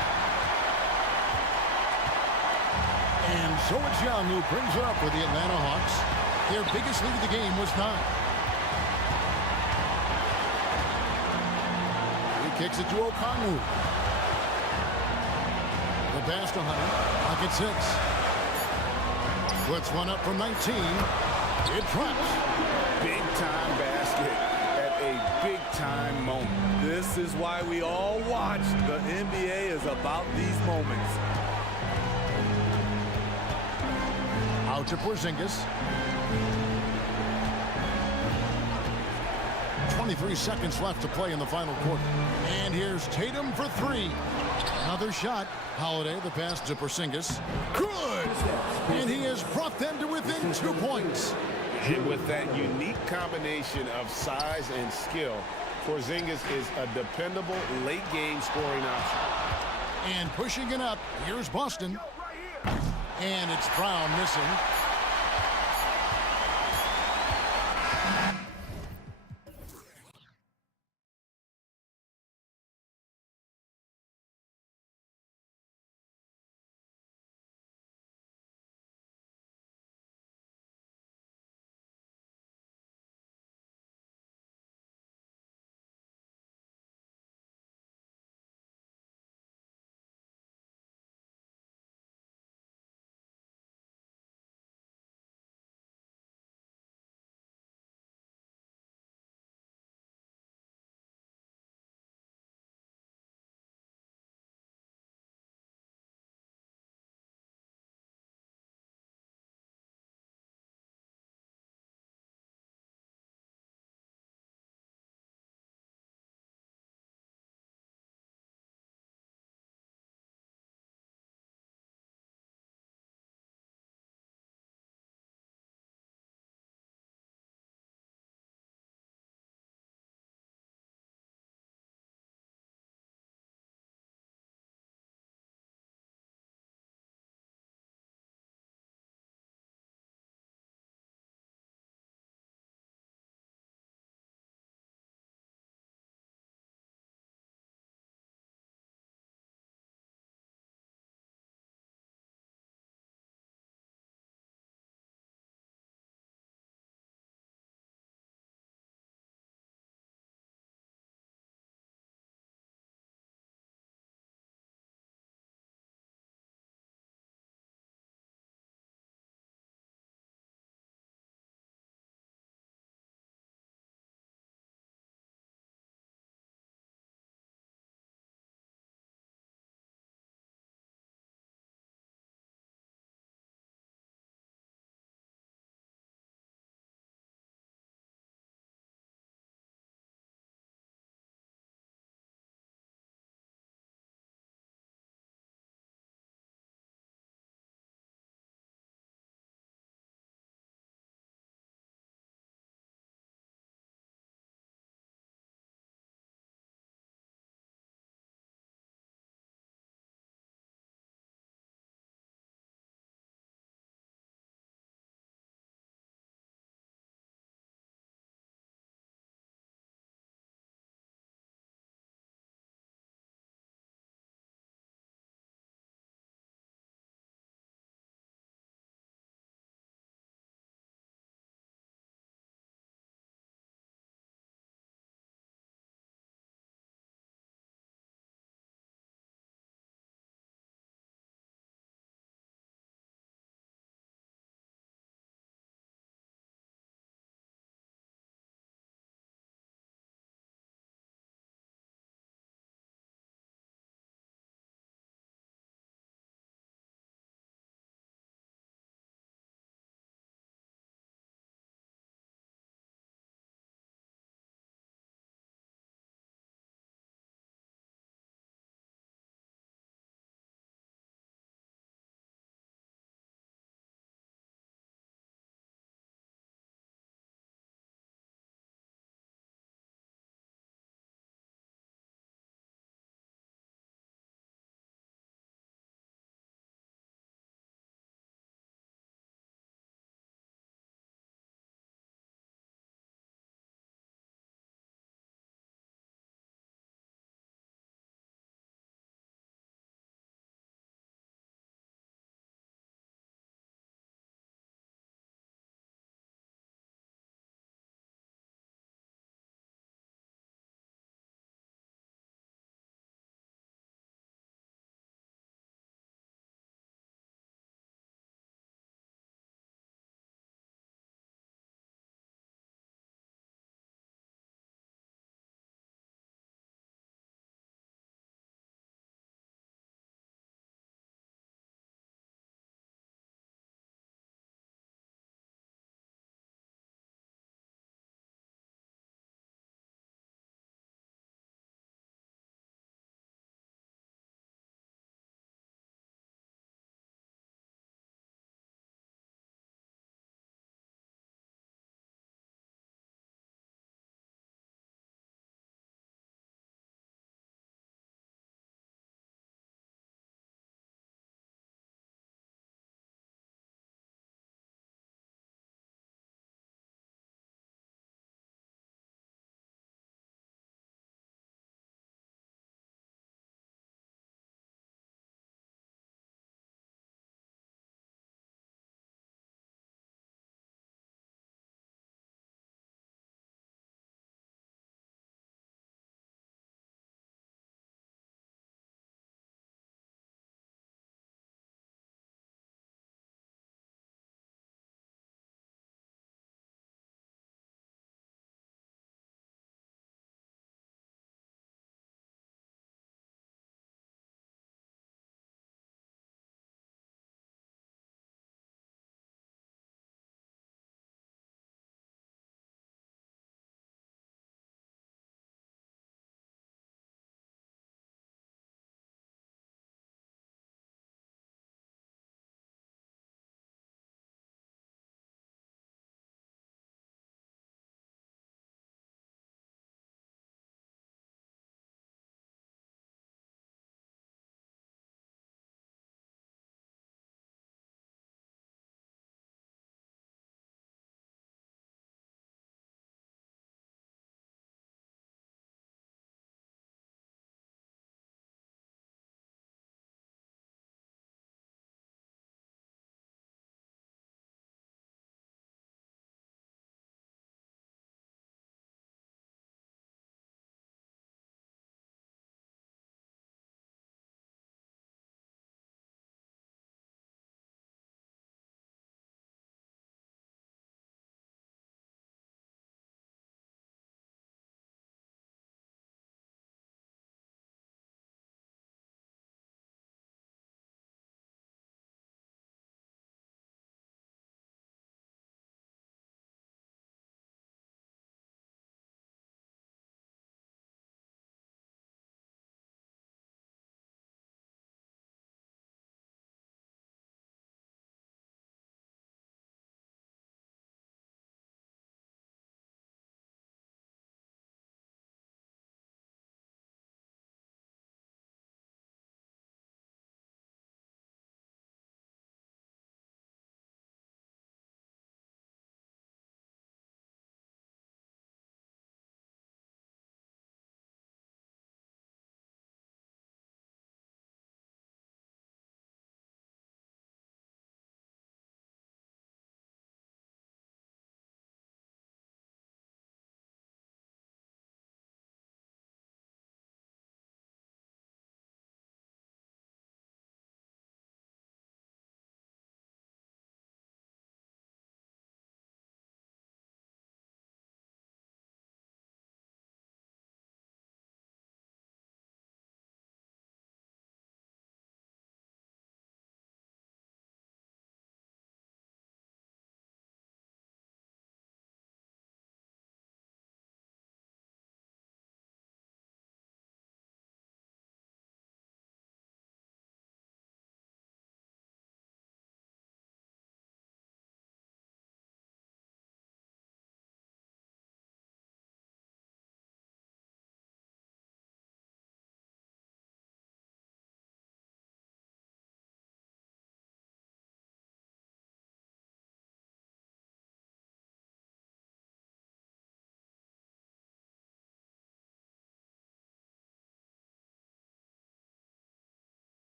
And so it's Young who brings it up for the Atlanta Hawks. Their biggest lead of the game was 9. He kicks it to Okongwu. The pass to Hunter. Pocket 6. Puts one up from 19. It drops. Big-time basket at a big-time moment. This is why we all watch. The NBA is about these moments. Out to Porzingis. 23 seconds left to play in the final quarter. And here's Tatum for 3. Another shot. Holiday, the pass to Porzingis. Good! And he has brought them to within 2 points. And with that unique combination of size and skill, Porzingis is a dependable late-game scoring option. And pushing it up, here's Boston. And it's Brown missing.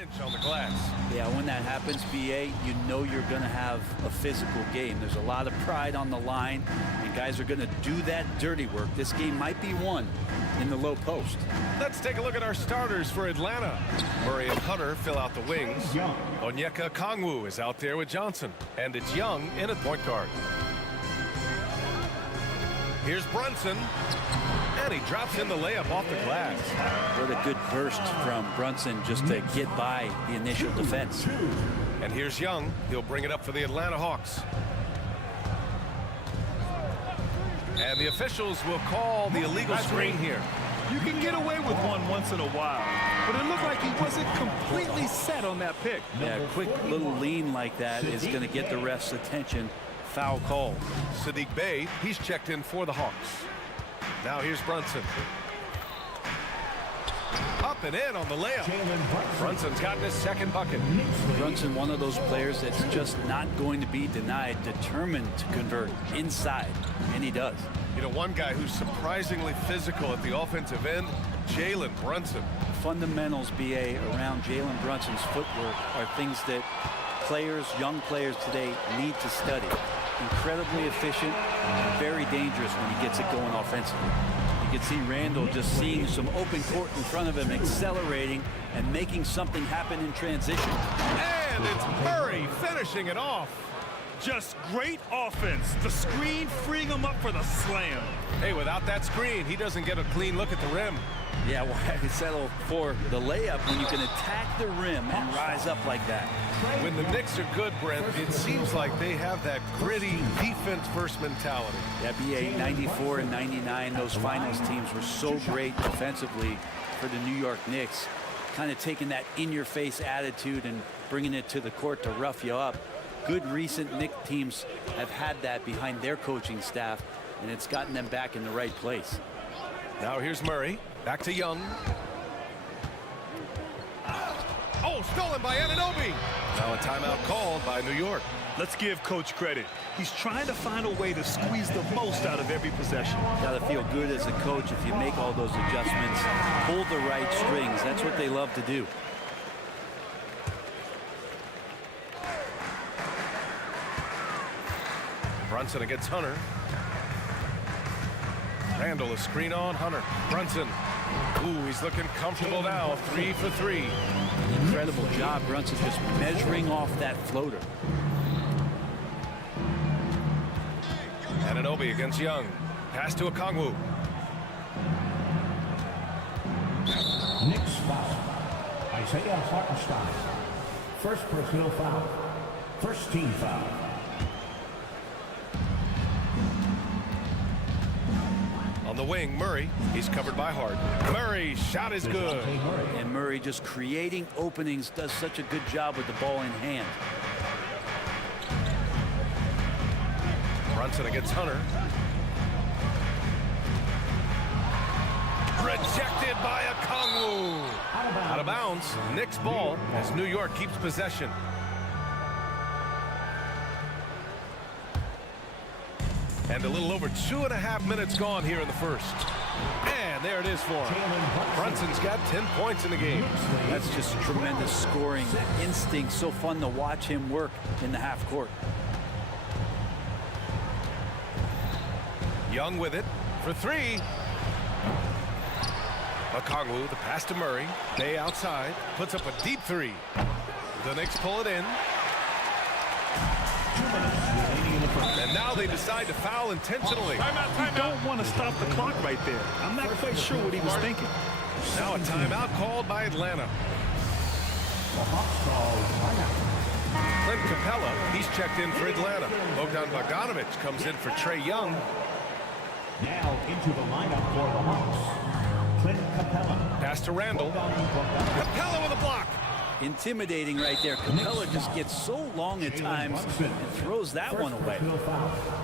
inch on the glass. Yeah, when that happens, BA, you know you're going to have a physical game. There's a lot of pride on the line, and guys are going to do that dirty work. This game might be won in the low post. Let's take a look at our starters for Atlanta. Murray and Hunter fill out the wings. Onyeka Kongwu is out there with Johnson, and it's Young in at point guard. Here's Brunson, and he drops in the layup off the glass. What a good burst from Brunson just to get by the initial defense. And here's Young. He'll bring it up for the Atlanta Hawks. And the officials will call the illegal screen here. You can get away with one once in a while, but it looked like he wasn't completely set on that pick. Yeah, a quick little lean like that is going to get the ref's attention. Foul call. Sadiq Bey, he's checked in for the Hawks. Now here's Brunson. Up and in on the layup. Brunson's gotten his second bucket. Brunson, one of those players that's just not going to be denied, determined to convert inside, and he does. You know, one guy who's surprisingly physical at the offensive end, Jalen Brunson. Fundamentals, BA, around Jalen Brunson's footwork are things that players, young players today need to study. Incredibly efficient, very dangerous when he gets it going offensively. You can see Randall just seeing some open court in front of him, accelerating and making something happen in transition. And it's Murray finishing it off. Just great offense. The screen freeing him up for the slam. Hey, without that screen, he doesn't get a clean look at the rim. Yeah, why settle for the layup when you can attack the rim and rise up like that? When the Knicks are good, Brent, it seems like they have that gritty defense-first mentality. Yeah, BA 94 and 99, those finals teams were so great defensively for the New York Knicks. Kind of taking that in-your-face attitude and bringing it to the court to rough you up. Good recent Knicks teams have had that behind their coaching staff, and it's gotten them back in the right place. Now here's Murray. Back to Young. Oh, stolen by Anunoby. Now a timeout called by New York. Let's give Coach credit. He's trying to find a way to squeeze the most out of every possession. Got to feel good as a coach if you make all those adjustments, pull the right strings. That's what they love to do. Brunson against Hunter. Randall, a screen on Hunter. Brunson. Ooh, he's looking comfortable now. 3 for 3. Incredible job, Brunson, just measuring off that floater. Anunoby against Young. Pass to Okongwu. Knicks foul. Isaiah Hartenstein. First personal foul. First team foul. On the wing, Murray. He's covered by Hart. Murray, shot is good. And Murray just creating openings, does such a good job with the ball in hand. Brunson against Hunter. Rejected by Okongwu. Out of bounds. Knicks ball as New York keeps possession. And a little over 2.5 minutes gone here in the first. And there it is for him. Brunson's got 10 points in the game. That's just tremendous scoring. That instinct, so fun to watch him work in the half court. Young with it for 3. Okongwu, the pass to Murray. Bey outside, puts up a deep 3. The Knicks pull it in. And now they decide to foul intentionally. You don't want to stop the clock right there. I'm not quite sure what he was thinking. Now a timeout called by Atlanta. Clint Capella, he's checked in for Atlanta. Bogdan Bogdanovic comes in for Trae Young. Now into the lineup for the Hawks. Clint Capella. Pass to Randall. Capella with a block. Intimidating right there. Capella just gets so long at times and throws that one away.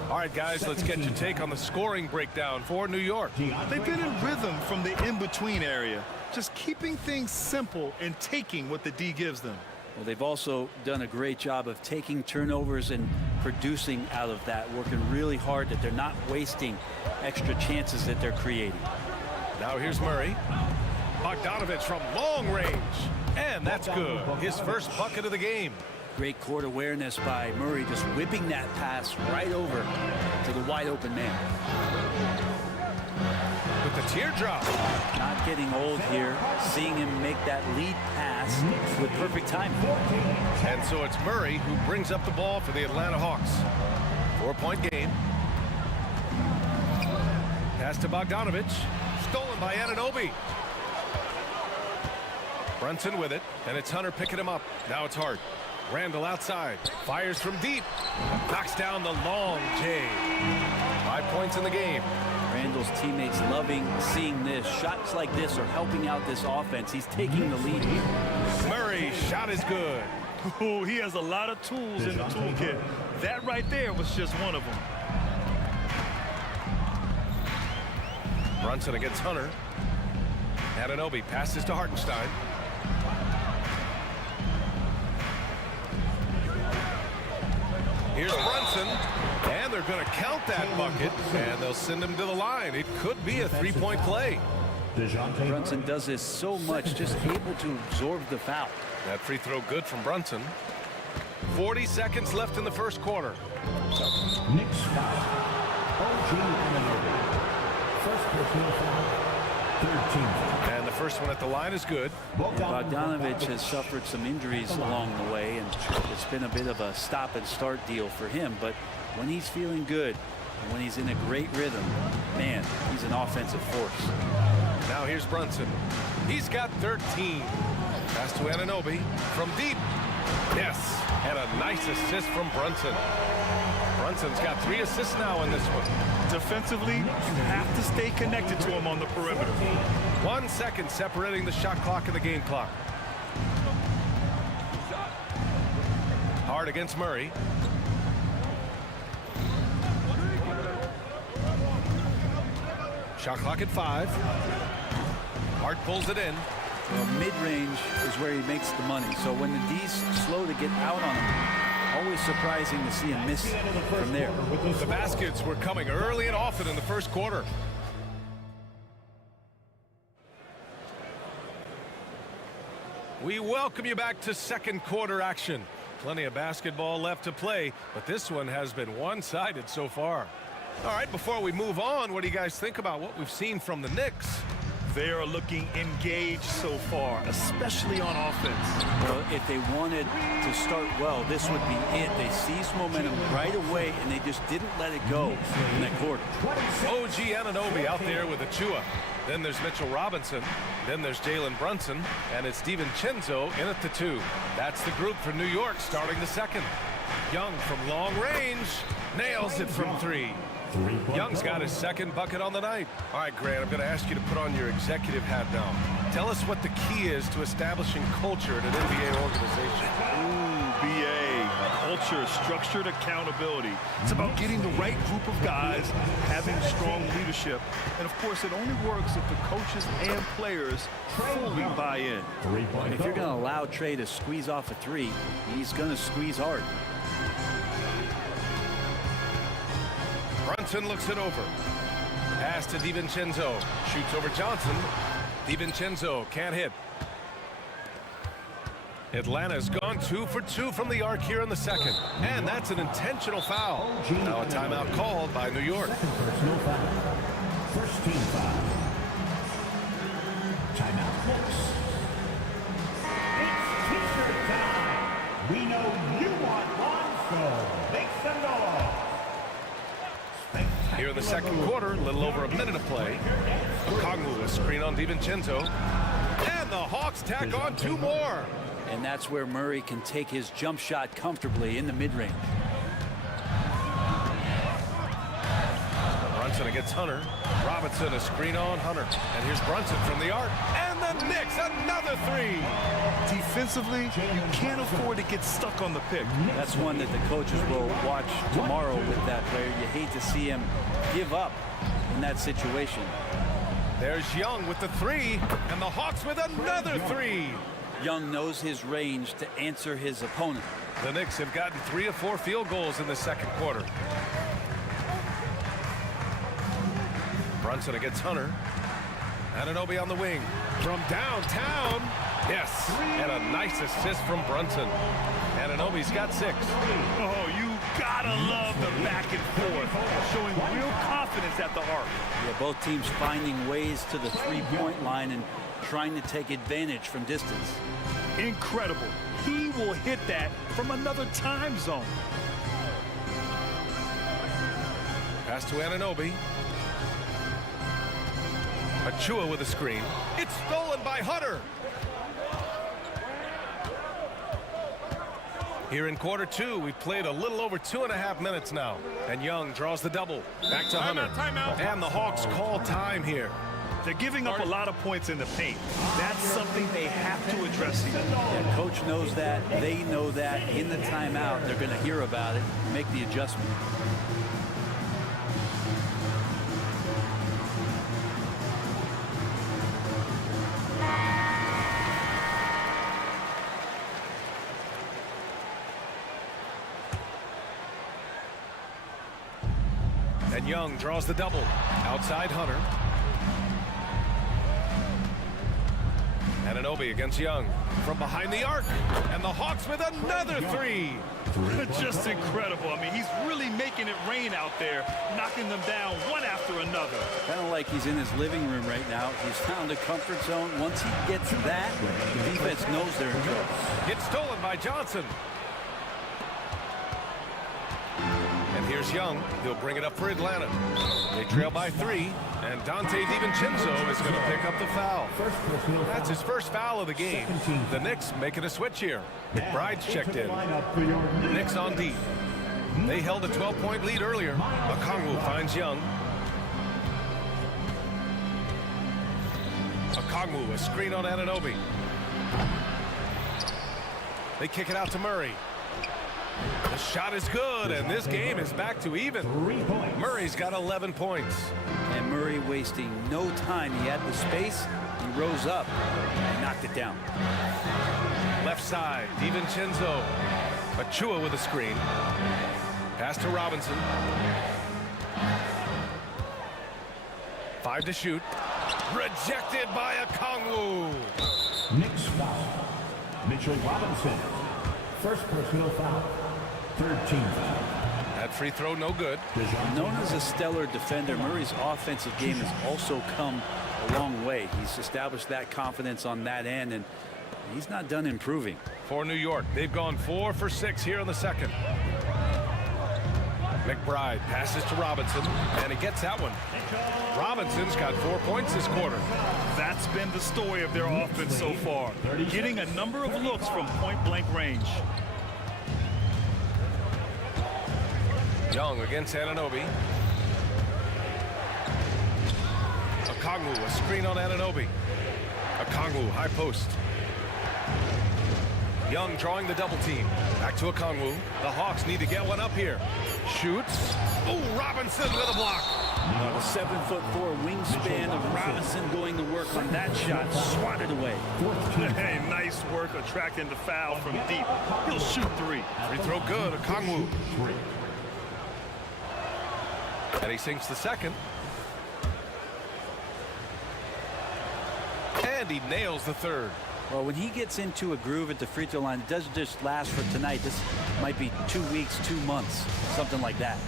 All right, guys, let's get your take on the scoring breakdown for New York. They've been in rhythm from the in-between area, just keeping things simple and taking what the D gives them. Well, they've also done a great job of taking turnovers and producing out of that, working really hard that they're not wasting extra chances that they're creating. Now here's Murray. Bogdanovich from long range. And that's good. His first bucket of the game. Great court awareness by Murray, just whipping that pass right over to the wide open man. With the teardrop. Not getting old here, seeing him make that lead pass with perfect timing. And so it's Murray who brings up the ball for the Atlanta Hawks. 4-point game. Pass to Bogdanovich. Stolen by Anunoby. Brunson with it, and it's Hunter picking him up. Now it's Hart. Randall outside. Fires from deep. Knocks down the long J. 5 points in the game. Randall's teammates loving seeing this. Shots like this are helping out this offense. He's taking the lead. Murray, shot is good. Oh, he has a lot of tools in the toolkit. That right there was just one of them. Brunson against Hunter. Anunoby passes to Hartenstein. Here's Brunson, and they're going to count that bucket, and they'll send him to the line. It could be a 3-point play. Brunson does this so much, just able to absorb the foul. That free throw good from Brunson. 40 seconds left in the first quarter. Knicks foul. OG Anunoby. First personal foul. 13. And the first one at the line is good. Bogdanovich has suffered some injuries along the way, and it's been a bit of a stop-and-start deal for him. But when he's feeling good, and when he's in a great rhythm, man, he's an offensive force. Now here's Brunson. He's got 13. Pass to Anunoby from deep. Yes, and a nice assist from Brunson. Brunson's got 3 assists now in this one. Defensively, you have to stay connected to him on the perimeter. 1 second separating the shot clock and the game clock. Hard against Murray. Shot clock at 5. Hart pulls it in. Well, mid-range is where he makes the money. So when the D's slow to get out on him, always surprising to see him miss from there. The baskets were coming early and often in the first quarter. We welcome you back to second quarter action. Plenty of basketball left to play, but this one has been one-sided so far. All right, before we move on, what do you guys think about what we've seen from the Knicks? They are looking engaged so far, especially on offense. Well, if they wanted to start well, this would be it. They seized momentum right away, and they just didn't let it go in that quarter. OG Anunoby out there with Achua. Then there's Mitchell Robinson. Then there's Jalen Brunson. And it's DiVincenzo in at the 2. That's the group for New York starting the second. Young from long range. Nails it from 3. Young's got his second bucket on the night. All right, Grant, I'm going to ask you to put on your executive hat now. Tell us what the key is to establishing culture at an NBA organization. Ooh, BA. Culture, structured accountability. It's about getting the right group of guys, having strong leadership. And, of course, it only works if the coaches and players fully buy in. If you're going to allow Trey to squeeze off a 3, he's going to squeeze hard. Brunson looks it over. Pass to DiVincenzo. Shoots over Johnson. DiVincenzo can't hit. Atlanta's gone 2 for 2 from the arc here in the second. And that's an intentional foul. Now a timeout called by New York. Personal foul. First team foul. Timeout. It's t-shirt time. We know you want one, so make some noise. Here in the second quarter, a little over a minute of play. Okongwu, a screen on DiVincenzo. And the Hawks tack on 2 more. And that's where Murray can take his jump shot comfortably in the mid-range. Brunson against Hunter. Robinson, a screen on Hunter. And here's Brunson from the arc. And the Knicks, another 3. Defensively, you can't afford to get stuck on the pick. That's one that the coaches will watch tomorrow with that player. You hate to see him give up in that situation. There's Young with the 3, and the Hawks with another 3. Young knows his range to answer his opponent. The Knicks have gotten 3 of 4 field goals in the second quarter. Brunson against Hunter. Anunoby on the wing. From downtown. Yes. And a nice assist from Brunson. Anunoby's got 6. Oh, you gotta love the back and forth, showing real confidence at the arc. Yeah, both teams finding ways to the three-point line and trying to take advantage from distance. Incredible. He will hit that from another time zone. Pass to Anunoby. Achua with a screen. It's stolen by Hunter. Here in quarter 2, we've played a little over 2.5 minutes now. And Young draws the double. Back to Hunter. Timeout. And the Hawks call time here. They're giving up a lot of points in the paint. That's something they have to address here. Yeah, coach knows that. They know that. In the timeout, they're going to hear about it, make the adjustment. And Young draws the double. Outside Hunter. Anunoby against Young. From behind the arc. And the Hawks with another 3. Just incredible. I mean, he's really making it rain out there, knocking them down one after another. Kind of like he's in his living room right now. He's found a comfort zone. Once he gets that, the defense knows they're in trouble. It's stolen by Johnson. And here's Young. He'll bring it up for Atlanta. They trail by 3. And Dante DiVincenzo is going to pick up the foul. That's his first foul of the game. The Knicks making a switch here. McBride's checked in. Knicks on D. They held a 12-point lead earlier. Okongwu finds Young. Okongwu, a screen on Anunoby. They kick it out to Murray. The shot is good, and this game is back to even. Murray's got 11 points. And Murray wasting no time. He had the space. He rose up and knocked it down. Left side, DiVincenzo. Achua with a screen. Pass to Robinson. 5 to shoot. Rejected by Okongwu. Knicks foul. Mitchell Robinson. First personal foul. Third team foul. That free throw no good. Known as a stellar defender, Murray's offensive game has also come a long way. He's established that confidence on that end, and he's not done improving. For New York, they've gone 4 for 6 here in the second. McBride passes to Robinson, and he gets that one. Robinson's got 4 points this quarter. That's been the story of their offense so far, getting a number of looks from point-blank range. Young against Anunoby. Okongwu, a screen on Anunoby. Okongwu, high post. Young drawing the double team. Back to Okongwu. The Hawks need to get one up here. Shoots. Oh, Robinson with a block. The 7'4" wingspan of Robinson going to work on that shot. Swatted away. Hey, nice work attracting the foul from deep. He'll shoot 3. Free throw good. Okongwu. And he sinks the second. And he nails the third. Well, when he gets into a groove at the free throw line, it doesn't just last for tonight. This might be 2 weeks, 2 months, something like that.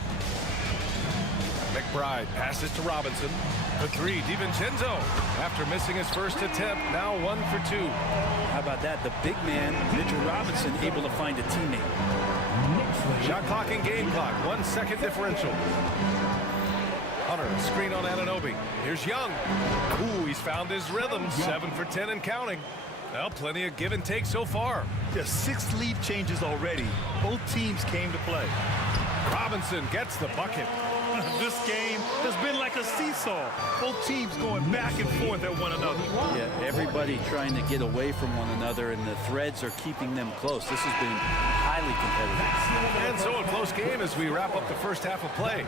McBride passes to Robinson. The 3, DiVincenzo. After missing his first attempt, now 1 for 2. How about that? The big man, Mitchell Robinson, able to find a teammate. Shot clock and game clock, 1 second differential. Hunter, screen on Anunoby. Here's Young. Ooh, he's found his rhythm. 7 for 10 and counting. Well, plenty of give and take so far. Just 6 lead changes already. Both teams came to play. Robinson gets the bucket. This game has been like a seesaw. Both teams going back and forth at one another. Yeah, everybody trying to get away from one another, and the threads are keeping them close. This has been highly competitive. And so a close game as we wrap up the first half of play.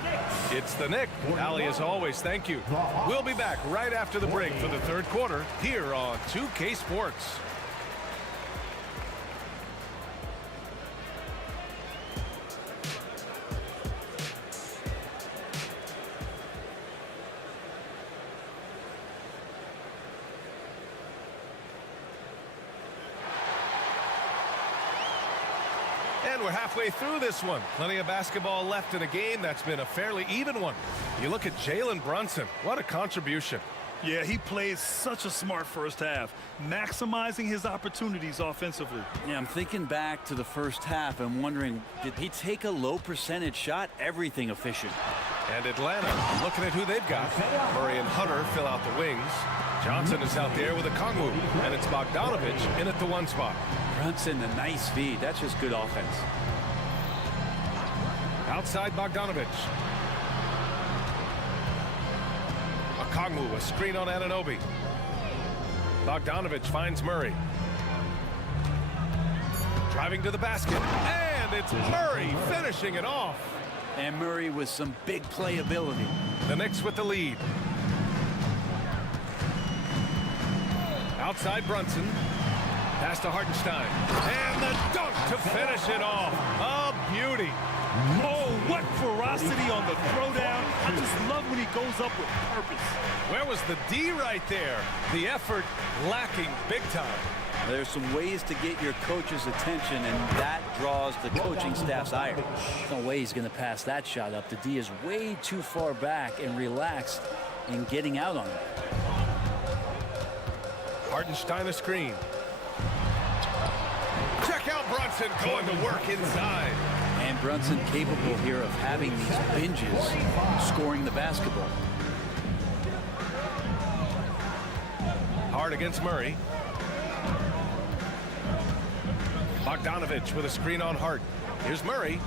It's the Knick. Ali, as always, thank you. We'll be back right after the break for the third quarter here on 2K Sports. And we're halfway through this one. Plenty of basketball left in a game that's been a fairly even one. You look at Jalen Brunson. What a contribution. Yeah, he played such a smart first half, maximizing his opportunities offensively. Yeah, I'm thinking back to the first half and wondering, did he take a low percentage shot? Everything efficient. And Atlanta, looking at who they've got. Murray and Hunter fill out the wings. Johnson is out there with a Kongwu, and it's Bogdanovich in at the 1 spot. Brunson, a nice feed. That's just good offense. Outside Bogdanovich. Kongwu, a screen on Anunoby. Bogdanovich finds Murray. Driving to the basket, and it's Murray finishing it off. And Murray with some big playability. The Knicks with the lead. Outside Brunson. Pass to Hartenstein. And the dunk to finish it off. A beauty. Oh, what ferocity on the throwdown. I just love when he goes up with purpose. Where was the D right there? The effort lacking big time. There's some ways to get your coach's attention, and that draws the coaching staff's ire. No way he's going to pass that shot up. The D is way too far back and relaxed in getting out on it. Hartenstein a screen. Check out Brunson going to work inside. And Brunson capable here of having these binges, scoring the basketball. Hard against Murray. Bogdanovich with a screen on Hart. Here's Murray.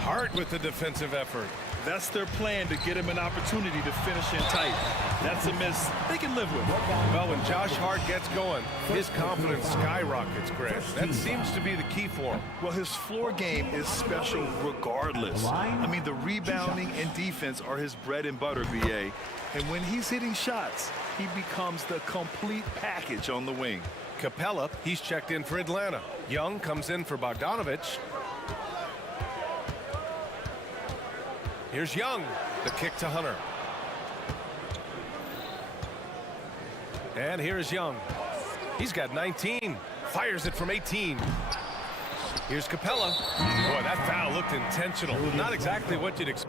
Hart with the defensive effort. That's their plan, to get him an opportunity to finish in tight. That's a miss they can live with. Well, when Josh Hart gets going, his confidence skyrockets, Greg. That seems to be the key for him. Well, his floor game is special regardless. I mean, the rebounding and defense are his bread and butter, BA. And when he's hitting shots, he becomes the complete package on the wing. Capella, he's checked in for Atlanta. Young comes in for Bogdanovich. Here's Young, the kick to Hunter. And here's Young. He's got 19. Fires it from 18. Here's Capella. Boy, that foul looked intentional. Not exactly what you'd expect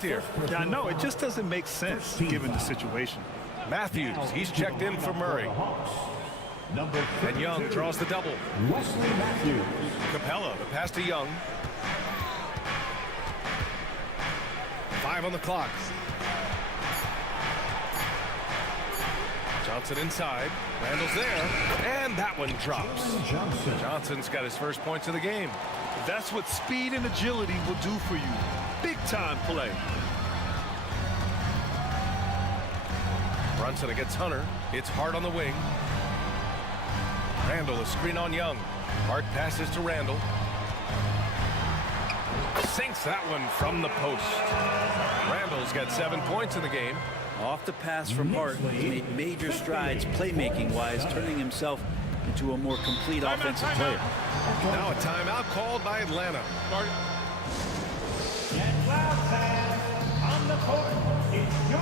here. Yeah, no, it just doesn't make sense given the situation. Matthews, he's checked in for Murray. And Young draws the double. Capella, the pass to Young. 5 on the clock. Johnson inside. Randall's there. And that one drops. Johnson's got his first points of the game. That's what speed and agility will do for you. Big time play. Brunson against Hunter. It's Hart on the wing. Randall, a screen on Young. Hart passes to Randall. Sinks that one from the post. Randall's got 7 points in the game. Off the pass from Hart, he's made major strides playmaking-wise, turning himself into a more complete offensive player. Now a timeout called by Atlanta. And Cloud fans, on the court, it's your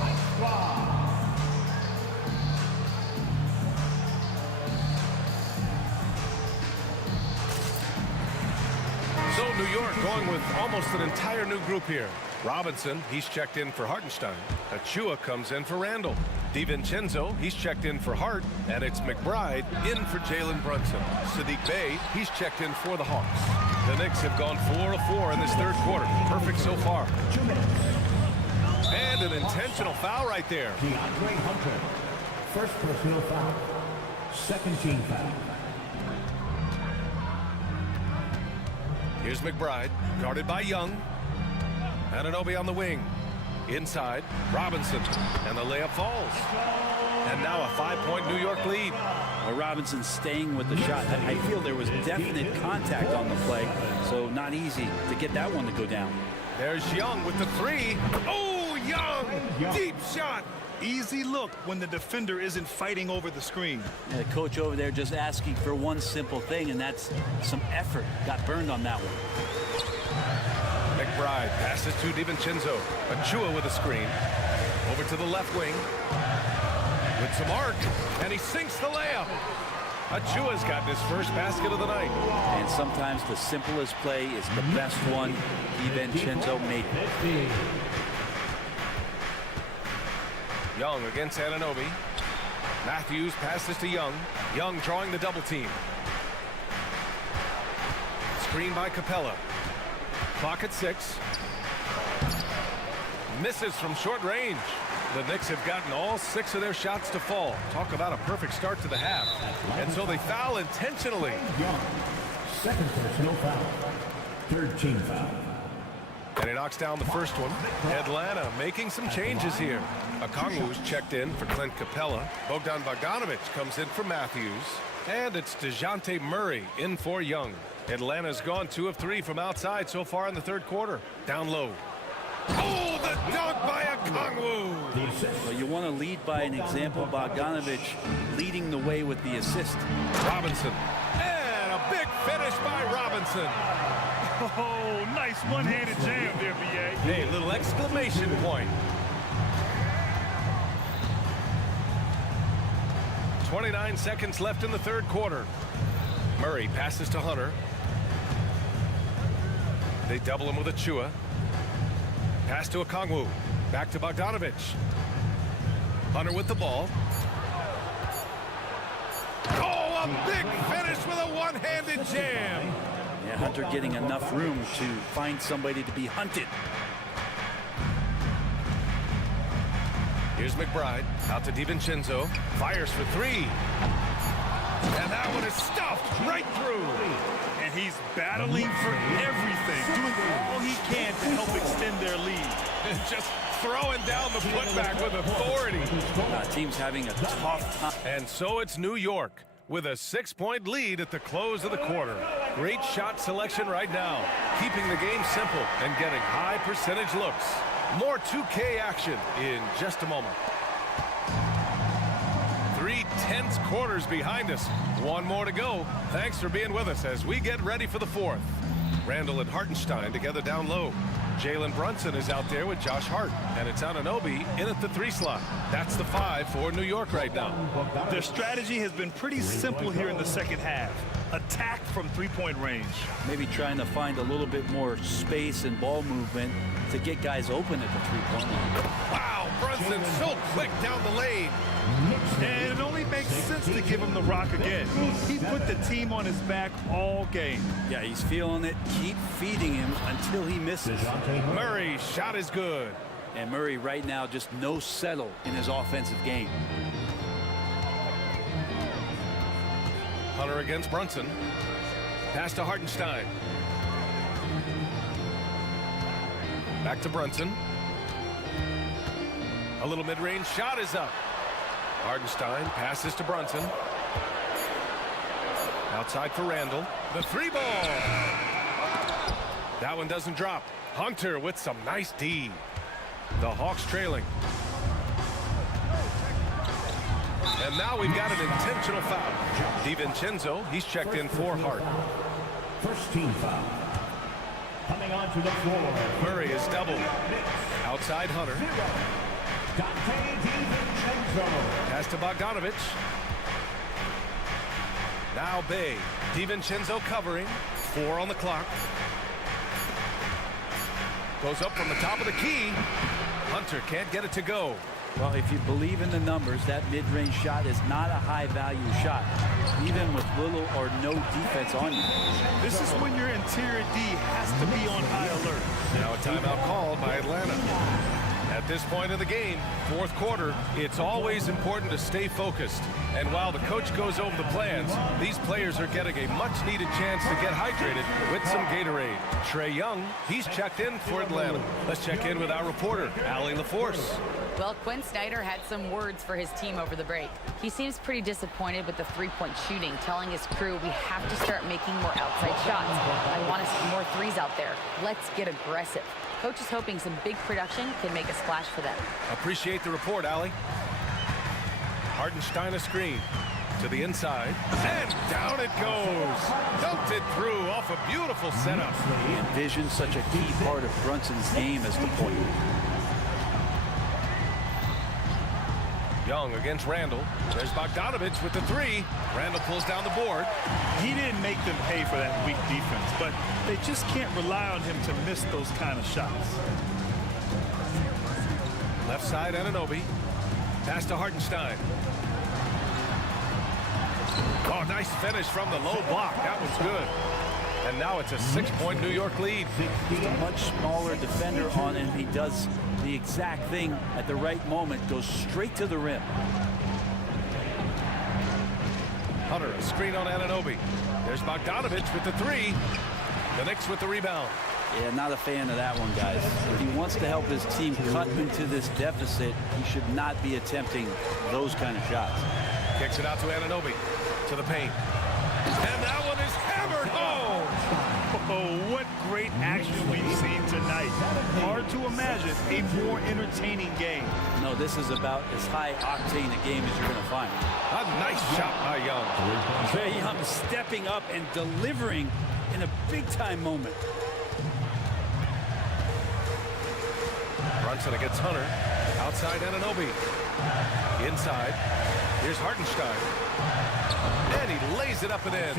High Squad. So New York going with almost an entire new group here. Robinson, he's checked in for Hartenstein. Achua comes in for Randall. DiVincenzo, he's checked in for Hart. And it's McBride in for Jalen Brunson. Sadiq Bey, he's checked in for the Hawks. The Knicks have gone 4 of 4 in this third quarter. Perfect so far. And an intentional foul right there. DeAndre Hunter. First personal foul. Second team foul. Here's McBride, guarded by Young. Anunoby on the wing. Inside, Robinson, and the layup falls. And now a 5-point New York lead. Well, Robinson staying with the shot. I feel there was definite contact on the play, so not easy to get that one to go down. There's Young with the 3. Oh, Young! Deep shot! Easy look when the defender isn't fighting over the screen. And the coach over there just asking for one simple thing, and that's some effort. Got burned on that one. McBride passes to DiVincenzo. Achua with a screen. Over to the left wing. with some arc, and he sinks the layup. Achua's gotten his first basket of the night. And sometimes the simplest play is the best one. DiVincenzo made it. Young against Anunoby. Matthews passes to Young. Young drawing the double team. Screen by Capella. Clock at 6. Misses from short range. The Knicks have gotten all 6 of their shots to fall. Talk about a perfect start to the half. And so they foul intentionally. Young, second personal foul. Third team foul. And he knocks down the first one. Atlanta making some changes here. Okongwu's checked in for Clint Capella. Bogdan Bogdanovic comes in for Matthews. And it's DeJounte Murray in for Young. Atlanta's gone 2 of 3 from outside so far in the third quarter. Down low. Oh, the dunk by Okongwu! Well, you want to lead by an example. Bogdanovic leading the way with the assist. Robinson. And a big finish by Robinson. Oh, nice one-handed jam there, B.A. Hey, little exclamation point. 29 seconds left in the third quarter. Murray passes to Hunter. They double him with Achua. Pass to Okongwu. Back to Bogdanovic. Hunter with the ball. Oh, a big finish with a one-handed jam. Yeah, Hunter getting enough room to find somebody to be hunted. Here's McBride. Out to DiVincenzo. Fires for 3. And that one is stuffed right through. And he's battling for everything, doing all he can to help extend their lead. Just throwing down the putback with authority. Team's having a tough time. And so it's New York with a 6-point lead at the close of the quarter. Great shot selection right now, keeping the game simple and getting high percentage looks. More 2K action in just a moment. 3 tense quarters behind us. One more to go. Thanks for being with us as we get ready for the fourth. Randall and Hartenstein together down low. Jalen Brunson is out there with Josh Hart. And it's Anunoby in at the 3 slot. That's the 5 for New York right now. Their strategy has been pretty simple here in the second half. Attack from 3-point range. Maybe trying to find a little bit more space and ball movement to get guys open at the 3-point line. Wow, Brunson so quick down the lane. And it only makes sense to give him the rock again. He put the team on his back all game. Yeah, he's feeling it. Keep feeding him until he misses. Murray's shot is good. And Murray right now just no settle in his offensive game. Hunter against Brunson. Pass to Hartenstein. Back to Brunson. A little mid-range shot is up. Hartenstein passes to Brunson. Outside for Randall. The 3 ball. That one doesn't drop. Hunter with some nice D. The Hawks trailing. And now we've got an intentional foul. DiVincenzo, he's checked in for Hart. First team foul. Coming onto the floor. Murray is doubled. Outside Hunter. Pass to Bogdanovic. Now Bay. DiVincenzo covering. 4 on the clock. Goes up from the top of the key. Hunter can't get it to go. Well, if you believe in the numbers, that mid-range shot is not a high-value shot, even with little or no defense on you. This is when your interior D has to be on high alert. Now a timeout called by Atlanta. At this point of the game, fourth quarter, it's always important to stay focused. And while the coach goes over the plans, these players are getting a much-needed chance to get hydrated with some Gatorade. Trae Young, he's checked in for Atlanta. Let's check in with our reporter, Allie LaForce. Well, Quinn Snyder had some words for his team over the break. He seems pretty disappointed with the 3-point shooting, telling his crew, we have to start making more outside shots. I want to see more threes out there. Let's get aggressive. Coach is hoping some big production can make a splash for them. Appreciate the report, Allie. Hartenstein a screen to the inside, and down it goes. Dumped it through off a beautiful setup. He envisions such a key part of Brunson's game as the point. Young against Randall. There's Bogdanovich with the three. Randall pulls down the board. He didn't make them pay for that weak defense, but they just can't rely on him to miss those kind of shots. Left side, Anunoby. Pass to Hartenstein. Oh, nice finish from the low block. That was good. And now it's a 6-point New York lead. He's a much smaller defender on him. He does the exact thing at the right moment, goes straight to the rim. Hunter, a screen on Anunoby. There's Bogdanovich with the three. The Knicks with the rebound. Yeah, not a fan of that one, guys. If he wants to help his team cut into this deficit, he should not be attempting those kind of shots. Kicks it out to Anunoby, to the paint. And that one is hammered home. Oh, what great action we've seen tonight. Hard to imagine a more entertaining game. No, this is about as high-octane a game as you're going to find. A nice shot by Young. Trae Young stepping up and delivering in a big-time moment. Brunson against Hunter. Outside Anunoby. Inside. Here's Hartenstein. And he lays it up and in.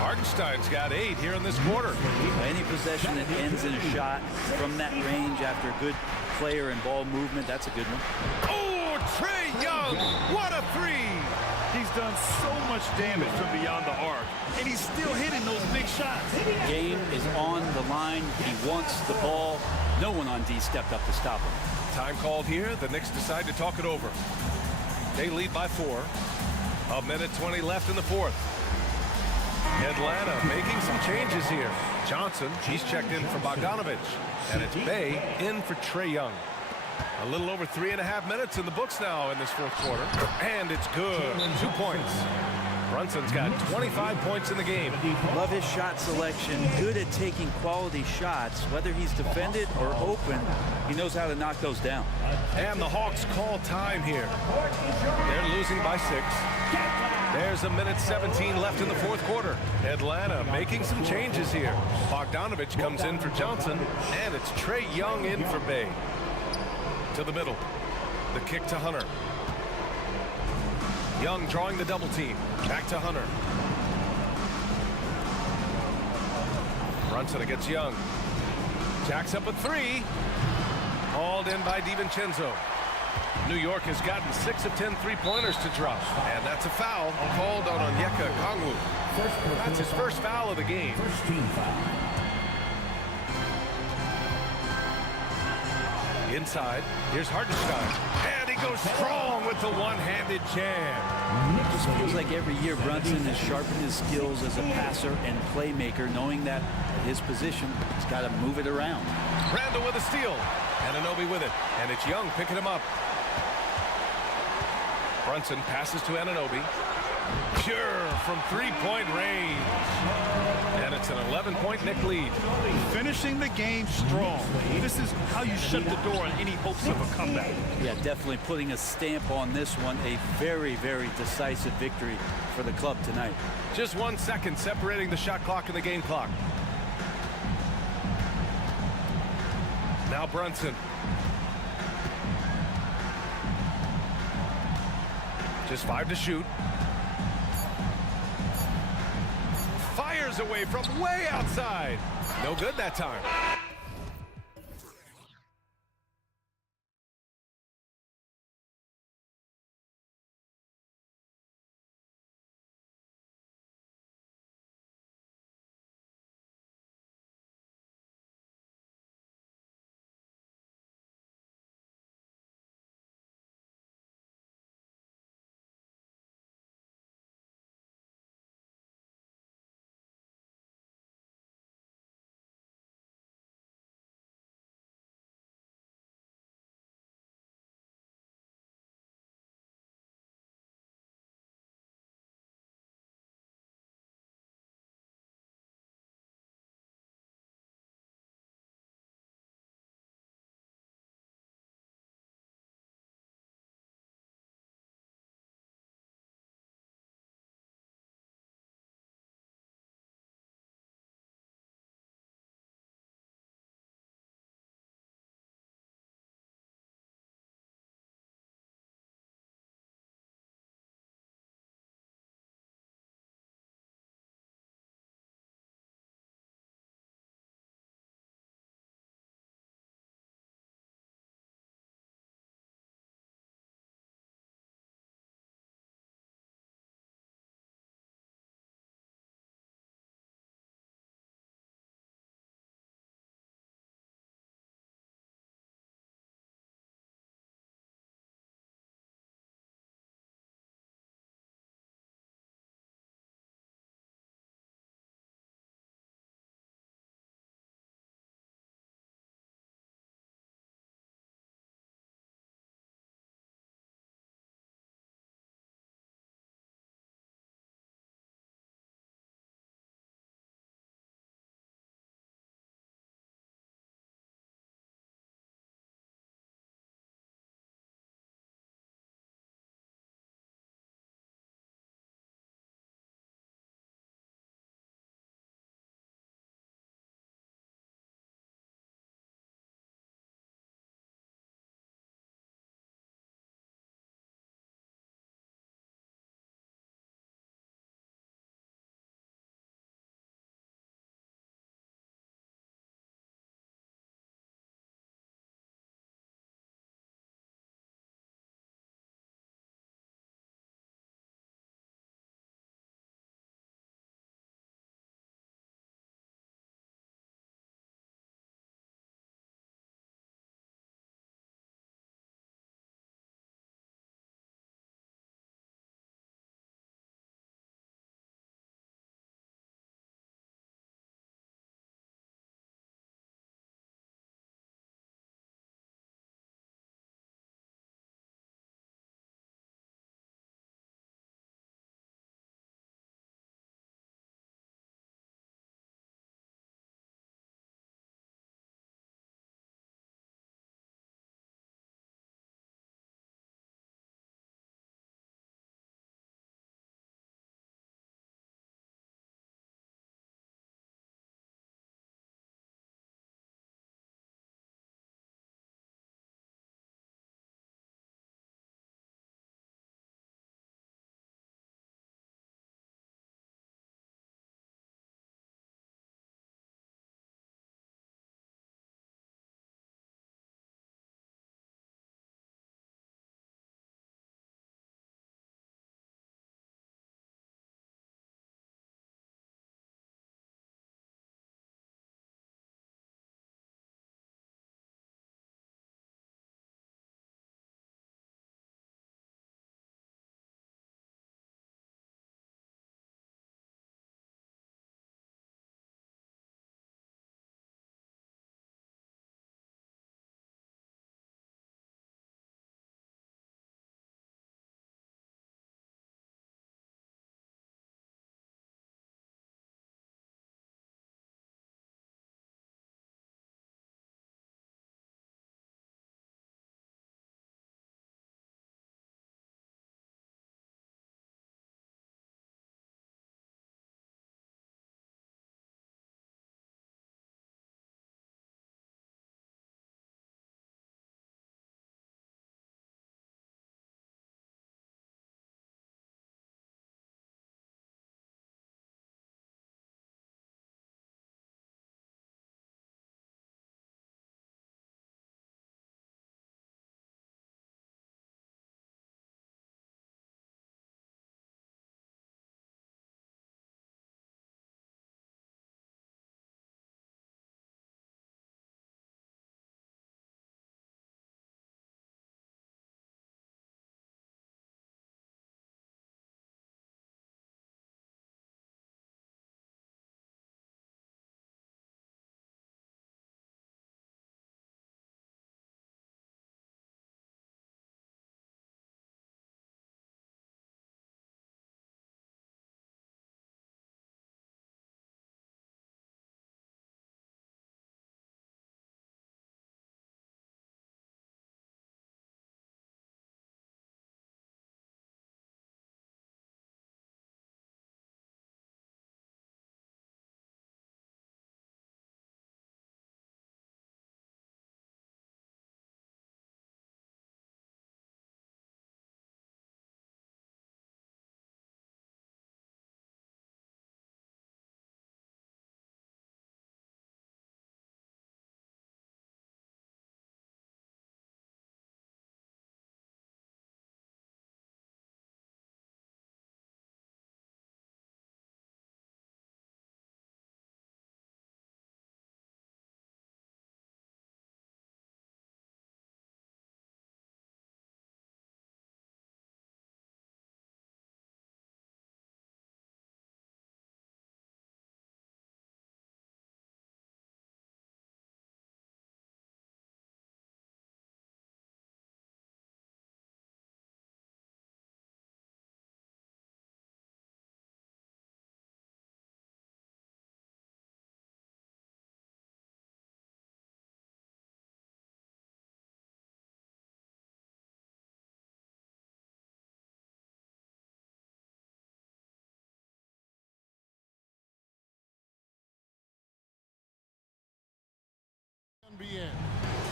Hartenstein's got 8 here in this quarter. Any possession that ends in a shot from that range after a good player and ball movement, that's a good one. Oh, Trae Young! What a three! He's done so much damage from beyond the arc, and he's still hitting those big shots. Game is on the line. He wants the ball. No one on D stepped up to stop him. Time called here. The Knicks decide to talk it over. They lead by 4. 1:20 left in the fourth. Atlanta making some changes here. Johnson, he's checked in for Bogdanovich. And it's Bay in for Trae Young. A little over 3.5 minutes in the books now in this fourth quarter. And it's good. 2 points. Brunson's got 25 points in the game. Love his shot selection. Good at taking quality shots. Whether he's defended or open, he knows how to knock those down. And the Hawks call time here. They're losing by 6. There's 1:17 left in the fourth quarter. Atlanta making some changes here. Bogdanovich comes in for Johnson, and it's Trae Young in for Bay. To the middle. The kick to Hunter. Young drawing the double team. Back to Hunter. Brunson against Young. Jacks up a 3. Hauled in by DiVincenzo. New York has gotten 6 of 10 3-pointers to drop. And that's a foul called on Onyeka Okongwu. That's his first foul of the game. First team foul. Inside, here's Hartenstein. And he goes strong with the one-handed jam. It just feels like every year Brunson has sharpened his skills as a passer and playmaker, knowing that at his position, he's got to move it around. Randall with a steal. Anunoby with it. And it's Young picking him up. Brunson passes to Anunoby. Pure from 3-point range. And it's an 11-point Knick lead. Finishing the game strong. This is how you shut the door on any hopes of a comeback. Yeah, definitely putting a stamp on this one. A very, very decisive victory for the club tonight. Just 1 second separating the shot clock and the game clock. Now Brunson. Just 5 to shoot. Fires away from way outside. No good that time.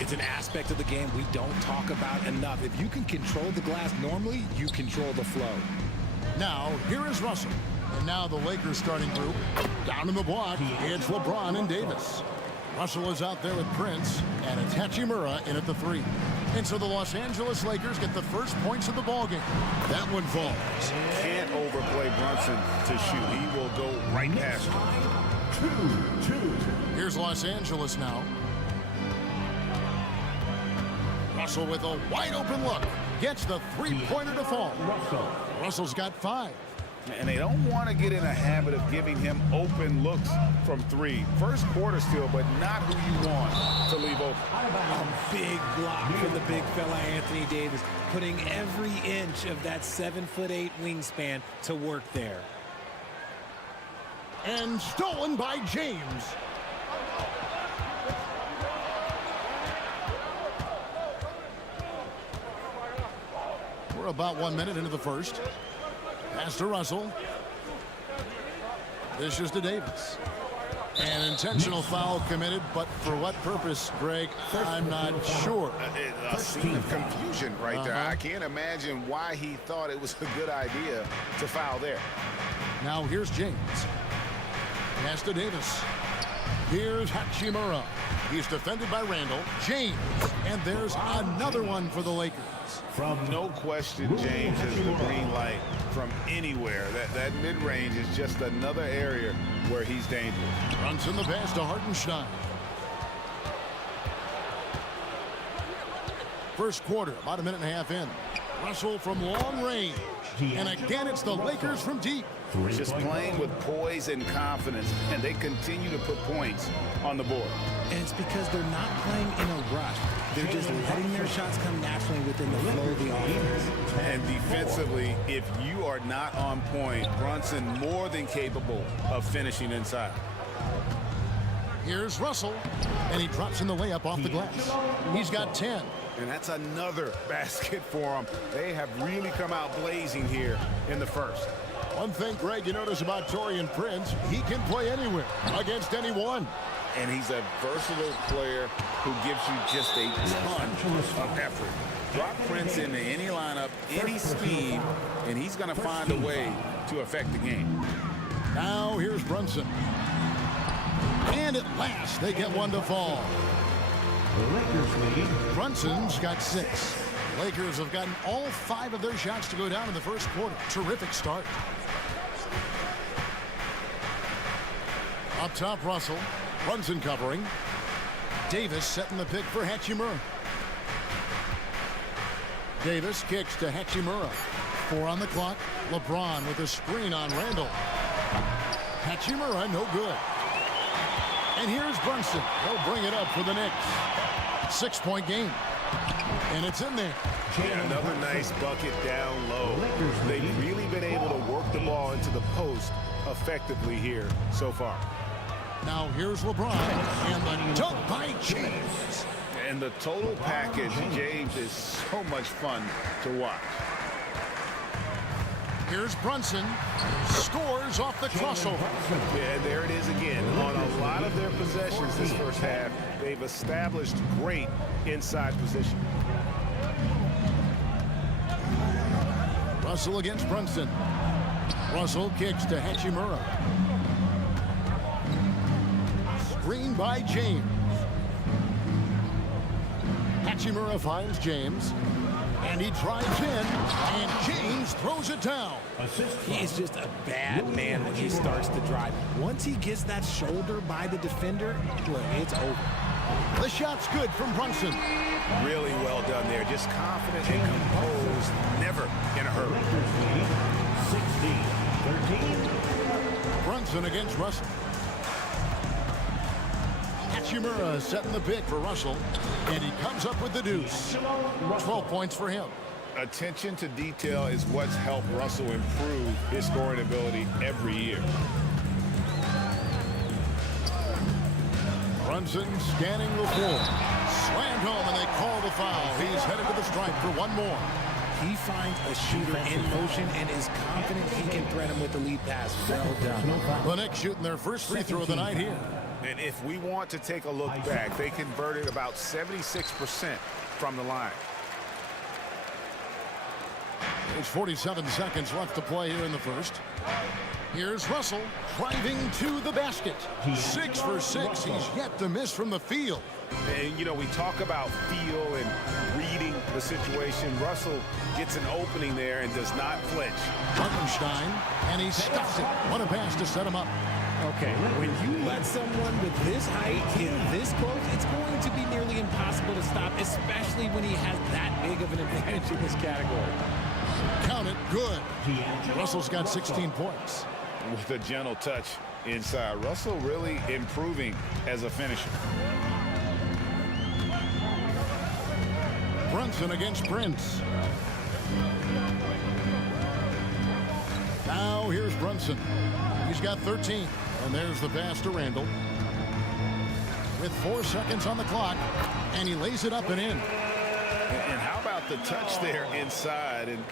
It's an aspect of the game we don't talk about enough. If you can control the glass normally, you control the flow. Now, here is Russell. And now the Lakers starting group. Down in the block, it's LeBron and Davis. Russell is out there with Prince, and it's Hachimura in at the 3. And so the Los Angeles Lakers get the first points of the ballgame. That one falls. Can't overplay Brunson to shoot. He will go right past him. Here's Los Angeles now. Russell with a wide open look. Gets the three-pointer to fall. Russell's got 5. And they don't want to get in a habit of giving him open looks from 3. First quarter still, but not who you want to leave open. A big block from the big fella Anthony Davis, putting every inch of that 7'8" wingspan to work there. And stolen by James. We're about 1 minute into the first. Pass to Russell. This is to Davis. An intentional foul committed, but for what purpose, Greg, I'm not sure. A scene of confusion right there. I can't imagine why he thought it was a good idea to foul there. Now here's James. Pass to Davis. Here's Hachimura. He's defended by Randall. James. And there's another one for the Lakers. No question, James has the green light from anywhere. That mid-range is just another area where he's dangerous. Brunson the pass to Hartenstein. First quarter, about a minute and a half in. Russell from long range. And again, it's the Lakers from deep. Just playing with poise and confidence, and they continue to put points on the board. And it's because they're not playing in a rush. They're just letting their shots come naturally within the flow of the offense. And defensively, if you are not on point, Brunson more than capable of finishing inside. Here's Russell, and he drops in the layup off the glass. He's got 10. And that's another basket for him. They have really come out blazing here in the first. One thing, Greg, you notice about Taurean Prince, he can play anywhere against anyone. And he's a versatile player who gives you just a ton of effort. Drop Prince into any lineup, any scheme, and he's going to find a way to affect the game. Now here's Brunson. And at last, they get one to fall. Brunson's got 6. Lakers have gotten all 5 of their shots to go down in the first quarter. Terrific start. Up top, Russell. Brunson covering. Davis setting the pick for Hachimura. Davis kicks to Hachimura. 4 on the clock. LeBron with a screen on Randall. Hachimura, no good. And here's Brunson. He'll bring it up for the Knicks. 6-point game. And it's in there. Yeah, another nice bucket down low. They've really been able to work the ball into the post effectively here so far. Now here's LeBron, and the dunk by James. And the total package, James, is so much fun to watch. Here's Brunson, scores off the crossover. Yeah, there it is again. On a lot of their possessions this first half, they've established great inside position. Russell against Brunson. Russell kicks to Hachimura. Screen by James. Hachimura finds James. And he drives in, and James throws it down. He is just a bad man when he starts to drive. Once he gets that shoulder by the defender, look, it's over. The shot's good from Brunson. Really well done there. Just confident and composed, never in a hurry. 16-13. Brunson against Russell. Hachimura setting the pick for Russell, and he comes up with the deuce. 12 points for him. Attention to detail is what's helped Russell improve his scoring ability every year. Brunson scanning the floor. Slammed home, and they call the foul. He's headed to the stripe for one more. He finds a shooter in motion and is confident he can threat him with the lead pass. Well done. The Knicks shooting their first free throw of the night here. And if we want to take a look back, they converted about 76% from the line. There's 47 seconds left to play here in the first. Here's Russell driving to the basket. 6 for 6. He's yet to miss from the field. And, you know, we talk about feel and reading the situation. Russell gets an opening there and does not flinch. Hartenstein, and he stuffs it. What a pass to set him up. Okay, when you let someone with this height get this close, it's going to be nearly impossible to stop, especially when he has that big of an advantage in this category. Count it, good. Russell's got 16 points. With a gentle touch inside. Russell really improving as a finisher. Brunson against Prince. Now here's Brunson. He's got 13. And there's the pass to Randall. With 4 seconds on the clock. And he lays it up and in. And how about the touch there inside? And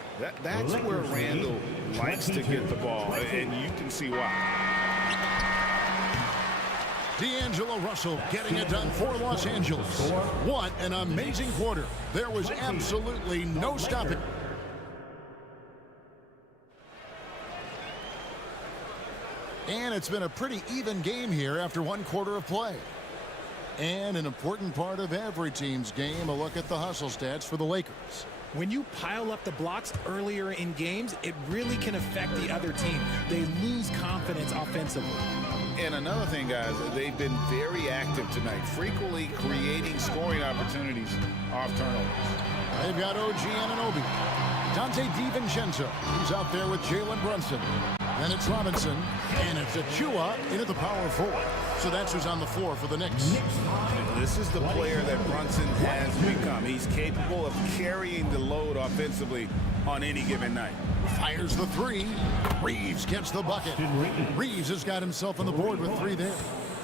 that's where Randall likes to get the ball. And you can see why. D'Angelo Russell getting it done for Los Angeles. What an amazing quarter. There was absolutely no stopping. And it's been a pretty even game here after 1 quarter of play. And an important part of every team's game, a look at the hustle stats for the Lakers. When you pile up the blocks earlier in games, it really can affect the other team. They lose confidence offensively. And another thing, guys, they've been very active tonight, frequently creating scoring opportunities off turnovers. They've got OG Anunoby. Dante DiVincenzo. He's out there with Jalen Brunson. Then it's Robinson, and it's Achua into the power forward. So that's who's on the floor for the Knicks. This is the player that Brunson has become. He's capable of carrying the load offensively on any given night. Fires the 3. Reeves gets the bucket. Reeves has got himself on the board with 3 there.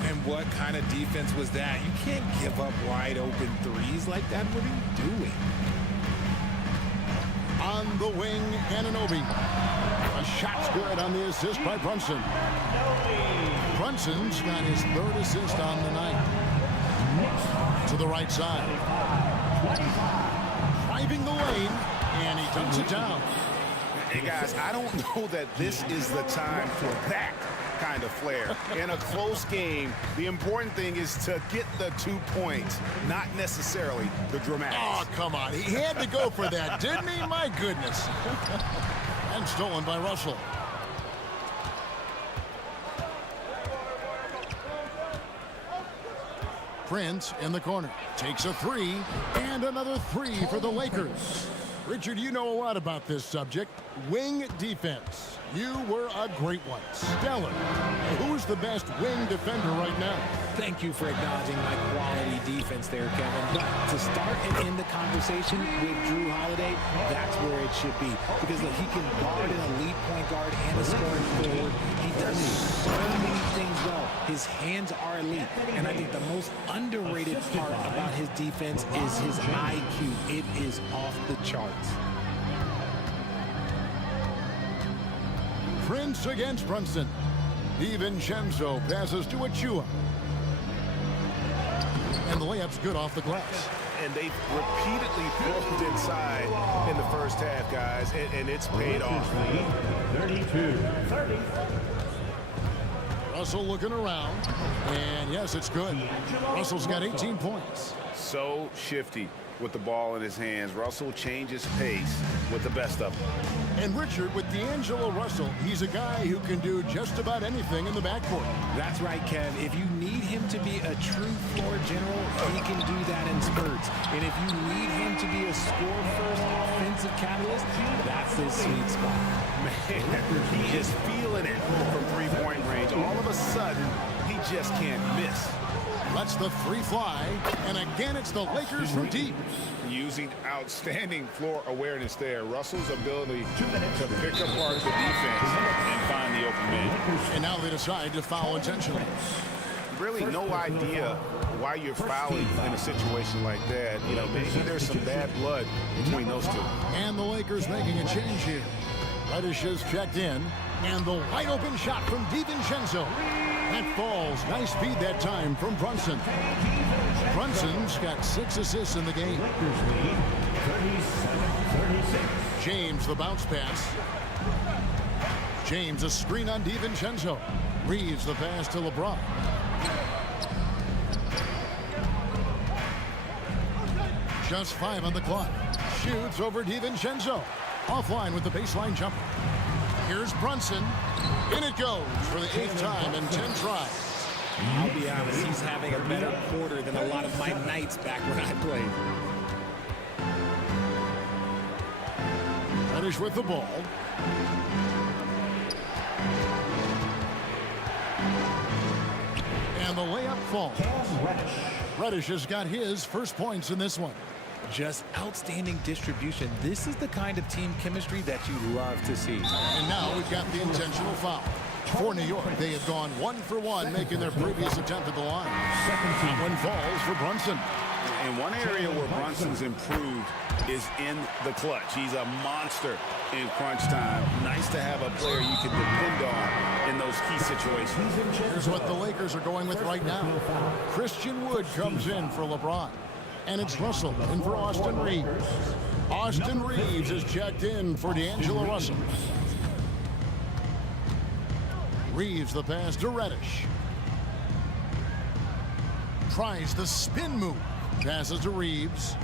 And what kind of defense was that? You can't give up wide open threes like that. What are you doing? On the wing, Anunoby. A shot's good on the assist by Brunson. Brunson's got his 3rd assist on the night. To the right side. Driving the lane, and he dunks it down. Hey, guys, I don't know that this is the time for that kind of flair. In a close game, the important thing is to get the 2 points, not necessarily the dramatics. Oh, come on. He had to go for that, didn't he? My goodness. And stolen by Russell. Prince in the corner. Takes a 3, and another 3 for the Lakers. Richard, you know a lot about this subject. Wing defense. You were a great one. Stellar. Who's the best wing defender right now? Thank you for acknowledging my quality defense there, Kevin. But to start and end the conversation with Drew Holiday, that's where it should be. Because look, he can guard an elite point guard and a scoring forward. He does so many things well. His hands are elite. And I think the most underrated part about his defense is his IQ. It is off the charts. Prince against Brunson. DiVincenzo passes to Achua. And the layup's good off the glass. And they've repeatedly broke inside in the first half, guys, and it's paid off. 32-30. Russell looking around. And yes, it's good. Russell's got 18 points. So shifty with the ball in his hands. Russell changes pace with the best of them. And Richard, with D'Angelo Russell, he's a guy who can do just about anything in the backcourt. That's right, Kev. If you need him to be a true floor general, he can do that in spurts. And if you need him to be a score-first offensive catalyst, that's his sweet spot. Man, he is feeling it from three-point range. All of a sudden, he just can't miss. Lets the 3 fly, and again it's the Lakers from deep. Using outstanding floor awareness there. Russell's ability to pick apart the defense and find the open man. And now they decide to foul intentionally. Really no idea why you're fouling in a situation like that. You know, maybe there's some bad blood between those two. And the Lakers making a change here. Reddish is checked in, and the wide open shot from DiVincenzo. That falls. Nice feed that time from Brunson. Brunson's got 6 assists in the game. James, the bounce pass. James, a screen on DiVincenzo. Reeves, the pass to LeBron. Just 5 on the clock. Shoots over DiVincenzo. Offline with the baseline jumper. Here's Brunson. In it goes for the 8th time in 10 tries. I'll be honest, he's having a better quarter than a lot of my nights back when I played. Reddish with the ball. And the layup falls. Reddish has got his first points in this one. Just outstanding distribution. This is the kind of team chemistry that you love to see. And now we've got the intentional foul. For New York, they have gone 1 for 1, making their previous attempt at the line. That one falls for Brunson. And one area where Brunson's improved is in the clutch. He's a monster in crunch time. Nice to have a player you can depend on in those key situations. Here's what the Lakers are going with right now. Christian Wood comes in for LeBron. And it's Russell in for Austin Reeves. Austin Reeves is checked in for D'Angelo Russell. Reeves the pass to Reddish. Tries the spin move. Passes to Reeves.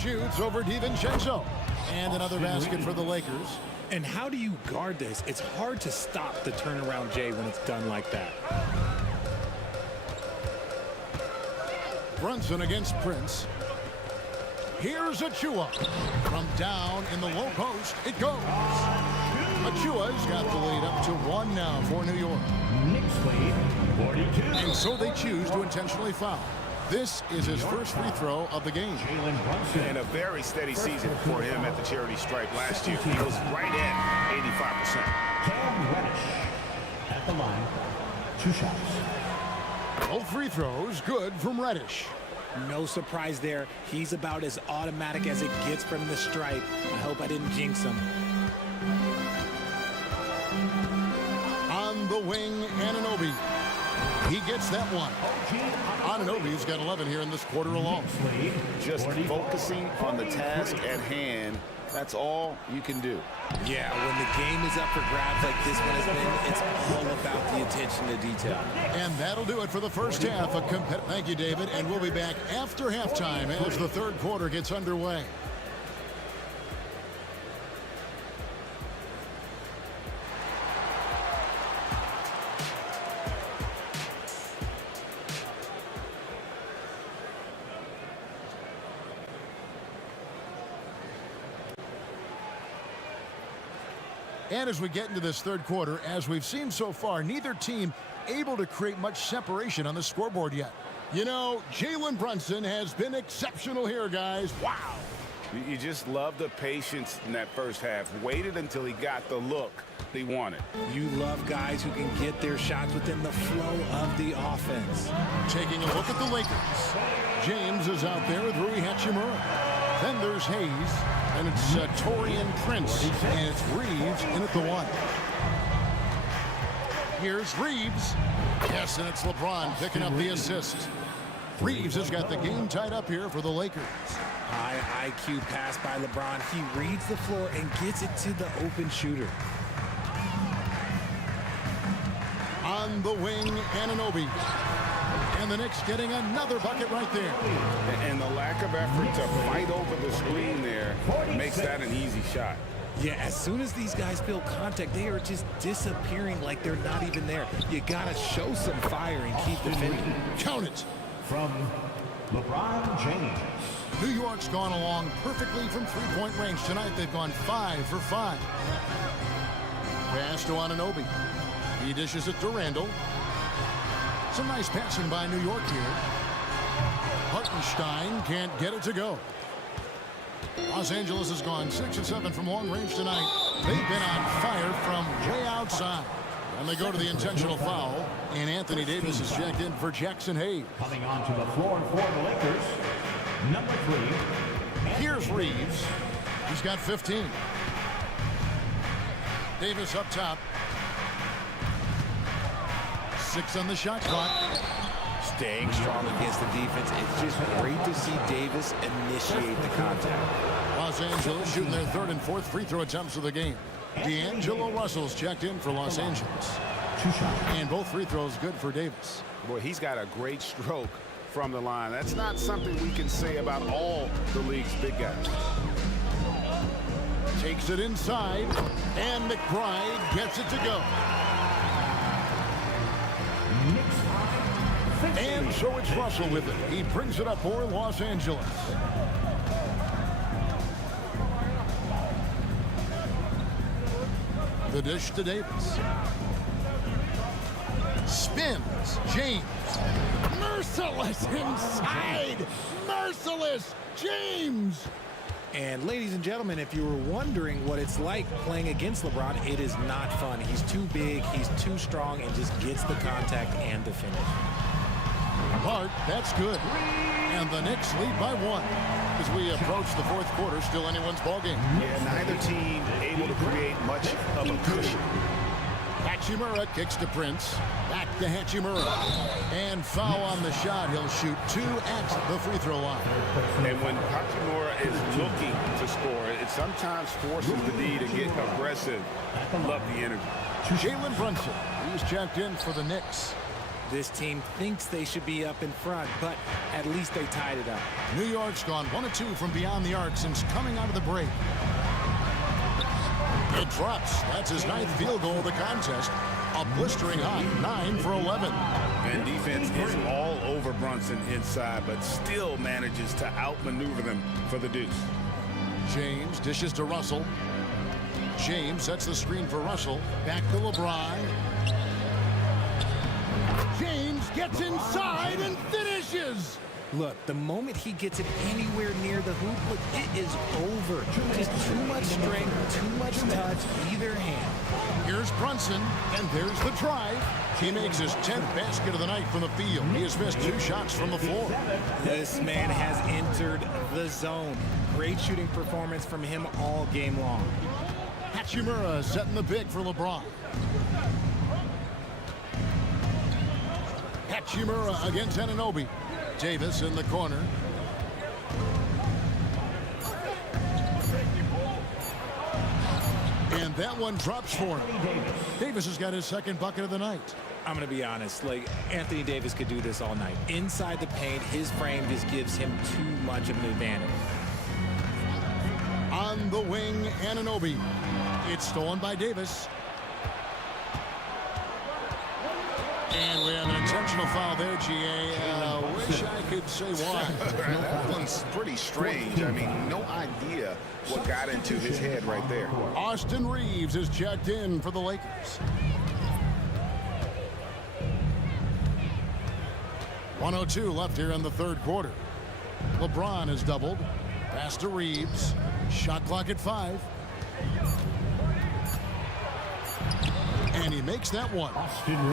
Shoots over DiVincenzo. And another basket for the Lakers. And how do you guard this? It's hard to stop the turnaround J when it's done like that. Brunson against Prince. Here's Achua. From down in the low post, it goes. Achua's got the lead up to 1 now for New York. Knicks lead, 42. And so they choose to intentionally foul. This is his first free throw of the game. And a very steady season for him at the charity stripe last year. He was right at 85%. Cam Reddish at the line. 2 shots. Both free throws good from Reddish. No surprise there. He's about as automatic as it gets from the stripe. I hope I didn't jinx him. On the wing, Anunoby. He gets that one. Anunoby's got 11 here in this quarter alone. Just focusing on the task at hand. That's all you can do. Yeah, when the game is up for grabs like this one has been, it's all about the attention to detail. And that'll do it for the first half. Thank you, David. And we'll be back after halftime as the third quarter gets underway. And as we get into this third quarter, as we've seen so far, neither team able to create much separation on the scoreboard yet. You know, Jalen Brunson has been exceptional here, guys. Wow. You just love the patience in that first half. Waited until he got the look they wanted. You love guys who can get their shots within the flow of the offense. Taking a look at the Lakers. James is out there with Rui Hachimura. Then there's Hayes, and it's Taurean Prince, and it's Reeves in at the 1. Here's Reeves. Yes, and it's LeBron picking up the assist. Reeves has got the game tied up here for the Lakers. High IQ pass by LeBron. He reads the floor and gets it to the open shooter. On the wing, Anunoby. And the Knicks getting another bucket right there. And the lack of effort to fight over the screen there makes that an easy shot. Yeah, as soon as these guys feel contact, they are just disappearing like they're not even there. You gotta show some fire and keep defending. Count it. From LeBron James. New York's gone along perfectly from three-point range tonight. They've gone 5 for 5. Pass to Anunoby. He dishes it to Randall. Some nice passing by New York here. Hartenstein can't get it to go. Los Angeles has gone 6 of 7 from long range tonight. They've been on fire from way outside. And they go to the intentional foul. And Anthony Davis is checked in for Jackson Hayes. Coming onto the floor for the Lakers, number 3. Here's Reeves. He's got 15. Davis up top. 6 on the shot clock. Staying strong against the defense. It's just great to see Davis initiate the contact. Los Angeles shooting their 3rd and 4th free throw attempts of the game. D'Angelo Russell's checked in for Los Angeles. And both free throws good for Davis. Boy, he's got a great stroke from the line. That's not something we can say about all the league's big guys. Takes it inside, and McBride gets it to go. And so it's Russell with it. He brings it up for Los Angeles. The dish to Davis. Spins. James. Merciless inside. Merciless. James. And ladies and gentlemen, if you were wondering what it's like playing against LeBron, it is not fun. He's too big, he's too strong, and just gets the contact and the finish. Hart, that's good. And the Knicks lead by 1 as we approach the 4th quarter. Still anyone's ball game. Yeah, neither team able to create much of a cushion. Hachimura kicks to Prince. Back to Hachimura. And foul on the shot. He'll shoot 2 at the free throw line. And when Hachimura is looking to score, it sometimes forces the D to get aggressive. Love the energy. Jalen Brunson, he's checked in for the Knicks. This team thinks they should be up in front, but at least they tied it up. New York's gone 1 of 2 from beyond the arc since coming out of the break. It drops. That's his 9th field goal of the contest. A blistering hot 9 for 11. And defense is all over Brunson inside, but still manages to outmaneuver them for the deuce. James dishes to Russell. James sets the screen for Russell. Back to LeBron. James gets inside and finishes. Look, the moment he gets it anywhere near the hoop, look, it is over. Just too much strength, too much touch, either hand. Here's Brunson, and there's the drive. He makes his 10th basket of the night from the field. He has missed 2 shots from the floor. This man has entered the zone. Great shooting performance from him all game long. Hachimura setting the pick for LeBron. Hachimura against Anunoby. Davis in the corner. And that one drops for him. Davis has got his 2nd bucket of the night. I'm going to be honest, like Anthony Davis could do this all night. Inside the paint, his frame just gives him too much of an advantage. On the wing, Anunoby. It's stolen by Davis. And we have an intentional foul there, GA. Wish I could say why. That one's pretty strange. I mean, no idea what got into his head right there. Austin Reeves is checked in for the Lakers. 1:02 left here in the 3rd quarter. LeBron has doubled. Pass to Reeves. Shot clock at 5. And he makes that one.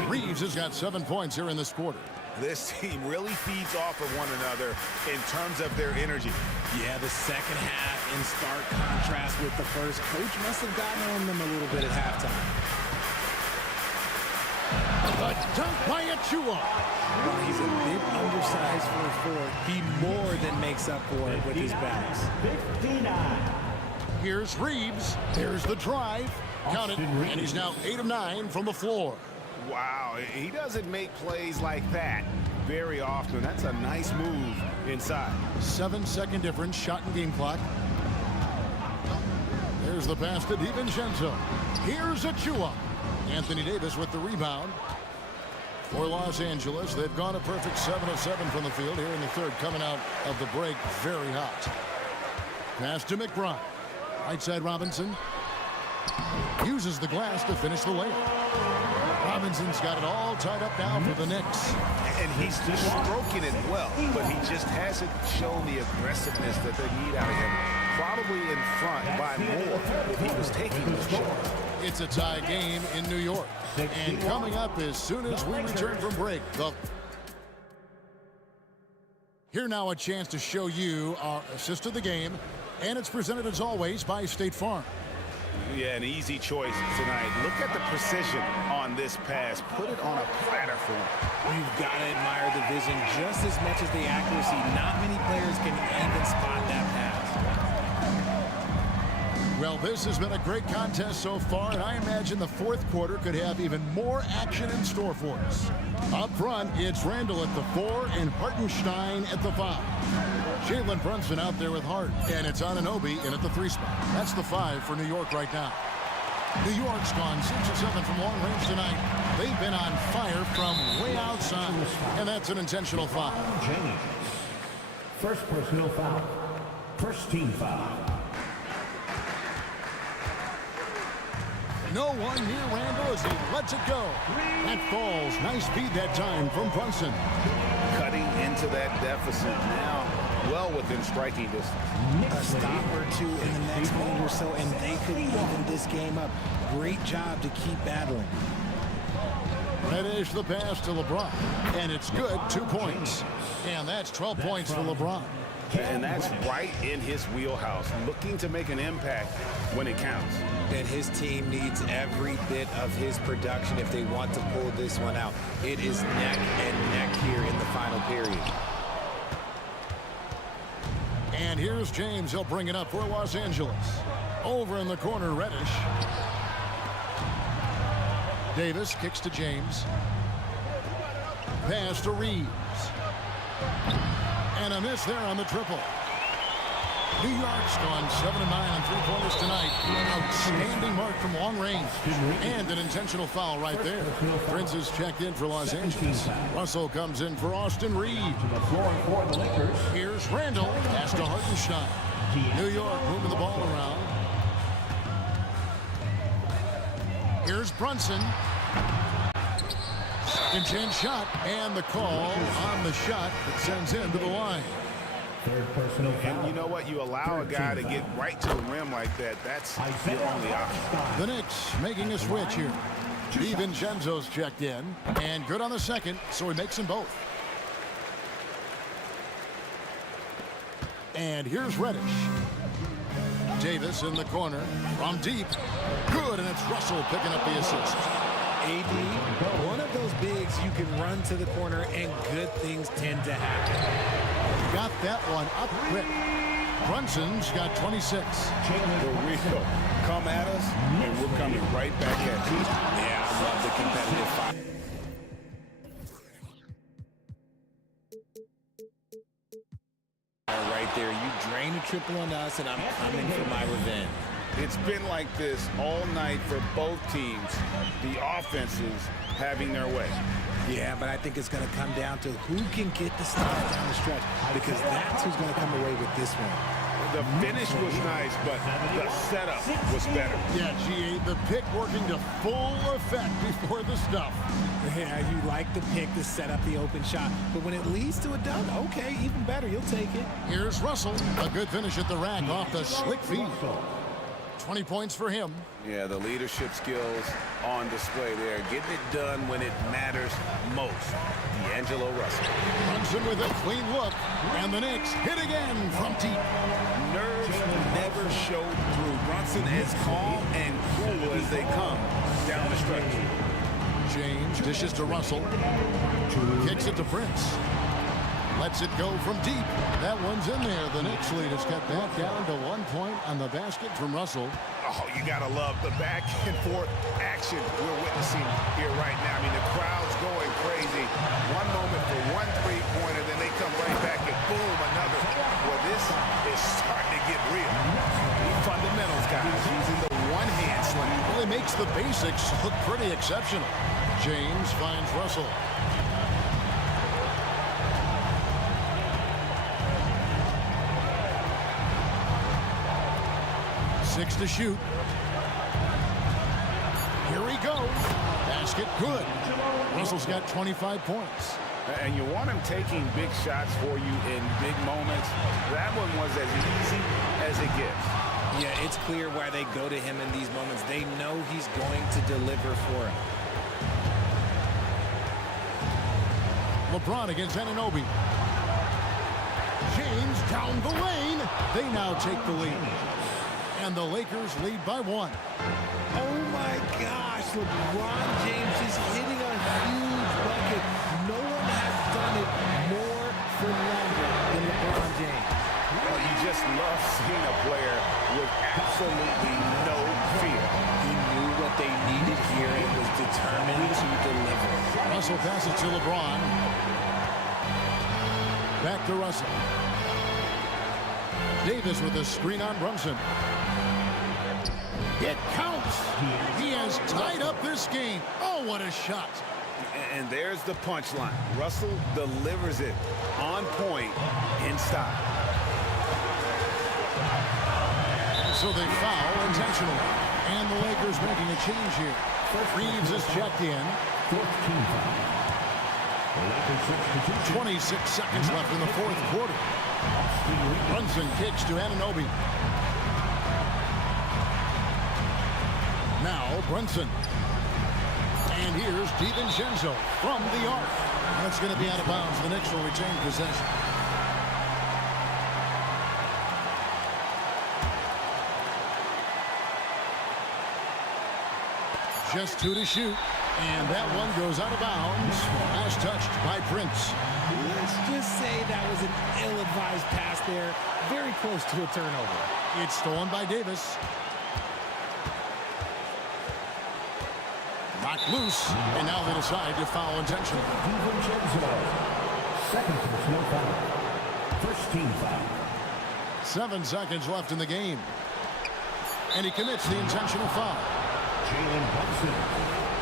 Reeves has got 7 points here in this quarter. This team really feeds off of one another in terms of their energy. Yeah, the second half in stark contrast with the first. Coach must have gotten on them a little bit at halftime. A dunk by Achua. While he's a bit undersized for a forward, he more than makes up for it with his balance. Here's Reeves. There's the drive. Count it, and he's now 8 of 9 from the floor. Wow, he doesn't make plays like that very often. That's a nice move inside. 7-second difference, shot and game clock. There's the pass to DiVincenzo. Here's Achua. Anthony Davis with the rebound. For Los Angeles, they've gone a perfect 7 of 7 from the field here in the 3rd, coming out of the break very hot. Pass to McBride. Right side Robinson. Uses the glass to finish the layup. Robinson's got it all tied up now for the Knicks. And he's stroking it well, but he just hasn't shown the aggressiveness that they need out of him. Probably in front by more if he was taking the shot. It's a tie game in New York. And coming up as soon as we return from break, here now a chance to show you our assist of the game. And it's presented as always by State Farm. Yeah, an easy choice tonight. Look at the precision on this pass. Put it on a platter for him. You've got to admire the vision just as much as the accuracy. Not many players can even spot that pass. Well, this has been a great contest so far, and I imagine the fourth quarter could have even more action in store for us. Up front, it's Randall at the 4 and Hartenstein at the 5. Jalen Brunson out there with Hart, and it's Anunoby in at the 3 spot. That's the 5 for New York right now. New York's gone 6 of 7 from long range tonight. They've been on fire from way outside, and that's an intentional foul. James. First personal foul. First team foul. No one near Randall as he lets it go. That falls. Nice feed that time from Brunson. Cutting into that deficit now, well within striking distance. A stop or two in the next minute or so, and they could even this game up. Great job to keep battling. Reddish the pass to LeBron, and it's good, 2 points. And that's 12 points for LeBron. And that's right in his wheelhouse, looking to make an impact when it counts. And his team needs every bit of his production if they want to pull this one out. It is neck and neck here in the final period. And here's James. He'll bring it up for Los Angeles. Over in the corner, Reddish. Davis kicks to James. Pass to Reeves. And a miss there on the triple. New York's gone 7 of 9 on 3-pointers tonight. Outstanding mark from long range. And an intentional foul right there. Prince is checked in for Los Angeles. Russell comes in for Austin Reeves. Here's Randall. Pass to Hartenstein. New York moving the ball around. Here's Brunson. Second chance shot, and the call on the shot that sends him to the line. And you know what? You allow a guy to get right to the rim like that. That's your only option. The Knicks making a switch here. DiVincenzo's checked in, and good on the second, so he makes them both. And here's Reddish. Davis in the corner from deep. Good, and it's Russell picking up the assist. AD, one of those bigs you can run to the corner and good things tend to happen. Got that one up quick. Brunson's got 26. For real. Come at us, and we're coming right back at you. Yeah, I love the competitive fight. Right there, you drain a triple on us, and I'm coming for my revenge. It's been like this all night for both teams. The offenses having their way. Yeah, but I think it's going to come down to who can get the stop down the stretch, because that's who's going to come away with this one. The finish was nice, but the setup was better. Yeah, GA, the pick working to full effect before the stuff. Yeah, you like the pick to set up the open shot, but when it leads to a dunk, okay, even better, you'll take it. Here's Russell. A good finish at the rack off the slick feed. 20 points for him. Yeah, the leadership skills on display there. Getting it done when it matters most. D'Angelo Russell. Brunson with a clean look. And the Knicks hit again from deep. Nerves never showed through. Brunson as calm and cool as they come down the stretch. James dishes to Russell. Kicks it to Prince. Lets it go from deep. That one's in there. The Knicks lead is cut back down to 1 point on the basket from Russell. Oh, you got to love the back and forth action we're witnessing here right now. I mean, the crowd's going crazy. One moment for one three-pointer, then they come right back and boom, another. Well, this is starting to get real. Fundamentals, guys, using the one-hand slam. Well, he makes the basics look pretty exceptional. James finds Russell. Six to shoot. Here he goes. Basket good. Russell's got 25 points. And you want him taking big shots for you in big moments. That one was as easy as it gets. Yeah, it's clear why they go to him in these moments. They know he's going to deliver for him. LeBron against Anunoby. James down the lane. They now take the lead. And the Lakers lead by 1. Oh my gosh, LeBron James is hitting a huge bucket. No one has done it more for longer than LeBron James. Well, you just love seeing a player with absolutely no fear. He knew what they needed here and was determined to deliver. Russell passes to LeBron. Back to Russell. Davis with a screen on Brunson. It counts. He has tied up this game. Oh, what a shot. And there's the punchline. Russell delivers it on point in style. So they foul intentionally. And the Lakers making a change here. Reeves is checked in. 26 seconds left in the fourth quarter. Brunson kicks to Anunoby. Now Brunson. And here's DiVincenzo from the arc. That's going to be out of bounds. The Knicks will retain possession. Just 2 to shoot. And that one goes out of bounds. Pass touched by Prince. Let's just say that was an ill-advised pass there. Very close to a turnover. It's stolen by Davis. Knocked loose. And now they decide to foul intentionally. Second personal foul. First team foul. 7 seconds left in the game. And he commits the intentional foul. Jalen Brunson.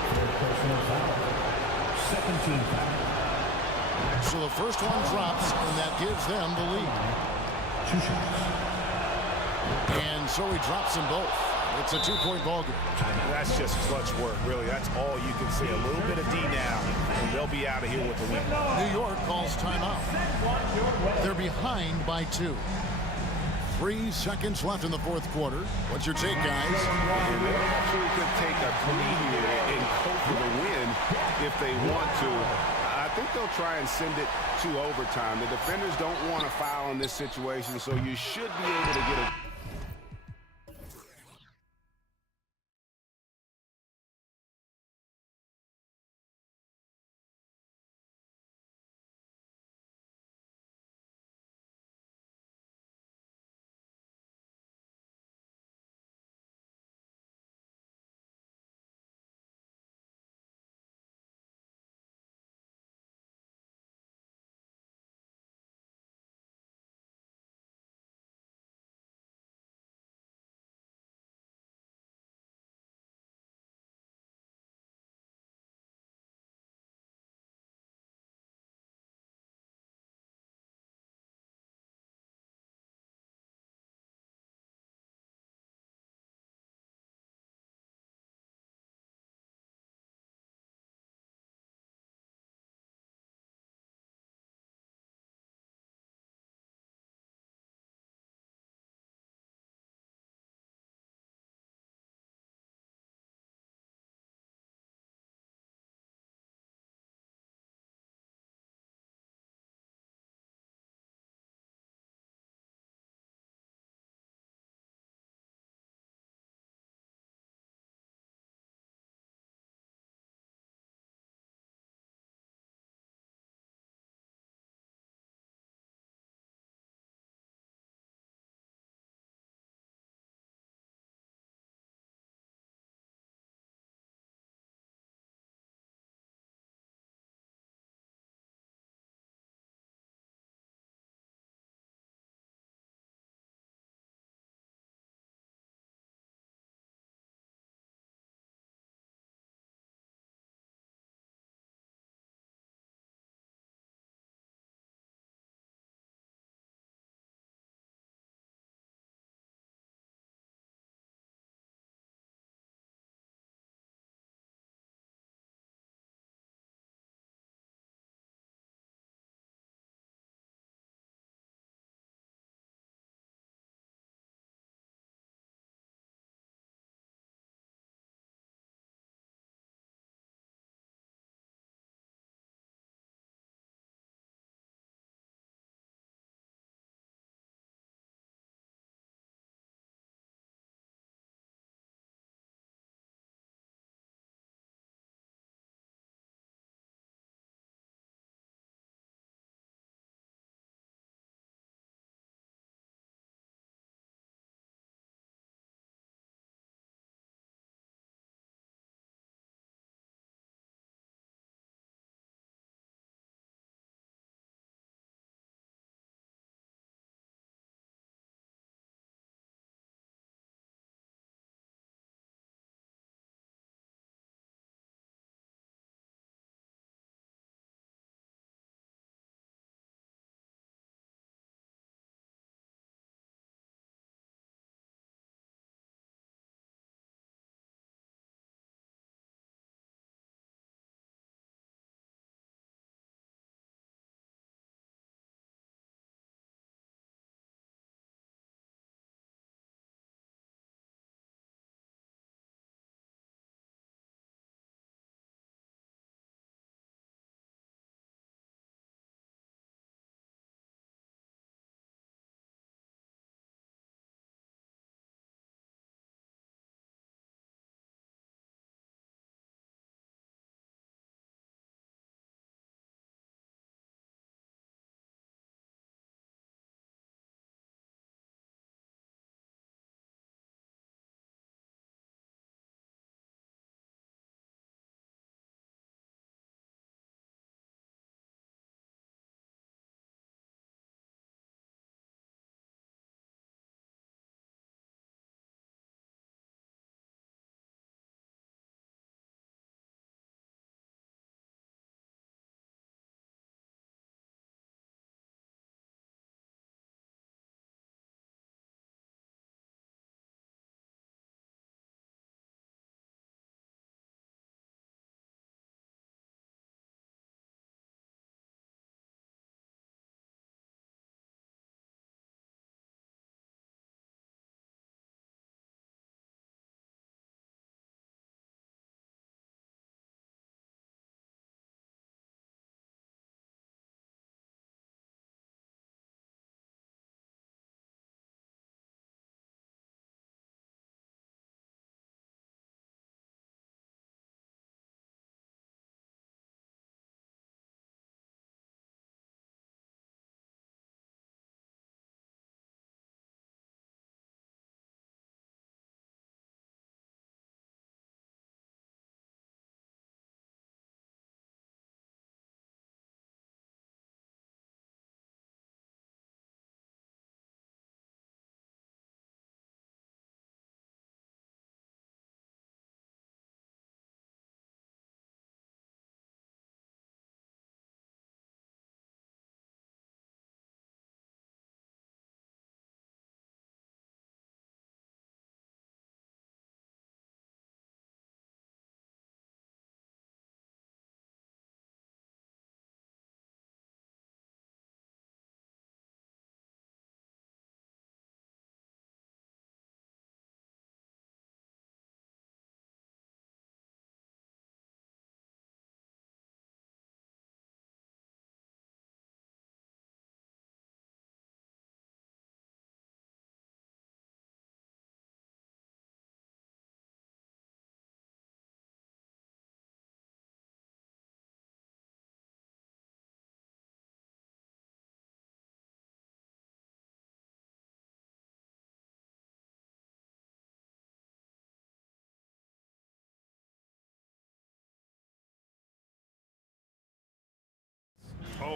Third personal foul. Second team foul. So the first one drops, and that gives them the lead. 2 shots. And so he drops them both. It's a 2-point ball game. That's just clutch work, really. That's all you can see. A little bit of D now, and they'll be out of here with the win. New York calls timeout. They're behind by 2. 3 seconds left in the fourth quarter. What's your take, guys? They actually could take a 3 here and go for the win if they want to. I think they'll try and send it to overtime. The defenders don't want to foul in this situation, so you should be able to get a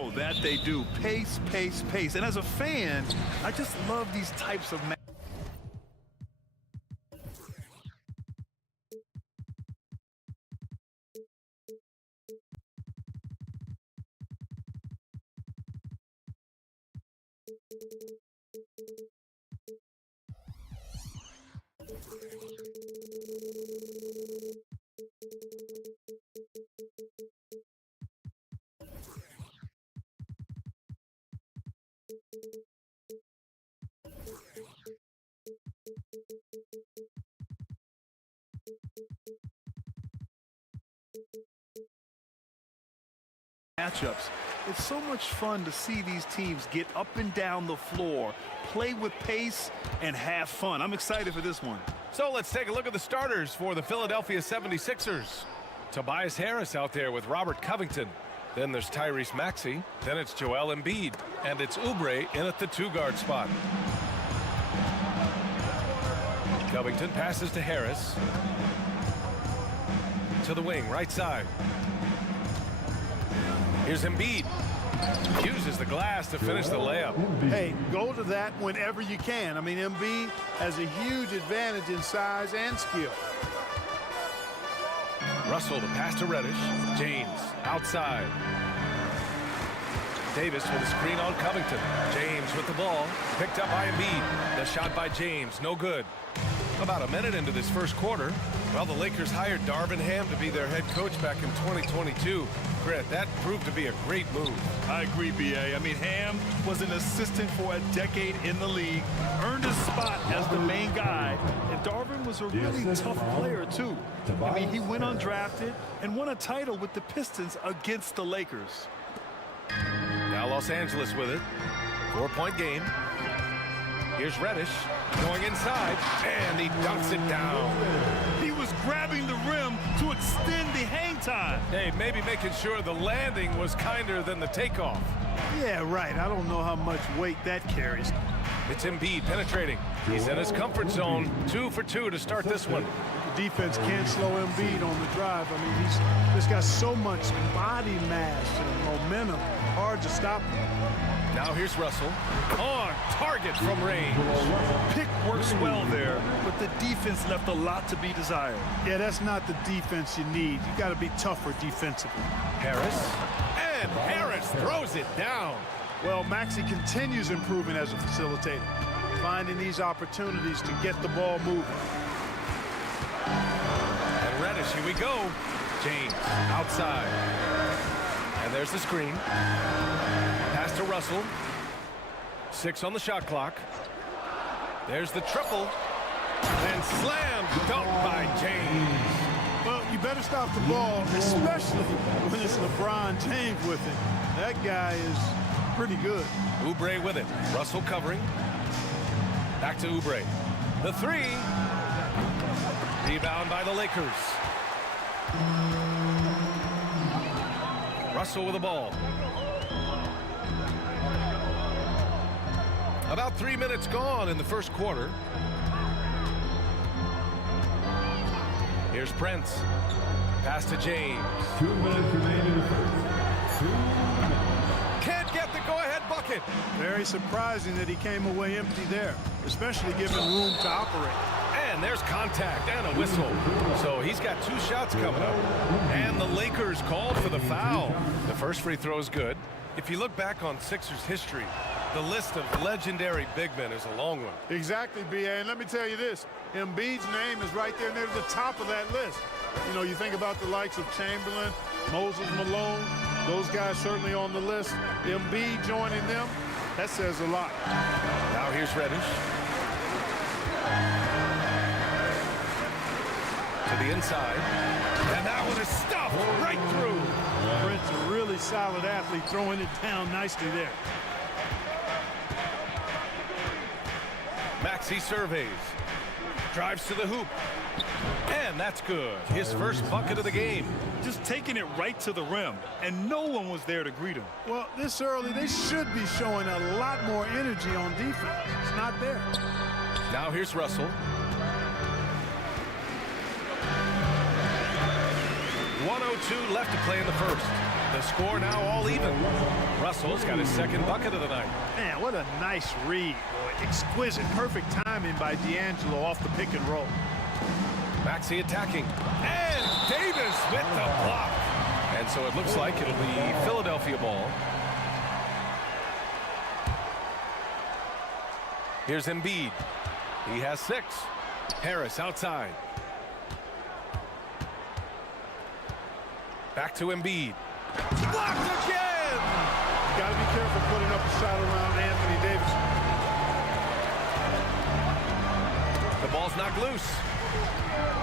Oh, that they do. Pace, pace, pace. And as a fan, I just love these types of matchups. It's so much fun to see these teams get up and down the floor, play with pace, and have fun. I'm excited for this one. So let's take a look at the starters for the Philadelphia 76ers. Tobias Harris out there with Robert Covington. Then there's Tyrese Maxey. Then it's Joel Embiid. And it's Oubre in at the 2-guard spot. Covington passes to Harris. To the wing, right side. Here's Embiid. Uses the glass to finish the layup. Hey, go to that whenever you can. I mean, Embiid has a huge advantage in size and skill. Russell to pass to Reddish. James outside. Davis with a screen on Covington. James with the ball. Picked up by Embiid. The shot by James, no good. About a minute into this first quarter, well, the Lakers hired Darvin Ham to be their head coach back in 2022. Brett, that proved to be a great move. I agree, B.A. I mean, Ham was an assistant for a decade in the league, earned his spot as the main guy, and Darvin was a really tough player, too. I mean, he went undrafted and won a title with the Pistons against the Lakers. Now Los Angeles with it. 4-point game. Here's Reddish going inside, and he dunks it down. He was grabbing the rim to extend the hang time. Hey, maybe making sure the landing was kinder than the takeoff. Yeah, right. I don't know how much weight that carries. It's Embiid penetrating. He's in his comfort zone. 2 for 2 to start this one. The defense can't slow Embiid on the drive. I mean, he's just got so much body mass and momentum. Hard to stop him. Now here's Russell. On target from range. Pick works well there, but the defense left a lot to be desired. Yeah, that's not the defense you need. You got to be tougher defensively. Harris. And Harris throws it down. Well, Maxey continues improving as a facilitator, finding these opportunities to get the ball moving. And Reddish, here we go. James outside. And there's the screen. Pass to Russell. 6 on the shot clock. There's the triple. And slam dunk by James. Well, you better stop the ball, especially when it's LeBron James with it. That guy is pretty good. Oubre with it. Russell covering. Back to Oubre. The 3. Rebound by the Lakers. Russell with the ball. About 3 minutes gone in the first quarter. Here's Prince. Pass to James. 2 minutes remaining in the first. 2 minutes. Can't get the go-ahead bucket. Very surprising that he came away empty there, especially given room to operate. And there's contact and a whistle. So he's got 2 shots coming up. And the Lakers called for the foul. The first free throw is good. If you look back on Sixers history, the list of legendary big men is a long one. Exactly, B.A. And let me tell you this, Embiid's name is right there near the top of that list. You know, you think about the likes of Chamberlain, Moses Malone, those guys certainly on the list. Embiid joining them, that says a lot. Now here's Reddish. To the inside. And that one is stuffed right through. Prince, a really solid athlete, throwing it down nicely there. Maxey surveys. Drives to the hoop. And that's good. His first bucket of the game. Just taking it right to the rim, and no one was there to greet him. Well, this early, they should be showing a lot more energy on defense. It's not there. Now here's Russell. 1:02 left to play in the first. The score now all even. Russell's got his second bucket of the night. Man, what a nice read. Boy. Exquisite, perfect timing by D'Angelo off the pick and roll. Maxey attacking. And Davis with the block. And so it looks like it'll be Philadelphia ball. Here's Embiid. He has 6. Harris outside. Back to Embiid. Blocked again! Got to be careful putting up a shot around Anthony Davis. The ball's knocked loose.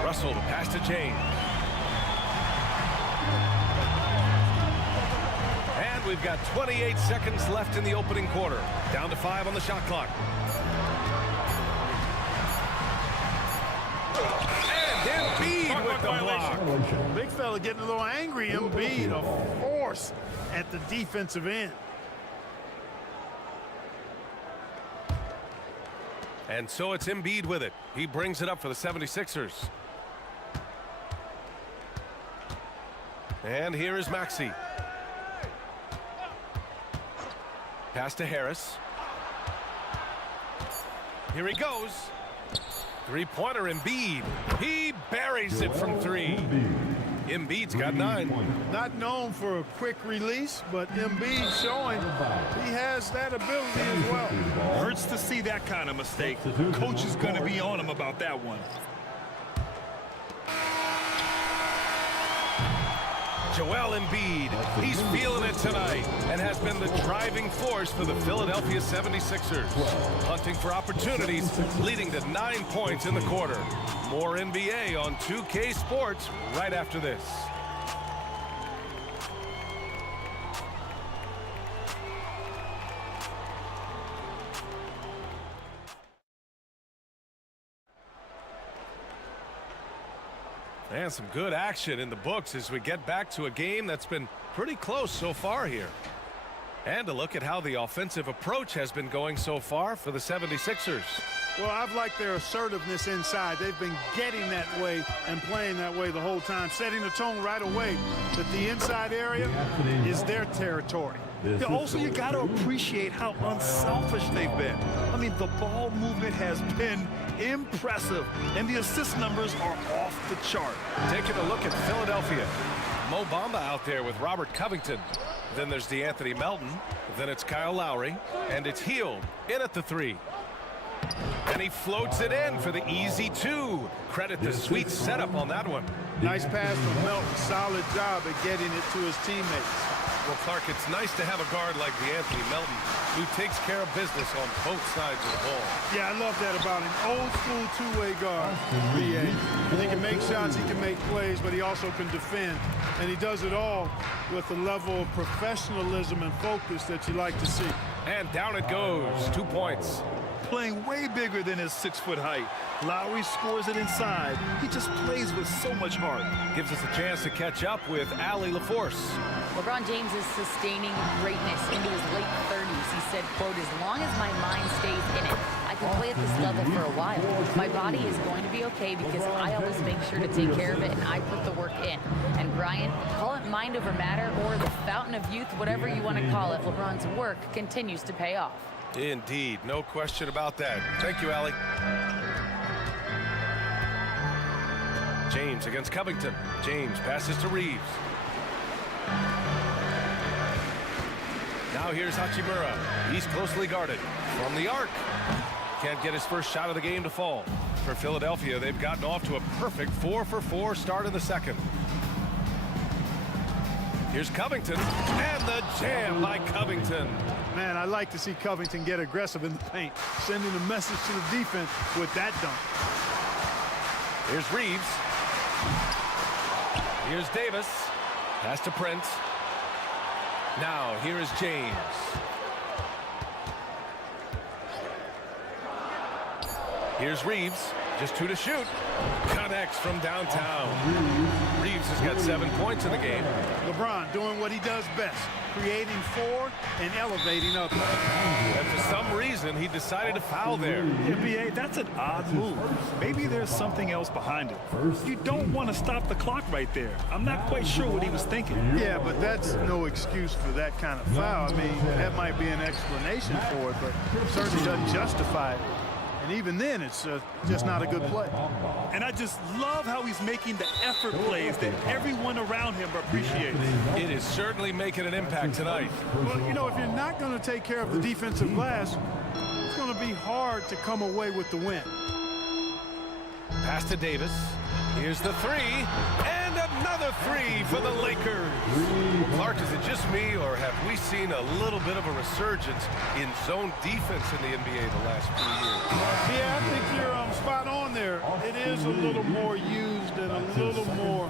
Russell to pass to James. And we've got 28 seconds left in the opening quarter. Down to 5 on the shot clock. And Embiid with the block. Big fella getting a little angry. Embiid, a force at the defensive end. And so it's Embiid with it. He brings it up for the 76ers. And here is Maxey. Pass to Harris. Here he goes. Three-pointer Embiid. He buries it from 3. Embiid's got 9. Not known for a quick release, but Embiid showing he has that ability as well. Hurts to see that kind of mistake. Coach is going to be on him about that one. Joel Embiid, he's feeling it tonight and has been the driving force for the Philadelphia 76ers. Hunting for opportunities, leading to 9 points in the quarter. More NBA on 2K Sports right after this. And some good action in the books as we get back to a game that's been pretty close so far here. And a look at how the offensive approach has been going so far for the 76ers. Well, I've liked their assertiveness inside. They've been getting that way and playing that way the whole time, setting the tone right away that the inside area is their territory. Yeah, also, you got to appreciate how unselfish they've been. I mean, the ball movement has been impressive, and the assist numbers are off the chart. Taking a look at Philadelphia. Mo Bamba out there with Robert Covington. Then there's DeAnthony Melton. Then it's Kyle Lowry. And it's Hield in at the 3. And he floats it in for the easy 2. Credit the sweet setup on that one. Nice pass from Melton. Solid job at getting it to his teammates. Well, Clark, it's nice to have a guard like DeAnthony Melton who takes care of business on both sides of the ball. Yeah, I love that about him. Old school two-way guard, BA. And he can make shots, he can make plays, but he also can defend. And he does it all with a level of professionalism and focus that you like to see. And down it goes. 2 points. Playing way bigger than his 6-foot height. Lowry scores it inside. He just plays with so much heart. Gives us a chance to catch up with Allie LaForce. LeBron James is sustaining greatness into his late 30s. He said, quote, as long as my mind stays in it, I can play at this level for a while. My body is going to be okay because I always make sure to take care of it and I put the work in. And Brian, call it mind over matter or the fountain of youth, whatever you want to call it, LeBron's work continues to pay off. Indeed, no question about that. Thank you, Allie. James against Covington. James passes to Reeves. Now here's Hachimura. He's closely guarded from the arc. Can't get his first shot of the game to fall. For Philadelphia, they've gotten off to a perfect 4-for-4 start in the second. Here's Covington, and the jam by Covington. Man, I like to see Covington get aggressive in the paint, sending a message to the defense with that dunk. Here's Reeves. Here's Davis. Pass to Prince. Now, here is James. Here's Reeves. Just 2 to shoot. Connects from downtown. Reeves has got 7 points in the game. LeBron doing what he does best, creating for and elevating others. And for some reason, he decided to foul there. Yeah, B.A., that's an odd move. Maybe there's something else behind it. You don't want to stop the clock right there. I'm not quite sure what he was thinking. Yeah, but that's no excuse for that kind of foul. I mean, that might be an explanation for it, but certainly doesn't justify it. And even then, it's just not a good play. And I just love how he's making the effort plays that everyone around him appreciates. It is certainly making an impact tonight. Well, you know, if you're not going to take care of the defensive glass, it's going to be hard to come away with the win. Pass to Davis. Here's the 3. And another 3 for the Lakers. Clark, is it just me, or have we seen a little bit of a resurgence in zone defense in the NBA the last few years? Yeah, I think you're spot on there. It is a little more used and a little more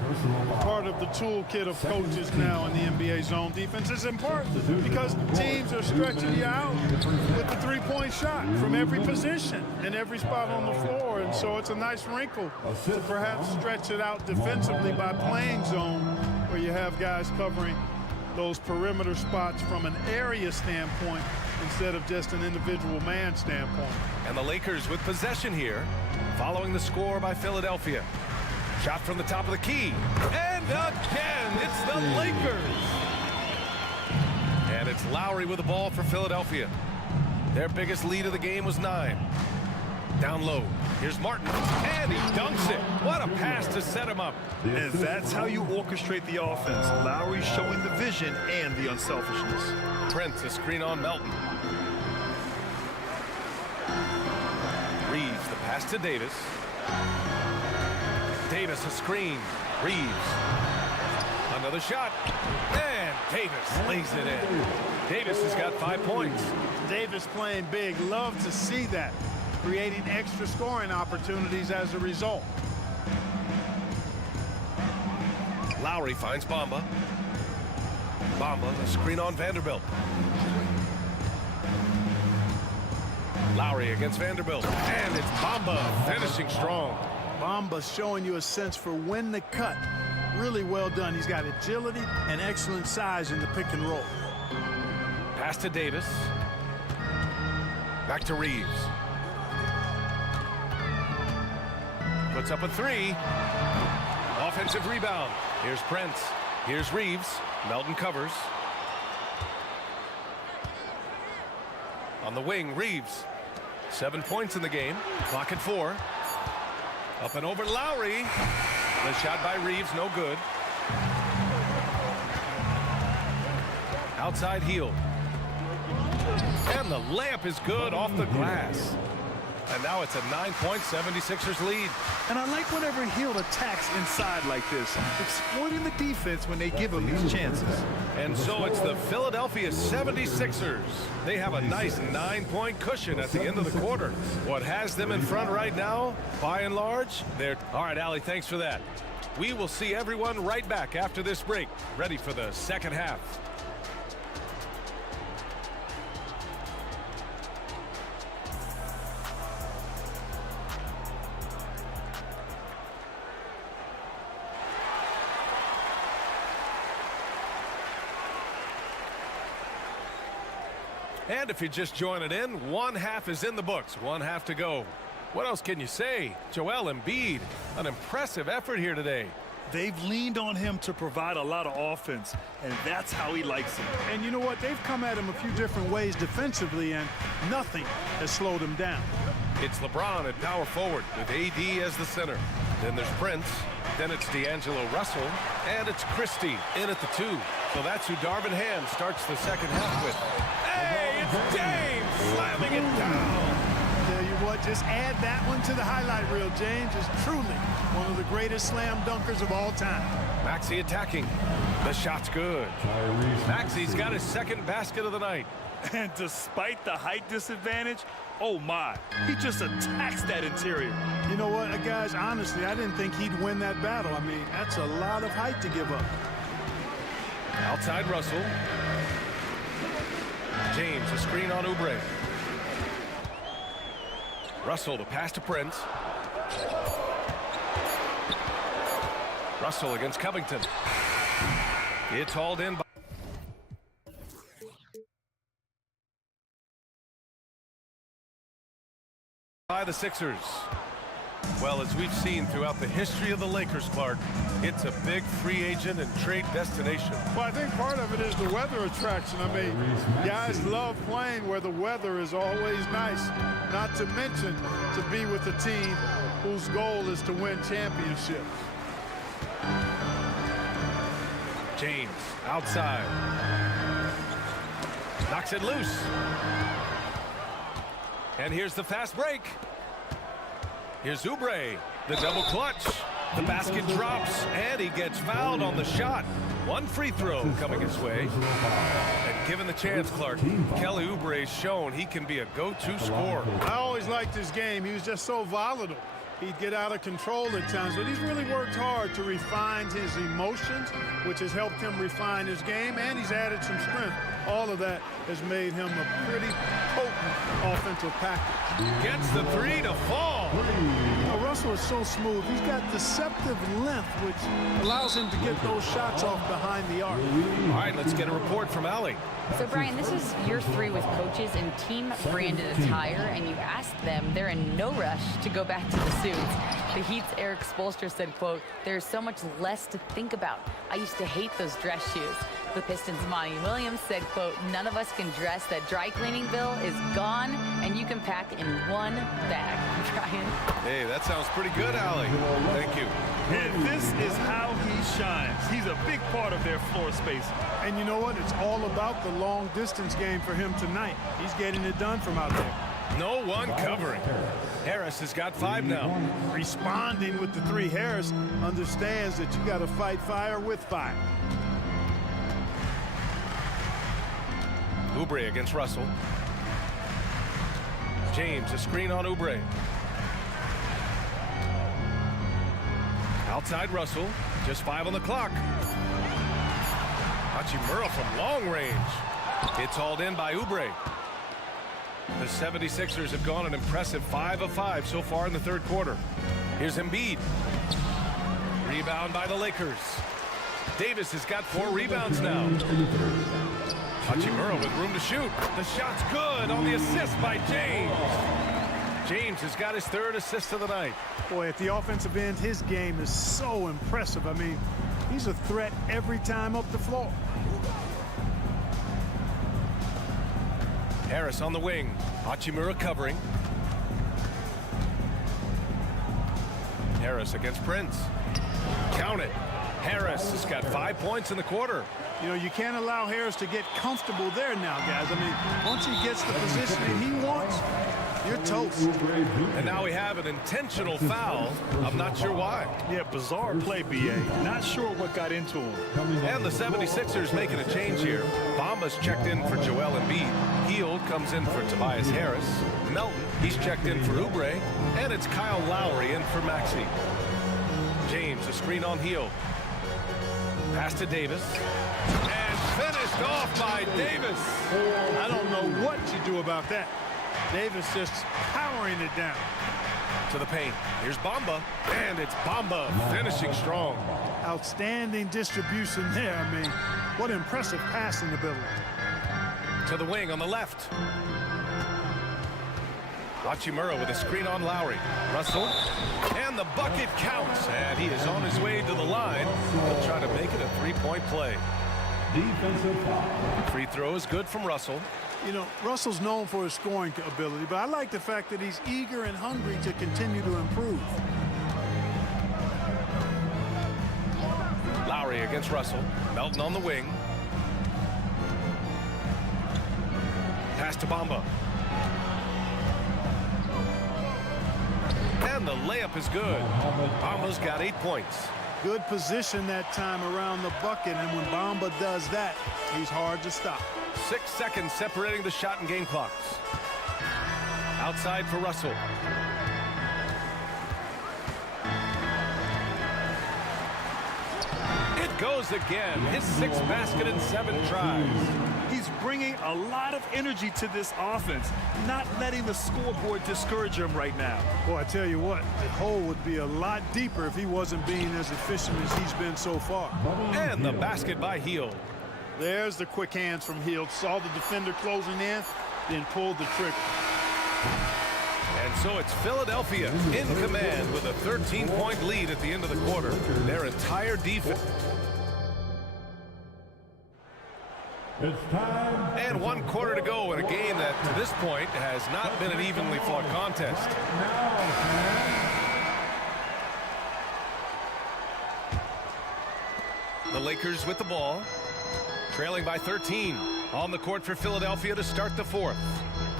part of the toolkit of coaches now in the NBA zone defense. It's important because teams are stretching you out with the three-point shot from every position and every spot on the floor. And so it's a nice wrinkle to perhaps stretch it out defensively by playing zone, where you have guys covering those perimeter spots from an area standpoint instead of just an individual man standpoint. And the Lakers with possession here, following the score by Philadelphia. Shot from the top of the key. And again, it's the Lakers. And it's Lowry with the ball for Philadelphia. Their biggest lead of the game was 9. Down low. Here's Martin. And he dunks it. What a pass to set him up. And that's how you orchestrate the offense. Lowry showing the vision and the unselfishness. Prince, a screen on Melton. Reeves, the pass to Davis. Davis, a screen. Reeves. Another shot. And Davis lays it in. Davis has got 5 points. Davis playing big. Love to see that. Creating extra scoring opportunities as a result. Lowry finds Bamba. Bamba, a screen on Vanderbilt. Lowry against Vanderbilt. And it's Bamba finishing strong. Bamba showing you a sense for when to cut. Really well done. He's got agility and excellent size in the pick and roll. Pass to Davis. Back to Reeves. Puts up a 3. Offensive rebound. Here's Prince. Here's Reeves. Melton covers. On the wing, Reeves. 7 points in the game. Clock at 4. Up and over Lowry. The shot by Reeves, no good. Outside heel. And the layup is good off the glass. And now it's a 9-point 76ers lead. And I like whenever Hill attacks inside like this, exploiting the defense when they give him these chances. And so it's the Philadelphia 76ers. They have a nice 9-point cushion at the end of the quarter. What has them in front right now, by and large, they're... All right, Allie, thanks for that. We will see everyone right back after this break, ready for the second half. And if you're just joining in, one half is in the books, one half to go. What else can you say? Joel Embiid, an impressive effort here today. They've leaned on him to provide a lot of offense, and that's how he likes it. And you know what? They've come at him a few different ways defensively, and nothing has slowed him down. It's LeBron at power forward with AD as the center. Then there's Prince. Then it's D'Angelo Russell. And it's Christie in at the 2. So that's who Darvin Ham starts the second half with. Hey, it's James slamming it down. Tell you what, just add that one to the highlight reel. James is truly one of the greatest slam dunkers of all time. Maxey attacking. The shot's good. Maxey's got his second basket of the night. And despite the height disadvantage, oh my, he just attacks that interior. You know what, guys, honestly, I didn't think he'd win that battle. I mean, that's a lot of height to give up. Outside Russell. James, a screen on Oubre. Russell, the pass to Prince. Russell against Covington. It's hauled in by the Sixers. Well, as we've seen throughout the history of the Lakers, Clark, it's a big free agent and trade destination. Well, I think part of it is the weather attraction. I mean, guys love playing where the weather is always nice. Not to mention to be with a team whose goal is to win championships. James outside. Knocks it loose. And here's the fast break. Here's Oubre, the double clutch. The basket drops, and he gets fouled on the shot. One free throw coming his way. And given the chance, Clark, Kelly Oubre's shown he can be a go-to scorer. I always liked his game. He was just so volatile. He'd get out of control at times, but he's really worked hard to refine his emotions, which has helped him refine his game, and he's added some strength. All of that has made him a pretty potent offensive package. Gets the three to fall. You know, Russell is so smooth. He's got deceptive length, which allows him to get those shots off behind the arc. All right, let's get a report from Allie. So, Brian, this is year 3 with coaches in team-branded attire, and you ask them, they're in no rush to go back to the suits. The Heat's Eric Spoelstra said, quote, "There's so much less to think about. I used to hate those dress shoes." The Pistons' Monty Williams said, quote, "None of us can dress. That dry cleaning bill is gone, and you can pack in one bag." Brian? Hey, that sounds pretty good, Allie. Thank you. And this is how he shines. He's a big part of their floor space. And you know what? It's all about the long-distance game for him tonight. He's getting it done from out there. No one covering. Harris has got 5 now. Responding with the 3. Harris understands that you got to fight fire with fire. Oubre against Russell. James, a screen on Oubre. Outside Russell, just 5 on the clock. Hachimura from long range. It's hauled in by Oubre. The 76ers have gone an impressive 5 of 5 so far in the third quarter. Here's Embiid. Rebound by the Lakers. Davis has got 4 rebounds now. Hachimura with room to shoot. The shot's good on the assist by James. James has got his 3rd assist of the night. Boy, at the offensive end, his game is so impressive. I mean, he's a threat every time up the floor. Harris on the wing. Hachimura covering. Harris against Prince. Count it. Harris has got 5 points in the quarter. You know, you can't allow Harris to get comfortable there now, guys. I mean, once he gets the positioning he wants, you're toast. And now we have an intentional foul. I'm not sure why. Yeah, bizarre play, B.A. Not sure what got into him. And the 76ers making a change here. Bamba's checked in for Joel Embiid. Hield comes in for Tobias Harris. Melton, he's checked in for Oubre. And it's Kyle Lowry in for Maxey. James, a screen on Hield. Pass to Davis. And finished off by Davis. I don't know what you do about that. Davis just powering it down. To the paint. Here's Bamba. And it's Bamba finishing strong. Outstanding distribution there. I mean, what impressive passing ability. To the wing on the left. Hachimura with a screen on Lowry. Russell. And the bucket counts. And he is on his way to the line. He'll try to make it a 3-point play. Defensive foul. Free throw is good from Russell. You know, Russell's known for his scoring ability, but I like the fact that he's eager and hungry to continue to improve. Lowry against Russell. Melton on the wing. Pass to Bamba. And the layup is good. Bamba's got 8 points. Good position that time around the bucket, and when Bamba does that, he's hard to stop. 6 seconds separating the shot and game clocks. Outside for Russell. It goes again. His 6th basket in 7 tries. He's bringing a lot of energy to this offense, not letting the scoreboard discourage him right now. Boy, I tell you what, the hole would be a lot deeper if he wasn't being as efficient as he's been so far. And the basket by Hield. There's the quick hands from Hield. Saw the defender closing in, then pulled the trigger. And so it's Philadelphia in command with a 13-point lead at the end of the quarter. Their entire defense. It's time. And 1 quarter to go in a game that, to this point, has not been an evenly fought contest. The Lakers with the ball, trailing by 13. On the court for Philadelphia to start the fourth.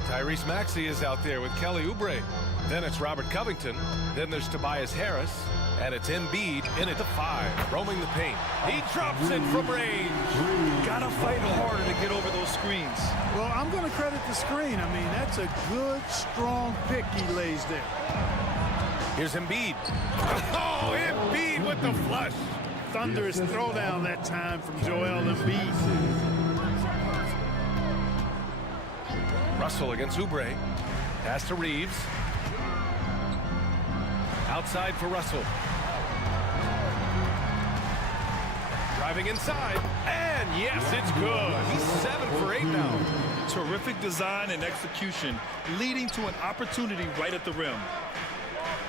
Tyrese Maxey is out there with Kelly Oubre. Then it's Robert Covington. Then there's Tobias Harris. And it's Embiid in at the 5, roaming the paint. He drops it from range. Gotta fight harder to get over those screens. Well, I'm going to credit the screen. I mean, that's a good, strong pick he lays there. Here's Embiid. Oh, Embiid with the flush. Thunderous throwdown that time from Joel Embiid. Russell against Oubre. Pass to Reeves. Outside for Russell. Driving inside. And yes, it's good. He's 7 for 8 now. Terrific design and execution, leading to an opportunity right at the rim.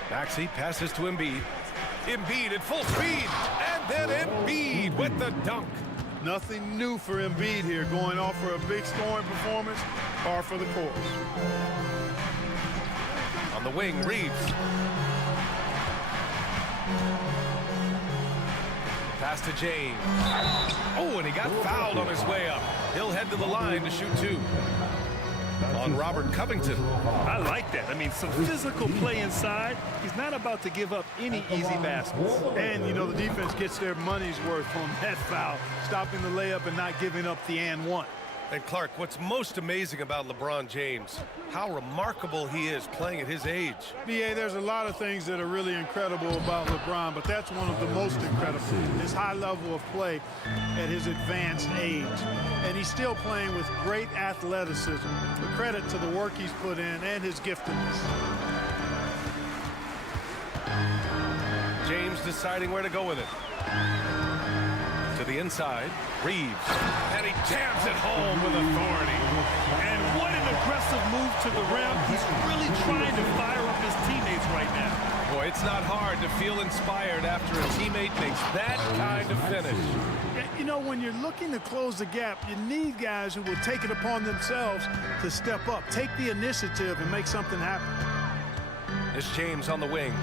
Maxey passes to Embiid. Embiid at full speed. And then Embiid with the dunk. Nothing new for Embiid here, going off for a big scoring performance, par for the course. On the wing, Reeves. Pass to James. Oh, and he got fouled on his way up. He'll head to the line to shoot 2. On Robert Covington. I like that. I mean, some physical play inside. He's not about to give up any easy baskets. And, you know, the defense gets their money's worth on that foul, stopping the layup and not giving up the and one. And Clark, what's most amazing about LeBron James, how remarkable he is playing at his age. BA, there's a lot of things that are really incredible about LeBron, but that's one of the most incredible, his high level of play at his advanced age. And he's still playing with great athleticism. The credit to the work he's put in and his giftedness. James deciding where to go with it. To the inside, Reeves, and he jams it home with authority. And what an aggressive move to the rim. He's really trying to fire up his teammates right now. Boy, it's not hard to feel inspired after a teammate makes that kind of finish. You know, when you're looking to close the gap, you need guys who will take it upon themselves to step up, take the initiative and make something happen. It's James on the wing.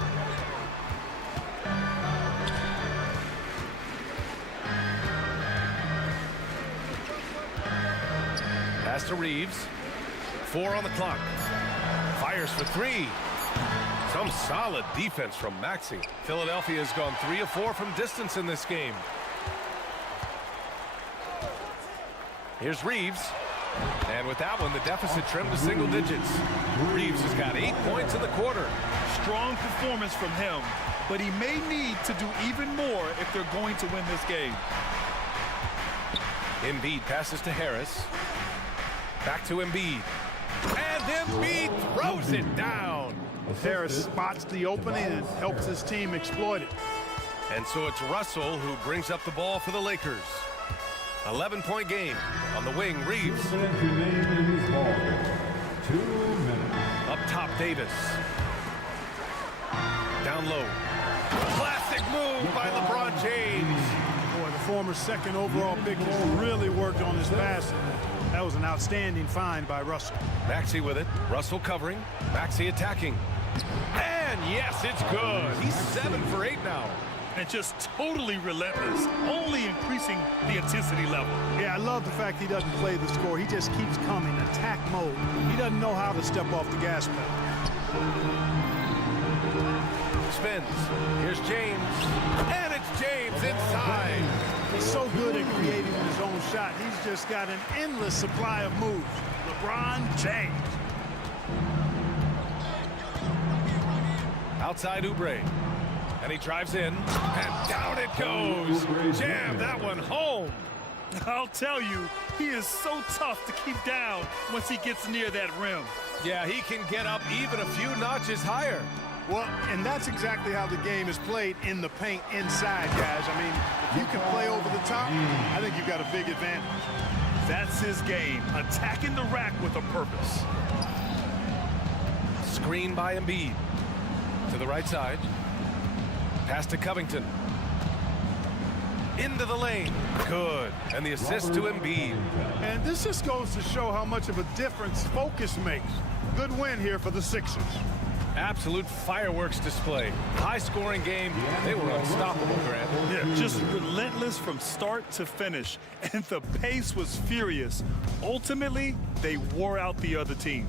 Pass to Reeves. 4 on the clock. Fires for 3. Some solid defense from Maxey. Philadelphia has gone 3 of 4 from distance in this game. Here's Reeves. And with that one, the deficit trimmed to single digits. Reeves has got 8 points in the quarter. Strong performance from him, but he may need to do even more if they're going to win this game. Embiid passes to Harris. Back to Embiid. And Embiid throws it down. Harris spots the opening and helps his team exploit it. And so it's Russell who brings up the ball for the Lakers. 11-point game. On the wing, Reeves. 2 minutes. Up top, Davis. Down low. Classic move by LeBron James. Boy, the former second overall pick has really worked on his passing. That was an outstanding find by Russell. Maxey with it. Russell covering. Maxey attacking. And yes, it's good. He's 7 for 8 now. And just totally relentless, only increasing the intensity level. Yeah, I love the fact he doesn't play the score. He just keeps coming, attack mode. He doesn't know how to step off the gas pedal. Spins. Here's James. And it's James inside. He's so good at creating his own shot. He's just got an endless supply of moves. LeBron James. Outside Oubre. And he drives in. And down it goes. Jam that one home. I'll tell you, he is so tough to keep down once he gets near that rim. Yeah, he can get up even a few notches higher. Well, and that's exactly how the game is played in the paint inside, guys. I mean, if you can play over the top, I think you've got a big advantage. That's his game, attacking the rack with a purpose. Screen by Embiid. To the right side. Pass to Covington. Into the lane. Good. And the assist to Embiid. And this just goes to show how much of a difference focus makes. Good win here for the Sixers. Absolute fireworks display. High-scoring game. They were unstoppable, Grant. Yeah, just relentless from start to finish. And the pace was furious. Ultimately, they wore out the other team.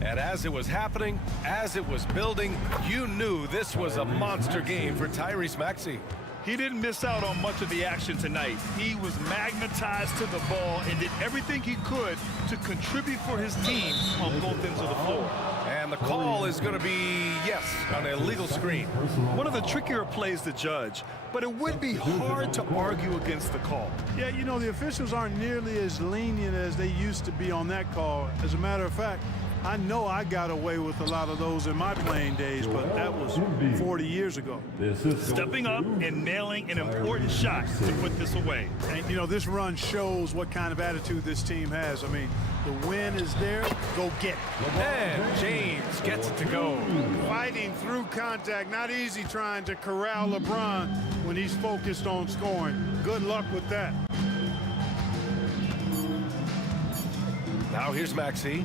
And as it was happening, as it was building, you knew this was a monster game for Tyrese Maxey. He didn't miss out on much of the action tonight. He was magnetized to the ball and did everything he could to contribute for his team on both ends of the floor. And the call is going to be, yes, an illegal screen. One of the trickier plays to judge, but it would be hard to argue against the call. Yeah, you know, the officials aren't nearly as lenient as they used to be on that call. As a matter of fact, I know I got away with a lot of those in my playing days, but that was 40 years ago. Stepping up and nailing an important shot to put this away. And, you know, this run shows what kind of attitude this team has. I mean, the win is there, go get it. And James gets it to go. Fighting through contact, not easy trying to corral LeBron when he's focused on scoring. Good luck with that. Now here's Maxey.